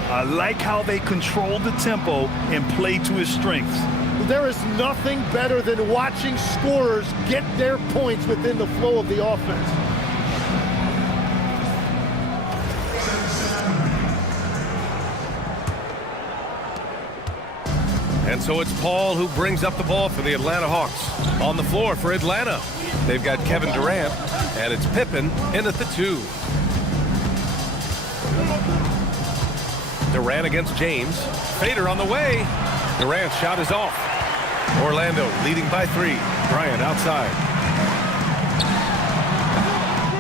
I like how they control the tempo and play to his strengths. There is nothing better than watching scorers get their points within the flow of the offense. And so it's Paul who brings up the ball for the Atlanta Hawks. On the floor for Atlanta, they've got Kevin Durant, and it's Pippen in at the 2. Durant against James. Fader on the way. Durant's shot is off. Orlando leading by 3. Bryant outside.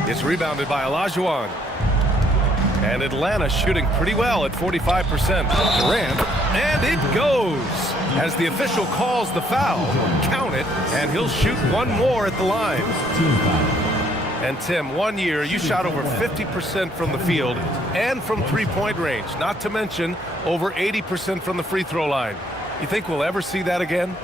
It's rebounded by Olajuwon. And Atlanta shooting pretty well at 45%. Durant, and it goes. As the official calls the foul, count it, and he'll shoot one more at the line. And Tim, 1 year, you shot over 50% from the field and from three-point range, not to mention over 80% from the free throw line. You think we'll ever see that again?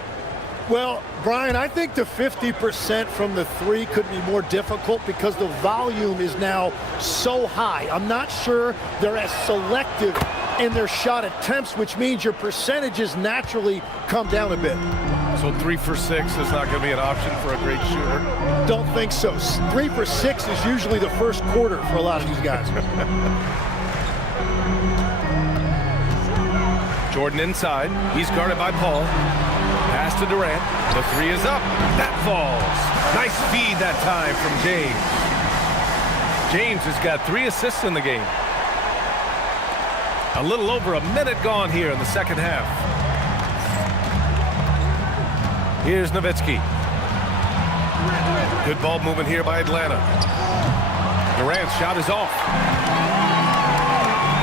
Well, Brian, I think the 50% from the 3 could be more difficult because the volume is now so high. I'm not sure they're as selective in their shot attempts, which means your percentages naturally come down a bit. So 3 for 6 is not going to be an option for a great shooter? Don't think so. 3 for 6 is usually the first quarter for a lot of these guys. Jordan inside. He's guarded by Paul. Pass to Durant. The 3 is up. That falls. Nice feed that time from James. James has got 3 assists in the game. A little over a minute gone here in the second half. Here's Nowitzki. Good ball movement here by Atlanta. Durant's shot is off.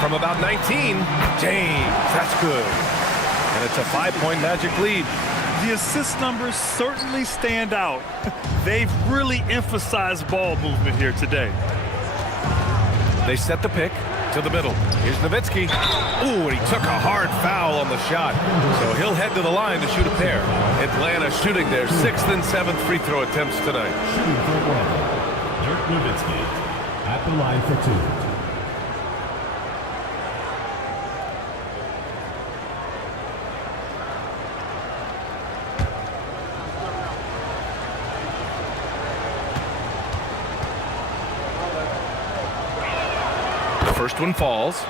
From about 19, James, that's good. And it's a 5-point Magic lead. The assist numbers certainly stand out. They've really emphasized ball movement here today. They set the pick to the middle. Here's Nowitzki. Ooh, and he took a hard foul on the shot. So he'll head to the line to shoot a pair. Atlanta shooting their 6th and 7th free throw attempts tonight. Shooting for Atlanta, Dirk Nowitzki at the line for 2. First one falls.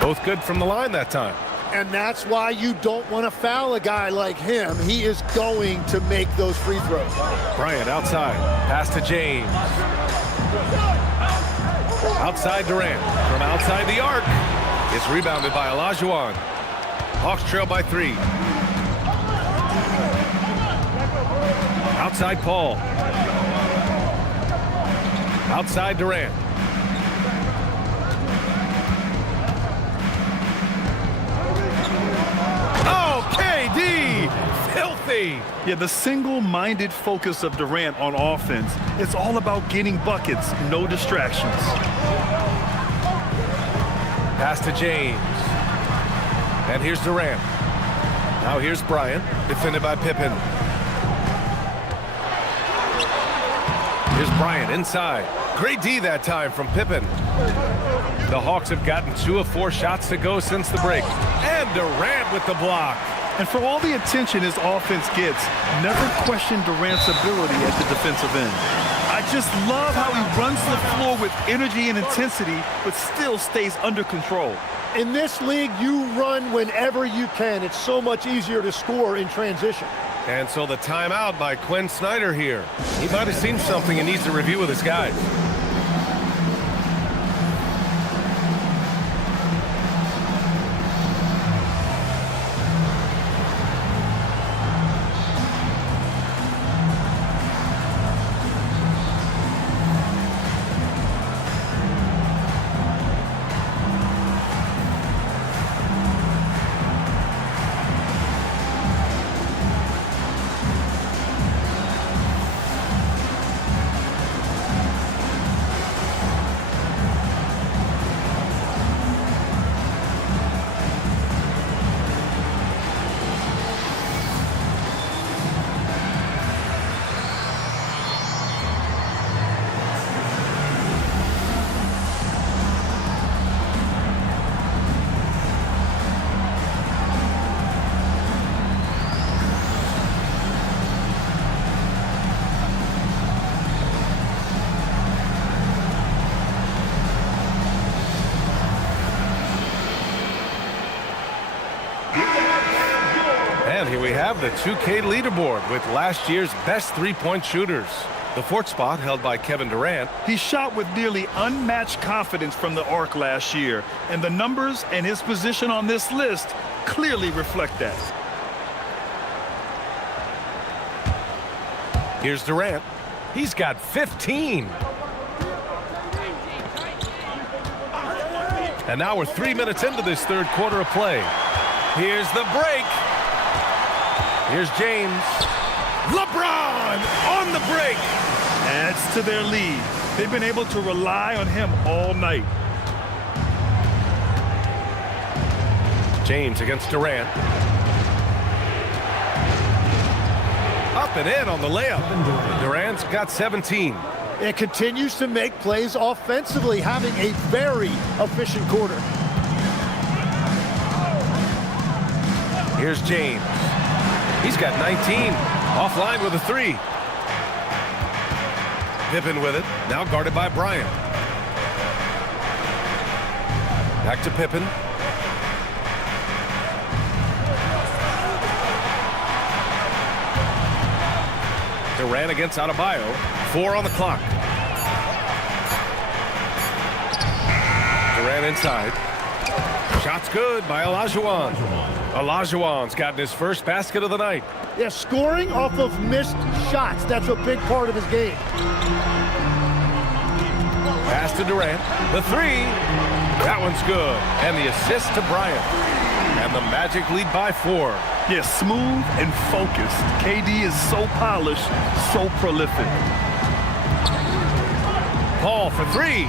Both good from the line that time. And that's why you don't want to foul a guy like him. He is going to make those free throws. Bryant outside. Pass to James. Outside Durant. From outside the arc. It's rebounded by Olajuwon. Hawks trail by 3. Outside Paul. Outside Durant. Filthy. Yeah, the single-minded focus of Durant on offense. It's all about getting buckets, no distractions. Pass to James. And here's Durant. Now here's Bryant, defended by Pippen. Here's Bryant inside. Great D that time from Pippen. The Hawks have gotten 2 of 4 shots to go since the break. And Durant with the block. And for all the attention his offense gets, never question Durant's ability at the defensive end. I just love how he runs the floor with energy and intensity, but still stays under control. In this league, you run whenever you can. It's so much easier to score in transition. And so the timeout by Quinn Snyder here. He might have seen something and needs to review with his guys. here we have the 2K leaderboard with last year's best three-point shooters. The fourth spot held by Kevin Durant. He shot with nearly unmatched confidence from the arc last year, and the numbers and his position on this list clearly reflect that. Here's Durant. He's got 15. And now we're 3 minutes into this third quarter of play. Here's the break. Here's James. LeBron on the break. Adds to their lead. They've been able to rely on him all night. James against Durant. Up and in on the layup. Durant's got 17. It continues to make plays offensively, having a very efficient quarter. Here's James. He's got 19. Offline with a three. Pippen with it. Now guarded by Bryant. Back to Pippen. Durant against Adebayo. 4 on the clock. Durant inside. Shot's good by Olajuwon. Olajuwon's gotten his first basket of the night. Yeah, scoring off of missed shots. That's a big part of his game. Pass to Durant. The three. That one's good. And the assist to Bryant. And the Magic lead by 4. Yeah, smooth and focused. KD is so polished, so prolific. Paul for 3.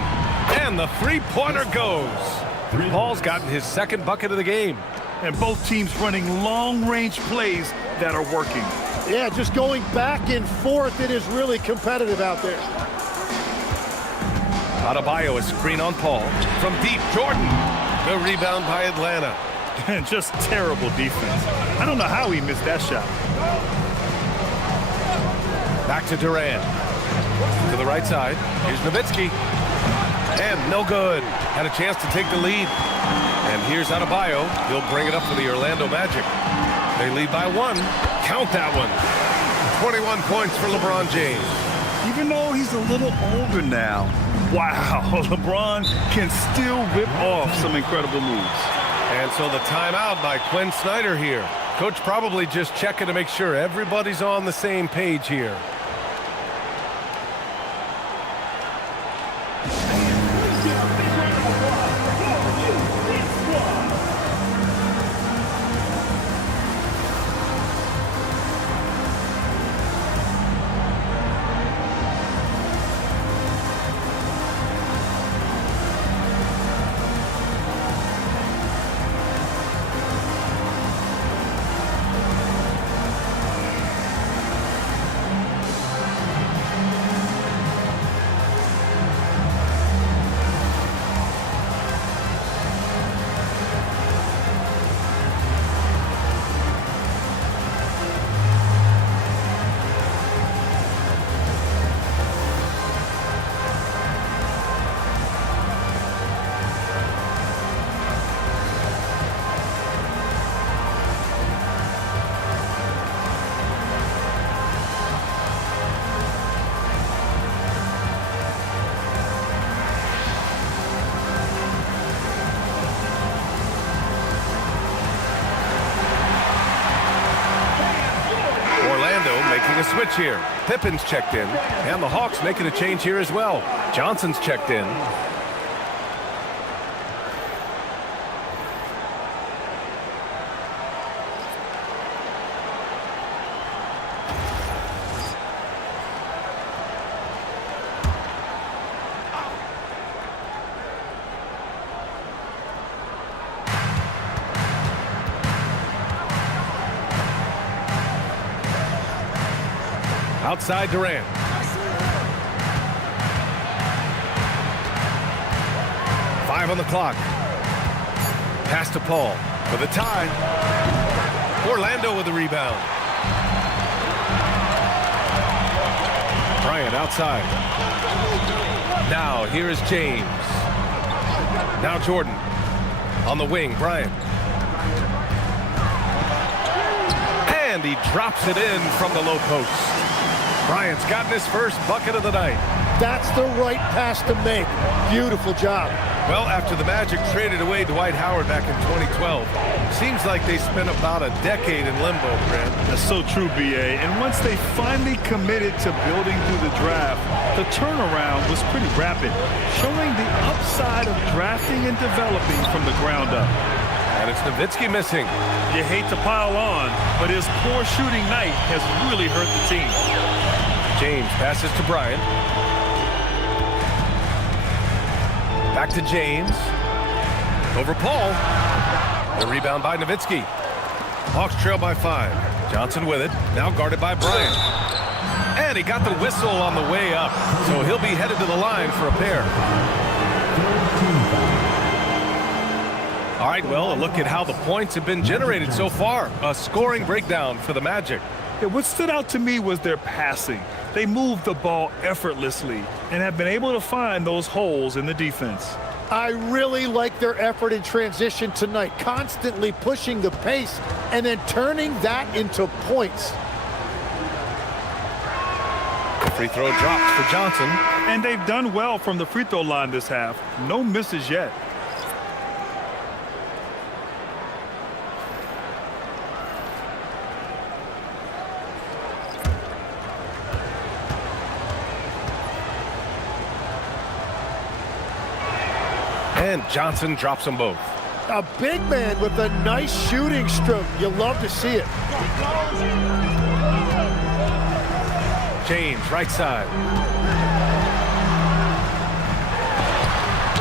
And the three-pointer goes. Paul's gotten his second bucket of the game. And both teams running long-range plays that are working. Yeah, just going back and forth. It is really competitive out there. Adebayo is screen on Paul. From deep, Jordan. The rebound by Atlanta. And just terrible defense. I don't know how he missed that shot. Back to Durant. To the right side. Here's Nowitzki. And no good. Had a chance to take the lead. And here's Adebayo. He'll bring it up for the Orlando Magic. They lead by 1. Count that one. 21 points for LeBron James. Even though he's a little older now, wow, LeBron can still rip off some incredible moves. And so the timeout by Quinn Snyder here. Coach probably just checking to make sure everybody's on the same page here. Making a switch here. Pippen's checked in, and the Hawks making a change here as well. Johnson's checked in. Outside Durant. Five on the clock. Pass to Paul for the tie. Orlando with the rebound. Bryant outside. Now here is James. Now Jordan on the wing. Bryant. And he drops it in from the low post. Bryant's gotten his first bucket of the night. That's the right pass to make. Beautiful job. Well, after the Magic traded away Dwight Howard back in 2012, seems like they spent about a decade in limbo, Grant. That's so true, B.A. And once they finally committed to building through the draft, the turnaround was pretty rapid, showing the upside of drafting and developing from the ground up. And it's Nowitzki missing. You hate to pile on, but his poor shooting night has really hurt the team. James passes to Bryant. Back to James. Over Paul. The rebound by Nowitzki. Hawks trail by 5. Johnson with it. Now guarded by Bryant. And he got the whistle on the way up. So he'll be headed to the line for a pair. All right, well, a look at how the points have been generated so far. A scoring breakdown for the Magic. Yeah, what stood out to me was their passing. They moved the ball effortlessly and have been able to find those holes in the defense. I really like their effort in transition tonight, constantly pushing the pace and then turning that into points. Free throw drops for Johnson. And they've done well from the free throw line this half. No misses yet. And Johnson drops them both. A big man with a nice shooting stroke. You love to see it. James, right side.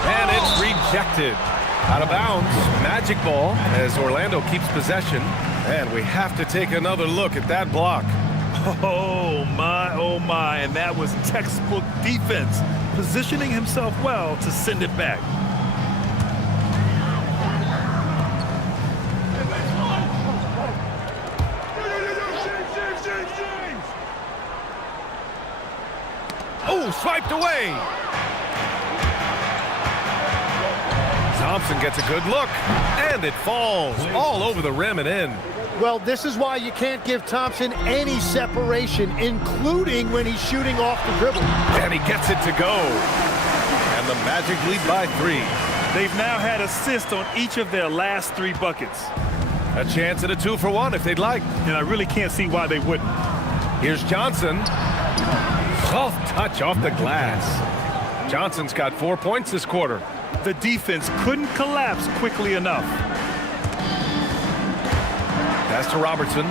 And it's rejected. Out of bounds. Magic ball as Orlando keeps possession. And we have to take another look at that block. Oh my, and that was textbook defense, positioning himself well to send it back. Oh, swiped away. Thompson gets a good look, and it falls all over the rim and in. Well, this is why you can't give Thompson any separation, including when he's shooting off the dribble. And he gets it to go. And the Magic lead by 3. They've now had assists on each of their last 3 buckets. A chance at a 2-for-1 if they'd like. And I really can't see why they wouldn't. Here's Johnson. Soft touch off the glass. Johnson's got 4 points this quarter. The defense couldn't collapse quickly enough. Pass to Robertson.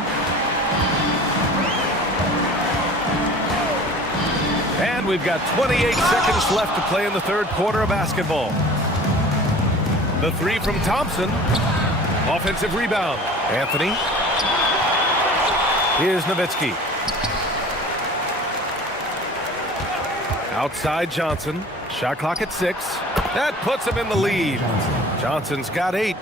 And we've got 28 seconds left to play in the third quarter of basketball. The 3 from Thompson. Offensive rebound. Anthony. Here's Nowitzki. Outside Johnson. Shot clock at 6. That puts him in the lead. Johnson's got 8.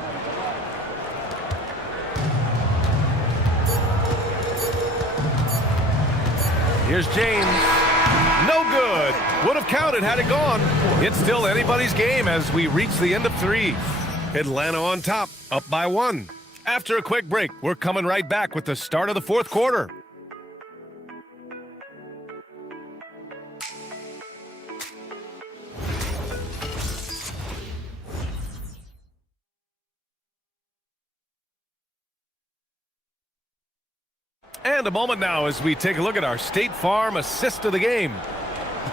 Here's James. No good. Would have counted had it gone. It's still anybody's game as we reach the end of 3. Atlanta on top, up by 1. After a quick break, we're coming right back with the start of the fourth quarter. And a moment now as we take a look at our State Farm assist of the game.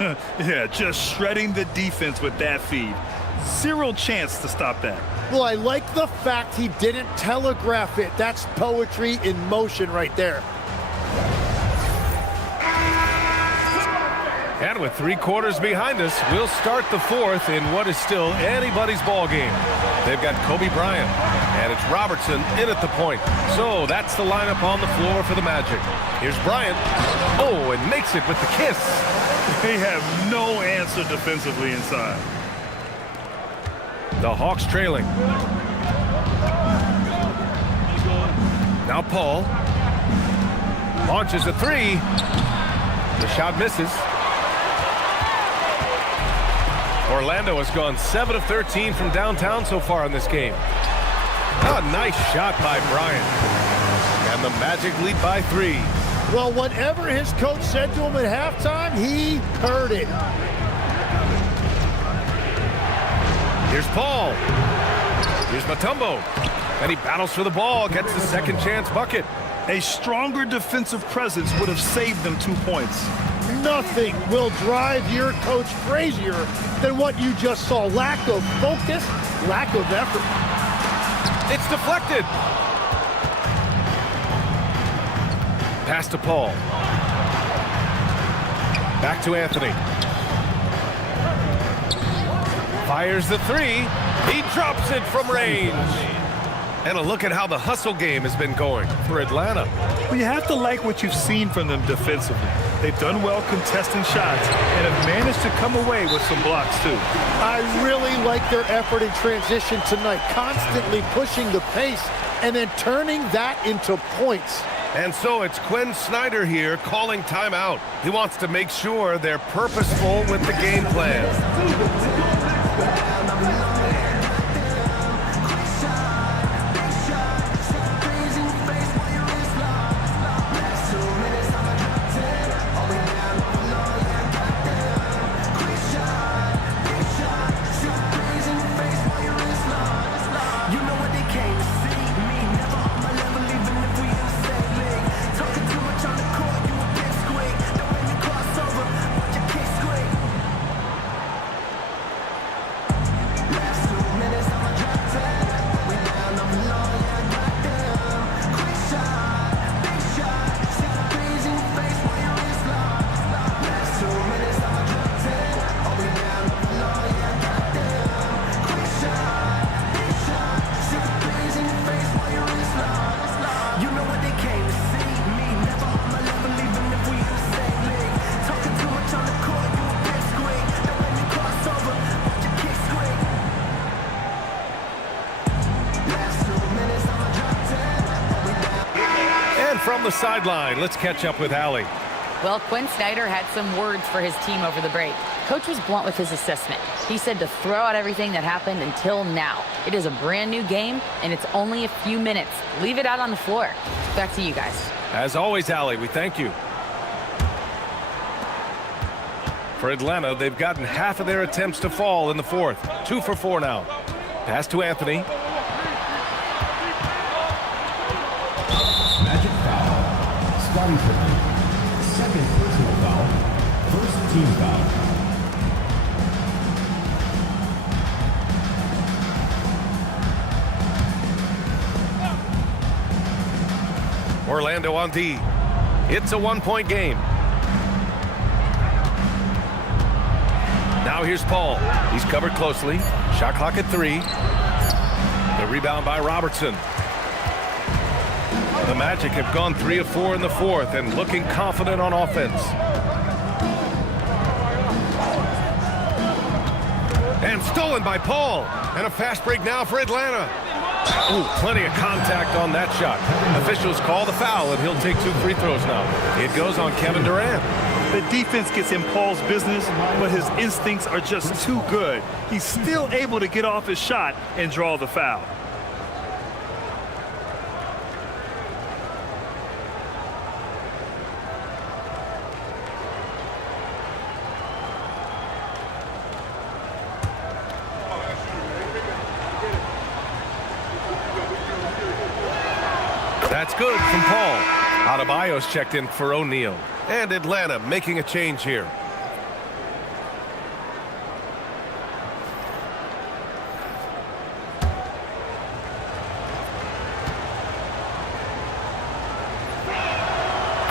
Yeah, just shredding the defense with that feed. 0 chance to stop that. Well, I like the fact he didn't telegraph it. That's poetry in motion right there. And with 3 quarters behind us, we'll start the fourth in what is still anybody's ball game. They've got Kobe Bryant, and it's Robertson in at the point. So that's the lineup on the floor for the Magic. Here's Bryant. Oh, and makes it with the kiss. They have no answer defensively inside. The Hawks trailing. Now Paul. Launches a 3. The shot misses. Orlando has gone 7 of 13 from downtown so far in this game. A nice shot by Bryant. And the Magic lead by 3. Well, whatever his coach said to him at halftime, he heard it. Here's Paul. Here's Mutombo. And he battles for the ball, gets the second chance bucket. A stronger defensive presence would have saved them 2 points. Nothing will drive your coach crazier than what you just saw. Lack of focus, lack of effort. It's deflected. Pass to Paul. Back to Anthony. Fires the 3. He drops it from range. And a look at how the hustle game has been going for Atlanta. Well, you have to like what you've seen from them defensively. They've done well contesting shots and have managed to come away with some blocks, too. I really like their effort in transition tonight, constantly pushing the pace and then turning that into points. And so it's Quinn Snyder here calling timeout. He wants to make sure they're purposeful with the game plan. From the sideline, let's catch up with Allie. Well, Quinn Snyder had some words for his team over the break. Coach was blunt with his assessment. He said to throw out everything that happened until now. It is a brand new game, and it's only a few minutes. Leave it out on the floor. Back to you guys. As always, Allie, we thank you. For Atlanta, they've gotten half of their attempts to fall in the fourth. 2 for 4 now. Pass to Anthony. Scotty Pippen, second personal foul, first team foul. Orlando on D. It's a 1-point game. Now here's Paul. He's covered closely. Shot clock at 3. The rebound by Robertson. The Magic have gone 3 of 4 in the fourth and looking confident on offense. And stolen by Paul. And a fast break now for Atlanta. Ooh, plenty of contact on that shot. Officials call the foul, and he'll take 2 free throws now. It goes on Kevin Durant. The defense gets in Paul's business, but his instincts are just too good. He's still able to get off his shot and draw the foul. That's good from Paul. Adebayo's checked in for O'Neal. And Atlanta making a change here.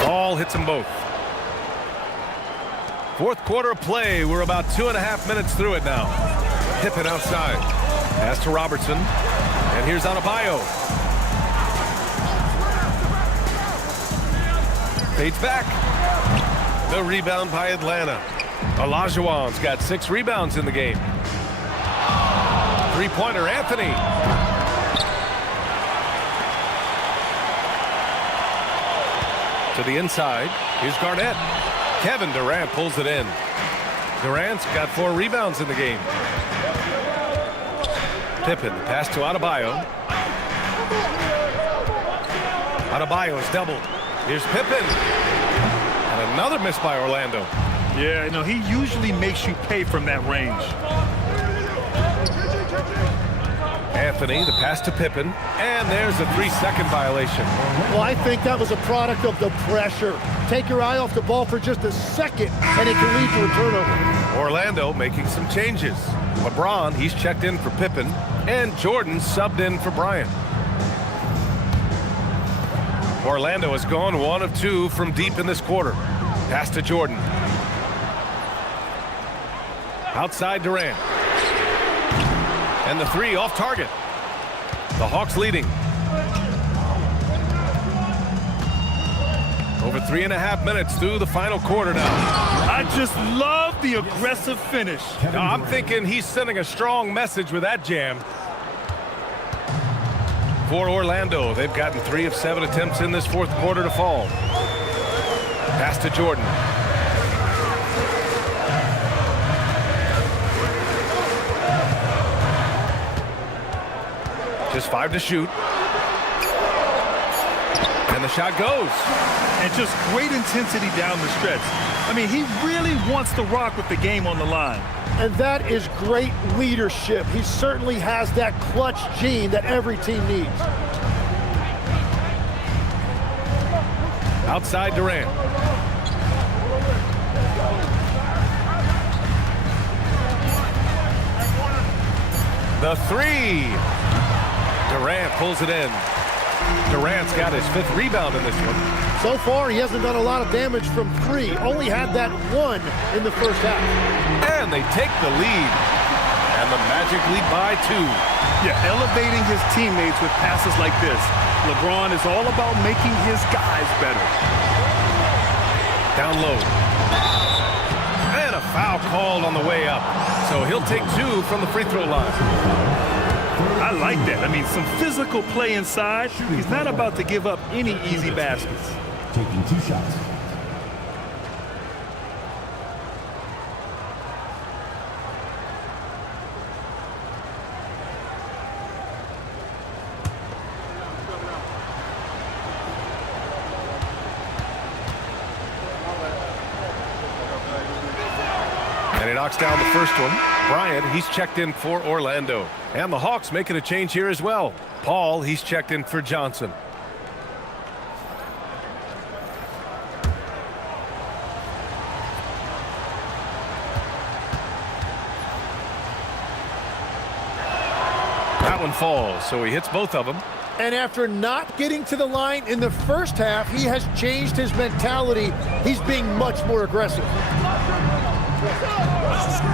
Ball hits them both. Fourth quarter of play. We're about 2.5 minutes through it now. Pippen outside. Pass to Robertson. And here's Adebayo. Fades back. The rebound by Atlanta. Olajuwon's got 6 rebounds in the game. Three-pointer, Anthony. To the inside. Here's Garnett. Kevin Durant pulls it in. Durant's got 4 rebounds in the game. Pippen, pass to Adebayo. Adebayo is doubled. Here's Pippen. And another miss by Orlando. Yeah, he usually makes you pay from that range. Anthony, the pass to Pippen, and there's a 3-second violation. Well, I think that was a product of the pressure. Take your eye off the ball for just a second, and it can lead to a turnover. Orlando making some changes. LeBron, he's checked in for Pippen, and Jordan subbed in for Bryant. Orlando has gone 1 of 2 from deep in this quarter. Pass to Jordan. Outside Durant. And the 3 off target. The Hawks leading. Over 3.5 minutes through the final quarter now. I just love the aggressive finish. Now, I'm thinking he's sending a strong message with that jam. For Orlando, they've gotten 3 of 7 attempts in this fourth quarter to fall. Pass to Jordan. Just 5 to shoot. And the shot goes. And just great intensity down the stretch. I mean, he really wants to rock with the game on the line. And that is great leadership. He certainly has that clutch gene that every team needs. Outside Durant. The 3. Durant pulls it in. Durant's got his 5th rebound in this one. So far, he hasn't done a lot of damage from 3. Only had that 1 in the first half. And they take the lead. And the Magic lead by 2. Yeah, elevating his teammates with passes like this. LeBron is all about making his guys better. Down low. And a foul called on the way up. So he'll take 2 from the free throw line. I like that. I mean, some physical play inside. He's not about to give up any easy baskets. Taking 2 shots. And he knocks down the first one. Bryant, he's checked in for Orlando. And the Hawks making a change here as well. Paul, he's checked in for Johnson. That one falls, so he hits both of them. And after not getting to the line in the first half, he has changed his mentality. He's being much more aggressive.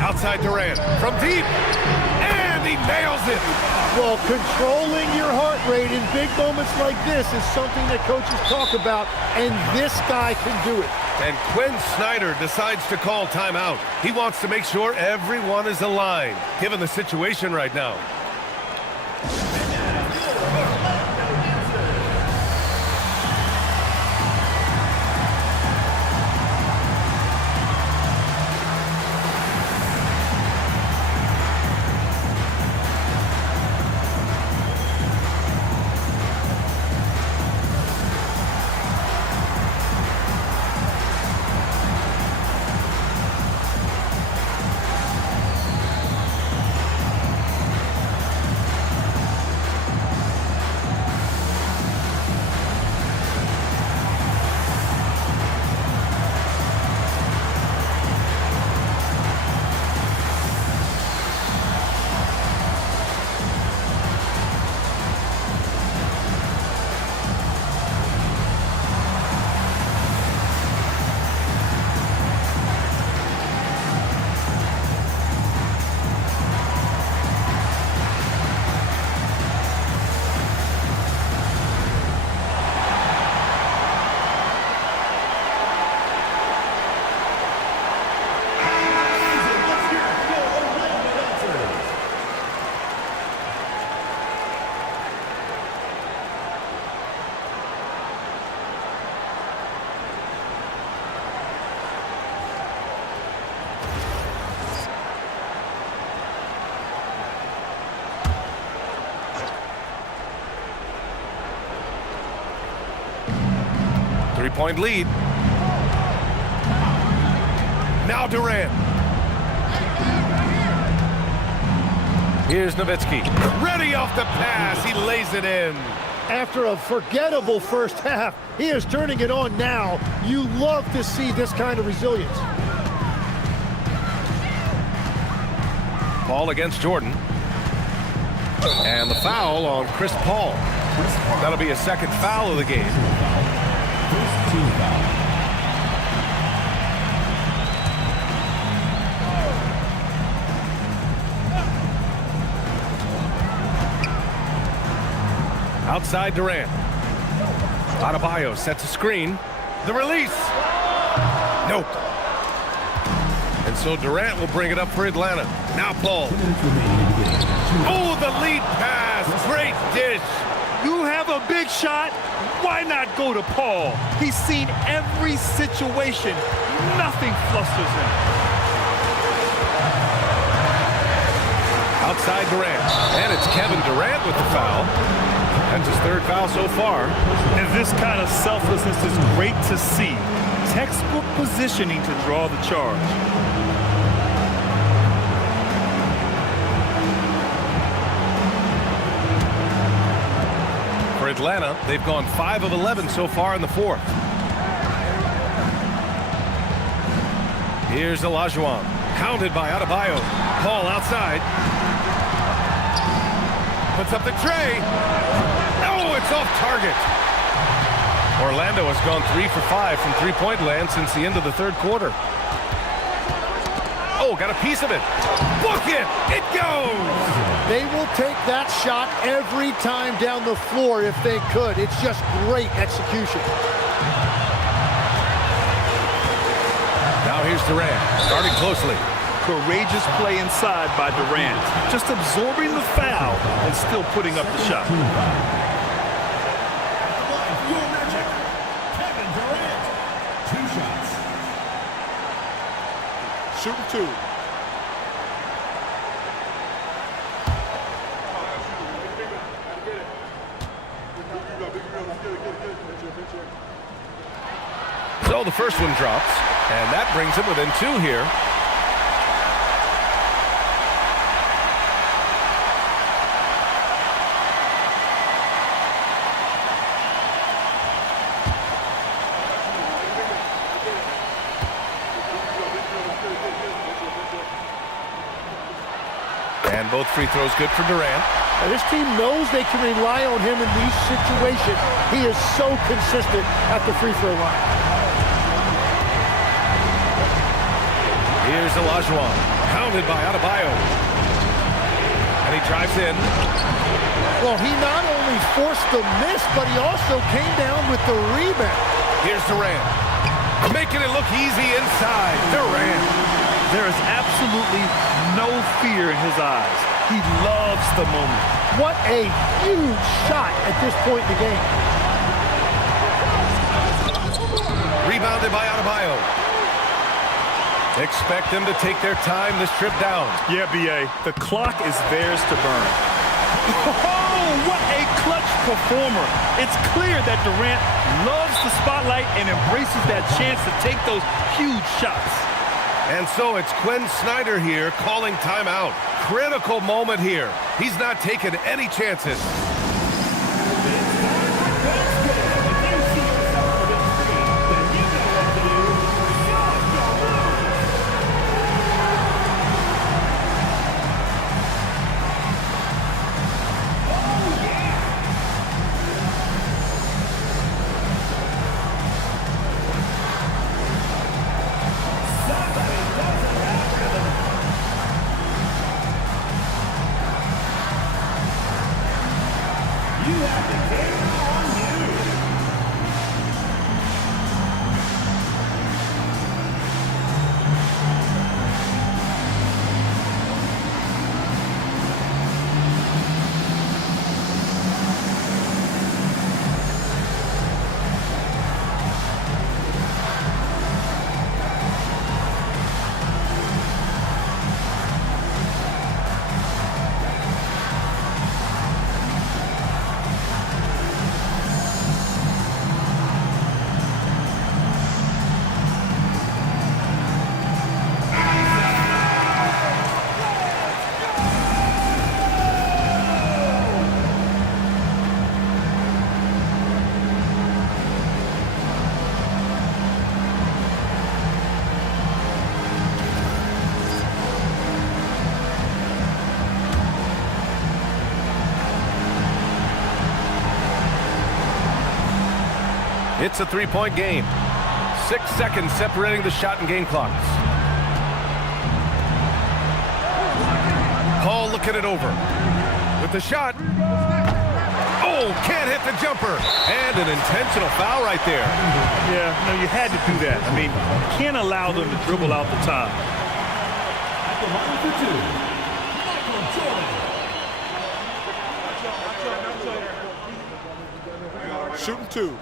Outside Durant from deep. And he nails it. Well, controlling your heart rate in big moments like this is something that coaches talk about, and this guy can do it. And Quinn Snyder decides to call timeout. He wants to make sure everyone is aligned, given the situation right now. 3-point lead. Now Durant. Here's Nowitzki. Ready off the pass. He lays it in. After a forgettable first half, he is turning it on now. You love to see this kind of resilience. Paul against Jordan. And the foul on Chris Paul. That'll be a second foul of the game. First team foul. Outside Durant. Adebayo sets a screen. The release. Nope. And so Durant will bring it up for Atlanta. Now Paul. Oh, the lead pass. Great dish. You have a big shot. Why not go to Paul? He's seen every situation. Nothing flusters him. Outside Durant. And it's Kevin Durant with the foul. That's his third foul so far. And this kind of selflessness is great to see. Textbook positioning to draw the charge. For Atlanta, they've gone 5 of 11 so far in the fourth. Here's Olajuwon. Hounded by Adebayo. Paul outside. Puts up the tray. Oh, it's off target. Orlando has gone 3 for 5 from three-point land since the end of the third quarter. Oh, got a piece of it. Book it. It goes. They will take that shot every time down the floor if they could. It's just great execution. Now here's Durant, starting closely. Courageous play inside by Durant. Just absorbing the foul and still putting up the shot. Kevin Durant. 2 shots. Shooting 2. So the first one drops, and that brings him within 2 here. And both free throws good for Durant. Now, this team knows they can rely on him in these situations. He is so consistent at the free throw line. Here's Olajuwon, hounded by Adebayo. And he drives in. Well, he not only forced the miss, but he also came down with the rebound. Here's Durant, making it look easy inside. Durant. There is absolutely no fear in his eyes. He loves the moment. What a huge shot at this point in the game. Rebounded by Adebayo. Expect them to take their time this trip down. Yeah, B.A., the clock is theirs to burn. Oh, what a clutch performer. It's clear that Durant loves the spotlight and embraces that chance to take those huge shots. And so it's Quinn Snyder here calling timeout. Critical moment here. He's not taking any chances. It's a three-point game. 6 seconds separating the shot and game clocks. Paul looking it over. With the shot. Oh, can't hit the jumper. And an intentional foul right there. Yeah, you had to do that. I mean, you can't allow them to dribble out the time. Shooting 2.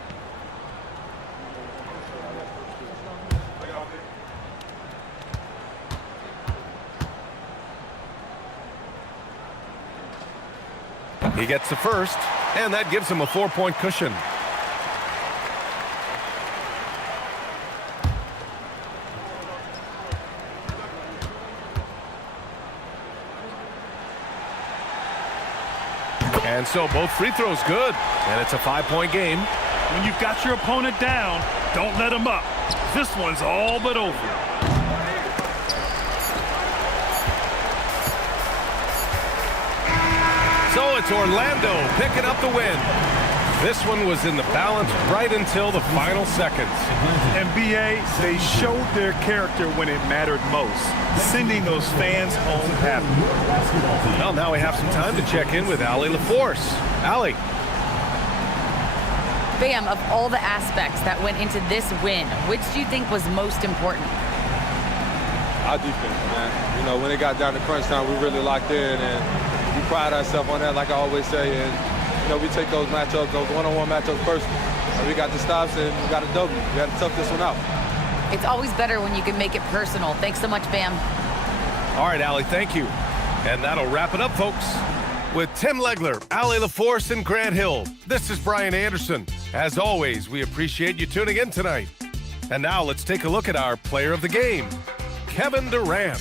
He gets the first, and that gives him a 4-point cushion. And so both free throws good, and it's a 5-point game. When you've got your opponent down, don't let him up. This one's all but over. So it's Orlando picking up the win. This one was in the balance right until the final seconds. NBA, they showed their character when it mattered most, sending those fans home happy. Well, now we have some time to check in with Allie LaForce. Allie. Bam, of all the aspects that went into this win, which do you think was most important? Our defense, man. You know, when it got down to crunch time, we really locked in, and we pride ourselves on that, like I always say. And, you know, we take those matchups, those one-on-one matchups first. And we got the stops, and we got a W. We got to tough this one out. It's always better when you can make it personal. Thanks so much, Bam. All right, Allie, thank you. And that'll wrap it up, folks. With Tim Legler, Allie LaForce, and Grant Hill, this is Brian Anderson. As always, we appreciate you tuning in tonight. And now let's take a look at our player of the game, Kevin Durant.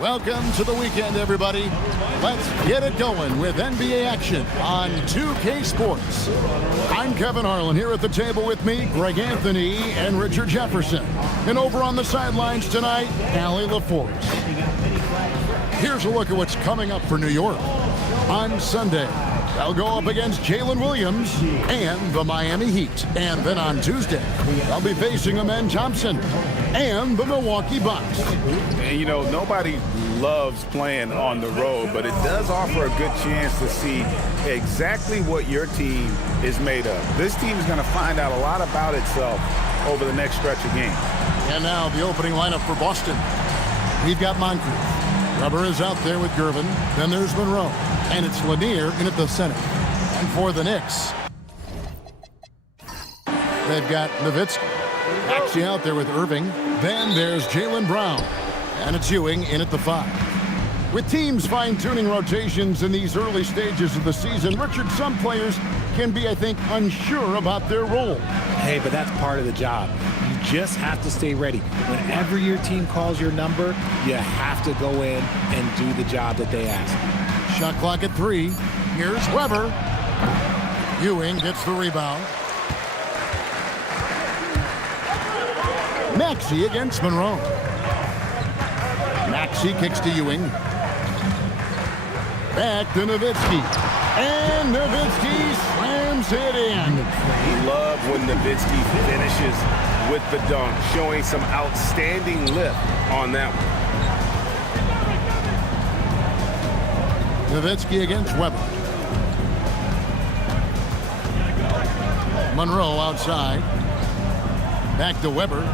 Welcome to the weekend, everybody. Let's get it going with NBA action on 2K Sports. I'm Kevin Harlan. Here at the table with me, Greg Anthony and Richard Jefferson. And over on the sidelines tonight, Allie LaForce. Here's a look at what's coming up for New York. On Sunday, they'll go up against Jalen Williams and the Miami Heat. And then on Tuesday, they'll be facing Amen Thompson and the Milwaukee Bucks. And you know, nobody loves playing on the road, but it does offer a good chance to see exactly what your team is made of. This team is going to find out a lot about itself over the next stretch of games. And now the opening lineup for Boston. We've got Moncrief. Rubber is out there with Gervin. Then there's Monroe. And it's Lanier in at the center. And for the Knicks, they've got Nowitzki. Maxey out there with Irving. Then there's Jaylen Brown. And it's Ewing in at the 5. With teams fine-tuning rotations in these early stages of the season, Richard, some players can be, I think, unsure about their role. Hey, but that's part of the job. You just have to stay ready. Whenever your team calls your number, you have to go in and do the job that they ask. Shot clock at 3. Here's Weber. Ewing gets the rebound. Maxey against Monroe. Maxey kicks to Ewing. Back to Nowitzki. And Nowitzki slams it in. We love when Nowitzki finishes with the dunk, showing some outstanding lift on that one. Nowitzki against Weber. Monroe outside. Back to Weber.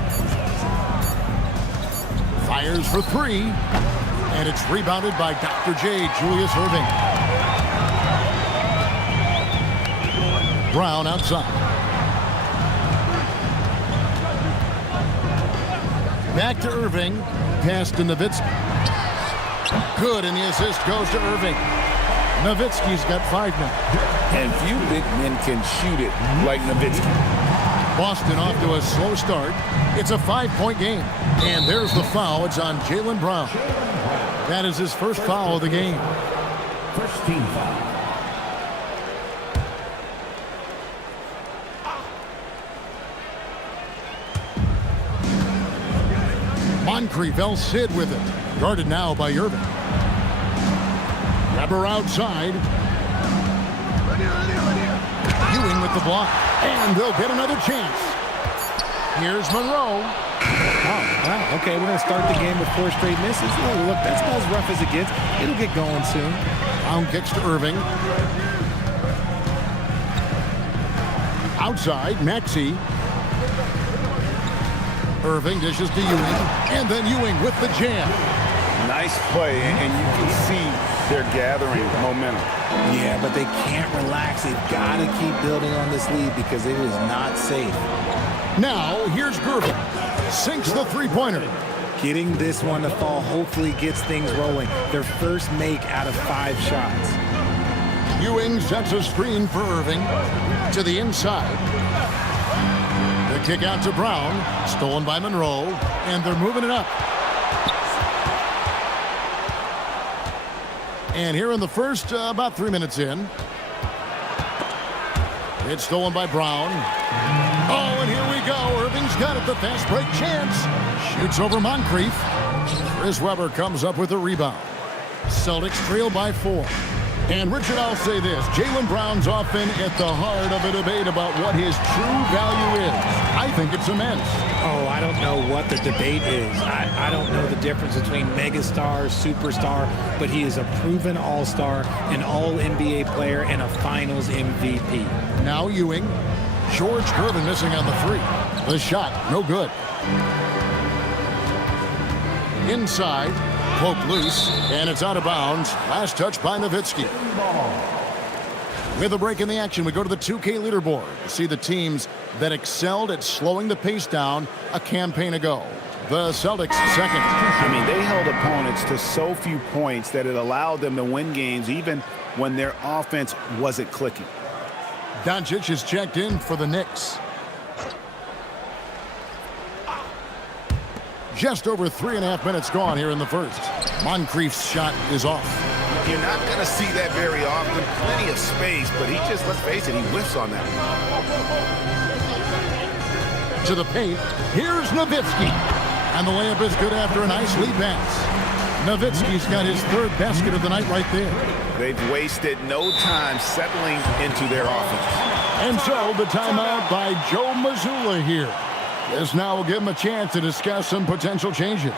Fires for 3. And it's rebounded by Dr. J, Julius Irving. Brown outside. Back to Irving. Pass to Nowitzki. Good, and the assist goes to Irving. Nowitzki's got 5 now. And few big men can shoot it like Nowitzki. Boston off to a slow start. It's a 5-point game. And there's the foul. It's on Jaylen Brown. That is his first foul of the game. First team foul. Moncrief, El Cid with it. Guarded now by Irving. Grabber outside. Ewing with the block. And they'll get another chance. Here's Monroe. Oh, wow. Okay, we're going to start the game with 4 straight misses. Oh, look, that's about as rough as it gets. It'll get going soon. Brown kicks to Irving. Outside, Maxey. Irving dishes to Ewing. And then Ewing with the jam. Nice play, and you can see they're gathering momentum. Yeah, but they can't relax. They've got to keep building on this lead because it is not safe. Now, here's Gervin. Sinks the three-pointer. Getting this one to fall hopefully gets things rolling. Their first make out of 5 shots. Ewing sets a screen for Irving. To the inside. The kick out to Brown. Stolen by Monroe. And they're moving it up. And here in the first, about 3 minutes in. It's stolen by Brown. Oh, and here we go. Irving's got it. The fast break chance. Shoots over Moncrief. Chris Webber comes up with a rebound. Celtics trail by 4. And Richard, I'll say this. Jaylen Brown's often at the heart of a debate about what his true value is. I think it's immense. Oh, I don't know what the debate is. I don't know the difference between megastar, superstar, but he is a proven all-star, an all-NBA player, and a finals MVP. Now Ewing. George Gervin missing on the 3. The shot, no good. Inside. Poke loose, and it's out of bounds. Last touch by Nowitzki. With a break in the action, we go to the 2K leaderboard to see the teams that excelled at slowing the pace down a campaign ago. The Celtics second. I mean, they held opponents to so few points that it allowed them to win games even when their offense wasn't clicking. Doncic is checked in for the Knicks. Just over 3.5 minutes gone here in the first. Moncrief's shot is off. You're not going to see that very often. Plenty of space, but he just, let's face it, he whiffs on that one. To the paint. Here's Nowitzki. And the layup is good after a nice lead pass. Nowitzki's got his 3rd basket of the night right there. They've wasted no time settling into their offense. And so the timeout by Joe Mazzulla here. This now will give him a chance to discuss some potential changes.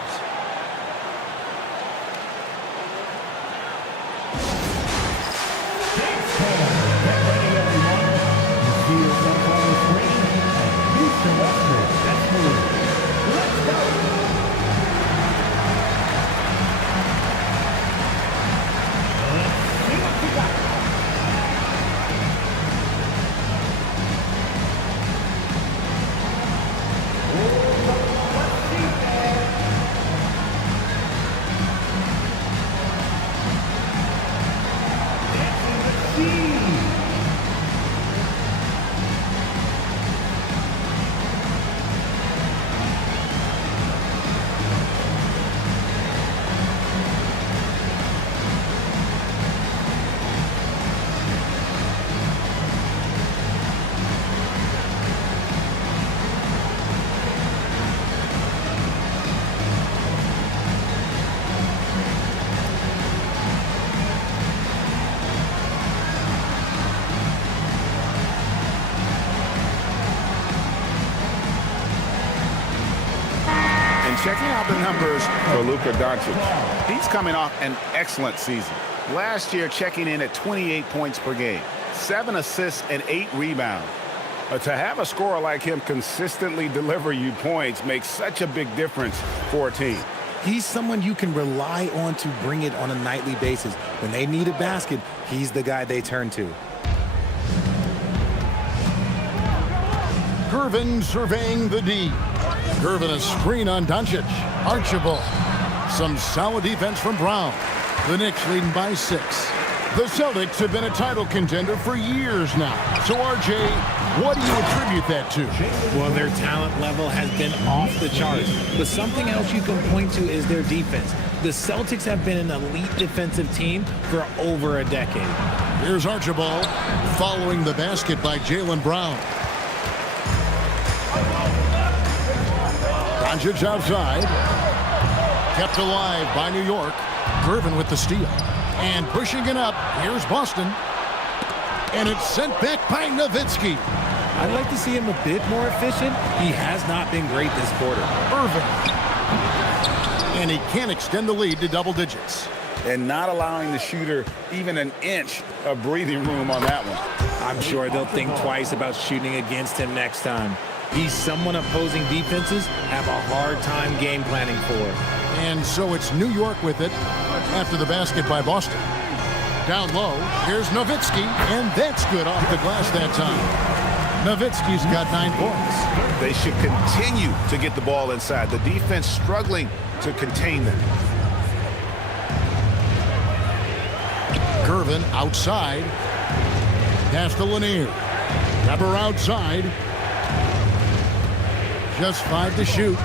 Checking out the numbers for Luka Doncic. He's coming off an excellent season. Last year, checking in at 28 points per game, 7 assists and 8 rebounds. But to have a scorer like him consistently deliver you points makes such a big difference for a team. He's someone you can rely on to bring it on a nightly basis. When they need a basket, he's the guy they turn to. Gervin surveying the D. Gervin a screen on Doncic. Archibald. Some solid defense from Brown. The Knicks leading by 6. The Celtics have been a title contender for years now. So, RJ, what do you attribute that to? Well, their talent level has been off the charts. But something else you can point to is their defense. The Celtics have been an elite defensive team for over a decade. Here's Archibald following the basket by Jaylen Brown. Doncic outside. Kept alive by New York. Gervin with the steal. And pushing it up, here's Boston. And it's sent back by Nowitzki. I'd like to see him a bit more efficient. He has not been great this quarter. Irving. And he can't extend the lead to double digits. And not allowing the shooter even an inch of breathing room on that one. I'm sure they'll think twice about shooting against him next time. He's someone opposing defenses have a hard time game planning for. And so it's New York with it after the basket by Boston. Down low, here's Nowitzki, and that's good off the glass that time. Nowitzki's got 9 points. They should continue to get the ball inside. The defense struggling to contain them. Gervin outside. Pass to Lanier. Weber outside. Just 5 to shoot.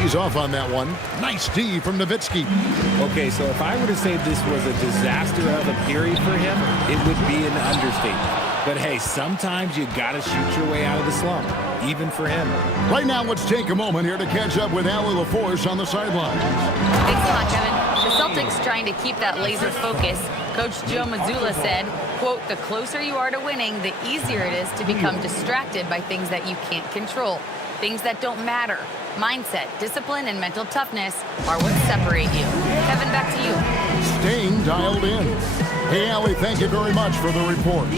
He's off on that one. Nice D from Nowitzki. Okay, so if I were to say this was a disaster of a period for him, it would be an understatement. But hey, sometimes you gotta shoot your way out of the slump, even for him. Right now, let's take a moment here to catch up with Allie LaForce on the sidelines. Thanks a lot, Kevin. The Celtics trying to keep that laser focus. Coach Joe Mazzulla said, quote, "The closer you are to winning, the easier it is to become distracted by things that you can't control. Things that don't matter. Mindset, discipline, and mental toughness are what separate you." Kevin, back to you. Staying dialed in. Hey, Allie, thank you very much for the report.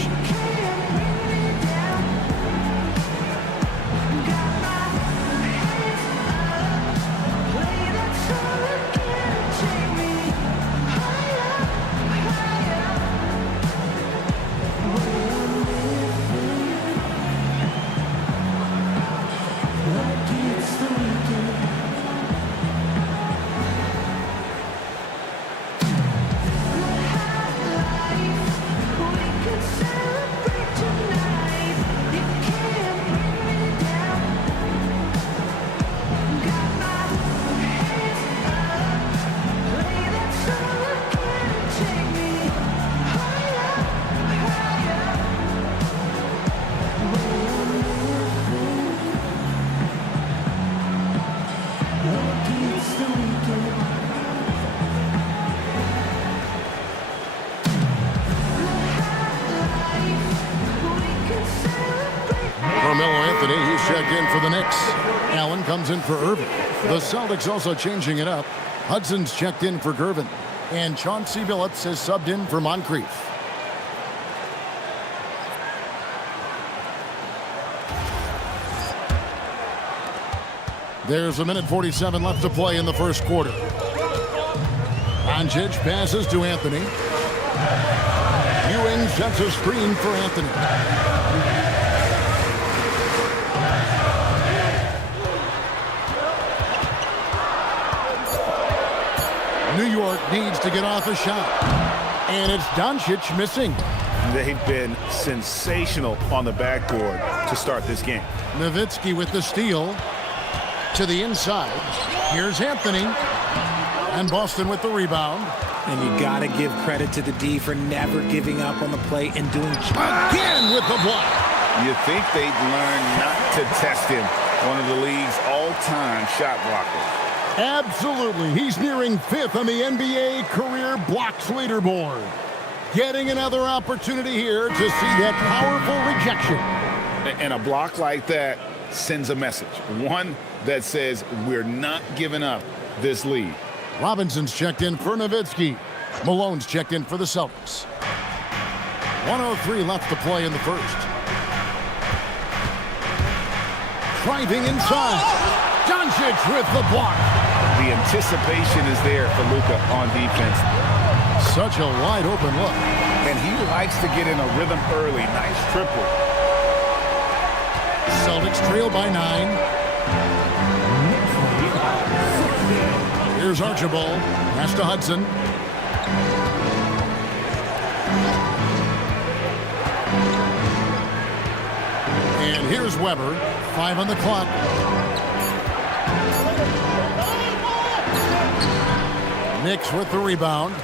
He's checked in for the Knicks. Allen comes in for Irving. The Celtics also changing it up. Hudson's checked in for Gervin. And Chauncey Billups has subbed in for Moncrief. There's 1:47 left to play in the first quarter. Doncic passes to Anthony. Ewing sets a screen for Anthony. New York needs to get off a shot. And it's Doncic missing. They've been sensational on the backboard to start this game. Nowitzki with the steal to the inside. Here's Anthony. And Boston with the rebound. And you got to give credit to the D for never giving up on the play and doing again with the block. You think they'd learn not to test him, one of the league's all-time shot blockers. Absolutely. He's nearing 5th on the NBA career blocks leaderboard. Getting another opportunity here to see that powerful rejection. And a block like that sends a message. One that says we're not giving up this lead. Robinson's checked in for Nowitzki. Malone's checked in for the Celtics. 1:03 left to play in the first. driving inside. Doncic with the block. The anticipation is there for Luka on defense. Such a wide open look. And he likes to get in a rhythm early. Nice triple. Celtics trail by 9. Here's Archibald. Pass to Hudson. And here's Weber. 5 on the clock. Knicks with the rebound.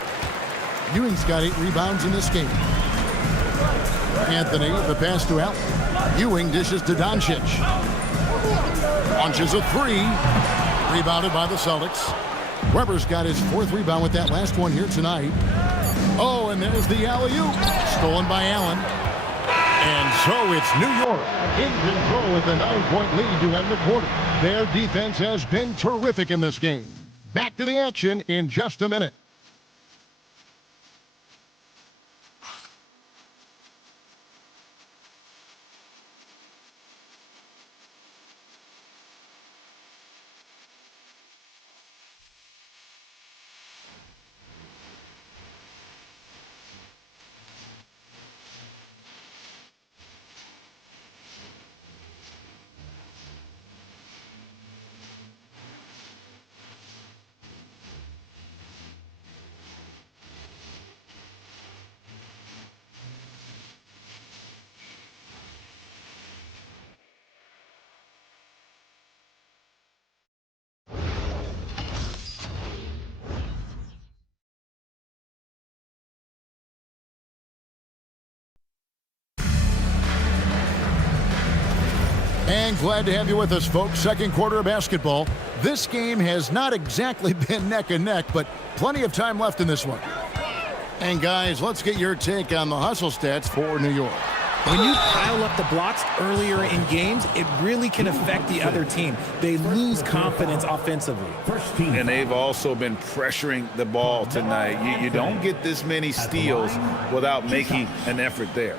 Ewing's got 8 rebounds in this game. Anthony, the pass to Allen. Ewing dishes to Doncic. Launches a 3. Rebounded by the Celtics. Weber's got his 4th rebound with that last one here tonight. Oh, and there's the alley-oop. Stolen by Allen. And so it's New York in control with a 9-point lead to end the quarter. Their defense has been terrific in this game. Back to the action in just a minute. And glad to have you with us, folks. Second quarter of basketball. This game has not exactly been neck and neck, but plenty of time left in this one. And guys, let's get your take on the hustle stats for New York. When you pile up the blocks earlier in games, it really can affect the other team. They lose confidence offensively. And they've also been pressuring the ball tonight. You don't get this many steals without making an effort there.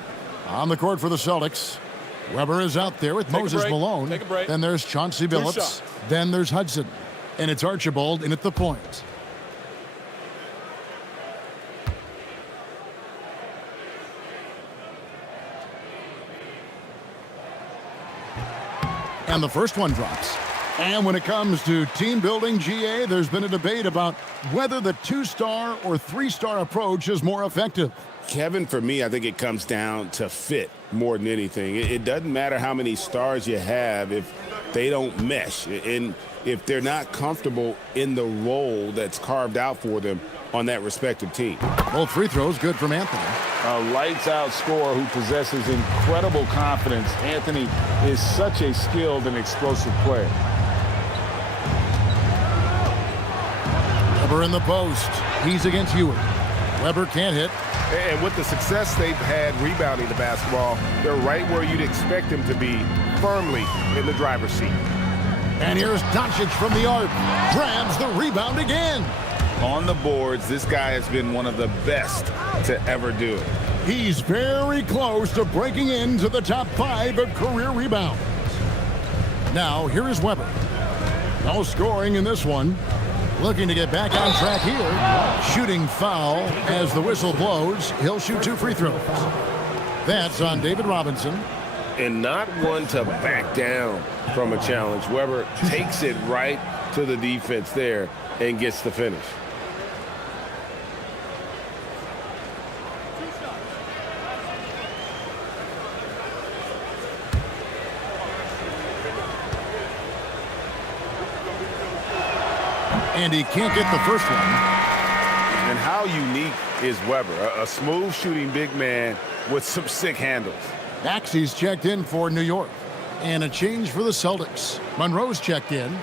On the court for the Celtics. Weber is out there with Moses Malone. Then there's Chauncey Billups. Then there's Hudson. And it's Archibald in at the point. And the first one drops. And when it comes to team building, GA, there's been a debate about whether the 2-star or 3-star approach is more effective. Kevin, for me, I think it comes down to fit more than anything. It doesn't matter how many stars you have if they don't mesh and if they're not comfortable in the role that's carved out for them on that respective team. Both free throws good from Anthony. A lights-out scorer who possesses incredible confidence. Anthony is such a skilled and explosive player. Weber in the post. He's against Ewing. Weber can't hit. And with the success they've had rebounding the basketball, they're right where you'd expect them to be, firmly in the driver's seat. And here's Doncic from the arc. Grabs the rebound again. On the boards, this guy has been one of the best to ever do it. He's very close to breaking into the top 5 of career rebounds. Now, here is Weber. No scoring in this one. Looking to get back on track here. Shooting foul as the whistle blows. He'll shoot 2 free throws. That's on David Robinson. And not one to back down from a challenge. Weber takes it right to the defense there and gets the finish. And he can't get the first one. And how unique is Weber? A smooth shooting big man with some sick handles. Maxey's checked in for New York. And a change for the Celtics. Monroe's checked in.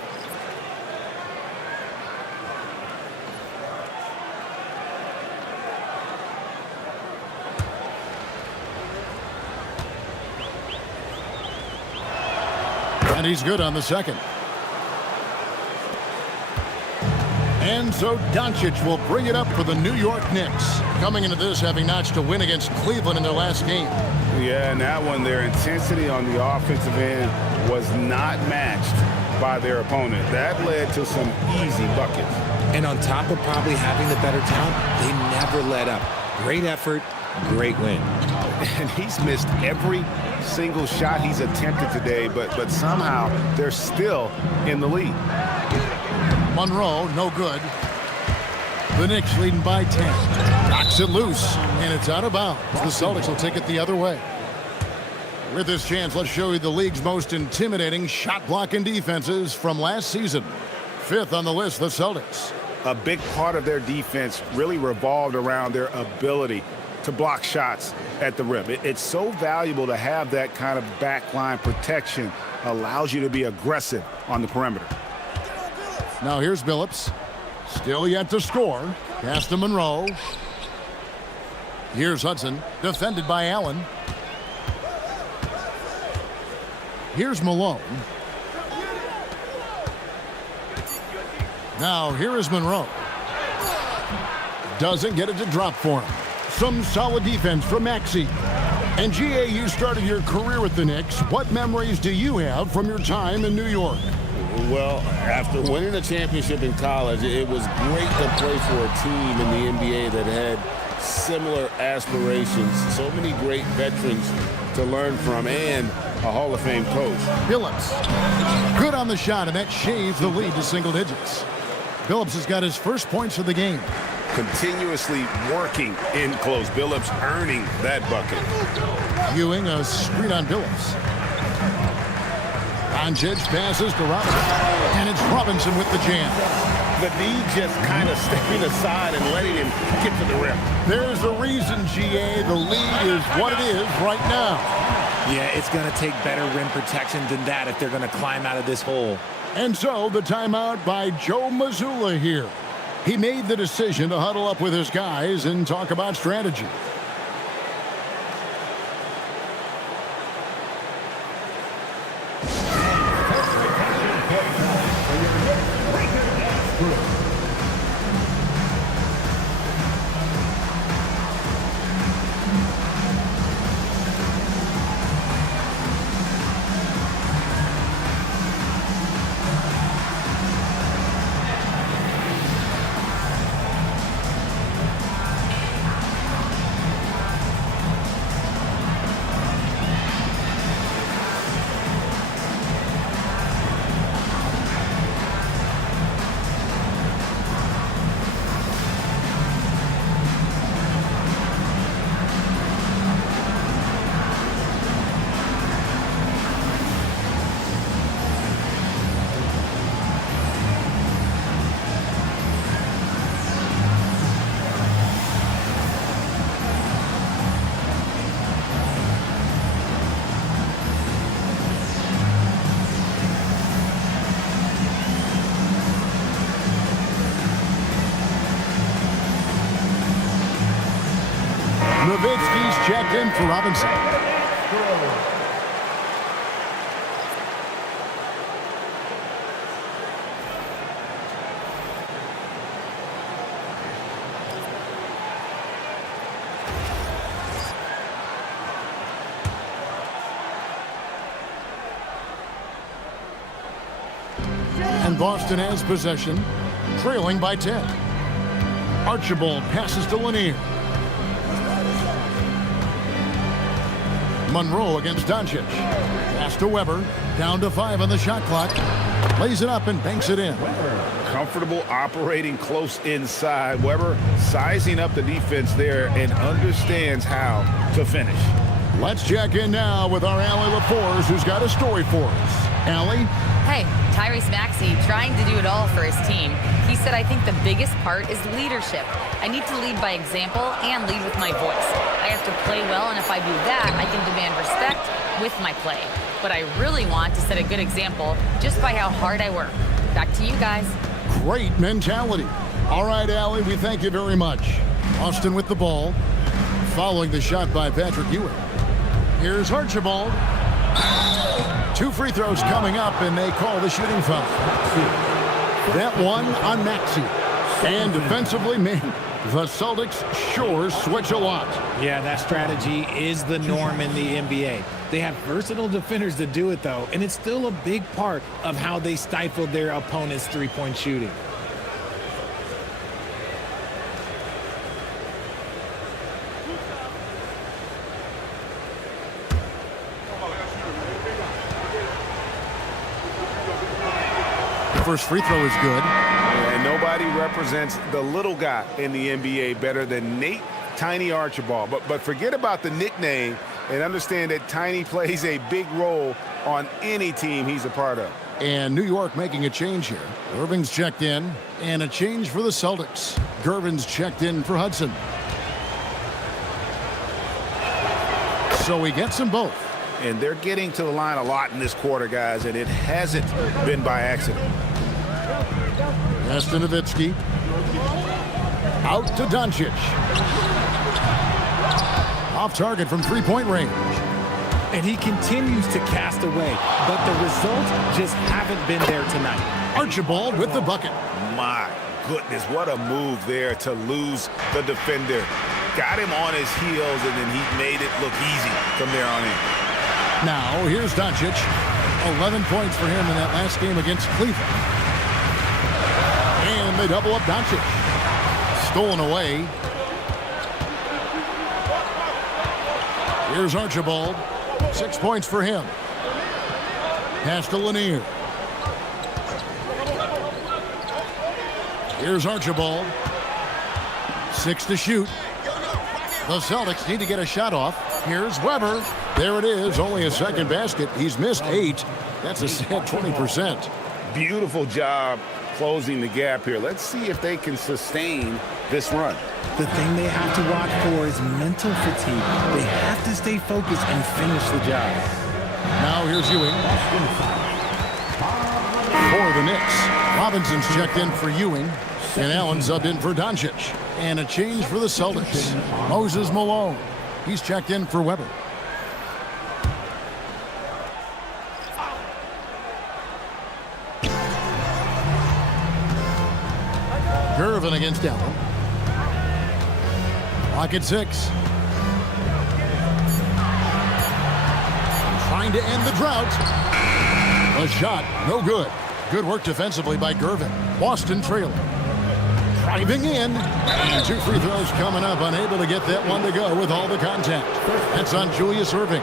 And he's good on the second. And so Doncic will bring it up for the New York Knicks. Coming into this, having notched a win against Cleveland in their last game. Yeah, and that one, their intensity on the offensive end was not matched by their opponent. That led to some easy buckets. And on top of probably having the better talent, they never let up. Great effort, great win. And he's missed every single shot he's attempted today, but somehow they're still in the lead. Monroe, no good. The Knicks leading by 10. Knocks it loose, and it's out of bounds. The Celtics will take it the other way. With this chance, let's show you the league's most intimidating shot blocking defenses from last season. 5th on the list, the Celtics. A big part of their defense really revolved around their ability to block shots at the rim. It's so valuable to have that kind of backline protection. Allows you to be aggressive on the perimeter. Now here's Billups. Still yet to score. Pass to Monroe. Here's Hudson. Defended by Allen. Here's Malone. Now here is Monroe. Doesn't get it to drop for him. Some solid defense from Maxey. And GA, you started your career with the Knicks. What memories do you have from your time in New York? Well, after winning a championship in college, it was great to play for a team in the NBA that had similar aspirations. So many great veterans to learn from and a Hall of Fame coach. Billups. Good on the shot, and that shaves the lead to single digits. Billups has got his first points of the game. Continuously working in close. Billups earning that bucket. Ewing a screen on Billups. Doncic passes to Robinson, and it's Robinson with the jam. The D just kind of stepping aside and letting him get to the rim. There's a reason, GA. The lead is what it is right now. Yeah, it's going to take better rim protection than that if they're going to climb out of this hole. And so the timeout by Joe Mazzulla here. He made the decision to huddle up with his guys and talk about strategy. Nowitzki's checked in for Robinson. And Boston has possession, trailing by 10. Archibald passes to Lanier. Monroe against Doncic. Pass to Weber. Down to 5 on the shot clock. Lays it up and banks it in. Comfortable operating close inside. Weber sizing up the defense there and understands how to finish. Let's check in now with our Allie LaForce, who's got a story for us. Allie? Hey, Tyrese Maxey trying to do it all for his team. He said, I think the biggest part is leadership. I need to lead by example and lead with my voice. I have to play well, and if I do that, I can demand respect with my play. But I really want to set a good example just by how hard I work. Back to you guys. Great mentality. All right, Allie, we thank you very much. Austin with the ball, following the shot by Patrick Ewing. Here's Archibald. 2 free throws coming up, and they call the shooting foul. That one on Maxey. And defensively, man, the Celtics sure switch a lot. Yeah, that strategy is the norm in the NBA. They have versatile defenders to do it, though, and it's still a big part of how they stifled their opponent's three-point shooting. First free throw is good. And nobody represents the little guy in the NBA better than Nate Tiny Archibald. But forget about the nickname and understand that Tiny plays a big role on any team he's a part of. And New York making a change here. Irving's checked in, and a change for the Celtics. Gervin's checked in for Hudson. So he gets them both. And they're getting to the line a lot in this quarter, guys, and it hasn't been by accident. Pass to Nowitzki. Out to Doncic. Off target from three-point range. And he continues to cast away, but the results just haven't been there tonight. Archibald with the bucket. My goodness, what a move there to lose the defender. Got him on his heels, and then he made it look easy from there on in. Now, here's Doncic. 11 points for him in that last game against Cleveland. And they double up Doncic. Stolen away. Here's Archibald. 6 points for him. Pass to Lanier. Here's Archibald. 6 to shoot. The Celtics need to get a shot off. Here's Weber. There it is. Only a second basket. He's missed 8. That's a sad 20%. Beautiful job closing the gap here. Let's see if they can sustain this run. The thing they have to watch for is mental fatigue. They have to stay focused and finish the job. Now here's Ewing. For the Knicks, Robinson's checked in for Ewing, and Allen subbed in for Doncic. And a change for the Celtics. Moses Malone. He's checked in for Weber. Gervin against Allen. Clock at 6. Trying to end the drought. A shot, no good. Good work defensively by Gervin. Boston trailing. Driving in. And 2 free throws coming up. Unable to get that one to go with all the contact. That's on Julius Erving.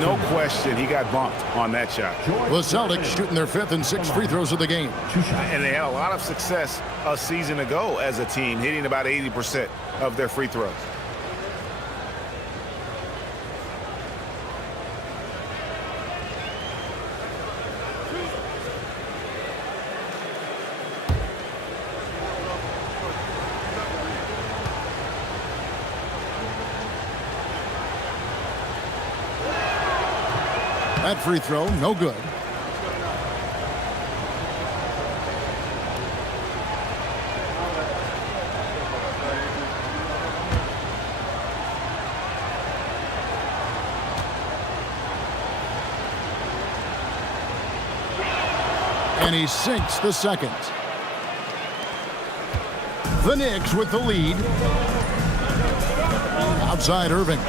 No question, he got bumped on that shot. The Celtics shooting their 5th and 6th free throws of the game. And they had a lot of success a season ago as a team, hitting about 80% of their free throws. That free throw, no good. And he sinks the second. The Knicks with the lead. Outside Irving.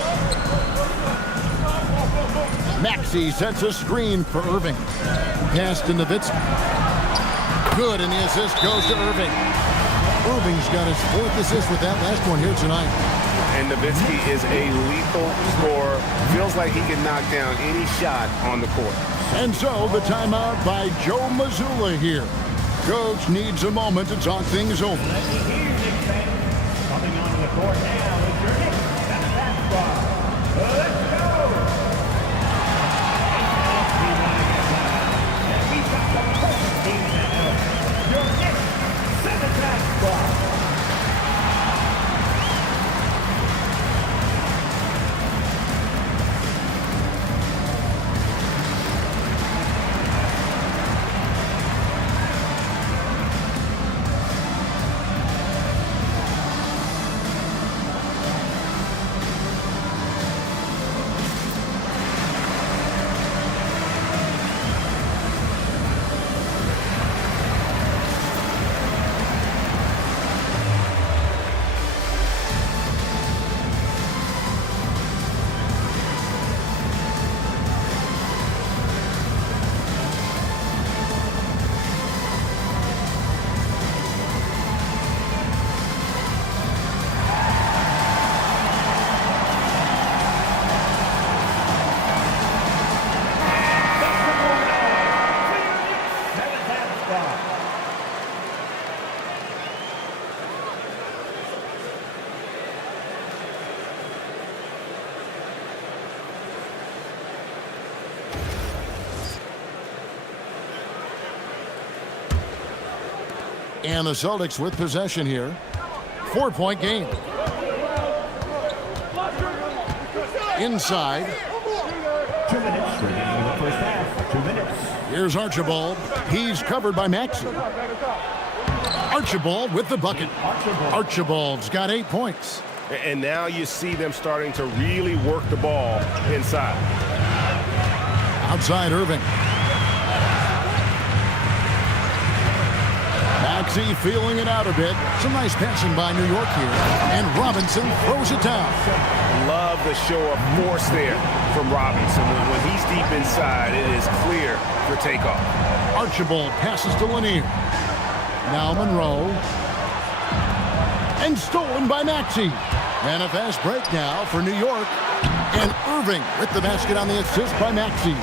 Maxey sets a screen for Irving. Pass to Nowitzki. Good, and the assist goes to Irving. Irving's got his 4th assist with that last one here tonight. And Nowitzki is a lethal scorer. Feels like he can knock down any shot on the court. And so the timeout by Joe Mazzulla here. Coach needs a moment to talk things over. Coming onto the court now is your Knicks basketball. Let's go! Your Knicks center basketball. And the Celtics with possession here. 4-point game. Inside. 2 minutes remaining in the first half. 2 minutes. Here's Archibald. He's covered by Maxey. Archibald with the bucket. Archibald's got 8 points. And now you see them starting to really work the ball inside. Outside Irving. Maxey feeling it out a bit. Some nice passing by New York here. And Robinson throws it down. Love the show of force there from Robinson. When he's deep inside, it is clear for takeoff. Archibald passes to Lanier. Now Monroe. And stolen by Maxey. And a fast break now for New York. And Irving with the basket on the assist by Maxey.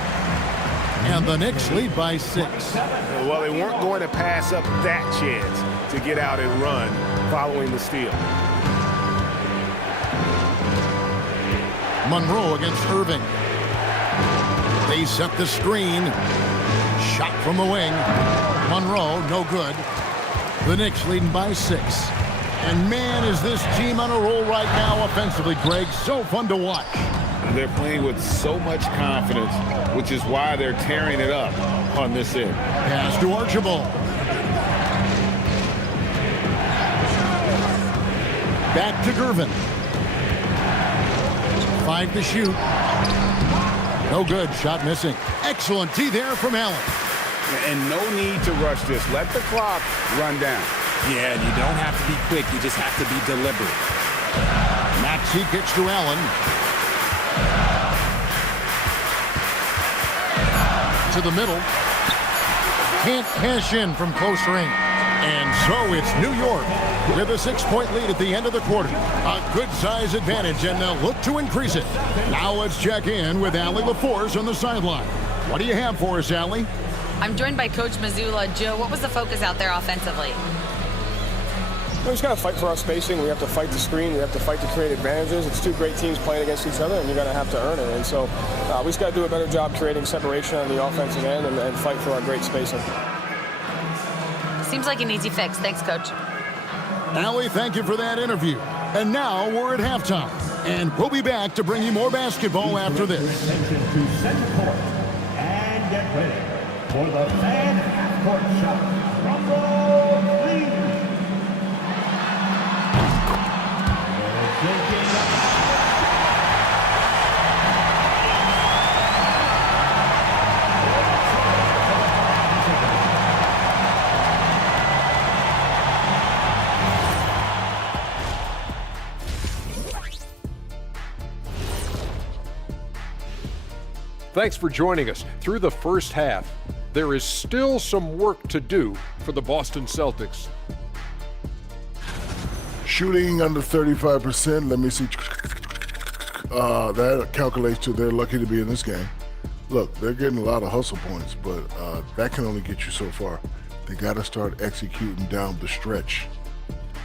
And the Knicks lead by 6. Well, they weren't going to pass up that chance to get out and run following the steal. Monroe against Irving. They set the screen. Shot from the wing. Monroe, no good. The Knicks leading by 6. And man, is this team on a roll right now offensively, Greg. So fun to watch. They're playing with so much confidence, which is why they're tearing it up on this end. Pass to Archibald. Back to Gervin. 5 to shoot. No good. Shot missing. Excellent D there from Allen. And no need to rush this. Let the clock run down. Yeah, and you don't have to be quick. You just have to be deliberate. Maxey kicks to Allen. To the middle. Can't cash in from close range. And so it's New York with a 6-point lead at the end of the quarter. A good size advantage, and they'll look to increase it. Now let's check in with Allie LaForce on the sideline. What do you have for us, Allie? I'm joined by Coach Mazzulla. Joe, what was the focus out there offensively? We just got to fight for our spacing. We have to fight the screen. We have to fight to create advantages. It's two great teams playing against each other, and you're going to have to earn it. And so we just got to do a better job creating separation on the offensive end and fight for our great spacing. Seems like an easy fix. Thanks, Coach. Allie, thank you for that interview. And now we're at halftime. And we'll be back to bring you more basketball after this. Attention to center court. And get ready for the fan half-court shot. Rumble, please. Thanks for joining us. Through the first half, there is still some work to do for the Boston Celtics. Shooting under 35%. Let me see. That calculates to they're lucky to be in this game. Look, they're getting a lot of hustle points, but that can only get you so far. They got to start executing down the stretch.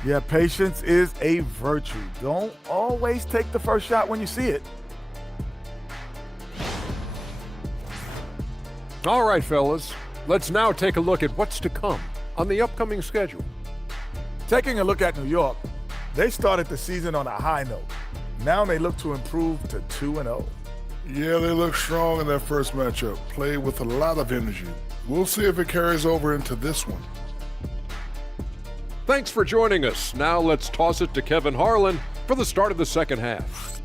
Yeah, patience is a virtue. Don't always take the first shot when you see it. All right, fellas, let's now take a look at what's to come on the upcoming schedule. Taking a look at New York, they started the season on a high note. Now they look to improve to 2-0. Yeah, they look strong in their first matchup. Played with a lot of energy. We'll see if it carries over into this one. Thanks for joining us. Now let's toss it to Kevin Harlan for the start of the second half.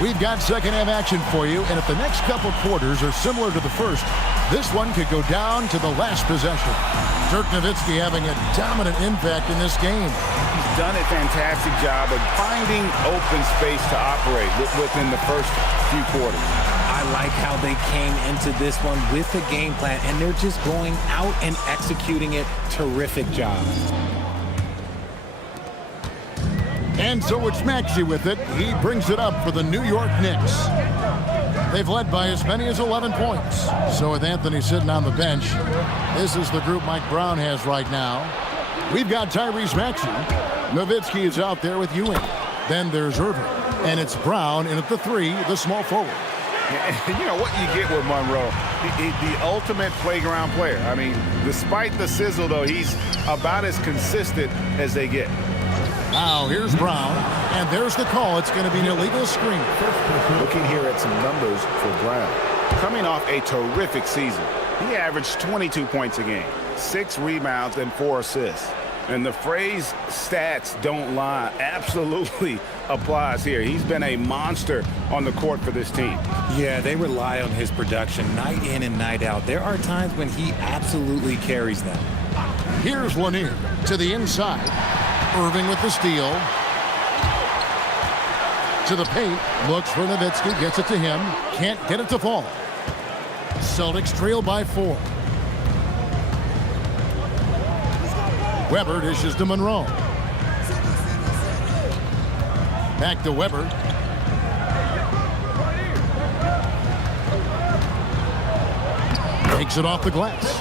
We've got second half action for you, and if the next couple quarters are similar to the first, this one could go down to the last possession. Dirk Nowitzki having a dominant impact in this game. He's done a fantastic job of finding open space to operate within the first few quarters. I like how they came into this one with a game plan, and they're just going out and executing it. Terrific job. And so it's Maxey with it. He brings it up for the New York Knicks. They've led by as many as 11 points. So with Anthony sitting on the bench, this is the group Mike Brown has right now. We've got Tyrese Maxey. Nowitzki is out there with Ewing. Then there's Irving. And it's Brown in at the 3, the small forward. And you know what you get with Monroe? The ultimate playground player. I mean, despite the sizzle, though, he's about as consistent as they get. Now here's Brown, and there's the call. It's going to be an illegal screen. Looking here at some numbers for Brown. Coming off a terrific season, he averaged 22 points a game, 6 rebounds, and 4 assists. And the phrase stats don't lie absolutely applies here. He's been a monster on the court for this team. Yeah, they rely on his production night in and night out. There are times when he absolutely carries them. Here's Lanier to the inside. Irving with the steal. To the paint. Looks for Nowitzki. Gets it to him. Can't get it to fall. Celtics trail by 4. Weber dishes to Monroe. Back to Weber. Takes it off the glass.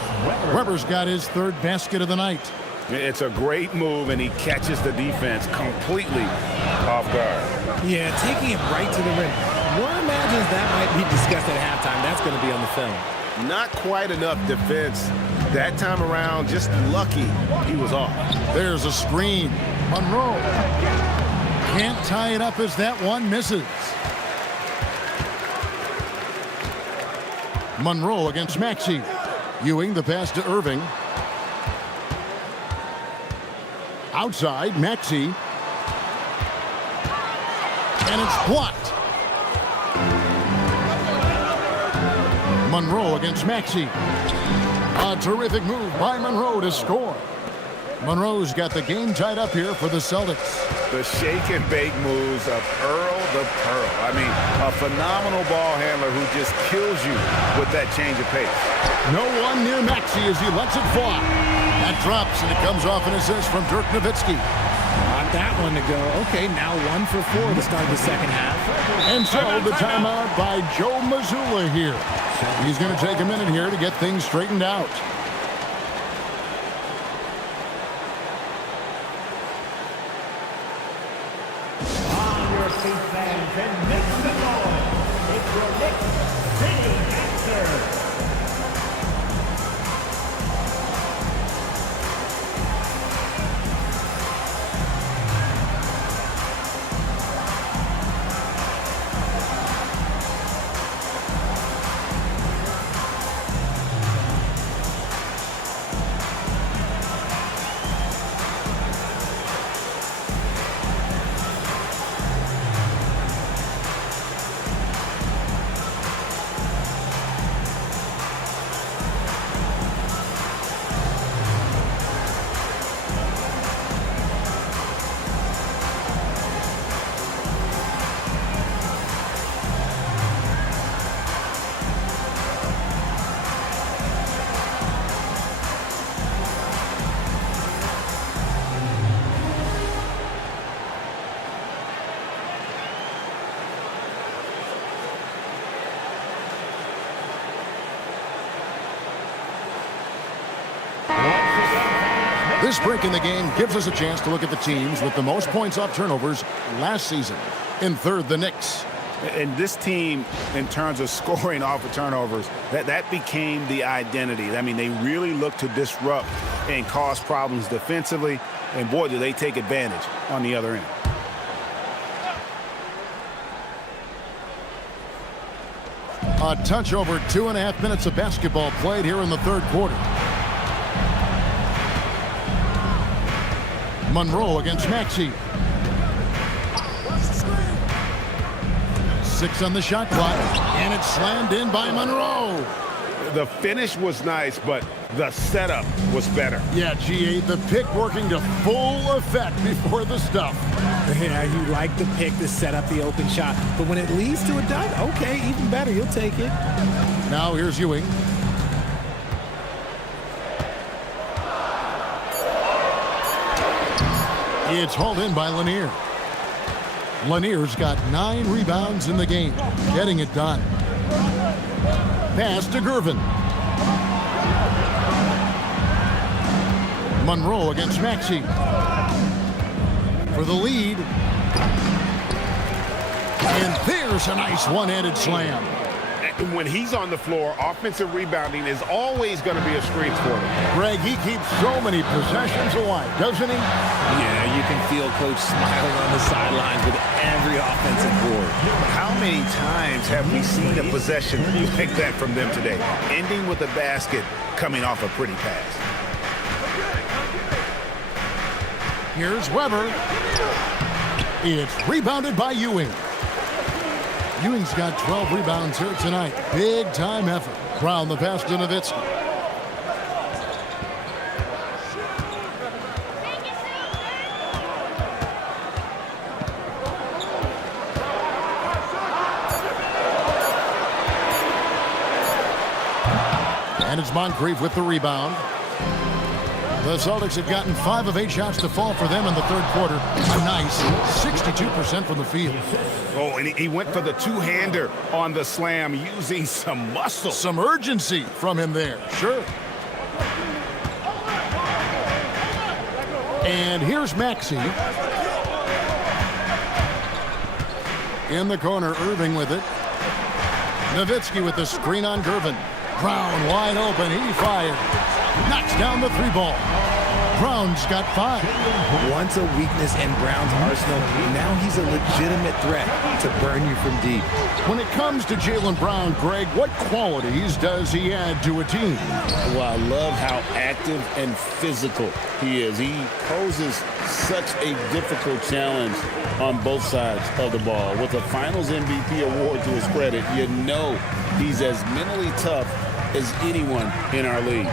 Weber's got his 3rd basket of the night. It's a great move, and he catches the defense completely off guard. Yeah, taking it right to the rim. One imagines that might be discussed at halftime. That's going to be on the film. Not quite enough defense that time around. Just lucky he was off. There's a screen. Monroe can't tie it up as that one misses. Monroe against Maxey. Ewing the pass to Irving. Outside, Maxey. And it's blocked. Monroe against Maxey. A terrific move by Monroe to score. Monroe's got the game tied up here for the Celtics. The shake and bake moves of Earl the Pearl. I mean, a phenomenal ball handler who just kills you with that change of pace. No one near Maxey as he lets it fly. That drops, and it comes off an assist from Dirk Nowitzki. Want that one to go. Okay, now 1 for 4 to start the second half. And so the timeout by Joe Mazzulla here. He's going to take a minute here to get things straightened out. On your feet, fans, and make some noise. It's your Knicks City Answer. This break in the game gives us a chance to look at the teams with the most points off turnovers last season. In third, the Knicks. And this team, in terms of scoring off of turnovers, that became the identity. I mean, they really look to disrupt and cause problems defensively. And boy, do they take advantage on the other end. A touch over 2.5 minutes of basketball played here in the third quarter. Monroe against Maxey. 6 on the shot clock, and it's slammed in by Monroe. The finish was nice, but the setup was better. Yeah, G8, the pick working to full effect before the stuff. Yeah, you like the pick to set up the open shot, but when it leads to a dunk, okay, even better, you'll take it. Now here's Ewing. It's hauled in by Lanier. Lanier's got 9 rebounds in the game, getting it done. Pass to Gervin. Monroe against Maxey. For the lead. And there's a nice one-handed slam. When he's on the floor, offensive rebounding is always going to be a strength for him. Greg, he keeps so many possessions alive, doesn't he? Yeah, you can feel Coach smiling on the sidelines with every offensive board. How many times have we seen a possession like that from them today, ending with a basket coming off a pretty pass? Here's Weber. It's rebounded by Ewing. Ewing's got 12 rebounds here tonight. Big time effort. Brown the pass to Nowitzki. And it's Moncrief with the rebound. The Celtics have gotten 5 of 8 shots to fall for them in the third quarter. Nice 62% from the field. Oh, and he went for the two-hander on the slam using some muscle. Some urgency from him there, sure. And here's Maxey. In the corner, Irving with it. Nowitzki with the screen on Gervin. Brown wide open, he fires. Knocks down the 3-ball. Brown's got 5. Once a weakness in Brown's arsenal, now he's a legitimate threat to burn you from deep. When it comes to Jaylen Brown, Greg, what qualities does he add to a team? Well, I love how active and physical he is. He poses such a difficult challenge on both sides of the ball. With a Finals MVP award to his credit, you know he's as mentally tough as anyone in our league.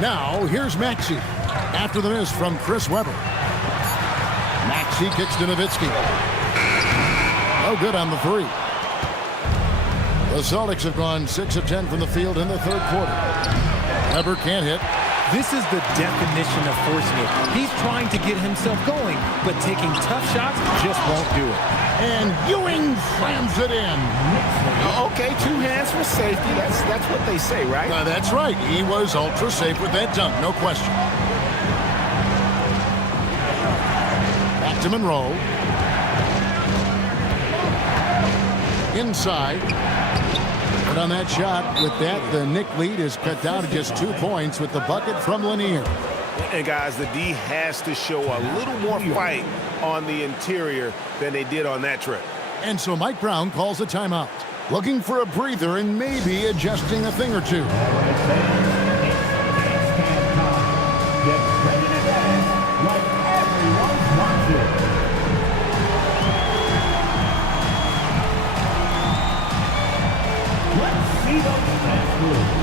Now, here's Maxey. After the miss from Chris Webber. Maxey kicks to Nowitzki. No good on the 3. The Celtics have gone 6 of 10 from the field in the third quarter. Webber can't hit. This is the definition of forcing it. He's trying to get himself going, but taking tough shots just won't do it. And Ewing slams it in. Okay, 2 hands for safety. That's what they say, right? That's right. He was ultra safe with that dunk, no question. Back to Monroe. Inside. But on that shot, with that, the Knick lead is cut down to just 2 points with the bucket from Lanier. And guys, the D has to show a little more fight on the interior than they did on that trip. And so Mike Brown calls a timeout, looking for a breather and maybe adjusting a thing or two. Get ready to dance like everyone's watching. Let's see those dance moves.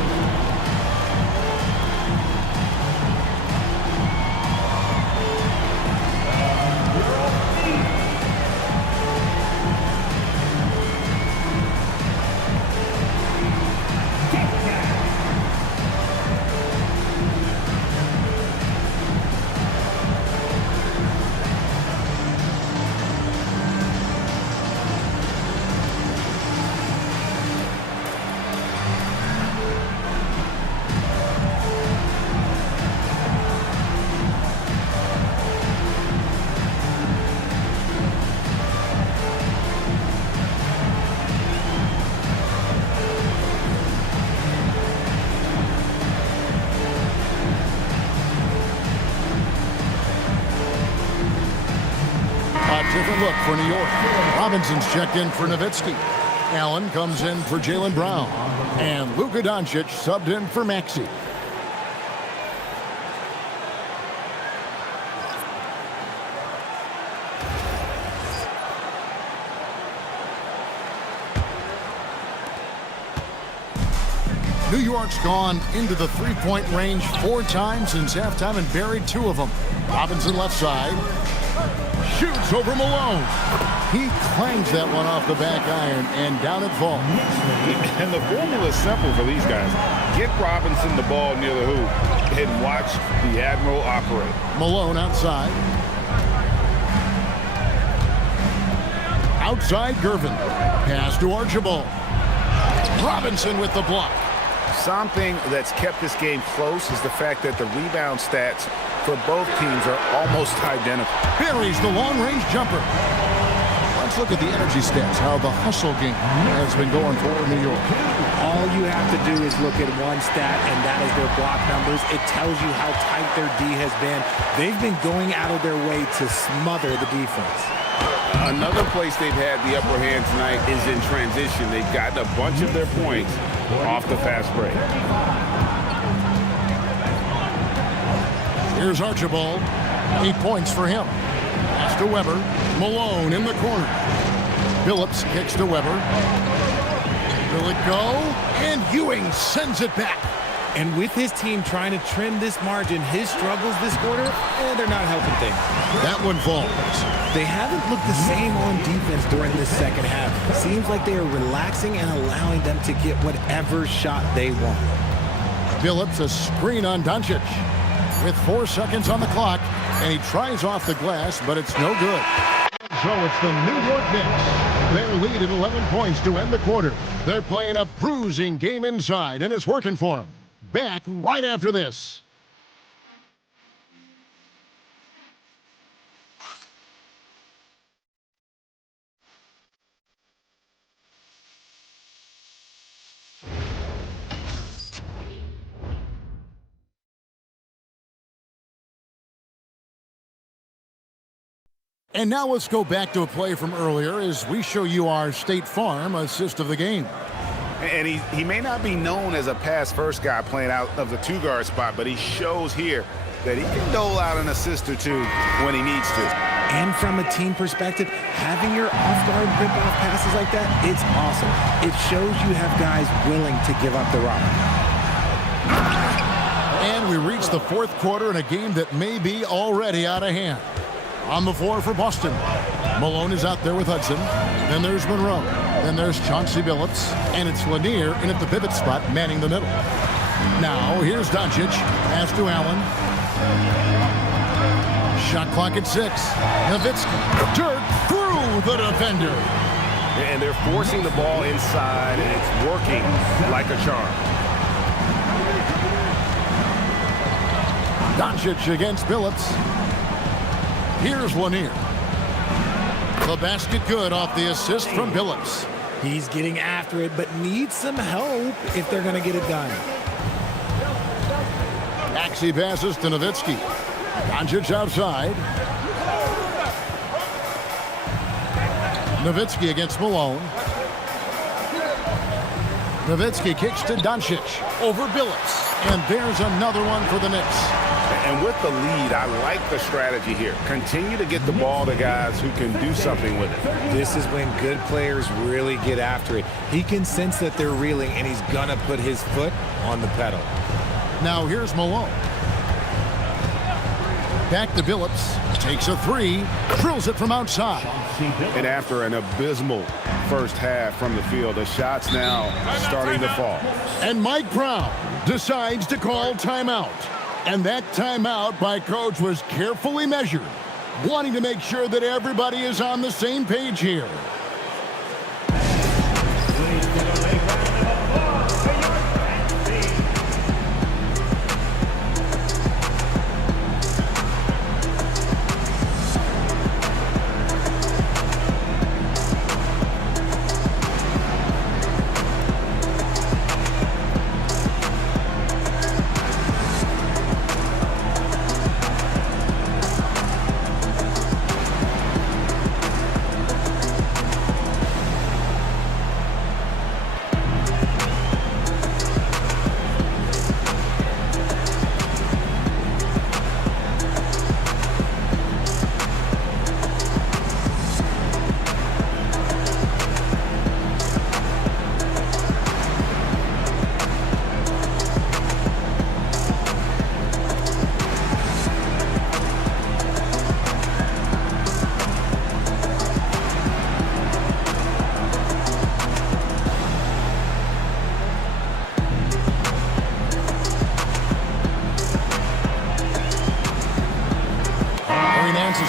Different look for New York. Robinson's checked in for Nowitzki. Allen comes in for Jaylen Brown. And Luka Doncic subbed in for Maxey. New York's gone into the three-point range 4 times since halftime and buried 2 of them. Robinson left side. Shoots over Malone. He clangs that one off the back iron, and down it falls. And the formula is simple for these guys. Get Robinson the ball near the hoop and watch the Admiral operate. Malone outside. Outside Gervin. Pass to Archibald. Robinson with the block. Something that's kept this game close is the fact that the rebound stats for both teams are almost identical. Buries the long-range jumper. Let's look at the energy stats, how the hustle game has been going for New York. All you have to do is look at one stat, and that is their block numbers. It tells you how tight their D has been. They've been going out of their way to smother the defense. Another place they've had the upper hand tonight is in transition. They've gotten a bunch of their points off the fast break. Here's Archibald. 8 points for him. Pass to Weber. Malone in the corner. Phillips kicks to Weber. Will it go? And Ewing sends it back. And with his team trying to trim this margin, his struggles this quarter, they're not helping things. That one falls. They haven't looked the same on defense during this second half. Seems like they are relaxing and allowing them to get whatever shot they want. Phillips, a screen on Doncic. With 4 seconds on the clock, and he tries off the glass, but it's no good. So it's the New York Knicks. Their lead at 11 points to end the quarter. They're playing a bruising game inside, and it's working for them. Back right after this. And now let's go back to a play from earlier as we show you our State Farm assist of the game. And he may not be known as a pass-first guy playing out of the two-guard spot, but he shows here that he can dole out an assist or two when he needs to. And from a team perspective, having your off-guard rip-off passes like that, it's awesome. It shows you have guys willing to give up the rock. And we reach the fourth quarter in a game that may be already out of hand. On the floor for Boston. Malone is out there with Hudson. Then there's Monroe. Then there's Chauncey Billups. And it's Lanier in at the pivot spot, manning the middle. Now, here's Doncic. Pass to Allen. Shot clock at 6. Nowitzki. Dirt through the defender. And they're forcing the ball inside, and it's working like a charm. Doncic against Billups. Here's Lanier. The basket good off the assist from Billups. He's getting after it, but needs some help if they're going to get it done. Maxey passes to Nowitzki. Doncic outside. Nowitzki against Malone. Nowitzki kicks to Doncic. Over Billups. And there's another one for the Knicks. And with the lead, I like the strategy here. Continue to get the ball to guys who can do something with it. This is when good players really get after it. He can sense that they're reeling, and he's going to put his foot on the pedal. Now here's Malone. Back to Billups. Takes a 3. Drills it from outside. And after an abysmal first half from the field, the shots now starting to fall. And Mike Brown decides to call timeout. And that timeout by Coach was carefully measured, wanting to make sure that everybody is on the same page here.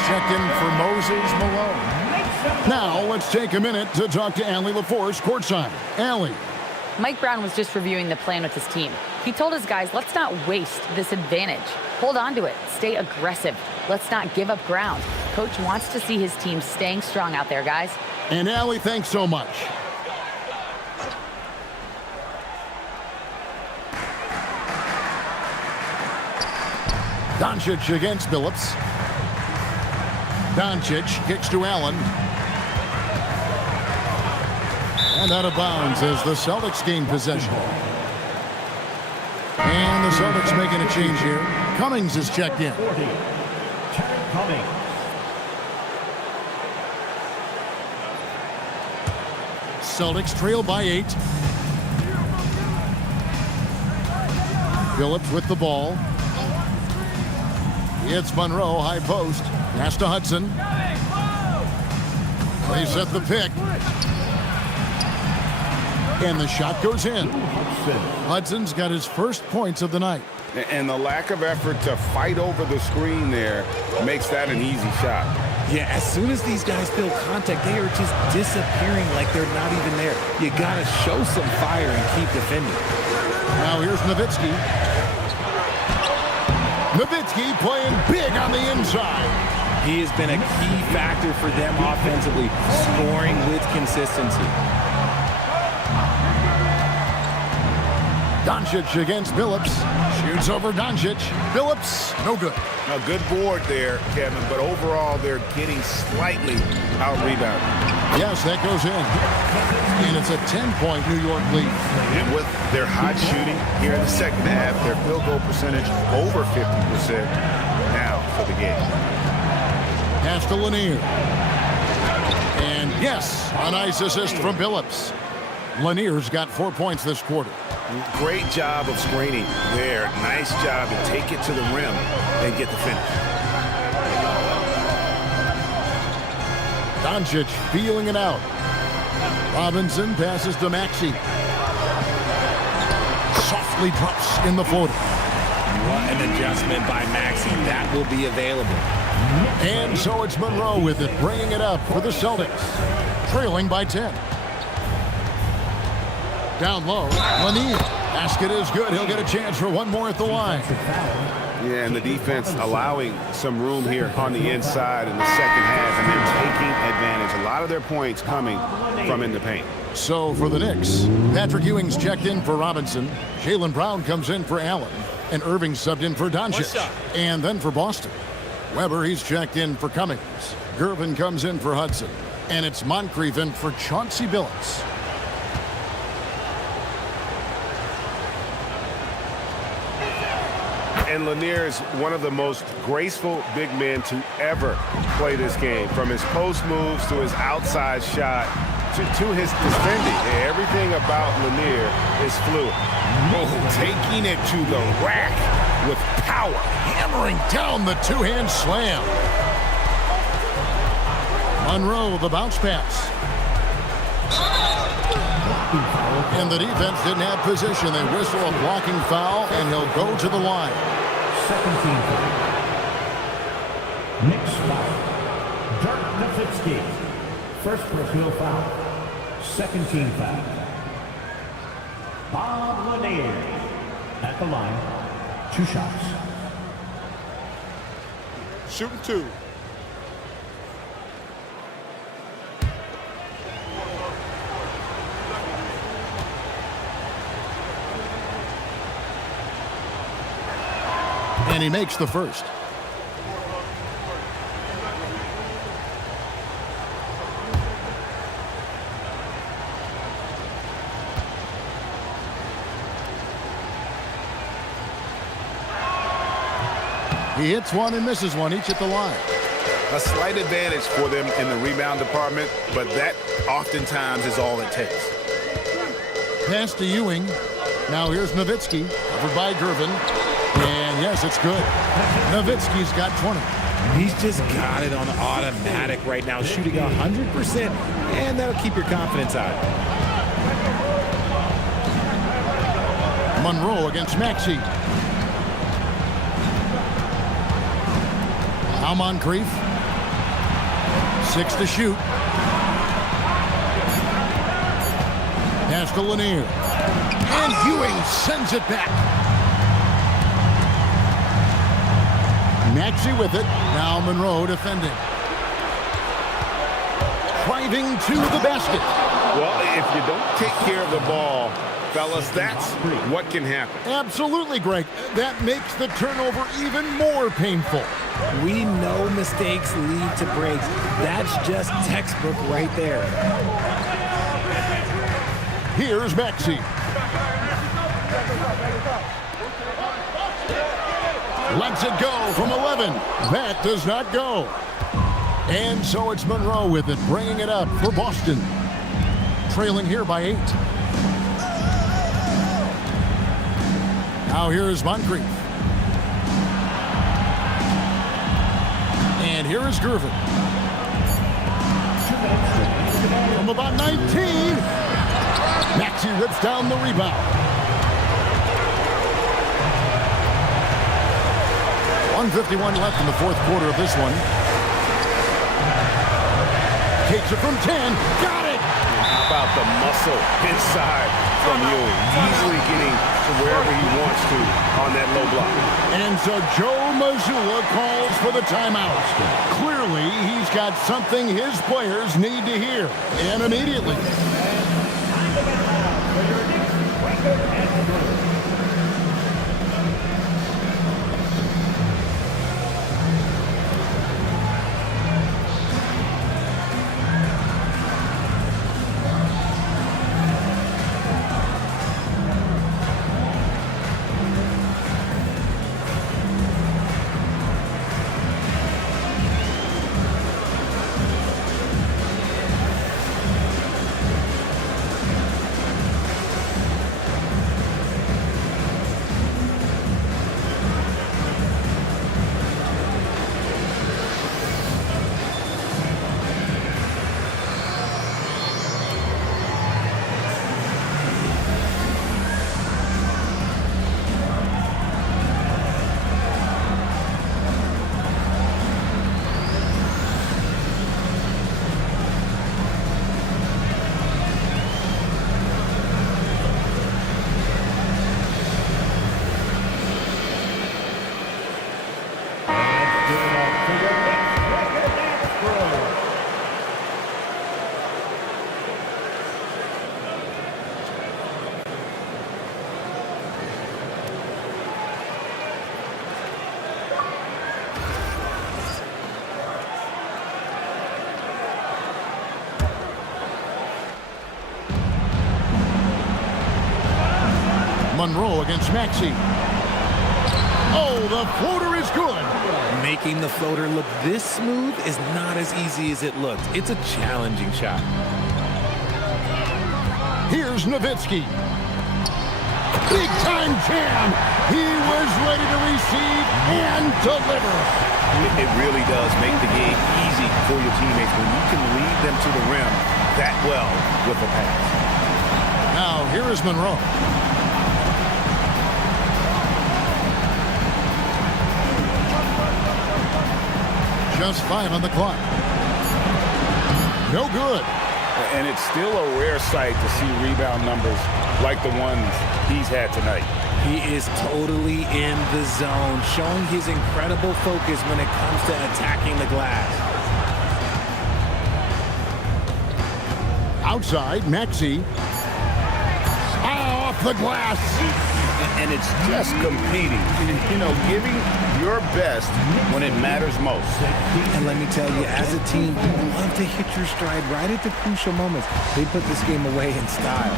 Checked in for Moses Malone. Now let's take a minute to talk to Allie LaForce courtside. Allie. Mike Brown was just reviewing the plan with his team. He told his guys, let's not waste this advantage. Hold on to it. Stay aggressive. Let's not give up ground. Coach wants to see his team staying strong out there, guys. And Allie, thanks so much. Doncic against Billups. Doncic kicks to Allen. And out of bounds as the Celtics gain possession. And the Celtics making a change here. Cummings is checked in. Celtics trail by 8. Billups with the ball. It's Monroe, high post. Pass to Hudson. They set the pick. And the shot goes in. Hudson's got his first points of the night. And the lack of effort to fight over the screen there makes that an easy shot. Yeah, as soon as these guys feel contact, they are just disappearing like they're not even there. You got to show some fire and keep defending. Now here's Nowitzki. Nowitzki playing big on the inside. He has been a key factor for them offensively, scoring with consistency. Doncic against Billups. Shoots over Doncic. Billups, no good. A good board there, Kevin, but overall they're getting slightly out-rebounded. Yes, that goes in. And it's a 10-point New York lead. And with their hot shooting here in the second half, their field goal percentage over 50% now for the game. Pass to Lanier. And yes, a nice assist from Billups. Lanier's got 4 points this quarter. Great job of screening there. Nice job to take it to the rim and get the finish. Doncic feeling it out. Robinson passes to Maxey. Softly drops in the floater. What an adjustment by Maxey. That will be available. And so it's Monroe with it, bringing it up for the Celtics. Trailing by 10. Down low, Lanier. Basket is good. He'll get a chance for one more at the line. Yeah, and the defense allowing some room here on the inside in the second half, and they're taking advantage. A lot of their points coming from in the paint. So for the Knicks, Patrick Ewing's checked in for Robinson. Jaylen Brown comes in for Allen. And Irving subbed in for Doncic. And then for Boston, Weber, he's checked in for Cummings. Gervin comes in for Hudson. And it's Moncrief in for Chauncey Billups. And Lanier is one of the most graceful big men to ever play this game. From his post moves to his outside shot to his defending. Everything about Lanier is fluid. Taking it to the rack with power. Hammering down the two-hand slam. Monroe, the bounce pass. And the defense didn't have position. They whistle a blocking foul, and he'll go to the line. Second team foul. Knicks foul. Dirk Nowitzki. First personal foul. Second team foul. Bob Lanier at the line. 2 shots. Shooting 2. And he makes the first. He hits one and misses one, each at the line. A slight advantage for them in the rebound department, but that oftentimes is all it takes. Pass to Ewing. Now here's Nowitzki, covered by Gervin. And yes, it's good. Nowitzki's got 20. He's just got it on automatic right now, shooting 100%, and that'll keep your confidence high. Monroe against Maxey. Now Moncrief. 6 to shoot. Pass to Lanier. And Ewing sends it back. Maxey with it. Now Monroe defending. Driving to the basket. Well, if you don't take care of the ball, fellas, that's what can happen. Absolutely, Greg. That makes the turnover even more painful. We know mistakes lead to breaks. That's just textbook right there. Here's Maxey. Lets it go from 11. That does not go. And so it's Monroe with it, bringing it up for Boston. Trailing here by 8. Now here is Moncrief. And here is Gervin. From about 19. Maxey rips down the rebound. 1:51 left in the fourth quarter of this one. Takes it from 10. Got it! How about the muscle inside from Ewing? Easily getting to wherever he wants to on that low block. And so Joe Mazzulla calls for the timeout. Clearly, he's got something his players need to hear. And immediately. Monroe against Maxey. Oh, the floater is good. Making the floater look this smooth is not as easy as it looks. It's a challenging shot. Here's Nowitzki. Big time jam. He was ready to receive and deliver. It really does make the game easy for your teammates when you can lead them to the rim that well with a pass. Now, here is Monroe. Just 5 on the clock. No good. And it's still a rare sight to see rebound numbers like the ones he's had tonight. He is totally in the zone, showing his incredible focus when it comes to attacking the glass. Outside, Maxey. Off the glass. And it's just competing, you know, giving your best when it matters most. And let me tell you, as a team, you love to hit your stride right at the crucial moments. They put this game away in style.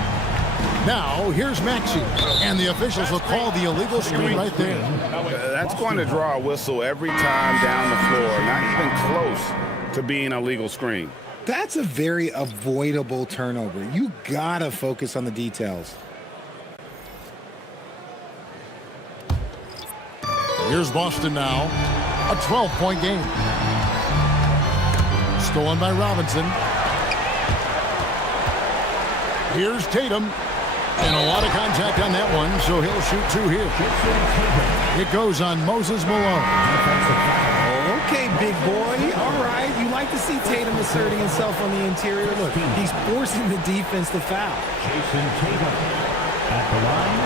Now, here's Maxey, and the officials will call the illegal screen right there. That's going to draw a whistle every time down the floor, not even close to being a legal screen. That's a very avoidable turnover. You gotta focus on the details. Here's Boston now, a 12-point game. Stolen by Robinson. Here's Tatum. And a lot of contact on that one, so he'll shoot 2 here. It goes on Moses Malone. Okay, big boy. All right. You like to see Tatum asserting himself on the interior. Look, he's forcing the defense to foul. At the line,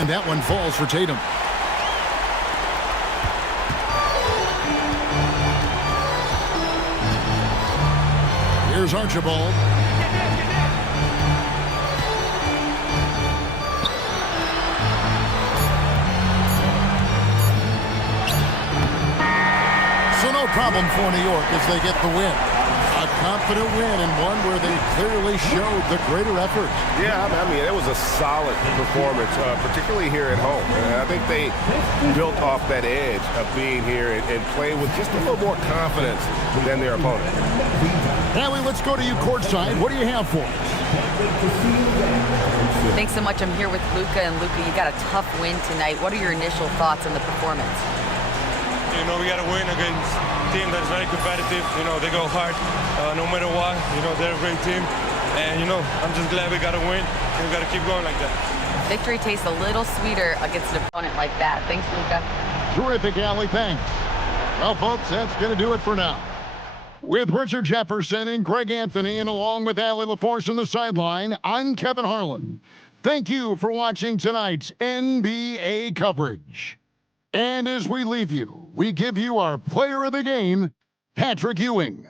and that one falls for Tatum. Here's Archibald. So no problem for New York as they get the win. A confident win and one where they clearly showed the greater effort. Yeah, I mean, it was a solid performance, particularly here at home. And I think they built off that edge of being here and playing with just a little more confidence than their opponent. Howie, let's go to you courtside. What do you have for us? Thanks so much. I'm here with Luka, and Luka, you got a tough win tonight. What are your initial thoughts on the performance? You know, we got to win against a team that's very competitive. You know, they go hard no matter what. You know, they're a great team. And, you know, I'm just glad we got to win, and we got to keep going like that. Victory tastes a little sweeter against an opponent like that. Thanks, Luka. Terrific, Allie. Thanks. Well, folks, that's going to do it for now. With Richard Jefferson and Greg Anthony, and along with Allie LaForce on the sideline, I'm Kevin Harlan. Thank you for watching tonight's NBA coverage. And as we leave you, we give you our player of the game, Patrick Ewing.